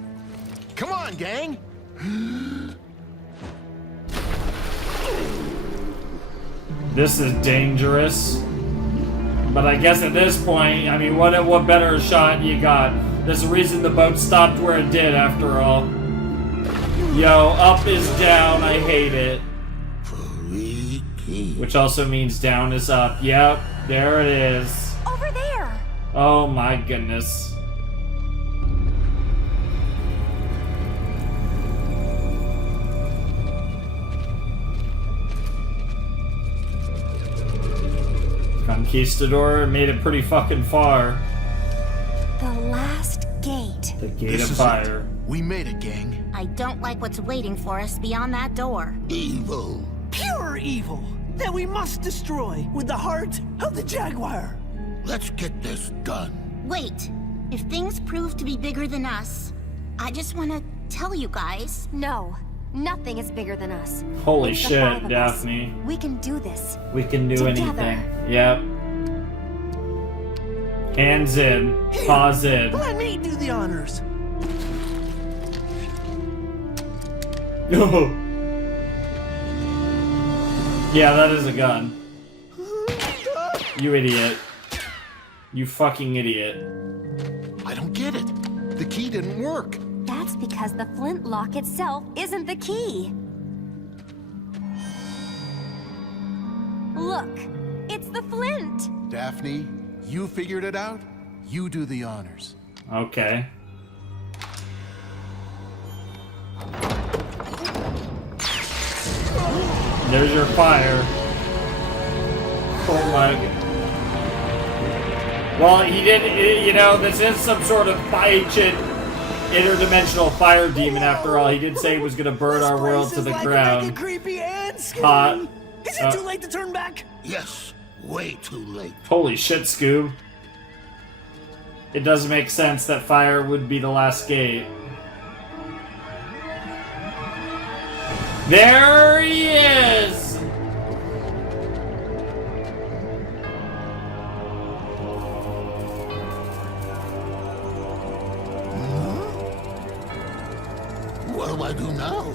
Come on, gang! This is dangerous. But I guess at this point, I mean, what better shot you got? There's a reason the boat stopped where it did, after all. Yo, up is down. I hate it. Which also means down is up. Yep, there it is. Over there. Oh my goodness. Conquistador made it pretty fucking far. The last gate. The gate of fire. We made it, gang. I don't like what's waiting for us beyond that door. Evil. Pure evil. That we must destroy with the heart of the Jaguar. Let's get this done. Wait. If things prove to be bigger than us, I just want to tell you guys. No. Nothing is bigger than us. Holy It's the shit, five of us. Daphne. We can do this. We can do Together. anything. Yep. Hands in. Paws in. Let me do the honors. No. Yeah, that is a gun. You idiot. You fucking idiot. I don't get it. The key didn't work. That's because the flint lock itself isn't the key. Look, it's the flint. Daphne, you figured it out? You do the honors. Okay. There's your fire. Oh my god. Well, he didn't, you know, this is some sort of ancient interdimensional fire demon after all. He did say he was gonna burn our world to the ground. Creepy and scary. Hot. Is it too late to turn back? Yes, way too late. Holy shit, Scoob. It does make sense that fire would be the last gate. There he is! What do I do now?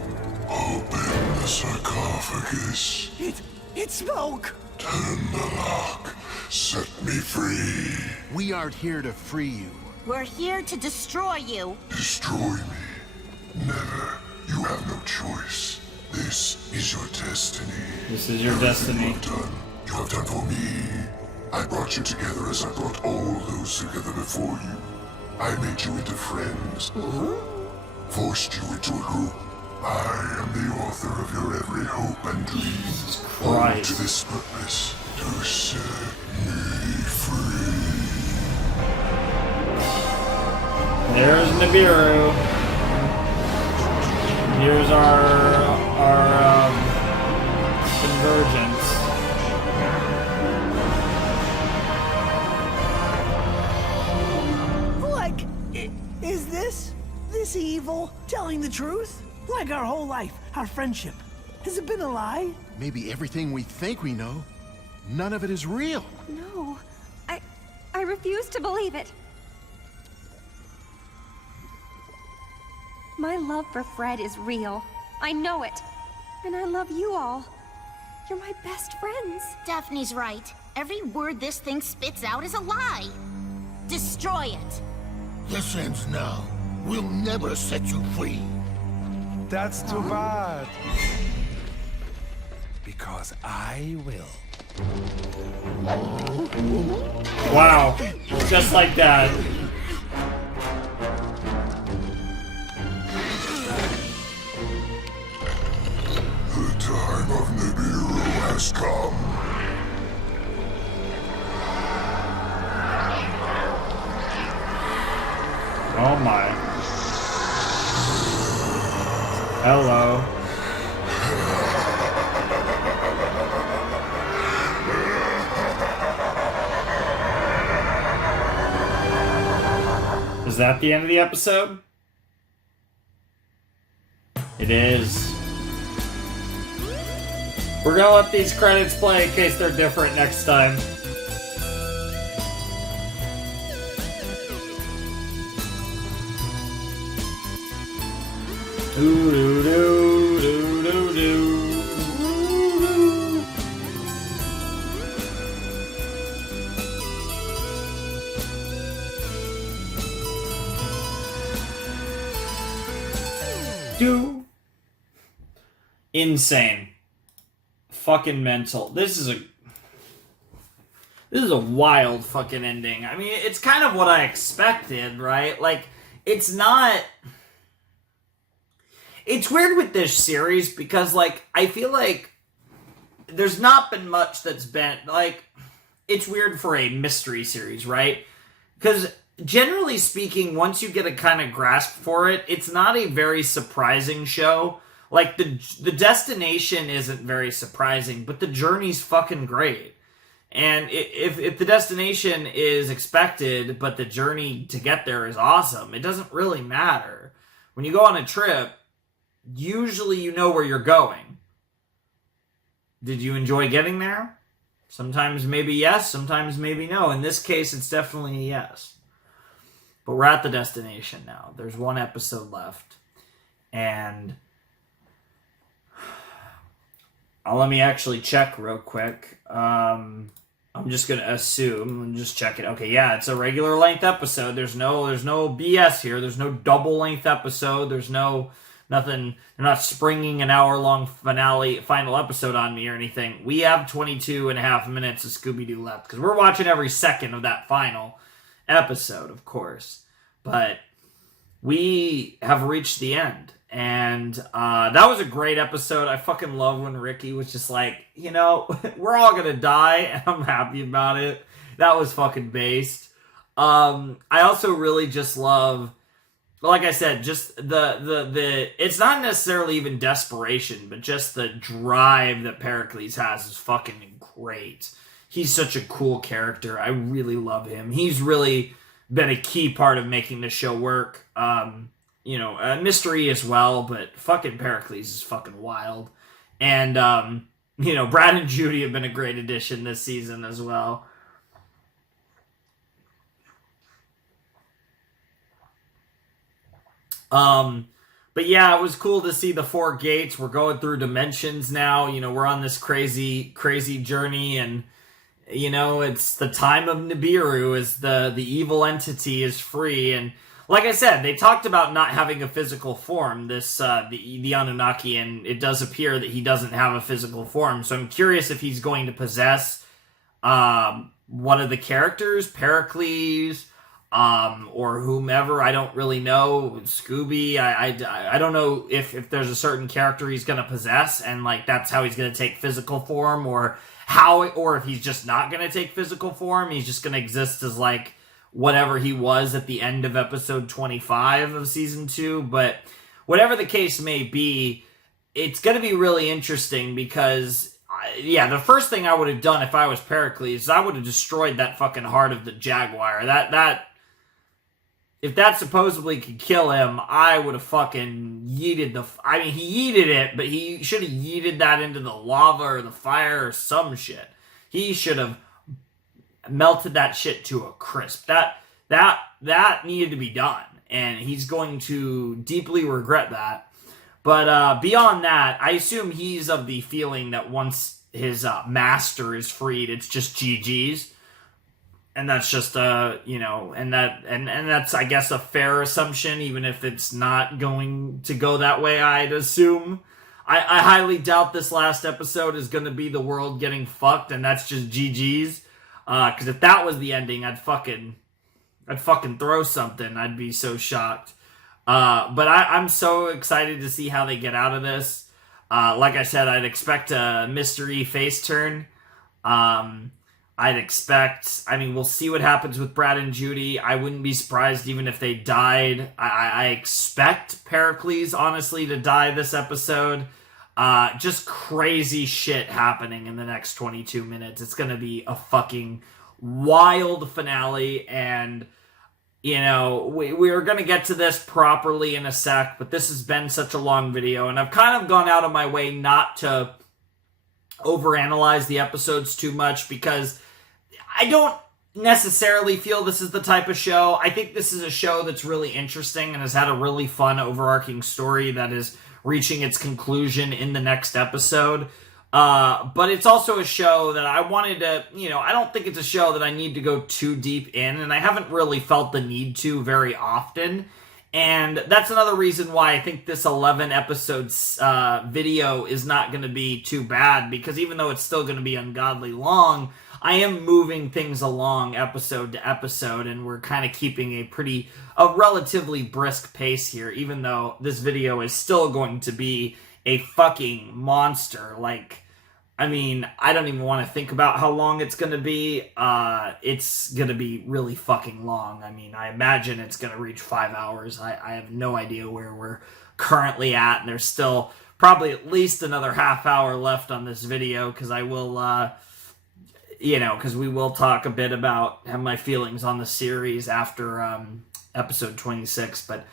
Open the sarcophagus. It spoke. Turn the lock. Set me free. We aren't here to free you. We're here to destroy you. Destroy me. Never. You have no choice. This is your destiny. This is your destiny. You have done for me. I brought you together as I brought all those together before you. I made you into friends. Forced you into a group. I am the author of your every hope and dream. All to this purpose, to set me free. There's Nibiru. Here's our convergence. Like, is this evil telling the truth? Like our whole life, our friendship. Has it been a lie? Maybe everything we think we know, none of it is real. No, I refuse to believe it. My love for Fred is real. I know it. And I love you all. You're my best friends. Daphne's right. Every word this thing spits out is a lie. Destroy it. This ends now. We'll never set you free. That's too bad. Because I will. Wow. Just like that. The time of Nibiru has come. Oh my. Hello. Is that the end of the episode? It is. We're gonna let these credits play in case they're different next time. Do do do do do do. Do. Insane. Fucking mental. This is a wild fucking ending. I mean, it's kind of what I expected, right? Like, it's not... It's weird with this series because, like, I feel like there's not been much that's been, like... it's weird for a mystery series, right? Because generally speaking, once you get a kind of grasp for it, it's not a very surprising show. Like, the destination isn't very surprising, but the journey's fucking great. And if the destination is expected, but the journey to get there is awesome, it doesn't really matter. When you go on a trip, usually you know where you're going. Did you enjoy getting there? Sometimes maybe yes, sometimes maybe no. In this case, it's definitely a yes. But we're at the destination now. There's one episode left. And let me actually check real quick. I'm just going to assume and just check it. Okay, yeah, it's a regular length episode. There's no BS here. There's no double length episode. There's nothing. They're not springing an hour-long final episode on me or anything. We have 22 and a half minutes of Scooby-Doo left because we're watching every second of that final episode, of course. But we have reached the end. And that was a great episode. I fucking love when Ricky was just like, we're all gonna die, and I'm happy about it. That was fucking based. I also really just love, like I said, just the it's not necessarily even desperation, but just the drive that Pericles has is fucking great. He's such a cool character. I really love him. He's really been a key part of making this show work. A mystery as well, but fucking Pericles is fucking wild. And, Brad and Judy have been a great addition this season as well. But yeah, it was cool to see the 4 gates. We're going through dimensions now. We're on this crazy, crazy journey, and, it's the time of Nibiru as the evil entity is free, and like I said, they talked about not having a physical form, the Anunnaki, and it does appear that he doesn't have a physical form. So I'm curious if he's going to possess one of the characters, Pericles, or whomever. I don't really know. Scooby. I don't know if there's a certain character he's going to possess, and that's how he's going to take physical form, or if he's just not going to take physical form. He's just going to exist as whatever he was at the end of episode 25 of season 2. But whatever the case may be, it's going to be really interesting because, the first thing I would have done if I was Pericles is I would have destroyed that fucking heart of the Jaguar. If that supposedly could kill him, I would have fucking yeeted he yeeted it, but he should have yeeted that into the lava or the fire or some shit. He should have melted that shit to a crisp. That needed to be done, and he's going to deeply regret that. But beyond that, I assume he's of the feeling that once his master is freed, it's just GG's, and that's just and that's, I guess, a fair assumption, even if it's not going to go that way. I'd assume. I highly doubt this last episode is going to be the world getting fucked, and that's just GG's. Because if that was the ending, I'd fucking throw something. I'd be so shocked. But I'm so excited to see how they get out of this. Like I said, I'd expect a mystery face turn. We'll see what happens with Brad and Judy. I wouldn't be surprised even if they died. I expect Pericles, honestly, to die this episode. Just crazy shit happening in the next 22 minutes. It's gonna be a fucking wild finale, and we're gonna get to this properly in a sec, but this has been such a long video, and I've kind of gone out of my way not to overanalyze the episodes too much because I don't necessarily feel this is the type of show. I think this is a show that's really interesting and has had a really fun overarching story that is reaching its conclusion in the next episode. But it's also a show that I wanted to, I don't think it's a show that I need to go too deep in, and I haven't really felt the need to very often. And that's another reason why I think this 11 episodes video is not going to be too bad, because even though it's still going to be ungodly long, I am moving things along episode to episode, and we're kind of keeping a relatively brisk pace here, even though this video is still going to be a fucking monster. I mean, I don't even want to think about how long it's going to be. It's going to be really fucking long. I mean, I imagine it's going to reach 5 hours. I have no idea where we're currently at, and there's still probably at least another half hour left on this video, because I will, because we will talk a bit about my feelings on the series after episode 26, but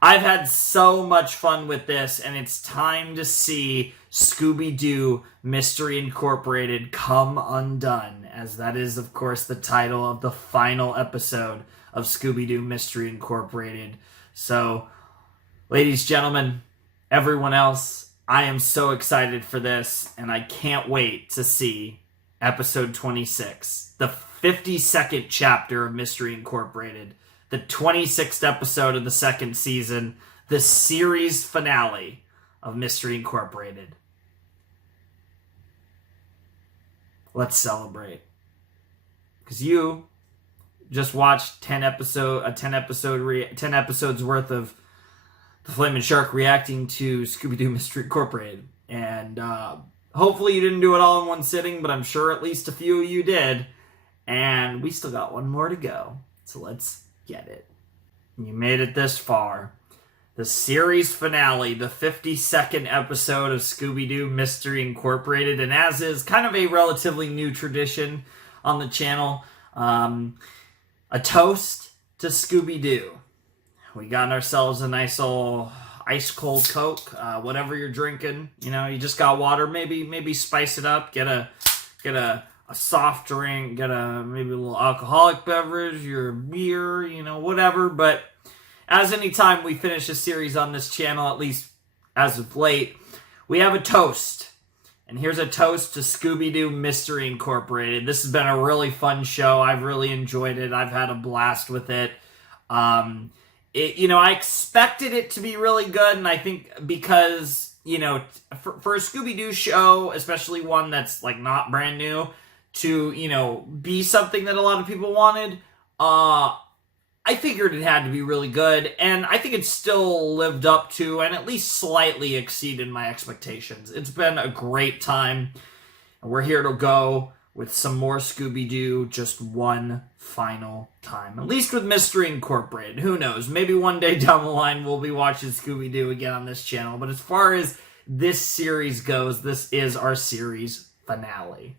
I've had so much fun with this, and it's time to see Scooby-Doo Mystery Incorporated come undone, as that is, of course, the title of the final episode of Scooby-Doo Mystery Incorporated. So, ladies, gentlemen, everyone else, I am so excited for this, and I can't wait to see episode 26, the 52nd chapter of Mystery Incorporated, the 26th episode of the second season, the series finale of Mystery Incorporated. Let's celebrate. Because you just watched 10 episodes worth of the Flamin' Shark reacting to Scooby-Doo Mystery Incorporated. And hopefully you didn't do it all in one sitting, but I'm sure at least a few of you did. And we still got one more to go. So let's get it. You made it this far. The series finale, the 52nd episode of Scooby-Doo Mystery Incorporated, and as is kind of a relatively new tradition on the channel, a toast to Scooby-Doo. We got ourselves a nice old ice-cold Coke, whatever you're drinking. You know, you just got water, maybe spice it up, get a soft drink, get maybe a little alcoholic beverage, your beer, whatever. But as any time we finish a series on this channel, at least as of late, we have a toast. And here's a toast to Scooby-Doo Mystery Incorporated. This has been a really fun show. I've really enjoyed it. I've had a blast with it. I expected it to be really good, and I think because, for a Scooby-Doo show, especially one that's, not brand new, to, be something that a lot of people wanted, I figured it had to be really good, and I think it still lived up to and at least slightly exceeded my expectations. It's been a great time, and we're here to go with some more Scooby-Doo just one final time. At least with Mystery Incorporated. Who knows? Maybe one day down the line we'll be watching Scooby-Doo again on this channel, but as far as this series goes, this is our series finale.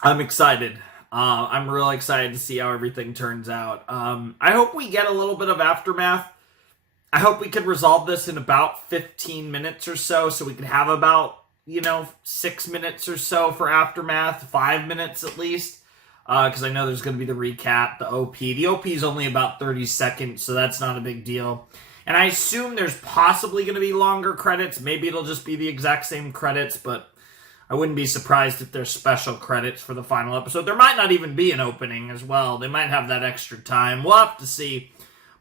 I'm excited. I'm really excited to see how everything turns out. I hope we get a little bit of aftermath. I hope we can resolve this in about 15 minutes or so we can have about, 6 minutes or so for aftermath, 5 minutes at least. Because I know there's going to be the recap, the OP. The OP is only about 30 seconds, so that's not a big deal. And I assume there's possibly going to be longer credits. Maybe it'll just be the exact same credits, but I wouldn't be surprised if there's special credits for the final episode. There might not even be an opening as well. They might have that extra time. We'll have to see.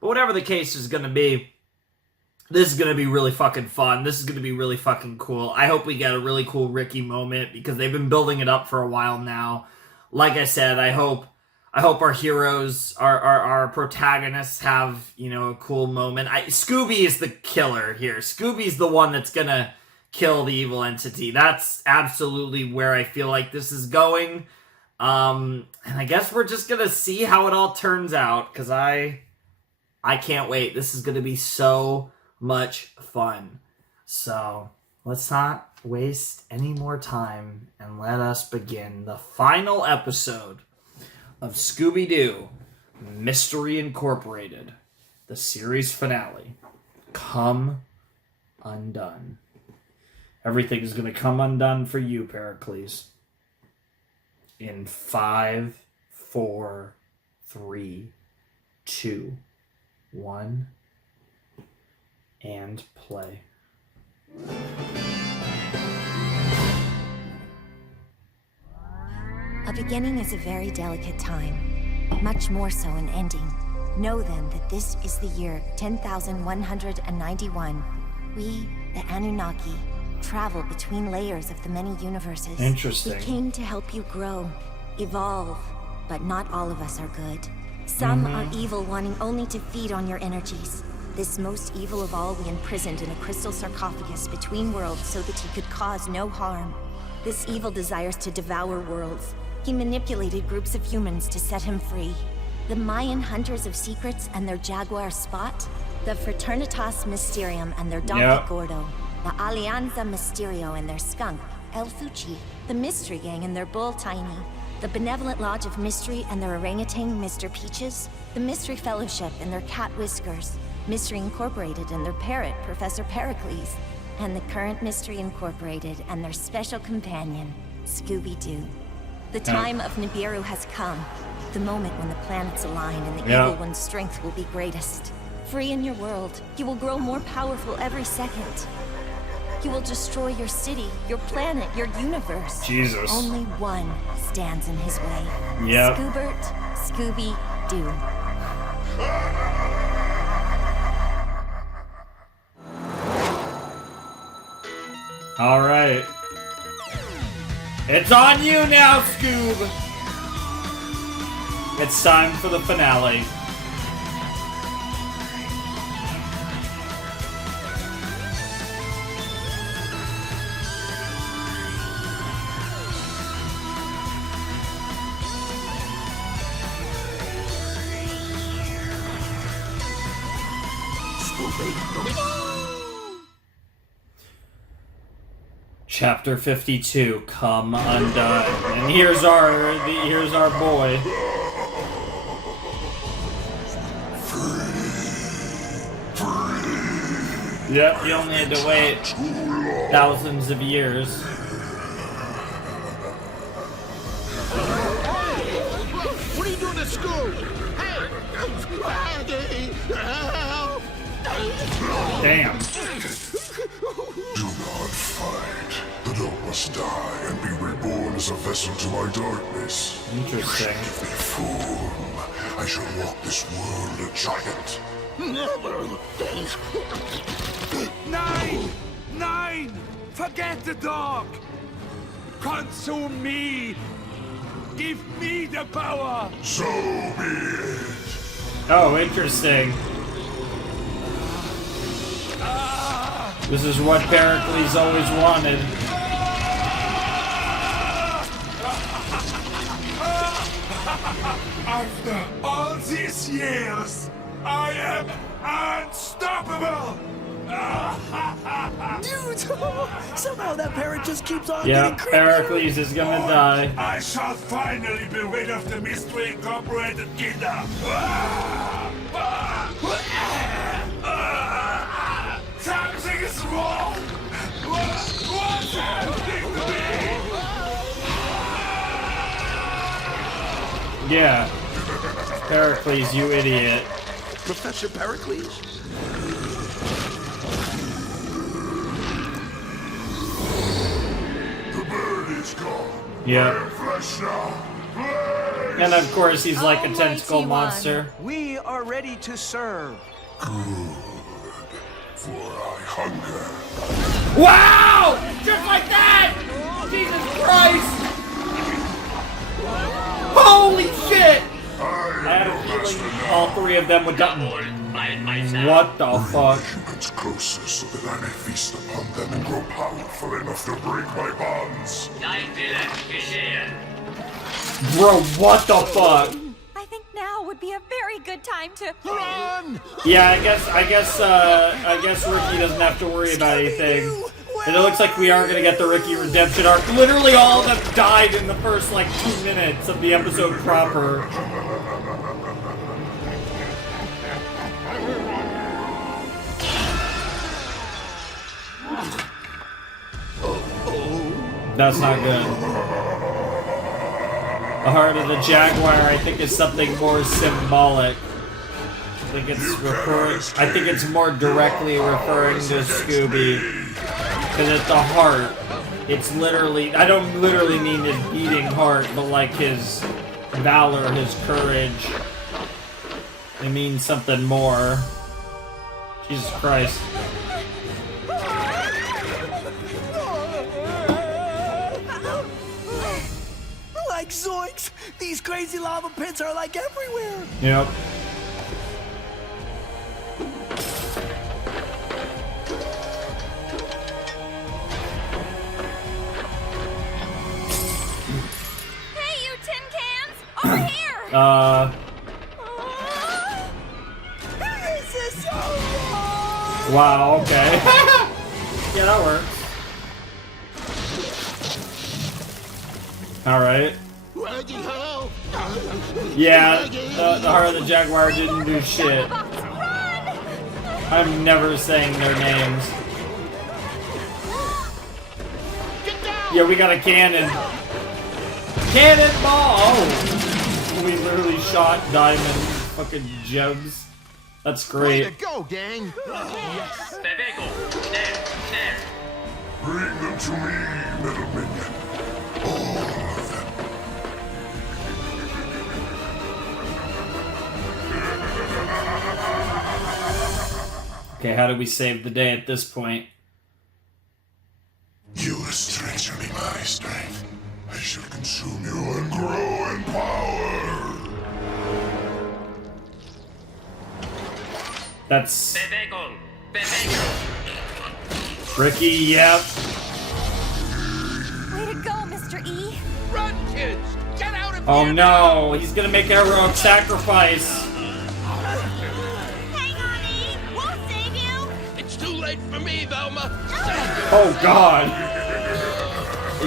But whatever the case is going to be, this is going to be really fucking fun. This is going to be really fucking cool. I hope we get a really cool Ricky moment because they've been building it up for a while now. Like I said, I hope our heroes, our protagonists have, a cool moment. Scooby is the killer here. Scooby's the one that's going to kill the evil entity. That's absolutely where I feel like this is going. And I guess we're just going to see how it all turns out because I can't wait. This is going to be so much fun. So let's not waste any more time and let us begin the final episode of Scooby-Doo Mystery Incorporated, the series finale. Come undone. Everything is going to come undone for you, Pericles. In 5, 4, 3, 2, 1, and play. A beginning is a very delicate time, much more so an ending. Know then that this is the year 10,191. We, the Anunnaki, travel between layers of the many universes. Interesting. We came to help you grow, evolve, but not all of us are good. Some are evil, wanting only to feed on your energies. This most evil of all we imprisoned in a crystal sarcophagus between worlds so that he could cause no harm. This evil desires to devour worlds. He manipulated groups of humans to set him free. The Mayan Hunters of Secrets and their Jaguar Spot, the Fraternitas Mysterium and their Donkey Gordo, the Alianza Mysterio and their Skunk, El Fuchi, the Mystery Gang and their Bull Tiny, the Benevolent Lodge of Mystery and their orangutan, Mr. Peaches, the Mystery Fellowship and their Cat Whiskers, Mystery Incorporated and their parrot, Professor Pericles, and the Current Mystery Incorporated and their special companion, Scooby-Doo. The time of Nibiru has come, the moment when the planets align and the evil one's strength will be greatest. Free in your world, you will grow more powerful every second. You will destroy your city, your planet, your universe. Jesus. Only one stands in his way. Yep. Scoobert, Scooby-Doo. All right. It's on you now, Scoob! It's time for the finale. Chapter 52, Come Undone. And here's our boy. Yep, you only had to wait thousands of years. What are you doing at school? Hey! Damn. Do not fight. The dog must die and be reborn as a vessel to my darkness. Interesting. Give me form. I shall walk this world a giant. Never! Nine! Forget the dog! Consume me! Give me the power! So be it. Oh, interesting. This is what Pericles always wanted. After all these years, I am unstoppable! Dude! Somehow that parrot just keeps on Yeah, getting creepier. Pericles is gonna die. I shall finally be rid of the Mystery Incorporated kingdom! Something is wrong! What's happening to me? Yeah. Pericles, you idiot. Professor Pericles? The bird is gone. Yep. I am flesh now. And of course, he's like a tentacle monster. We are ready to serve. Good. For I hunger. Wow! Just like that! Jesus Christ! Holy shit! I had a feeling all three of them would die. What the fuck? Humans closer so that I may feast upon them and grow powerful enough to break my bonds. Bro, what the fuck? I think now would be a very good time to run. Yeah, I guess Ricky doesn't have to worry about anything. And it looks like we are gonna get the Ricky redemption arc. Literally all of them died in the first like 2 minutes of the episode proper. That's not good. The heart of the Jaguar, I think, is something more symbolic. I think it's more directly referring to Scooby. Because at the heart, it's literally, I don't literally mean his beating heart, but like his valor, his courage. It means something more. Jesus Christ. Like zoinks! These crazy lava pits are like everywhere. Yep. Hey, you tin cans! Over here! This is so long. Wow, okay. Yeah, that works. Alright. Yeah, the Heart of the Jaguar didn't do shit. I'm never saying their names. Yeah, we got a cannon. Cannonball! Oh! We literally shot diamond fucking gems. That's great. Way to go, gang! Bring them to me, little minion. All of them. Okay, how do we save the day at this point? You will stretch me my strength. I shall consume you and grow in power. That's... Ricky, yep. Way to go, Mr. E. Run, kids! Get out of Oh here! no, he's gonna make a heroic sacrifice. Hang on, E. We'll save you. It's too late for me, Velma. Oh god.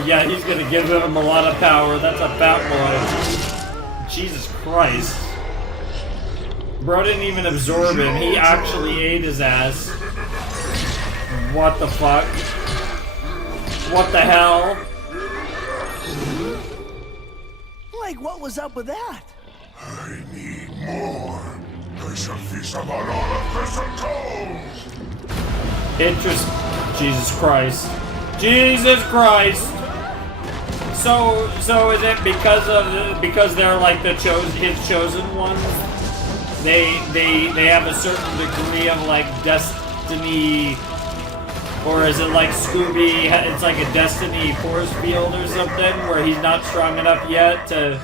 Yeah, he's gonna give him a lot of power. That's a fat boy. Jesus Christ. Bro didn't even absorb him. He actually ate his ass. What the fuck? What the hell? Like, what was up with that? I need more. I shall feast upon all of Crystal Cove. Jesus Christ. Jesus Christ! So is it because they're like his chosen ones? They have a certain degree of like destiny, or is it like Scooby? It's like a destiny force field or something where he's not strong enough yet to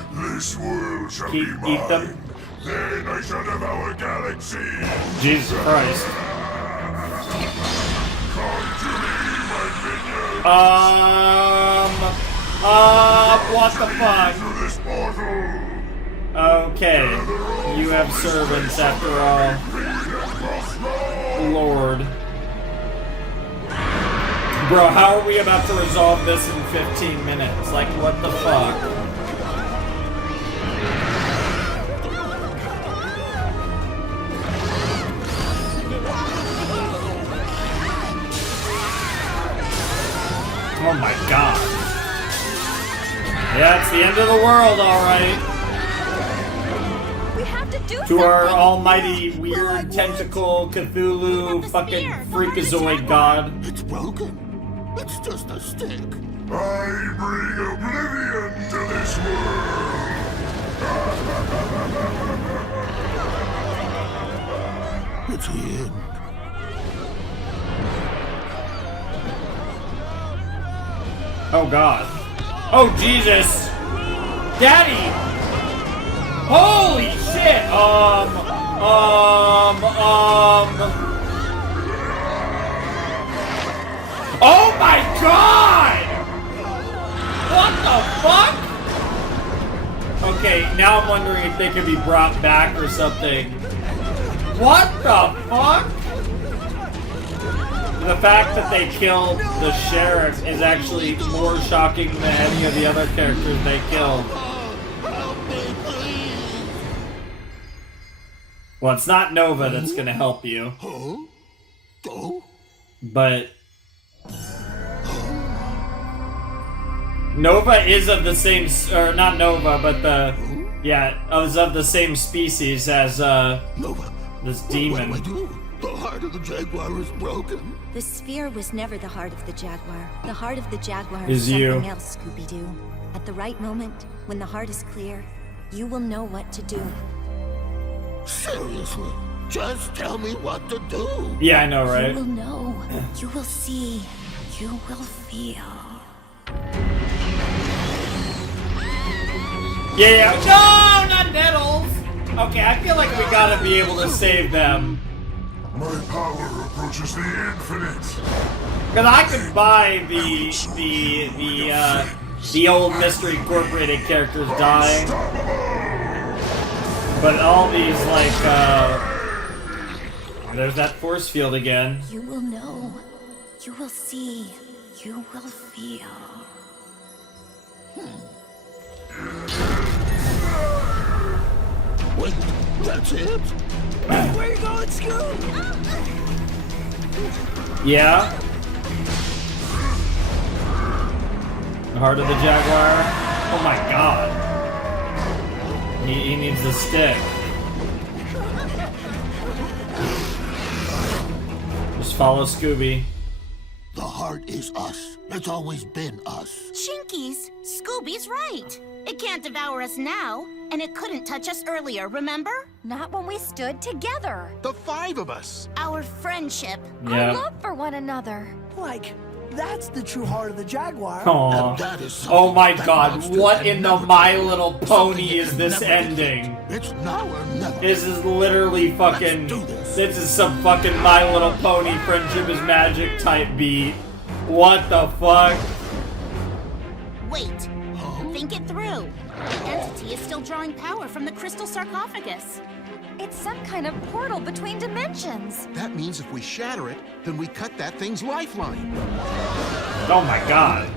eat them. Then I shall devour galaxies. Jesus Christ. What the fuck? Okay, you have servants after all. Lord. Bro, how are we about to resolve this in 15 minutes? Like, what the fuck? Oh my god. Yeah, it's the end of the world, alright. We have to do To our almighty, weird, tentacle, Cthulhu, fucking freakazoid god. It's broken. It's just a stick. I bring oblivion to this world. It's the end. Oh god. Oh Jesus! Daddy! Holy shit! Oh my god! What the fuck? Okay, now I'm wondering if they can be brought back or something. What the fuck? The fact that they killed the sheriff is actually more shocking than any of the other characters they killed. Well, it's not Nova that's gonna help you. But Nova is of the same, or not Nova, but is of the same species as this demon. What do I do? The heart of the Jaguar is broken. The sphere was never the heart of the Jaguar. The heart of the Jaguar Is is you. something else, Scooby-Doo. At the right moment, when the heart is clear, you will know what to do. Seriously, just tell me what to do. Yeah, I know, right? You will know. You will see. You will feel. Yeah, no, not Nettles. Okay, I feel like we gotta be able to save them. My power approaches the infinite. Cause I could buy the old Mystery Incorporated characters dying, but all these like there's that force field again. You will know. You will see. You will feel. Wait, that's it? Where you going, Scoop? Yeah. The heart of the jaguar. Oh my god. He needs the stick. Just follow Scooby. The heart is us. It's always been us. Shinkies, Scooby's right. It can't devour us now, and it couldn't touch us earlier, remember? Not when we stood together. The 5 of us. Our friendship. Yeah. Our love for one another. Like, that's the true heart of the jaguar. Aww. Oh my god, what in the My Little Pony is this ending? It's now or never. This is literally fucking... This is some fucking My Little Pony Friendship is Magic type beat. What the fuck? Wait. Think it through. The entity is still drawing power from the crystal sarcophagus. It's some kind of portal between dimensions. That means if we shatter it, then we cut that thing's lifeline. Oh my god.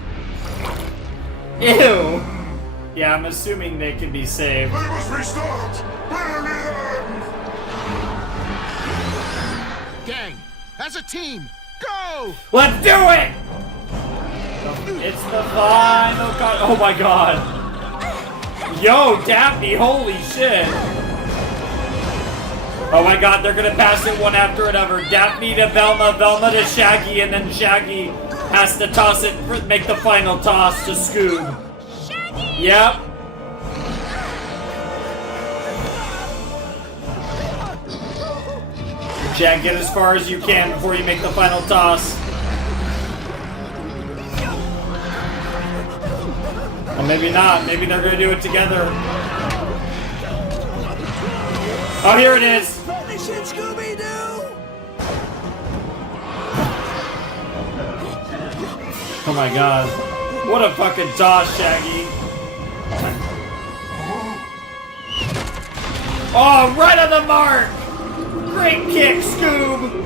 Ew. Yeah, I'm assuming they can be saved. They must be stopped! Bury them! Gang, as a team, go! Let's do it! It's the final god. Oh my god. Yo, Daphne, holy shit. Oh my god, they're gonna pass it one after another. Daphne to Velma, Velma to Shaggy, and then Shaggy has to toss it, make the final toss to Scoob. Shaggy! Yep. Shag, get as far as you can before you make the final toss. Well, maybe not. Maybe they're gonna do it together. Oh, here it is. Finish it, Scooby-Doo! Oh my god. What a fucking toss, Shaggy. Oh, right on the mark! Great kick, Scoob!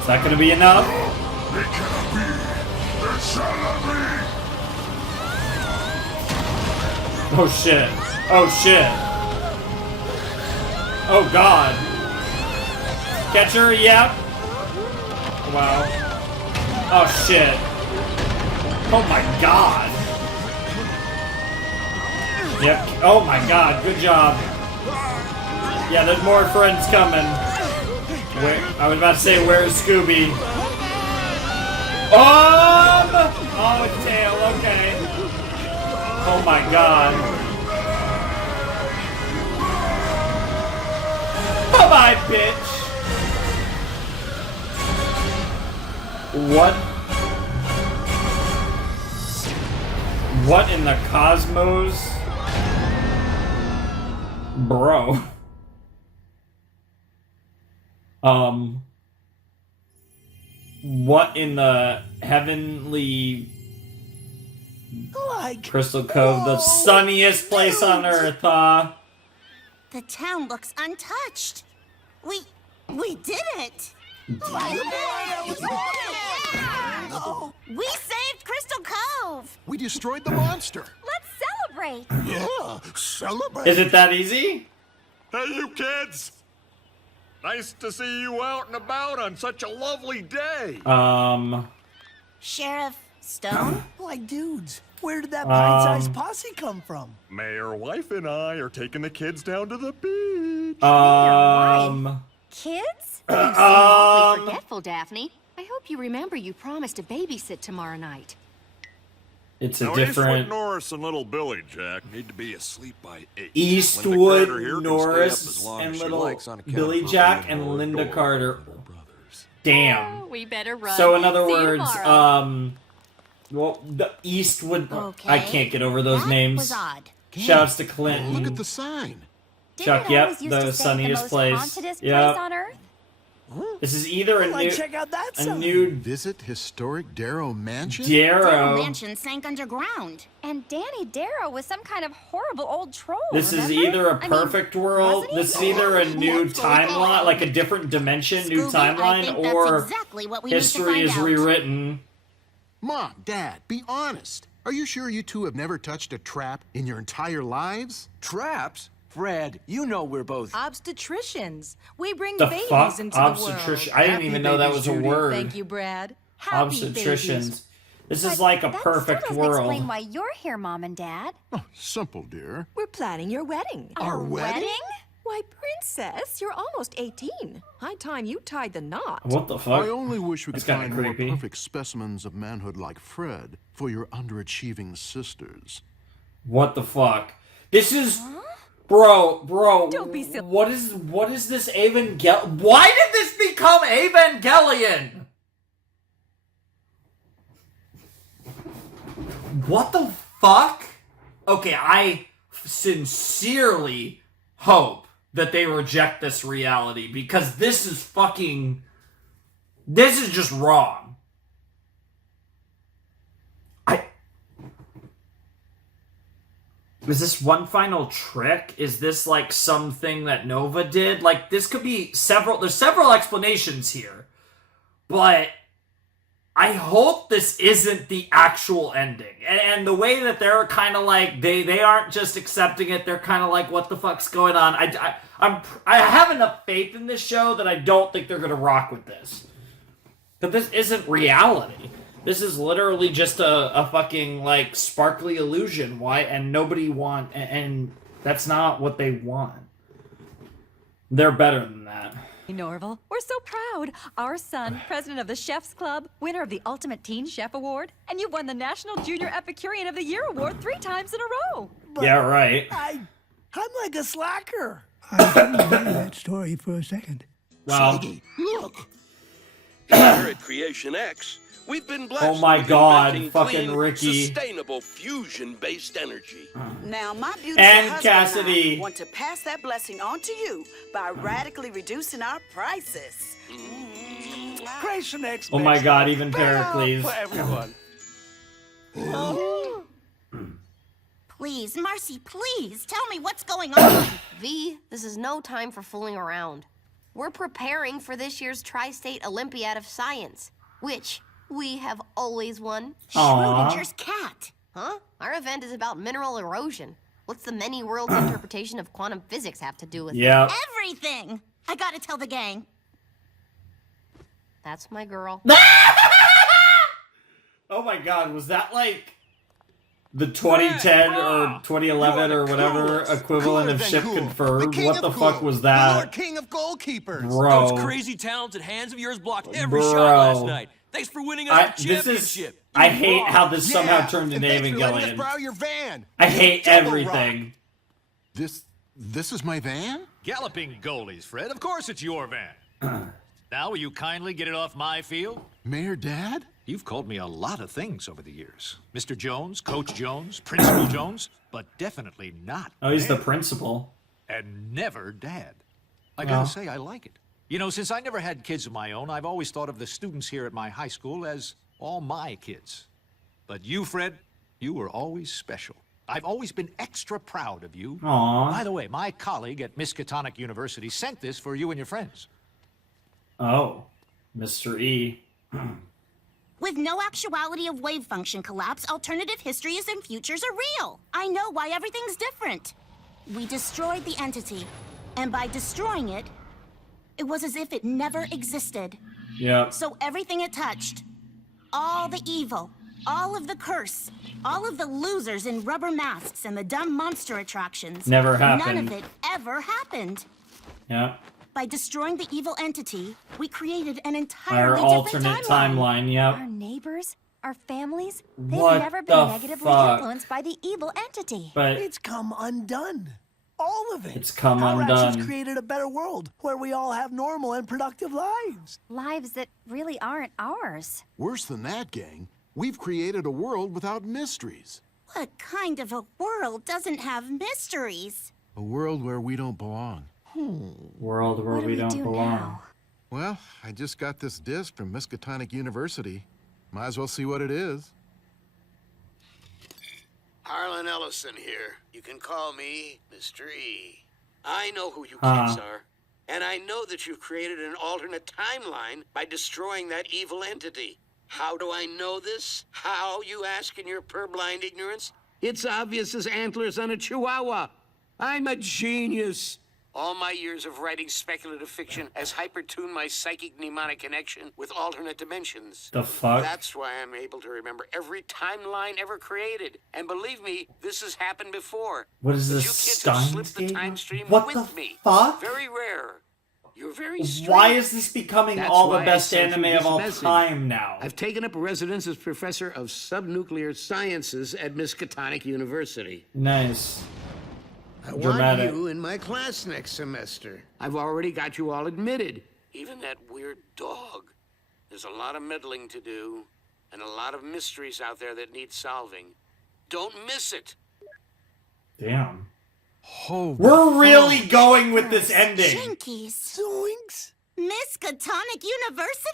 Is that gonna be enough? It cannot be! It shall not be! Oh shit. Oh shit. Oh god. Catcher, yep. Wow. Oh shit. Oh my god. Yep. Oh my god, good job. Yeah, there's more friends coming. Where, I was about to say, where's Scooby? Oh, it's tail, okay. Oh my god. Bye-bye, bitch. What? What in the cosmos? Bro. What in the heavenly Crystal Cove, the sunniest place on Earth, The town looks untouched. We did it. We saved Crystal Cove. We destroyed the monster. Let's celebrate. Yeah, celebrate. Is it that easy? Hey, you kids! Nice to see you out and about on such a lovely day. Sheriff Stone? Like, dudes, where did that pint-sized posse come from? Mayor wife and I are taking the kids down to the beach. Kids? You seem awfully forgetful, Daphne. I hope you remember you promised to babysit tomorrow night. It's a now, different... Eastwood Norris and little Billy Jack need to be asleep by 8. Eastwood Linda Carter here can stay up Norris as long and as she little likes on account Billy of her Jack being and more Linda adorable Carter. than her brothers. Damn. We better run. So in other See you words, tomorrow. well, the Eastwood. Okay. I can't get over those That names. was odd. Shouts to Clinton. Look at the sign. Chuck, Didn't it yep, always used the to say sunniest most place. hauntedest Yep. place on Earth? This is either a new, check out that sign. Visit historic Darrow Mansion? Darrow Mansion sank underground. And Danny Darrow was some kind of horrible old troll. This is remember? either a I mean, perfect world. wasn't he? This is either a new timeline, like a different dimension, new Scooby, I timeline, think that's or exactly what we need to history find is out. rewritten. Mom, Dad, be honest. Are you sure you two have never touched a trap in your entire lives? Traps? Fred, you know we're both... Obstetricians. We bring The babies fuck? into the world. Obstetrician. I didn't Happy even know that babies, was a Judy. word. Thank you, Brad. Happy Obstetricians. babies. This is like a perfect That still doesn't world. explain why you're here, Mom and Dad. Simple, dear. We're planning your wedding. Our wedding? Why, Princess, you're almost 18. High time you tied the knot. What the fuck? I only wish we That's could kinda find more creepy. perfect specimens of manhood like Fred for your underachieving sisters. What the fuck? This is... Bro, Don't be silly. what is this Evangelion? Why did this become Evangelion? What the fuck? Okay, I sincerely hope that they reject this reality, because this is fucking... This is just wrong. Is this one final trick? Is this like something that Nova did? Like, this could be several... There's several explanations here. But I hope this isn't the actual ending. And the way that they're kind of like... They aren't just accepting it. They're kind of like, what the fuck's going on? I have enough faith in this show that I don't think they're going to rock with this. But this isn't reality. This is literally just a fucking, like, sparkly illusion. Why? And nobody and that's not what they want. They're better than that. Norval, we're so proud. Our son, president of the Chef's Club, winner of the Ultimate Teen Chef Award, and you've won the National Junior Epicurean of the Year Award 3 times in a row. Yeah, right. I'm like a slacker. I didn't hear that story for a second. Wow. Look. Here at Creation X, we've been blessed Oh my with God, inventing fucking clean, Ricky. sustainable fusion-based energy. Now, my beautiful And husband Cassidy. and I want to pass that blessing on to you by radically reducing our prices. Creation X. Oh my makes God, it even better Pericles. for everyone. Please, Marcy, please, tell me what's going on. V, this is no time for fooling around. We're preparing for this year's Tri-State Olympiad of Science, which we have always won. Aw. Schrodinger's cat. Huh? Our event is about mineral erosion. What's the many worlds interpretation of quantum physics have to do with Yep. it? Everything. I gotta tell the gang. That's my girl. Oh my God, was that like the 2010 or 2011 or whatever equivalent of ship confirmed? What the fuck was that? King of goalkeepers. Bro. Those crazy talented hands of yours blocked every Bro. shot last night. Thanks for winning us the This championship. is... I hate how this somehow turned into Evangelion. Borrow your van. I hate everything. This is my van? Galloping goalies, Fred. Of course it's your van. Now, will you kindly get it off my field? Mayor Dad? You've called me a lot of things over the years. Mr. Jones, Coach Jones, Principal Jones, but definitely not Oh, he's the Dad. principal. And never Dad. I Oh. gotta say, I like it. You know, since I never had kids of my own, I've always thought of the students here at my high school as all my kids. But you, Fred, you were always special. I've always been extra proud of you. Aw. By the way, my colleague at Miskatonic University sent this for you and your friends. Oh, Mr. E. With no actuality of wave function collapse, alternative histories and futures are real. I know why everything's different. We destroyed the entity, and by destroying it, it was as if it never existed. Yeah. So everything it touched, all the evil, all of the curse, all of the losers in rubber masks and the dumb monster attractions, Never none happened. of it ever happened. Yeah. By destroying the evil entity, we created an Our entirely alternate different timeline. timeline, yep. Our neighbors? our families, they've What never been the negatively fuck? influenced by the evil entity. But It's come undone. All of it. it's come Our undone. actions created a better world where we all have normal and productive lives. Lives that really aren't ours. Worse than that, gang, we've created a world without mysteries. What kind of a world doesn't have mysteries? A world where we don't belong. World where we don't belong. Well, I just got this disc from Miskatonic University. Might as well see what it is. Harlan Ellison here. You can call me Mr. E. I know who you kids are, and I know that you've created an alternate timeline by destroying that evil entity. How do I know this? How, you ask in your purblind ignorance? It's obvious as antlers on a chihuahua. I'm a genius. All my years of writing speculative fiction has hypertuned my psychic mnemonic connection with alternate dimensions. The fuck? That's why I'm able to remember every timeline ever created. And believe me, this has happened before. What is But this, you kids have slipped the Steins time game? stream What with the me. fuck? Very rare. You're very strange. Why is this becoming That's all the why I best sent you anime this of all message. time now? I've taken up residence as professor of subnuclear sciences at Miskatonic University. Nice. I Dramatic. want you in my class next semester. I've already got you all admitted. Even that weird dog. There's a lot of meddling to do, and a lot of mysteries out there that need solving. Don't miss it. Damn. Holy We're really going with this ending. Jinkies. Zoinks. Miskatonic University?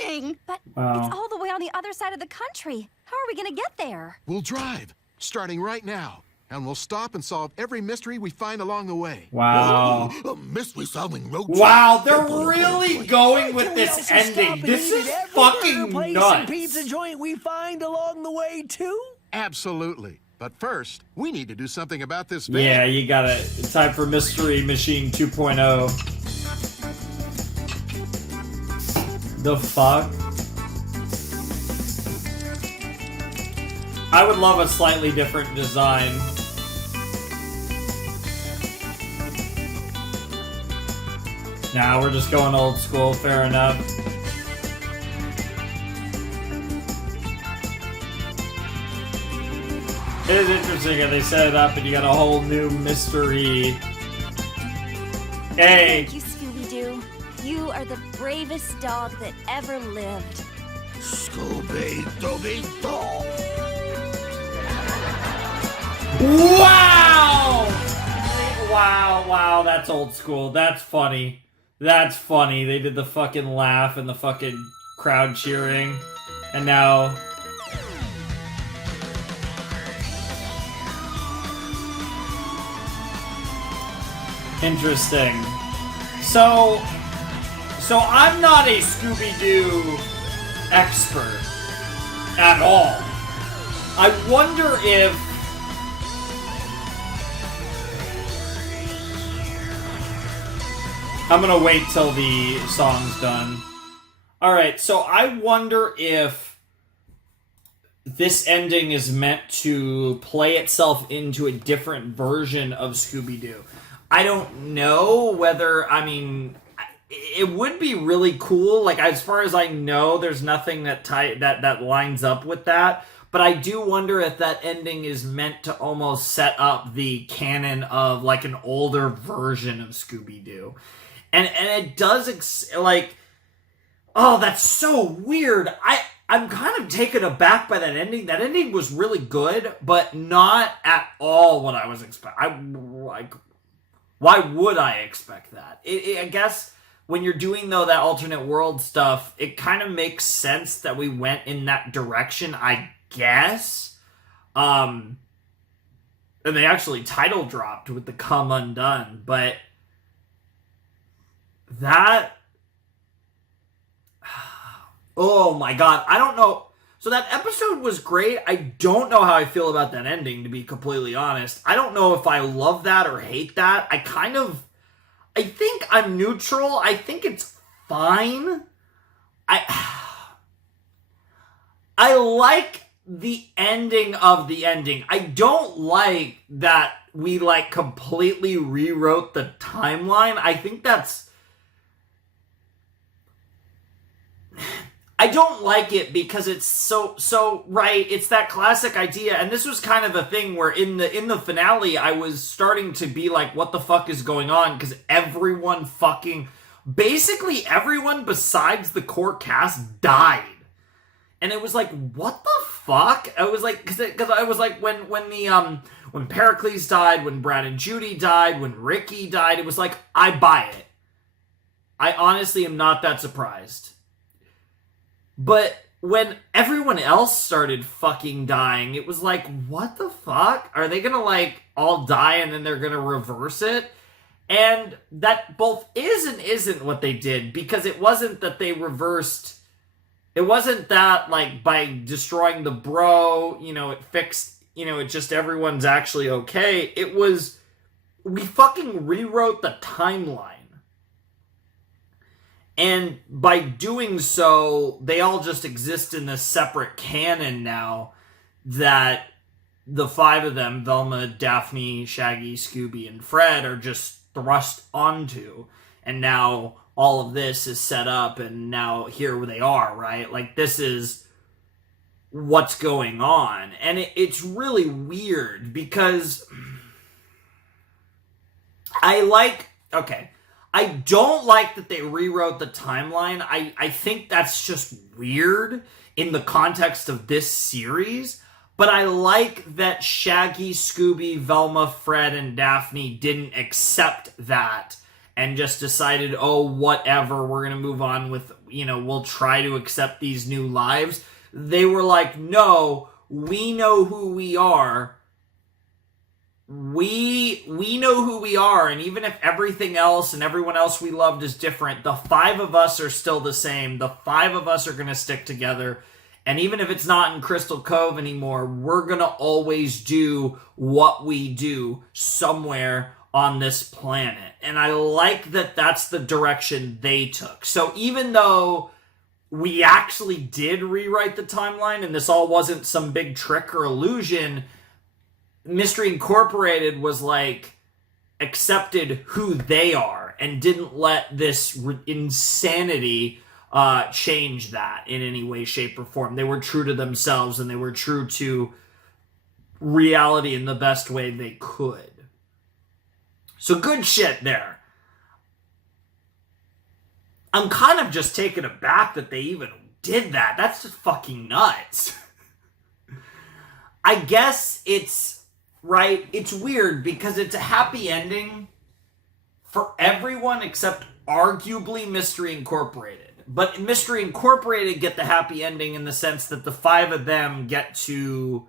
Amazing! But Wow. it's all the way on the other side of the country. How are we gonna get there? We'll drive, starting right now. And we'll stop and solve every mystery we find along the way. Wow. A mystery-solving road Wow, trip. they're really going with Can we this also ending. stop and This eat is at every fucking burger place nuts. and pizza joint we find along the way too? Absolutely. But first, we need to do something about this van. Yeah, you gotta. It's time for Mystery Machine 2.0. The fuck? I would love a slightly different design. Nah, we're just going old school, fair enough. It is interesting how they set it up and you got a whole new mystery. Hey! Thank you, Scooby-Doo. You are the bravest dog that ever lived. Scooby-Dooby-Doo! Wow! Wow, that's old school. That's funny. That's funny. They did the fucking laugh and the fucking crowd cheering. And now... Interesting. So I'm not a Scooby-Doo expert at all. I wonder if... I'm gonna wait till the song's done. Alright, so I wonder if this ending is meant to play itself into a different version of Scooby-Doo. I don't know whether, I mean, it would be really cool. Like, as far as I know, there's nothing that lines up with that. But I do wonder if that ending is meant to almost set up the canon of, like, an older version of Scooby-Doo. And it does, oh, that's so weird. I'm kind of taken aback by that ending. That ending was really good, but not at all what I was expecting. Why would I expect that? I guess when you're doing, though, that alternate world stuff, it kind of makes sense that we went in that direction, I guess. And they actually title dropped with the Come Undone, but that... Oh my god, I don't know. So that episode was great. I don't know how I feel about that ending, to be completely honest. I don't know if I love that or hate that. I think I'm neutral. I think it's fine. I like the ending of the ending. I don't like that we, completely rewrote the timeline. I think that's... I don't like it because it's so right. It's that classic idea, and this was kind of a thing where in the finale, I was starting to be like, "What the fuck is going on?" Because basically everyone besides the core cast died, and it was like, "What the fuck?" I was like, because I was like, when Pericles died, when Brad and Judy died, when Ricky died, it was like, I buy it. I honestly am not that surprised. But when everyone else started fucking dying, it was like, what the fuck? Are they gonna, like, all die and then they're gonna reverse it? And that both is and isn't what they did, because it wasn't that they reversed... It wasn't that, like, by destroying the bro, it fixed, it just everyone's actually okay. It was... We fucking rewrote the timeline. And by doing so, they all just exist in this separate canon now that the 5 of them, Velma, Daphne, Shaggy, Scooby, and Fred, are just thrust onto. And now all of this is set up, and now here they are, right? Like, this is what's going on. And it's really weird because I don't like that they rewrote the timeline. I think that's just weird in the context of this series. But I like that Shaggy, Scooby, Velma, Fred, and Daphne didn't accept that and just decided, oh, whatever, we're going to move on with, we'll try to accept these new lives. They were like, no, we know who we are. We know who we are, and even if everything else and everyone else we loved is different, the 5 of us are still the same. The 5 of us are going to stick together, and even if it's not in Crystal Cove anymore, we're going to always do what we do somewhere on this planet. And I like that that's the direction they took. So even though we actually did rewrite the timeline, and this all wasn't some big trick or illusion, Mystery Incorporated was like accepted who they are and didn't let this insanity change that in any way, shape, or form. They were true to themselves, and they were true to reality in the best way they could. So good shit there. I'm kind of just taken aback that they even did that. That's just fucking nuts. I guess it's weird because it's a happy ending for everyone except arguably Mystery Incorporated. But Mystery Incorporated get the happy ending in the sense that the 5 of them get to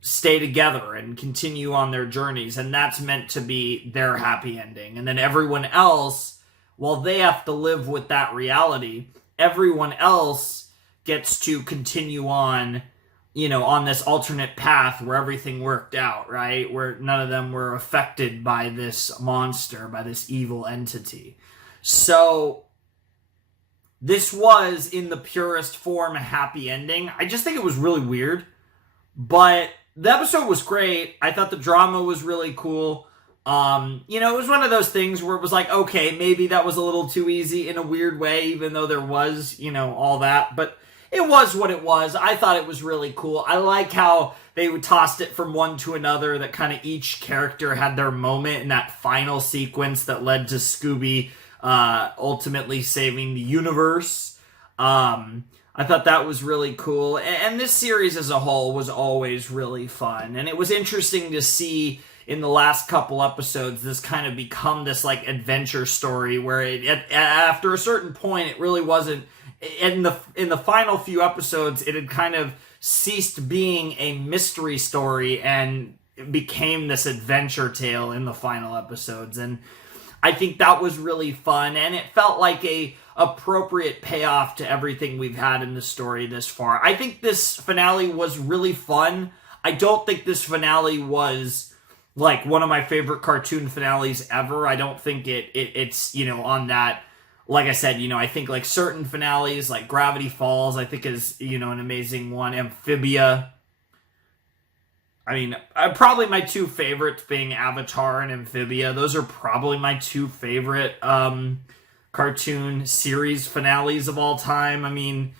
stay together and continue on their journeys, and that's meant to be their happy ending. And then everyone else, while they have to live with that reality, everyone else gets to continue on, on this alternate path where everything worked out, right? Where none of them were affected by this monster, by this evil entity. So this was, in the purest form, a happy ending. I just think it was really weird. But the episode was great. I thought the drama was really cool. It was one of those things where it was like, okay, maybe that was a little too easy in a weird way, even though there was, all that. But it was what it was. I thought it was really cool. I like how they tossed it from one to another, that kind of each character had their moment in that final sequence that led to Scooby ultimately saving the universe. I thought that was really cool. And this series as a whole was always really fun. And it was interesting to see in the last couple episodes this kind of become this like adventure story where after a certain point it really wasn't. In the final few episodes, it had kind of ceased being a mystery story and became this adventure tale in the final episodes. And I think that was really fun, and it felt like a appropriate payoff to everything we've had in the story this far. I think this finale was really fun. I don't think this finale was like one of my favorite cartoon finales ever. I don't think it's on that. Like I said, I think like certain finales, like Gravity Falls, I think is, an amazing one. Amphibia. I mean, probably my 2 favorites being Avatar and Amphibia. Those are probably my 2 favorite cartoon series finales of all time. I mean,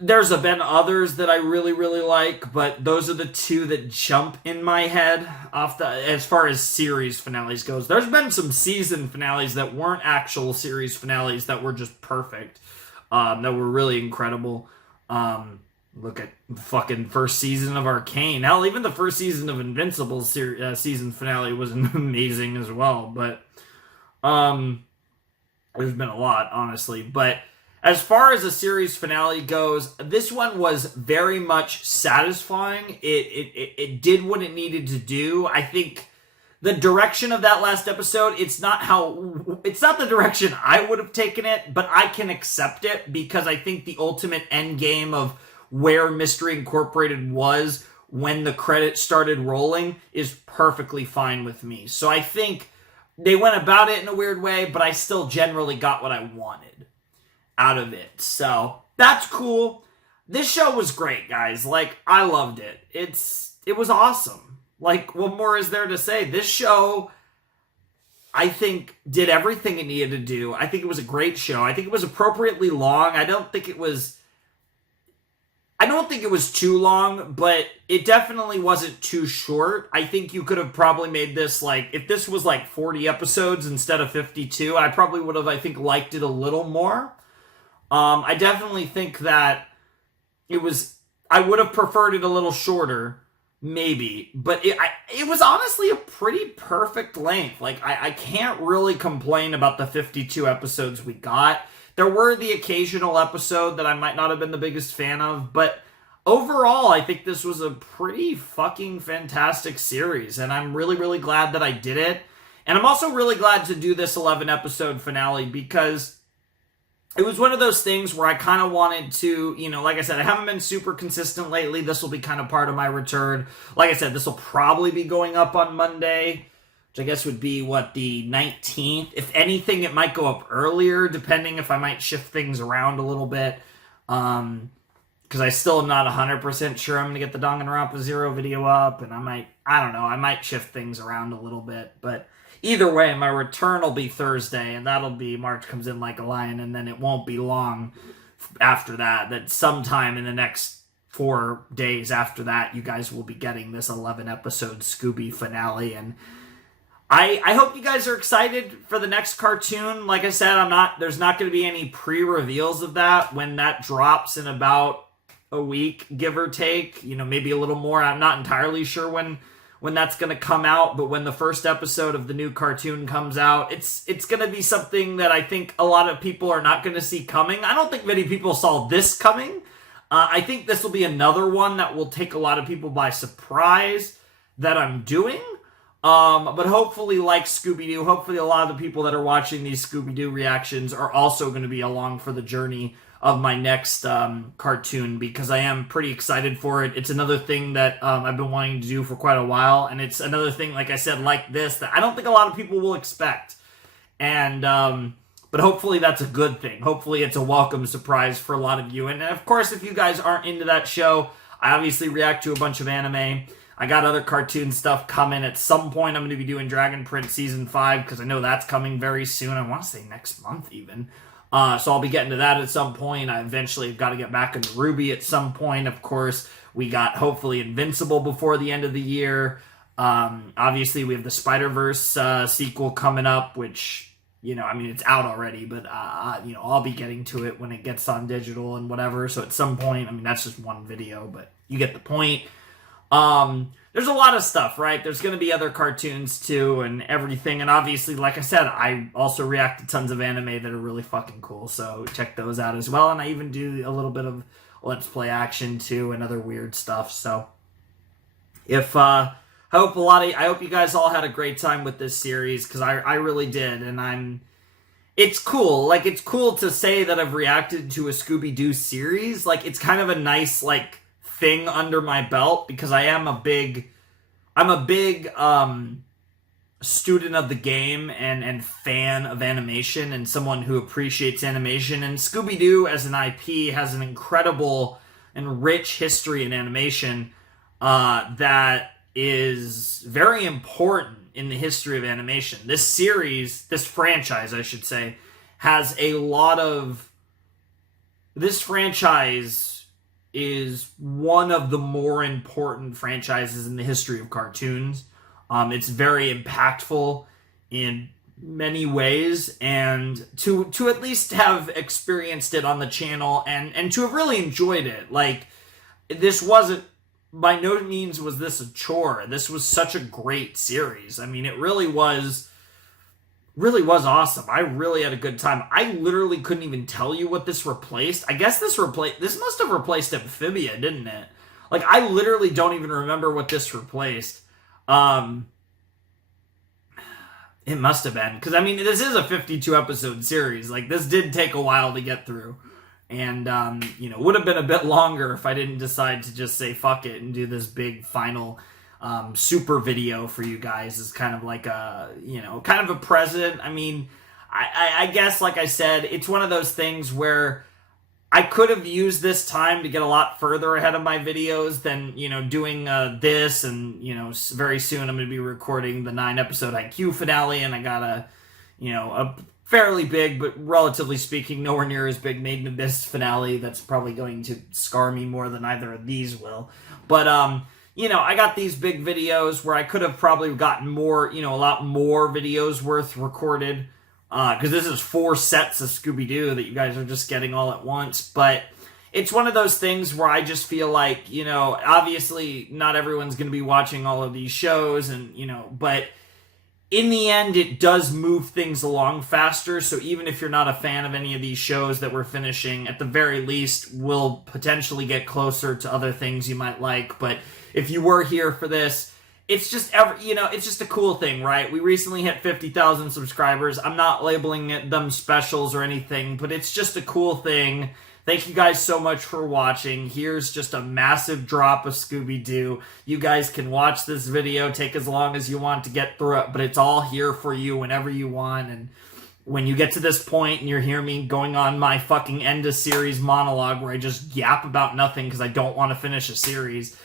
there's been others that I really, really like, but those are the two that jump in my head as far as series finales goes. There's been some season finales that weren't actual series finales that were just perfect, that were really incredible. Look at the fucking first season of Arcane. Hell, even the first season of Invincible season finale was amazing as well. But there's been a lot, honestly. But as far as a series finale goes, this one was very much satisfying. It did what it needed to do. I think the direction of that last episode, it's not the direction I would have taken it, but I can accept it because I think the ultimate end game of where Mystery Incorporated was when the credits started rolling is perfectly fine with me. So I think they went about it in a weird way, but I still generally got what I wanted out of it. So that's cool. This show was great, guys. Like, I loved it. It was awesome. Like, what more is there to say? This show, I think, did everything it needed to do. I think it was a great show. I think it was appropriately long. I don't think it was too long, but it definitely wasn't too short. I think you could have probably made this, like, if this was like 40 episodes instead of 52, I probably would have, I think, liked it a little more. I definitely think that I would have preferred it a little shorter, maybe, but it was honestly a pretty perfect length. Like, I can't really complain about the 52 episodes we got. There were the occasional episode that I might not have been the biggest fan of, but overall, I think this was a pretty fucking fantastic series, and I'm really, really glad that I did it. And I'm also really glad to do this 11-episode finale because it was one of those things where I kind of wanted to, like I said, I haven't been super consistent lately. This will be kind of part of my return. Like I said, this will probably be going up on Monday, which I guess would be, the 19th? If anything, it might go up earlier, depending if I might shift things around a little bit. Because I still am not 100% sure I'm going to get the Danganronpa Zero video up, and I might shift things around a little bit. But either way, my return will be Thursday, and that'll be March Comes In Like a Lion, and then it won't be long after that. That sometime in the next 4 days after that, you guys will be getting this 11-episode Scooby finale, and I hope you guys are excited for the next cartoon. Like I said, there's not going to be any pre-reveals of that when that drops in about a week, give or take, maybe a little more. I'm not entirely sure when that's going to come out, but when the first episode of the new cartoon comes out, it's going to be something that I think a lot of people are not going to see coming. I don't think many people saw this coming. I think this will be another one that will take a lot of people by surprise that I'm doing. But hopefully, like Scooby-Doo, hopefully a lot of the people that are watching these Scooby-Doo reactions are also going to be along for the journey of my next cartoon, because I am pretty excited for it. It's another thing that I've been wanting to do for quite a while, and it's another thing, like I said, like this, that I don't think a lot of people will expect. And but hopefully that's a good thing. Hopefully it's a welcome surprise for a lot of you. And of course, if you guys aren't into that show, I obviously react to a bunch of anime. I got other cartoon stuff coming. At some point, I'm going to be doing Dragon Prince Season 5, because I know that's coming very soon. I want to say next month, even. So I'll be getting to that at some point. I eventually have got to get back into Ruby at some point. Of course, we got, hopefully, Invincible before the end of the year. Obviously, we have the Spider-Verse sequel coming up, which, it's out already, but, I'll be getting to it when it gets on digital and whatever. So at some point, that's just one video, but you get the point. There's a lot of stuff, right? There's going to be other cartoons too and everything. And obviously, like I said, I also react to tons of anime that are really fucking cool. So check those out as well. And I even do a little bit of Let's Play action too and other weird stuff. So I hope you guys all had a great time with this series, because I really did. And it's cool. Like, it's cool to say that I've reacted to a Scooby-Doo series. Like, it's kind of a nice, thing under my belt, because I'm a big student of the game and fan of animation, and someone who appreciates animation. And Scooby-Doo as an IP has an incredible and rich history in animation that is very important in the history of animation. This series, this franchise, I should say, has a lot of... This franchise is one of the more important franchises in the history of cartoons. It's very impactful in many ways, and to at least have experienced it on the channel and to have really enjoyed it. Like, this wasn't, by no means was this a chore. This was such a great series. I mean, it really was awesome. I really had a good time. I literally couldn't even tell you what this replaced. I guess this must have replaced Amphibia, didn't it? Like, I literally don't even remember what this replaced. It must have been, because I mean, this is a 52 episode series. Like, this did take a while to get through, and would have been a bit longer if I didn't decide to just say fuck it and do this big final super video for you guys as kind of like a kind of a present. I mean, I guess, like I said, it's one of those things where I could have used this time to get a lot further ahead of my videos than, doing this, and, very soon I'm going to be recording the 9-episode IQ finale, and I got a fairly big, but relatively speaking, nowhere near as big Made in Abyss finale that's probably going to scar me more than either of these will. But, I got these big videos where I could have probably gotten more, a lot more videos worth recorded. Because this is 4 sets of Scooby-Doo that you guys are just getting all at once. But it's one of those things where I just feel like, obviously not everyone's going to be watching all of these shows, and, but in the end, it does move things along faster. So even if you're not a fan of any of these shows that we're finishing, at the very least, we'll potentially get closer to other things you might like. But if you were here for this, it's just it's just a cool thing, right? We recently hit 50,000 subscribers. I'm not labeling them specials or anything, but it's just a cool thing. Thank you guys so much for watching. Here's just a massive drop of Scooby-Doo. You guys can watch this video, take as long as you want to get through it, but it's all here for you whenever you want. And when you get to this point and you hear me going on my fucking end of series monologue where I just yap about nothing because I don't want to finish a series,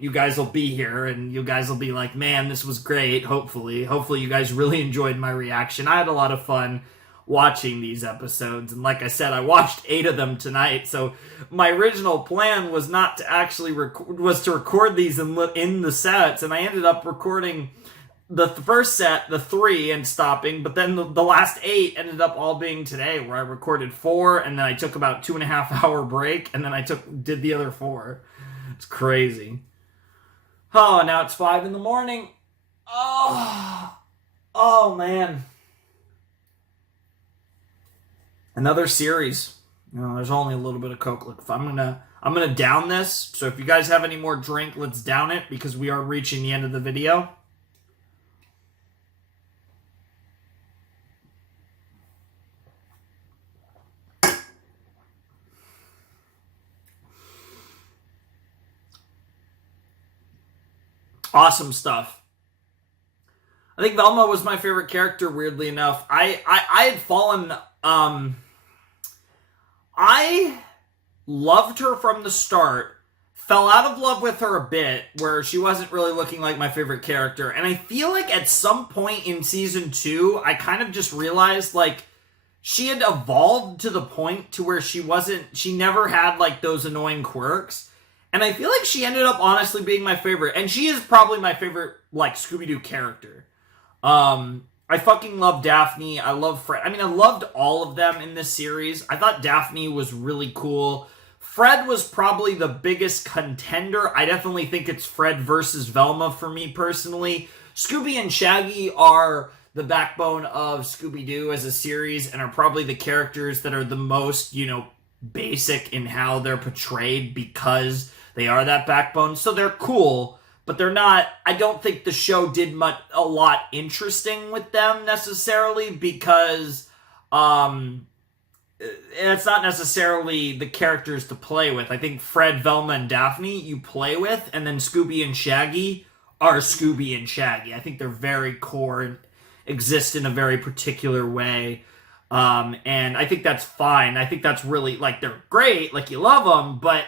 you guys will be here, and you guys will be like, man, this was great. Hopefully you guys really enjoyed my reaction. I had a lot of fun watching these episodes, and like I said, I watched 8 of them tonight. So my original plan was not to actually was to record these in the sets, and I ended up recording the first set, the 3, and stopping, but then the last 8 ended up all being today, where I recorded 4, and then I took about 2.5 hour break, and then I did the other 4. It's crazy. Oh, now it's 5 in the morning. Oh man. Another series. There's only a little bit of Coke. Look, I'm gonna down this. So if you guys have any more drink, let's down it, because we are reaching the end of the video. Awesome stuff. I think Velma was my favorite character, weirdly enough. I had fallen... I loved her from the start, fell out of love with her a bit, where she wasn't really looking like my favorite character, and I feel like at some point in Season 2, I kind of just realized, like, she had evolved to the point to where she never had, like, those annoying quirks. And I feel like she ended up honestly being my favorite. And she is probably my favorite, like, Scooby-Doo character. I fucking love Daphne. I love Fred. I mean, I loved all of them in this series. I thought Daphne was really cool. Fred was probably the biggest contender. I definitely think it's Fred versus Velma for me personally. Scooby and Shaggy are the backbone of Scooby-Doo as a series, and are probably the characters that are the most, basic in how they're portrayed, because they are that backbone. So they're cool, but they're not... I don't think the show did a lot interesting with them necessarily, because it's not necessarily the characters to play with. I think Fred, Velma, and Daphne you play with, and then Scooby and Shaggy are Scooby and Shaggy. I think they're very core and exist in a very particular way. And I think that's fine. I think that's really, like, they're great, like, you love them, but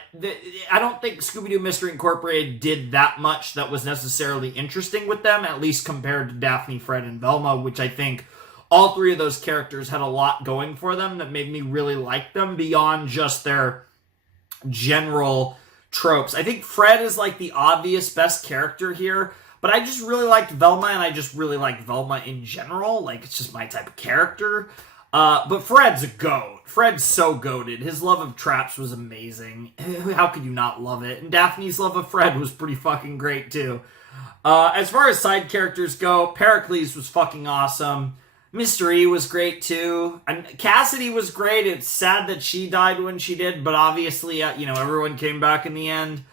I don't think Scooby-Doo Mystery Incorporated did that much that was necessarily interesting with them, at least compared to Daphne, Fred, and Velma, which I think all three of those characters had a lot going for them that made me really like them beyond just their general tropes. I think Fred is, like, the obvious best character here, but I just really liked Velma, and I just really like Velma in general. Like, it's just my type of character. But Fred's a goat. Fred's so goated. His love of traps was amazing. How could you not love it? And Daphne's love of Fred was pretty fucking great, too. As far as side characters go, Pericles was fucking awesome. Mr. E was great, too. And Cassidy was great. It's sad that she died when she did, but obviously, everyone came back in the end.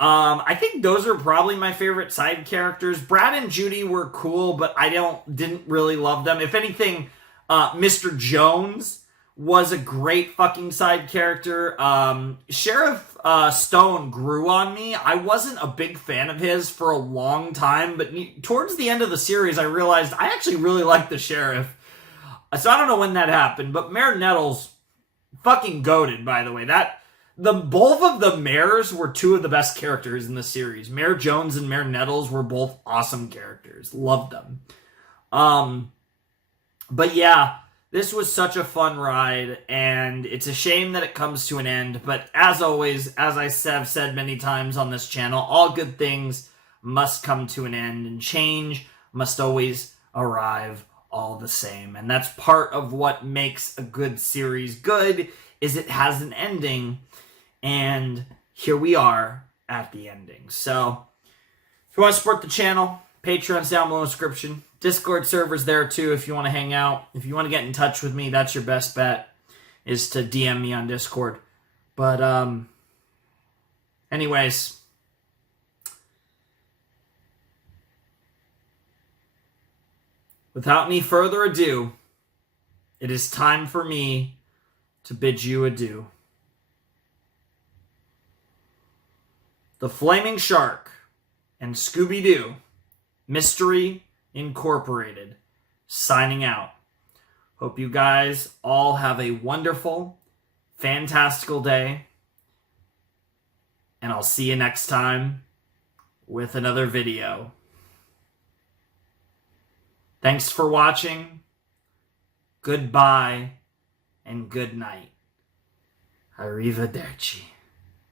I think those are probably my favorite side characters. Brad and Judy were cool, but I didn't really love them. If anything, Mr. Jones was a great fucking side character. Sheriff Stone grew on me. I wasn't a big fan of his for a long time, but towards the end of the series, I realized I actually really liked the sheriff. So I don't know when that happened, but Mayor Nettles fucking goated, by the way. Both of the mayors were two of the best characters in the series. Mayor Jones and Mayor Nettles were both awesome characters. Loved them. But yeah, this was such a fun ride, and it's a shame that it comes to an end. But as always, as I have said many times on this channel, all good things must come to an end, and change must always arrive all the same. And that's part of what makes a good series good, is it has an ending. And here we are at the ending. So, if you want to support the channel, Patreon's down below in the description. Discord server's there too if you want to hang out. If you want to get in touch with me, that's your best bet, is to DM me on Discord. But, anyways. Without any further ado, it is time for me to bid you adieu. The Flaming Shark and Scooby-Doo Mystery Incorporated signing out. Hope you guys all have a wonderful, fantastical day. And I'll see you next time with another video. Thanks for watching. Goodbye and good night. Arrivederci.